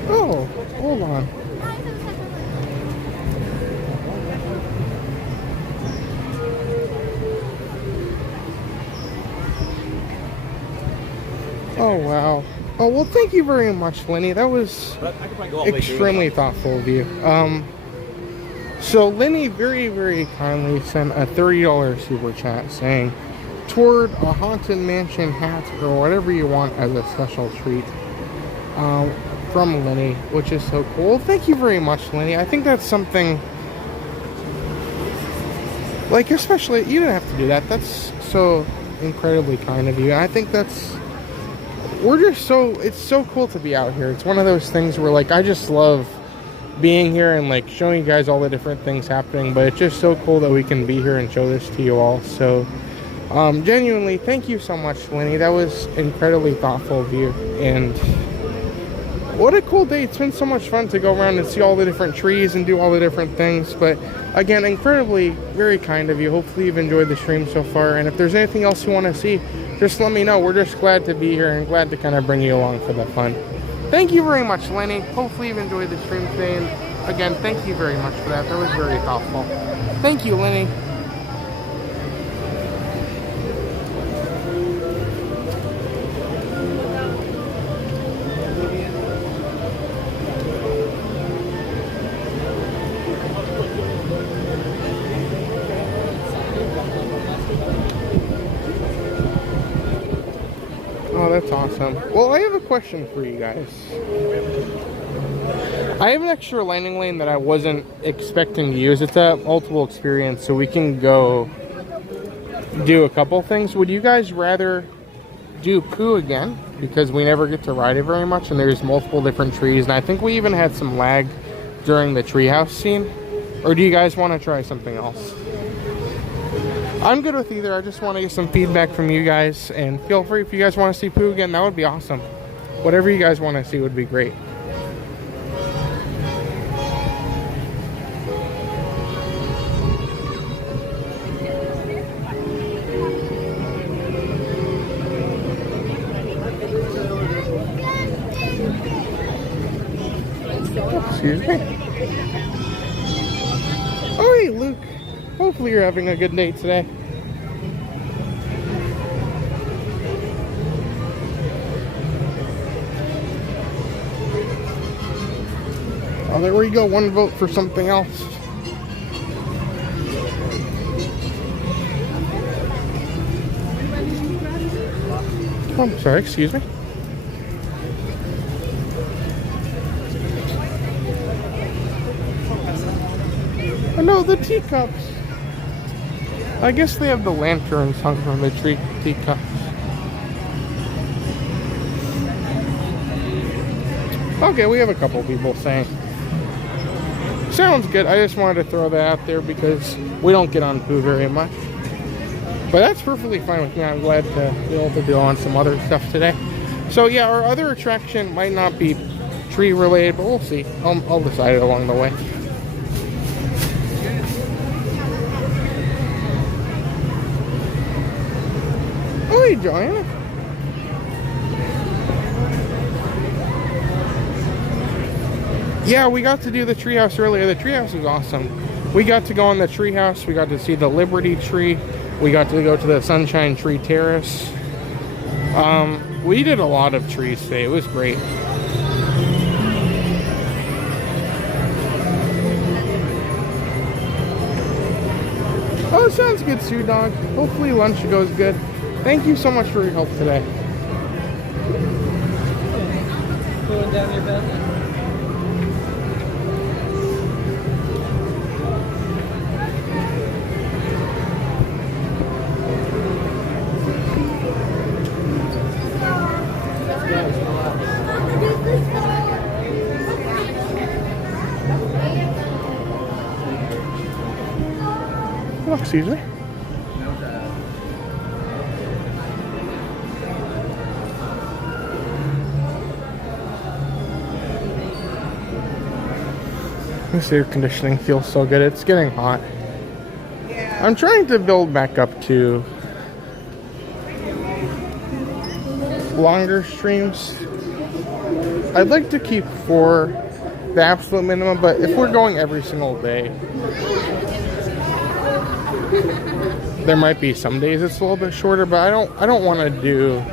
Oh, hold on. Oh, wow. Oh, well, thank you very much, Lenny. That was extremely thoughtful of you. So Lenny very, very kindly sent a $30 super chat saying, toward a Haunted Mansion hat or whatever you want as a special treat. From Lenny, which is so cool. Thank you very much, Lenny. I think that's something, like, especially, you didn't have to do that. That's so incredibly kind of you. And I think that's, we're just so, it's so cool to be out here. It's one of those things where, like, I just love being here and, like, showing you guys all the different things happening, but it's just so cool that we can be here and show this to you all. So, genuinely, thank you so much, Lenny. That was incredibly thoughtful of you, and what a cool day. It's been so much fun to go around and see all the different trees and do all the different things. But again, incredibly very kind of you. Hopefully you've enjoyed the stream so far. And if there's anything else you want to see, just let me know. We're just glad to be here and glad to kind of bring you along for the fun. Thank you very much, Lenny. Hopefully you've enjoyed the stream today. And again, thank you very much for that. That was very thoughtful. Thank you, Lenny. Oh, that's awesome. Well, I have a question for you guys. I have an extra landing lane that I wasn't expecting to use. It's a multiple experience, so we can go do a couple things. Would you guys rather do Pooh again? Because we never get to ride it very much, and there's multiple different trees, and I think we even had some lag during the treehouse scene. Or do you guys want to try something else? I'm good with either. I just want to get some feedback from you guys, and feel free if you guys want to see Pooh again, that would be awesome. Whatever you guys want to see would be great. Excuse me. Oh, hey, Luke. Hopefully you're having a good day today. Oh, there we go. One vote for something else. Oh, I'm sorry. Excuse me. Oh no, the teacups. I guess they have the lanterns hung from the teacups. Okay, we have a couple people saying. Sounds good. I just wanted to throw that out there because we don't get on Pooh very much. But that's perfectly fine with me. I'm glad to be able to do on some other stuff today. So yeah, our other attraction might not be tree related, but we'll see. I'll decide it along the way. Oh, hey, Joanna. Yeah, we got to do the treehouse earlier. The treehouse is awesome. We got to go on the treehouse. We got to see the Liberty Tree. We got to go to the Sunshine Tree Terrace. We did a lot of trees today. It was great. Oh, sounds good, Sue Dog. Hopefully lunch goes good. Thank you so much for your help today. Going down your bed. Look, Caesar. This air conditioning feels so good. It's getting hot. I'm trying to build back up to longer streams. I'd like to keep 4 the absolute minimum, but if we're going every single day, there might be some days it's a little bit shorter, but I don't want to do.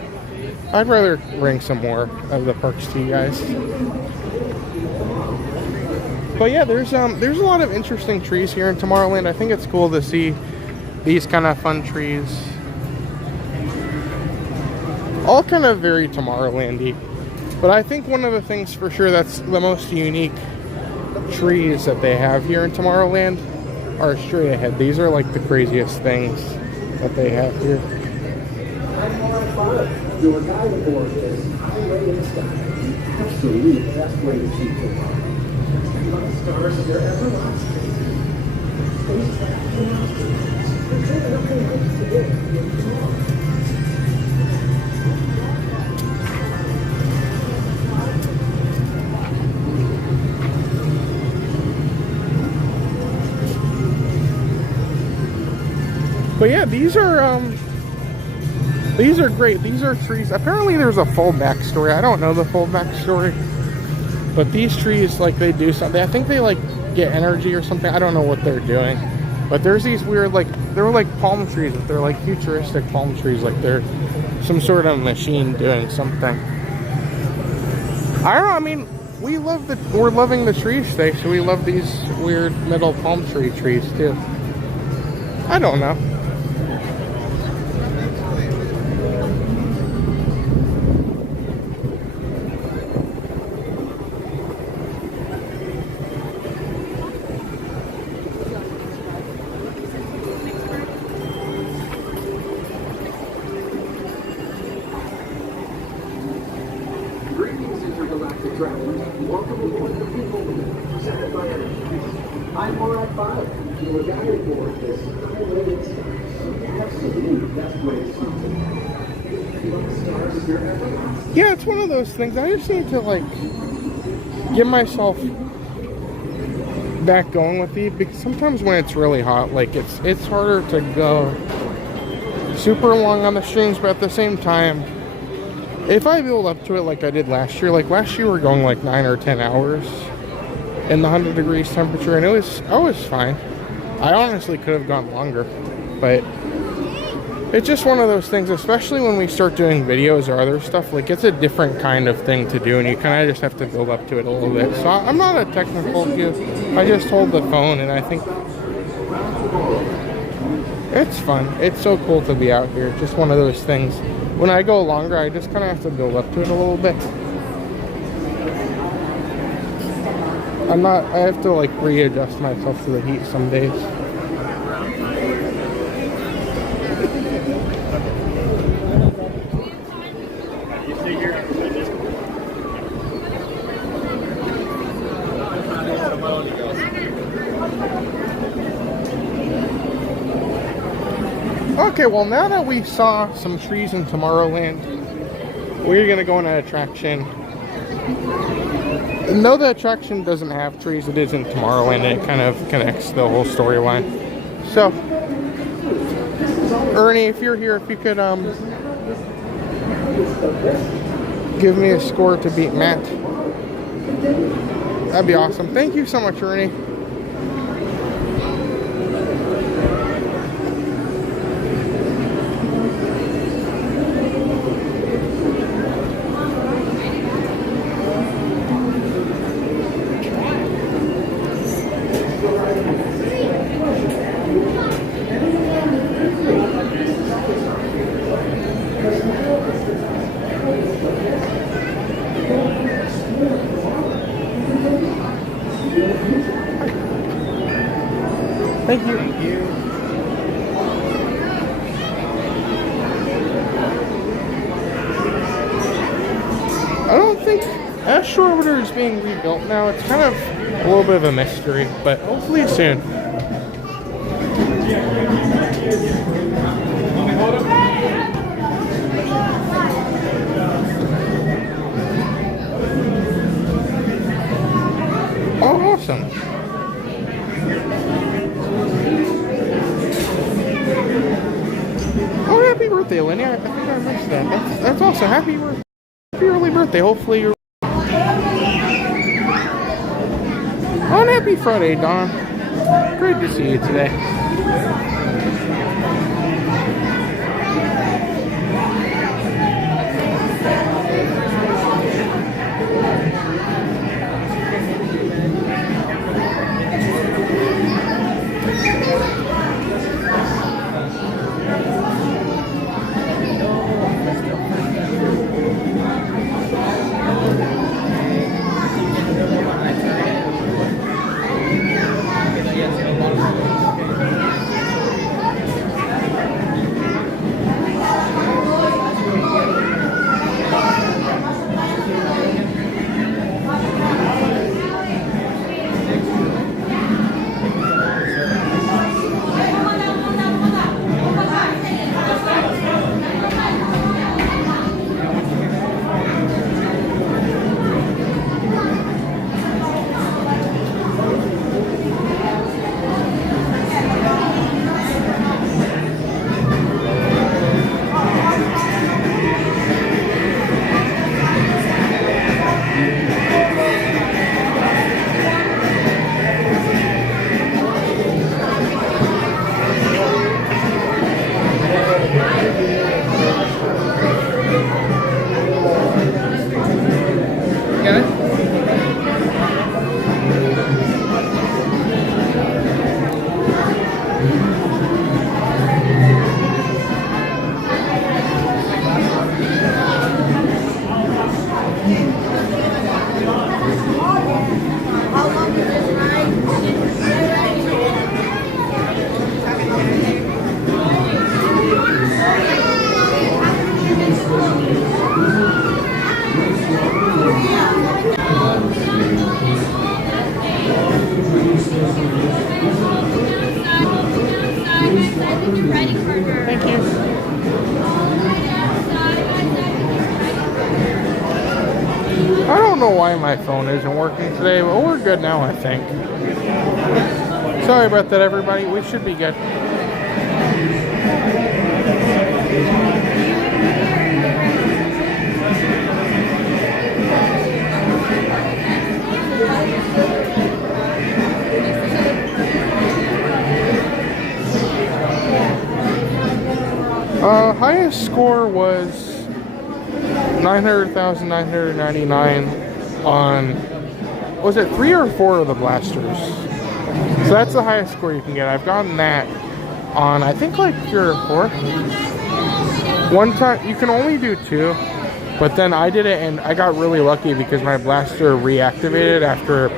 I'd rather bring some more of the parks to you guys. But yeah, there's a lot of interesting trees here in Tomorrowland. I think it's cool to see these kind of fun trees. All kind of very Tomorrowland-y. But I think one of the things for sure that's the most unique trees that they have here in Tomorrowland are straight ahead. These are like the craziest things that they have here. Your guide aboard is highway in the sky. Absolutely the best way to see tomorrow. Stars of your everlasting. But yeah, these are great. These are trees. Apparently there's a full backstory. I don't know the full backstory. But these trees, like, they do something. I think they, like, get energy or something. I don't know what they're doing. But there's these weird, like, they're like palm trees. They're like futuristic palm trees. Like they're some sort of machine doing something. I don't know. I mean, we're loving the trees today, so we love these weird middle palm trees too. I don't know. Yeah, it's one of those things. I just need to, like, get myself back going with these, because sometimes when it's really hot, like, it's harder to go super long on the streams, but at the same time, if I build up to it like I did last year, like last year we're going like 9 or 10 hours in the 100 degrees temperature, and I was fine. I honestly could have gone longer, but it's just one of those things, especially when we start doing videos or other stuff, like it's a different kind of thing to do, and you kind of just have to build up to it a little bit. So I'm not a technical dude. I just hold the phone, and I think it's fun. It's so cool to be out here. It's just one of those things. When I go longer, I just kind of have to build up to it a little bit. I have to like readjust myself to the heat some days. Okay, well now that we saw some trees in Tomorrowland, we're gonna go on an attraction. No, the attraction doesn't have trees, it is in Tomorrowland, and it kind of connects the whole storyline. So, Ernie, if you're here, if you could give me a score to beat Matt, that'd be awesome. Thank you so much, Ernie. Thank you. Thank you. I don't think Astro Orbiter is being rebuilt now. It's kind of a little bit of a mystery, but hopefully soon. Oh, awesome. Oh, happy birthday, Lenny. I think I missed that. That's awesome. Happy early birthday. Hopefully you're... Oh, and happy Friday, Don. Great to see you today. Thank you. I don't know why my phone isn't working today, but we're good now, I think. Sorry about that, everybody. We should be good. Highest score was 900,999 on, was it 3 or 4 of the blasters? So that's the highest score you can get. I've gotten that on, I think, like 3 or 4. One time, you can only do 2, but then I did it and I got really lucky because my blaster reactivated after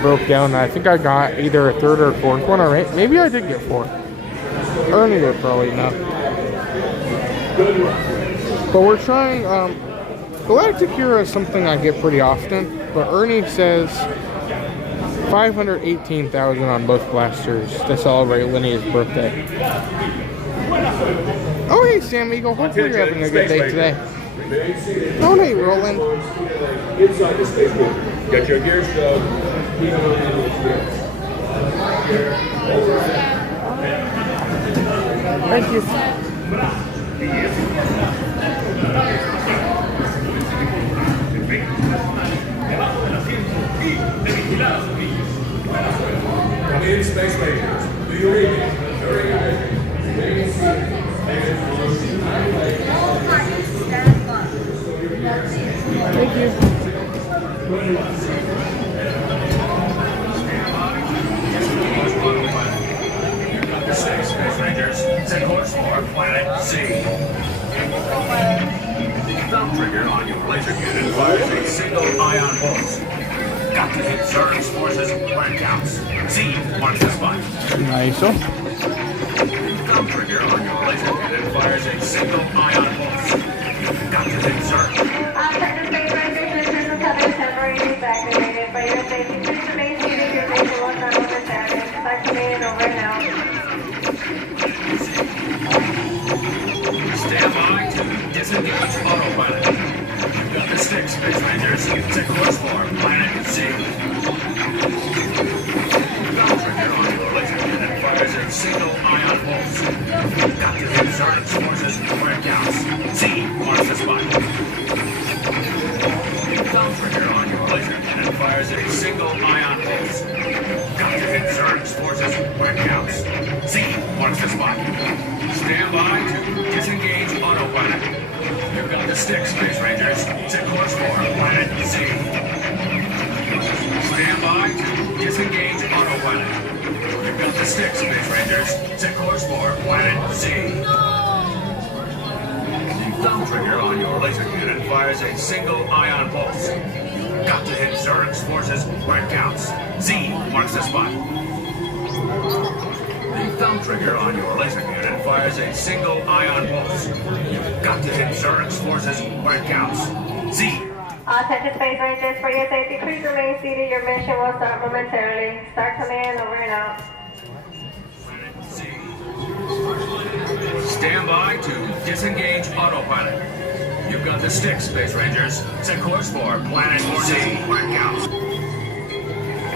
broke down. I think I got either a third or fourth one, or maybe I did get 4. Ernie would probably know. But we're trying, Galactic Hero is something I get pretty often, but Ernie says 518,000 on both blasters to celebrate Linney's birthday. Oh, hey, Sam Eagle. Hopefully you're having a good day today. Oh, hey, Roland. Inside the spaceport. Get your gear stowed. Thank you. Come in, Space Rangers. Do you read me? During your mission, remain seated. Thank you. Space Rangers, set course for Planet C. Thumb trigger on your laser cannon fires a single ion pulse. Got to hit Zerg's forces where it counts. Z marks the spot. Nice. Thumb trigger on your laser cannon fires a single ion pulse. Got to hit Zerg. Space Rangers, this is another temporary deactivated, but your safety please remain seated. Your station will not over damage. Back to me and over now. Stand by to disengage autopilot. You've got the stick, Space Rangers. Set course for Planet C. Thumb trigger on your laser cannon fires a single ion pulse. Got to hit Zerg's forces where it counts. Z marks the spot. Thumb trigger on your laser cannon fires a single ion pulse. Got to hit Zerg's forces where it counts. Z marks the spot. Stand by to disengage autopilot. You've got the stick, Space Rangers. Set course for Planet C. Stand by to disengage autopilot. You've got the stick, Space Rangers. Set course for Planet C. The thumb trigger on your laser cannon fires a single ion pulse. Got to hit Zerg's forces where it counts. Z marks the spot. The thumb trigger on your laser cannon fires a single ion pulse. You've got to hit Zerg's forces where it counts. Z. Attention Space Rangers, for your safety, please remain seated. Your mission will start momentarily. Start command, over and out. Stand by to disengage autopilot. You've got the stick, Space Rangers. Set course for Planet C. Where it counts.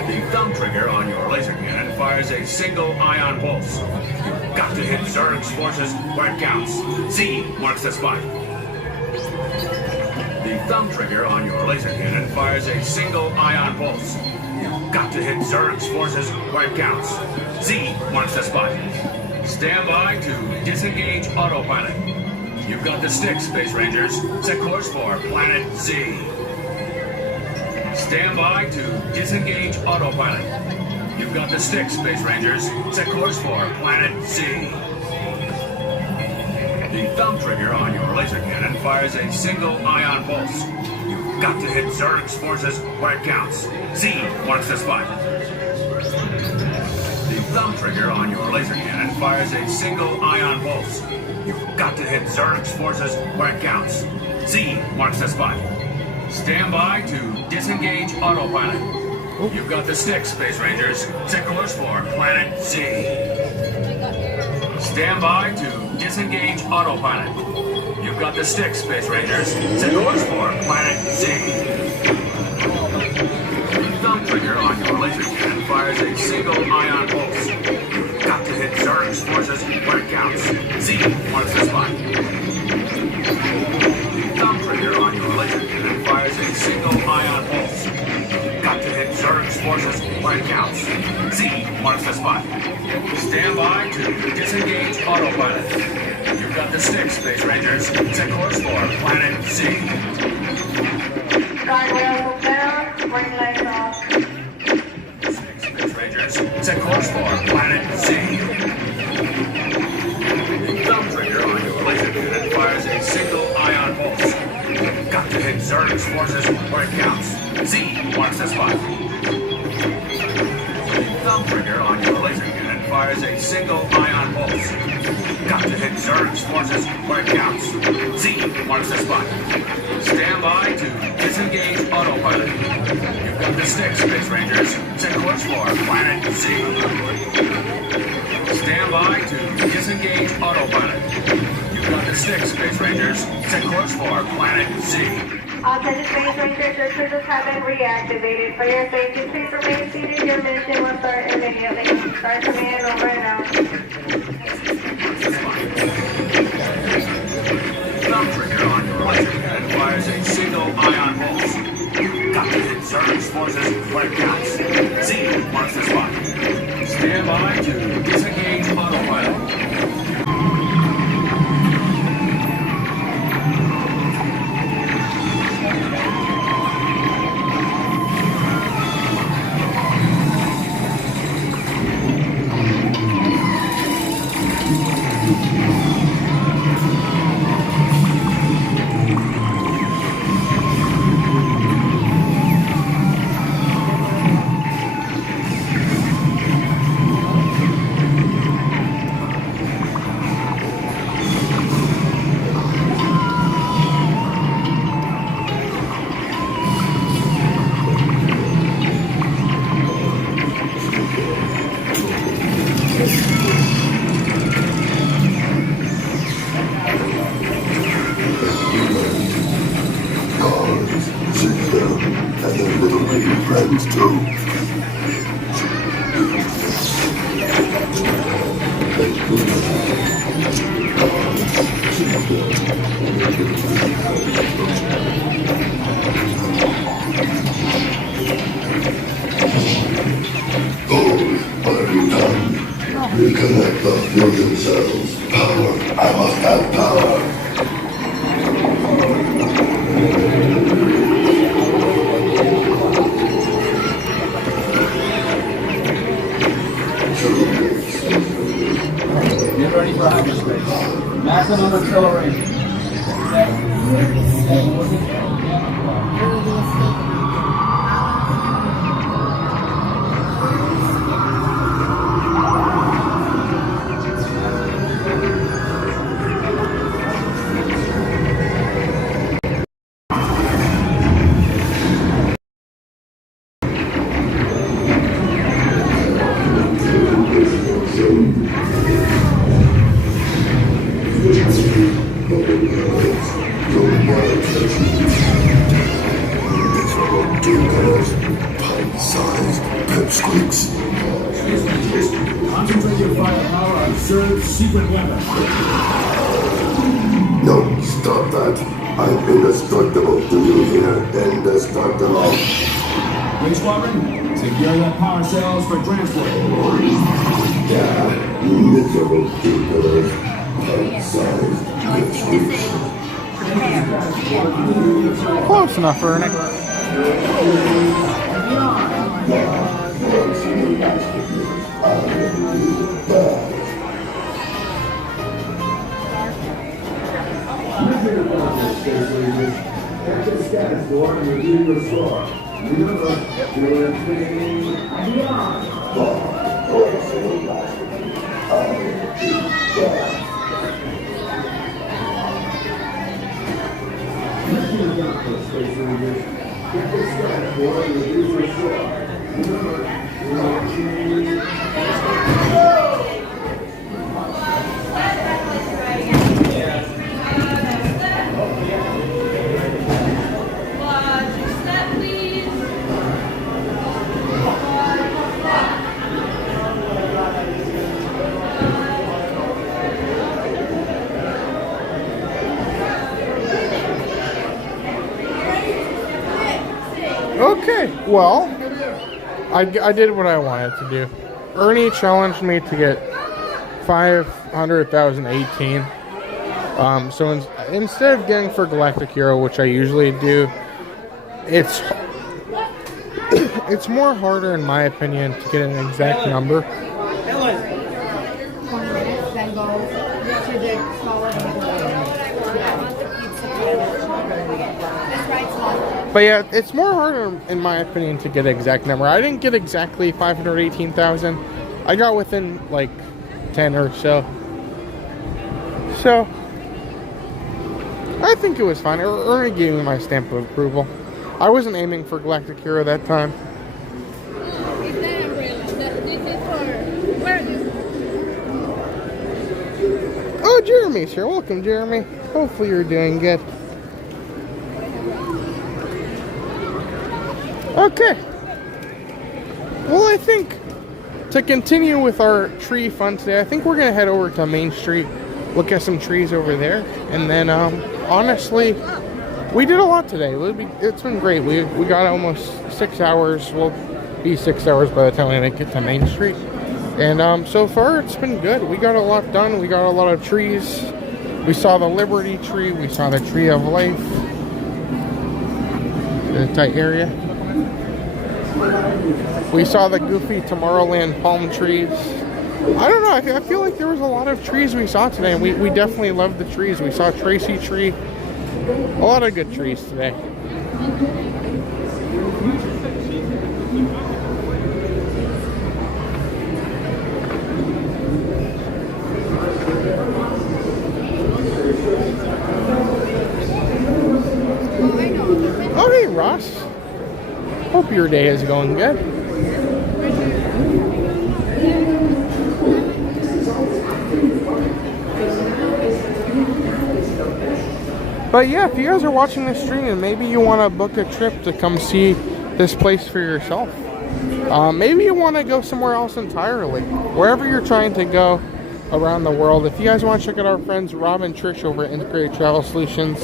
The thumb trigger on your laser cannon fires a single ion pulse. You've got to hit Zerg's forces where it counts. Z marks the spot. The thumb trigger on your laser cannon fires a single ion pulse. You've got to hit Zerg's forces where it counts. Z marks the spot. Stand by to disengage autopilot. You've got the stick, Space Rangers. Set course for Planet C. Stand by to disengage autopilot. You've got the stick, Space Rangers. Set course for Planet C. The thumb trigger on your laser cannon fires a single ion pulse. You've got to hit Zerg's forces where it counts. Z marks the spot. The thumb trigger on your laser cannon fires a single ion pulse. You've got to hit Zerg's forces where it counts. Z marks the spot. Stand by to disengage autopilot. You've got the stick, Space Rangers. Set course for Planet C. Stand by to disengage autopilot. You've got the stick, Space Rangers. Set course for Planet C. The thumb trigger on your laser cannon fires a single ion pulse. You've got to hit Zerg's forces where it counts. Z marks the spot. The thumb trigger on your laser cannon fires a single ion pulse. You've got to hit Zerg's forces where it counts. Z marks the spot. Stand by to disengage autopilot. You've got the stick, Space Rangers. Set course for Planet C. Guardrails down, brake lights off. Space Rangers, set course for Planet C. The thumb trigger on your laser cannon fires a single ion pulse. Got to hit Zerg's forces where it counts. Z marks the spot. requires a single ion pulse. Got to hit Zerg's forces when it counts. Z marks the spot. Stand by to disengage autopilot. You've got the stick, Space Rangers. Set course for Planet Z. Stand by to disengage autopilot. You've got the stick, Space Rangers. Set course for Planet Z. All 10 Space Ranger systems have been reactivated. For your safety, please remain seated. Your mission will start immediately. Start command over and out. Thumb trigger on your right. Requires a single ion pulse. Got to hit Zerg's forces when it counts. Z marks the spot. Stand by to disengage autopilot. Reconnect the fusion cells. Power. I must have power. Get ready for hyperspace. Maximum acceleration. Concentrate your firepower on Zerg's secret weapon. No, stop that. I'm indestructible. Do you hear? Indestructible. Wing Squadron, secure the power cells for transport. Yeah, you miserable do-gooders. Pint-sized pipsqueaks. Close enough, Ernie. Status board and review your score. Remember, you're infinity beyond. Space Rangers. Get the status board and review your score. Remember, you're infinity. Okay, well, I did what I wanted to do. Ernie challenged me to get 500,018. So instead of getting for Galactic Hero, which I usually do, it's more harder, in my opinion, to get an exact number. But yeah, it's more harder, in my opinion, to get an exact number. I didn't get exactly 518,000. I got within like 10 or so. So I think it was fine. Ernie gave me my stamp of approval. I wasn't aiming for Galactic Hero that time. Oh, Jeremy's here. Welcome, Jeremy. Hopefully you're doing good. Okay. Well, I think to continue with our tree fun today, I think we're going to head over to Main Street, look at some trees over there, and then honestly, we did a lot today. It's been great. We got almost 6 hours. We'll be 6 hours by the time we make it to Main Street. And so far, it's been good. We got a lot done. We got a lot of trees. We saw the Liberty tree. We saw the Tree of Life. In a tight area. We saw the goofy Tomorrowland palm trees. I don't know. I feel like there was a lot of trees we saw today. And we definitely loved the trees. We saw Tracy tree. A lot of good trees today. Oh, hey, Ross. Hope your day is going good. But yeah, if you guys are watching this stream and maybe you want to book a trip to come see this place for yourself, maybe you want to go somewhere else entirely, wherever you're trying to go around the world. If you guys want to check out our friends Rob and Trish over at Integrated Travel Solutions,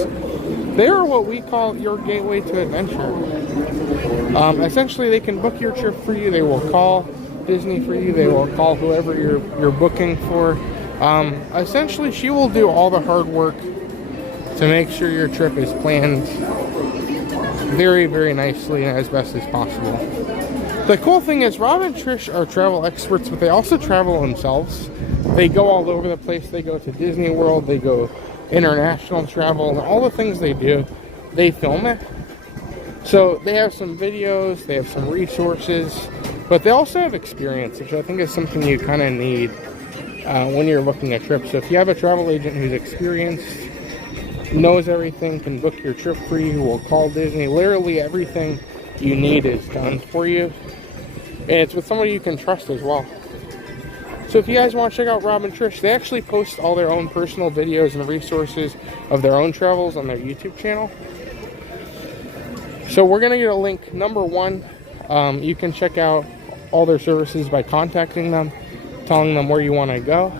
they are what we call your gateway to adventure. Essentially, they can book your trip for you. They will call Disney for you. They will call whoever you're booking for. Essentially, she will do all the hard work to make sure your trip is planned very, very nicely and as best as possible. The cool thing is Rob and Trish are travel experts, but they also travel themselves. They go all over the place. They go to Disney World. They go international travel. And all the things they do, they film it. So they have some videos. They have some resources. But they also have experience, which I think is something you kind of need when you're looking at trips. So if you have a travel agent who's experienced, knows everything, can book your trip for you, will call Disney, literally everything you need is done for you. And it's with somebody you can trust as well. So if you guys want to check out Rob and Trish, they actually post all their own personal videos and resources of their own travels on their YouTube channel. So we're going to get a link. Number one, you can check out all their services by contacting them, telling them where you want to go.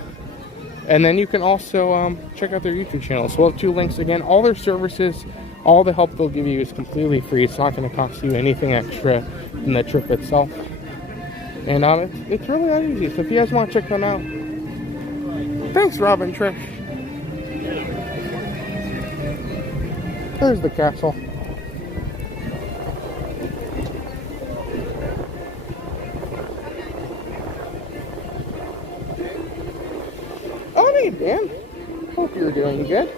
And then you can also check out their YouTube channel. So we'll have two links. Again, all their services, all the help they'll give you is completely free. It's not going to cost you anything extra than the trip itself. And it's really that easy. So if you guys want to check them out. Thanks, Rob and Trish. There's the castle. Oh, hey, Dan. Hope you're doing good.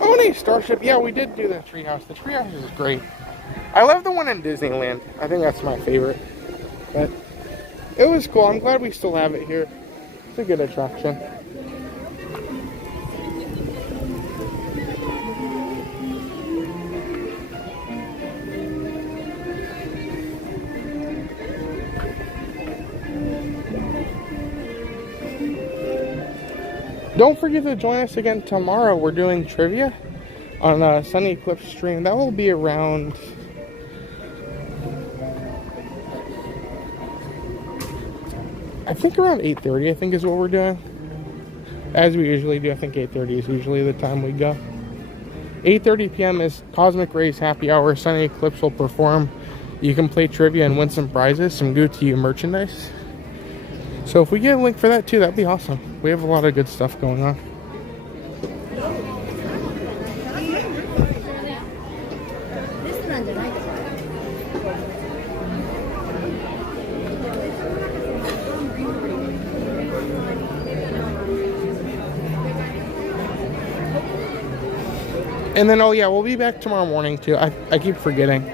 Oh, hey, Starship. Yeah, we did do the treehouse. The treehouse is great. I love the one in Disneyland. I think that's my favorite. But it was cool. I'm glad we still have it here. It's a good attraction. Don't forget to join us again tomorrow. We're doing trivia on a Sunny Eclipse stream. That will be around... I think around 8:30, I think is what we're doing. As we usually do, I think 8:30 is usually the time we go. 8:30 p.m. is Cosmic Rays Happy Hour. Sunny Eclipse will perform. You can play trivia and win some prizes, some good to you merchandise. So if we get a link for that too, that'd be awesome. We have a lot of good stuff going on. And then, oh yeah, we'll be back tomorrow morning too. I keep forgetting.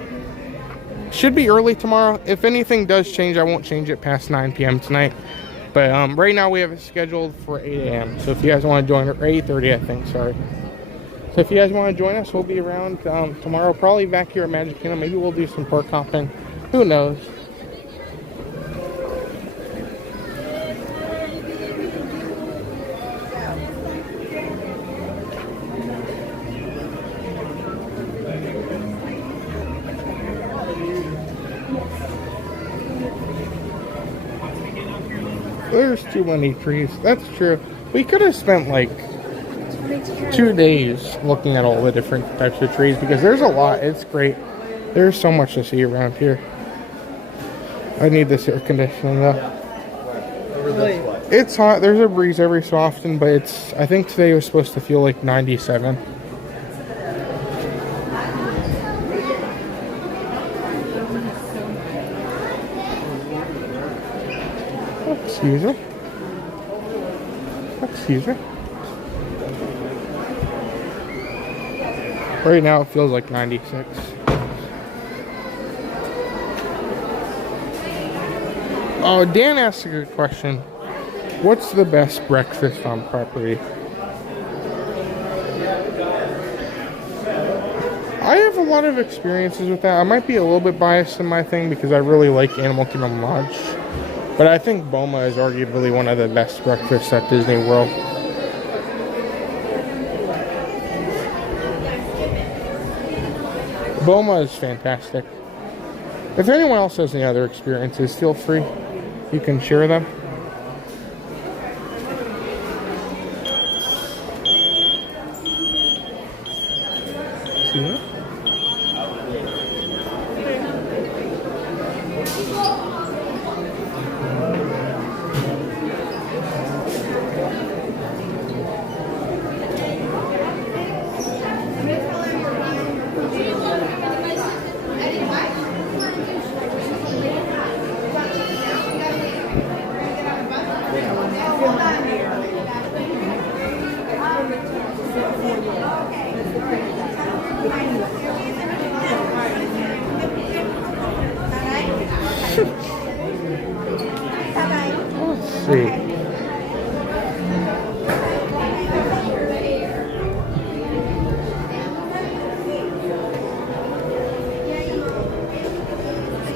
should be early tomorrow. If anything does change, I won't change it past 9 p.m. tonight. But right now we have it scheduled for 8 a.m. So if you guys want to join, or 8:30 I think, sorry. So if you guys want to join us, we'll be around tomorrow, probably back here at Magic Kingdom. Maybe we'll do some park hopping. Who knows? There's too many trees. That's true. We could have spent like 2 days looking at all the different types of trees because there's a lot. It's great. There's so much to see around here. I need this air conditioning though. It's hot. There's a breeze every so often, but it's, I think today was supposed to feel like 97. Excuse me. Excuse me. Right now it feels like 96. Oh, Dan asked a good question. What's the best breakfast on property? I have a lot of experiences with that. I might be a little bit biased in my thing because I really like Animal Kingdom Lodge. But I think Boma is arguably one of the best breakfasts at Disney World. Boma is fantastic. If anyone else has any other experiences, feel free. You can share them. See that?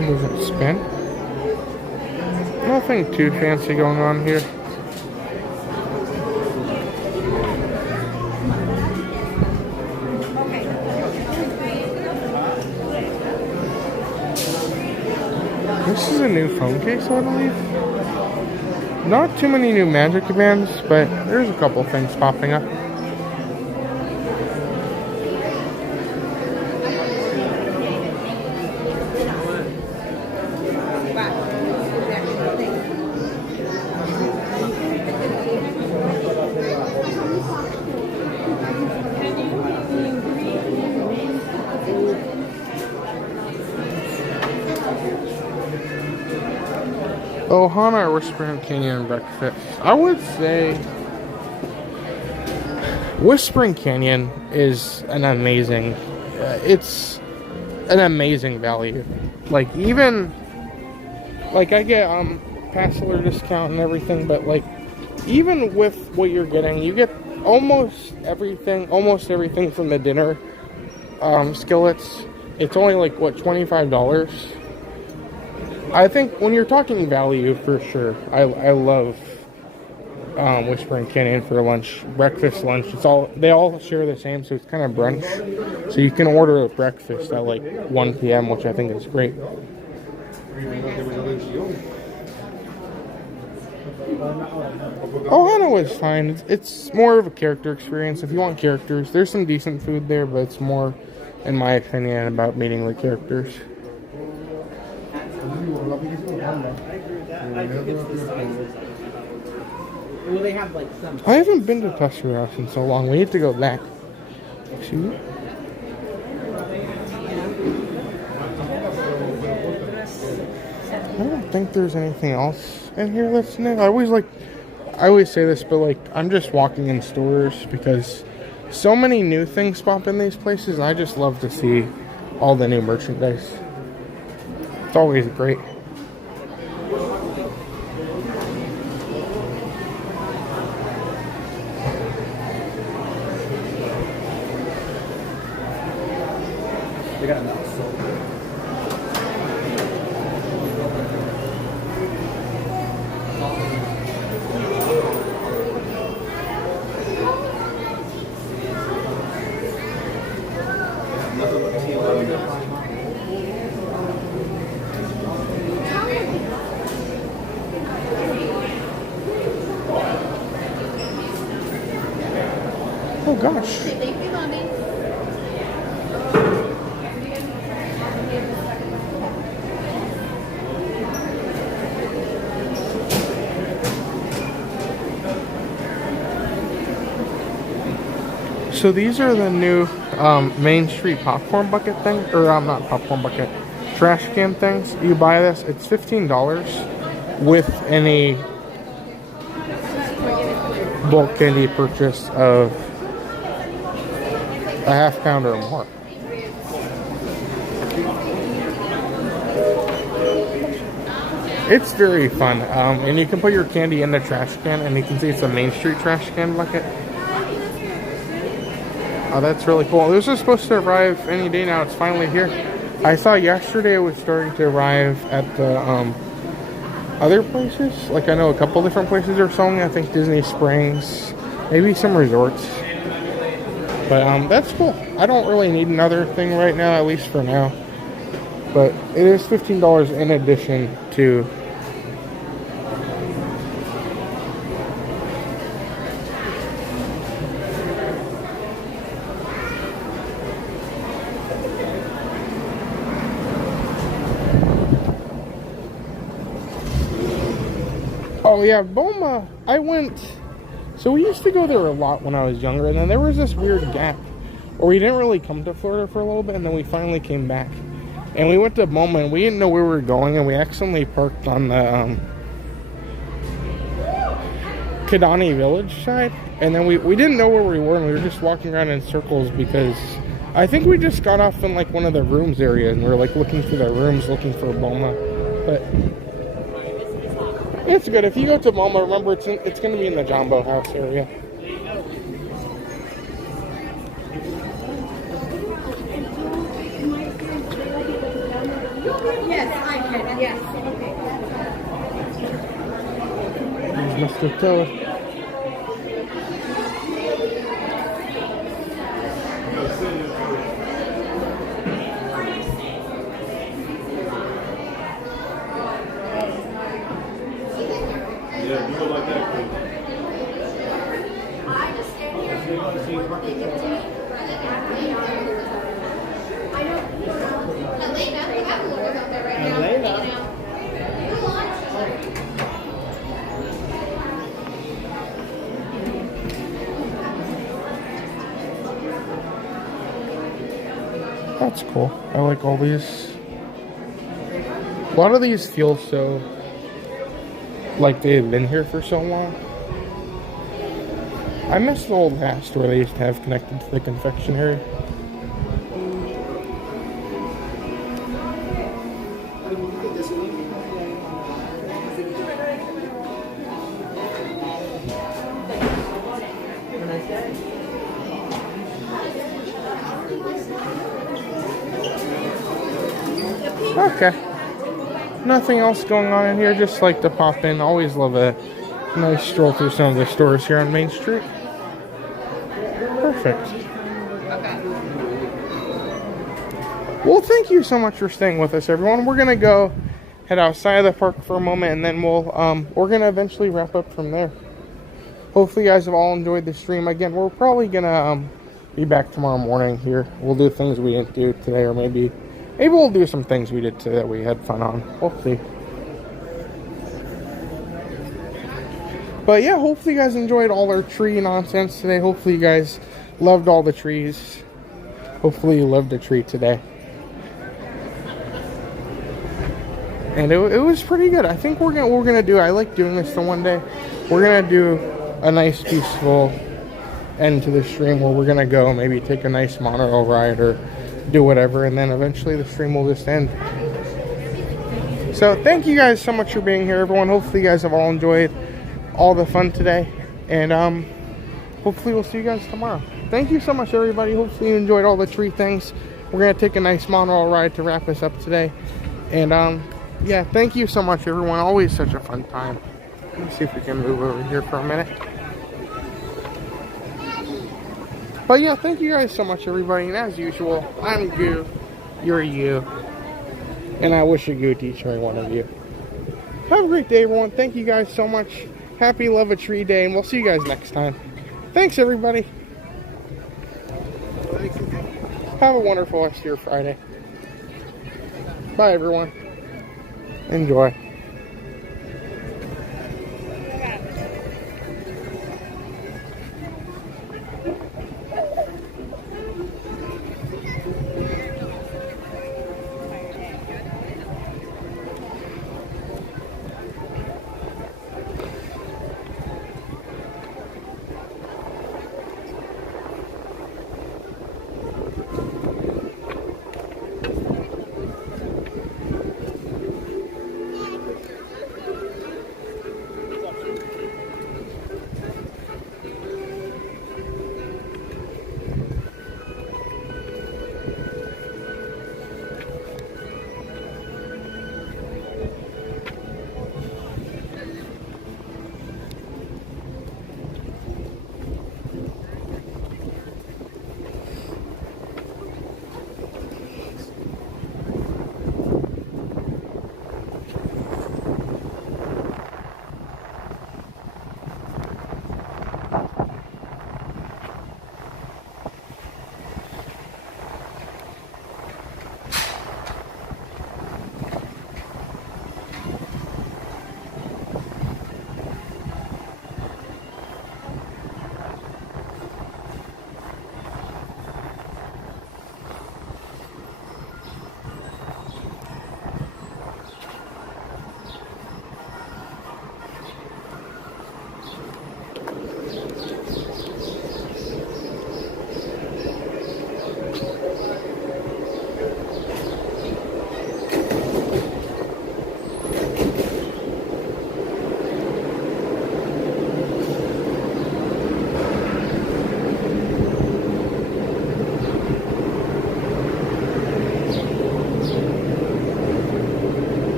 Doesn't spin. Nothing too fancy going on here. This is a new phone case, I believe. Not too many new Magic commands, but there's a couple things popping up. Ohana or Whispering Canyon breakfast. I would say Whispering Canyon is an amazing, it's an amazing value. Like even, like I get pass holder discount and everything, but like even with what you're getting, you get almost everything from the dinner skillets. It's only like what, $25. I think when you're talking value, for sure, I love Whispering Canyon for lunch, breakfast, lunch. They all share the same, so it's kind of brunch. So you can order a breakfast at like 1 p.m., which I think is great. Ohana was fine. It's more of a character experience. If you want characters, there's some decent food there, but it's more, in my opinion, about meeting the characters. Well, they have like some. I haven't been to Tusker House in so long. We need to go back. See? I don't think there's anything else in here that's new. I always say this, but like I'm just walking in stores because so many new things pop in these places. I just love to see all the new merchandise. It's always great. They got a mouse. Oh gosh. So these are the new Main Street popcorn bucket thing, or not popcorn bucket, trash can things. You buy this, it's $15 with any bulk candy purchase of a half pound or more. It's very fun, and you can put your candy in the trash can, and you can see it's a Main Street trash can bucket. Oh, that's really cool. This was supposed to arrive any day now. It's finally here. I saw yesterday it was starting to arrive at the other places. Like, I know a couple different places are selling. I think Disney Springs, maybe some resorts. But that's cool. I don't really need another thing right now, at least for now. But it is $15 in addition to oh yeah, Boma, I went, so we used to go there a lot when I was younger, and then there was this weird gap where we didn't really come to Florida for a little bit, and then we finally came back. And we went to Boma, and we didn't know where we were going, and we accidentally parked on the Kidani Village side, and then we didn't know where we were, and we were just walking around in circles because I think we just got off in like one of the rooms area, and we were like looking through the rooms looking for Boma. But it's good. If you go to Boma, remember it's going to be in the Jumbo House area. Yes, I can. Yes. There's Mr. Toad. Yeah, you look like that. I just stand here and they give it to me. I know. Elena, they have lawyers out there right now. Elena. That's cool. I like all these. A lot of these feel so like they've been here for so long. I miss the old past where they used to have connected to the confectionery. Okay. Nothing else going on in here, just like to pop in. Always love a nice stroll through some of the stores here on Main Street. Perfect. Well, thank you so much for staying with us, everyone. We're gonna go head outside of the park for a moment, and then we're gonna eventually wrap up from there. Hopefully you guys have all enjoyed the stream. Again, we're probably gonna be back tomorrow morning here. We'll do things we didn't do today, or maybe we'll do some things we did today that we had fun on. We'll see. But yeah, hopefully you guys enjoyed all our tree nonsense today. Hopefully you guys loved all the trees. Hopefully you loved a tree today. And it was pretty good. I think we're gonna do, I like doing this the one day. We're gonna do a nice peaceful end to the stream where we're gonna go maybe take a nice monorail ride or do whatever, and then eventually the stream will just end. So thank you guys so much for being here, everyone. Hopefully you guys have all enjoyed all the fun today. And hopefully we'll see you guys tomorrow. Thank you so much, everybody. Hopefully you enjoyed all the tree things. We're going to take a nice monorail ride to wrap us up today. And yeah, thank you so much, everyone. Always such a fun time. Let me see if we can move over here for a minute. But yeah, thank you guys so much, everybody. And as usual, I'm Goo. You're you. And I wish a Goo to each and every one of you. Have a great day, everyone. Thank you guys so much. Happy Love a Tree Day. And we'll see you guys next time. Thanks, everybody. Have a wonderful rest of your Friday. Bye, everyone. Enjoy.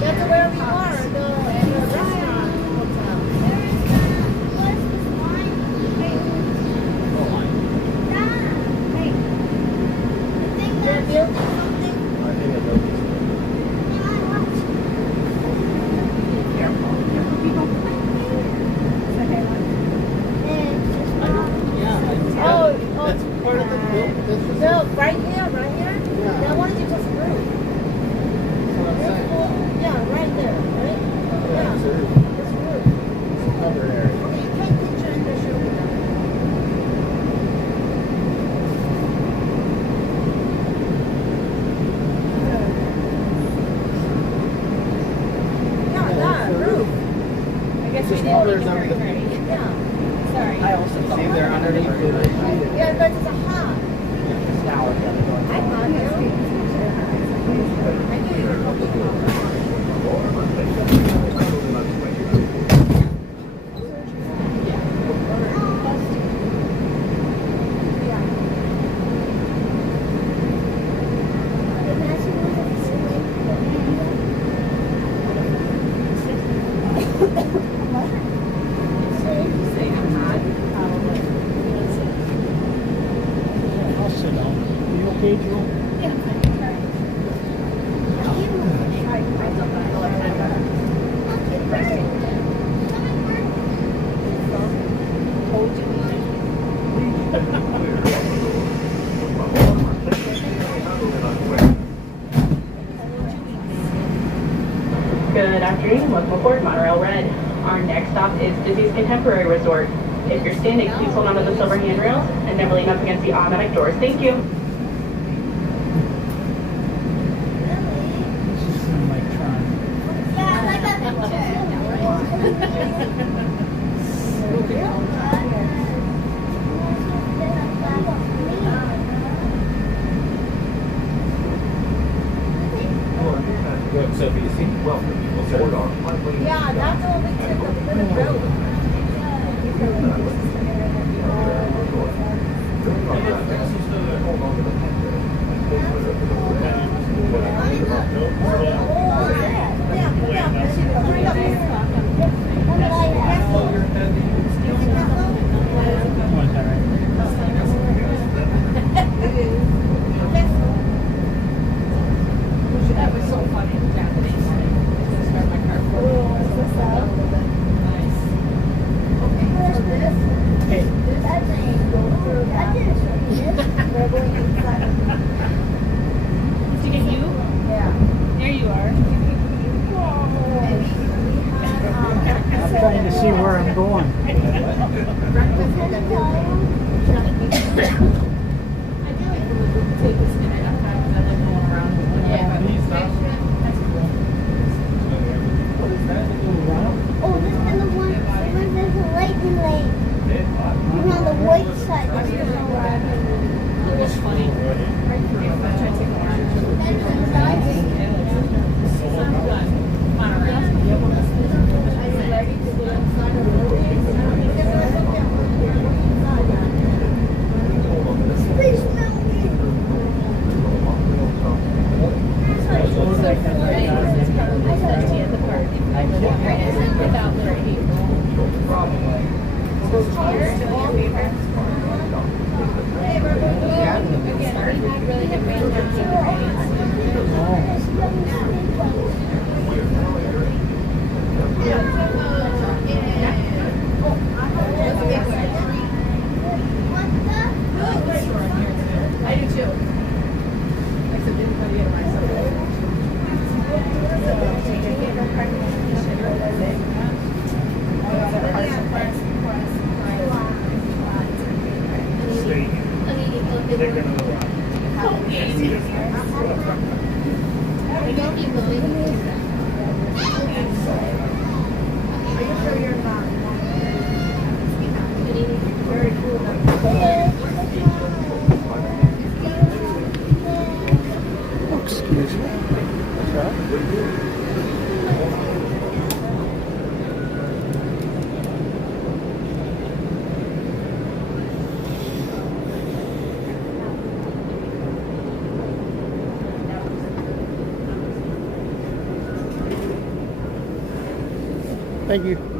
That's where we are, the restaurant hotel. They're building something. That's part of the build. No, right here. That one you just moved. Yeah, right there, right? Yeah. It's roof. It's covered area. Okay, take a picture and then show me that. Yeah, that roof. I guess we didn't look very right. Yeah. Sorry. I also thought see they're underneath the Yeah, but it's a hot. shower. I thought you. I knew you were talking about. I'll sit down. Are you okay, Joe? Good afternoon, welcome aboard Monorail Red. Our next stop is Disney's Contemporary Resort. If you're standing, please hold on to the silver handrails and never lean up against the automatic doors. Thank you. Yeah, I like that So be a seat. Welcome. We'll board on. Yeah, that's what we took the Plymouth Road. That was so funny in Japanese. Start my car for nice. Okay. To get you? Yeah. There you are. I'm trying to see where I'm going. Take this minute after I'm done going around. Yeah. Oh, this is the one where there's a lightning lane. And on the white side, there's no one. It was funny. I'm trying to take a Please smell me. Excuse me. Thank you.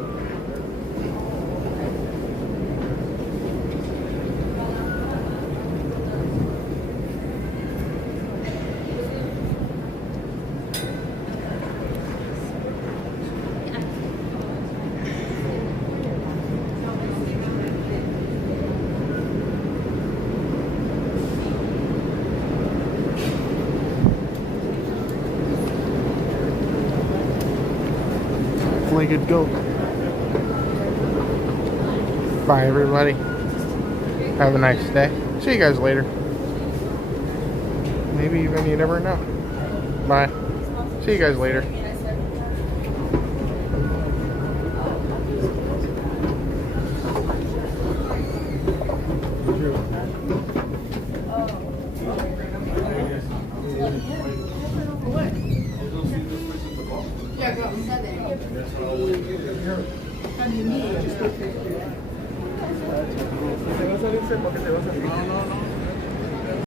Good goat. Bye, everybody. Have a nice day. See you guys later. Maybe even, you never know. Bye. See you guys later. Yeah, go. 7.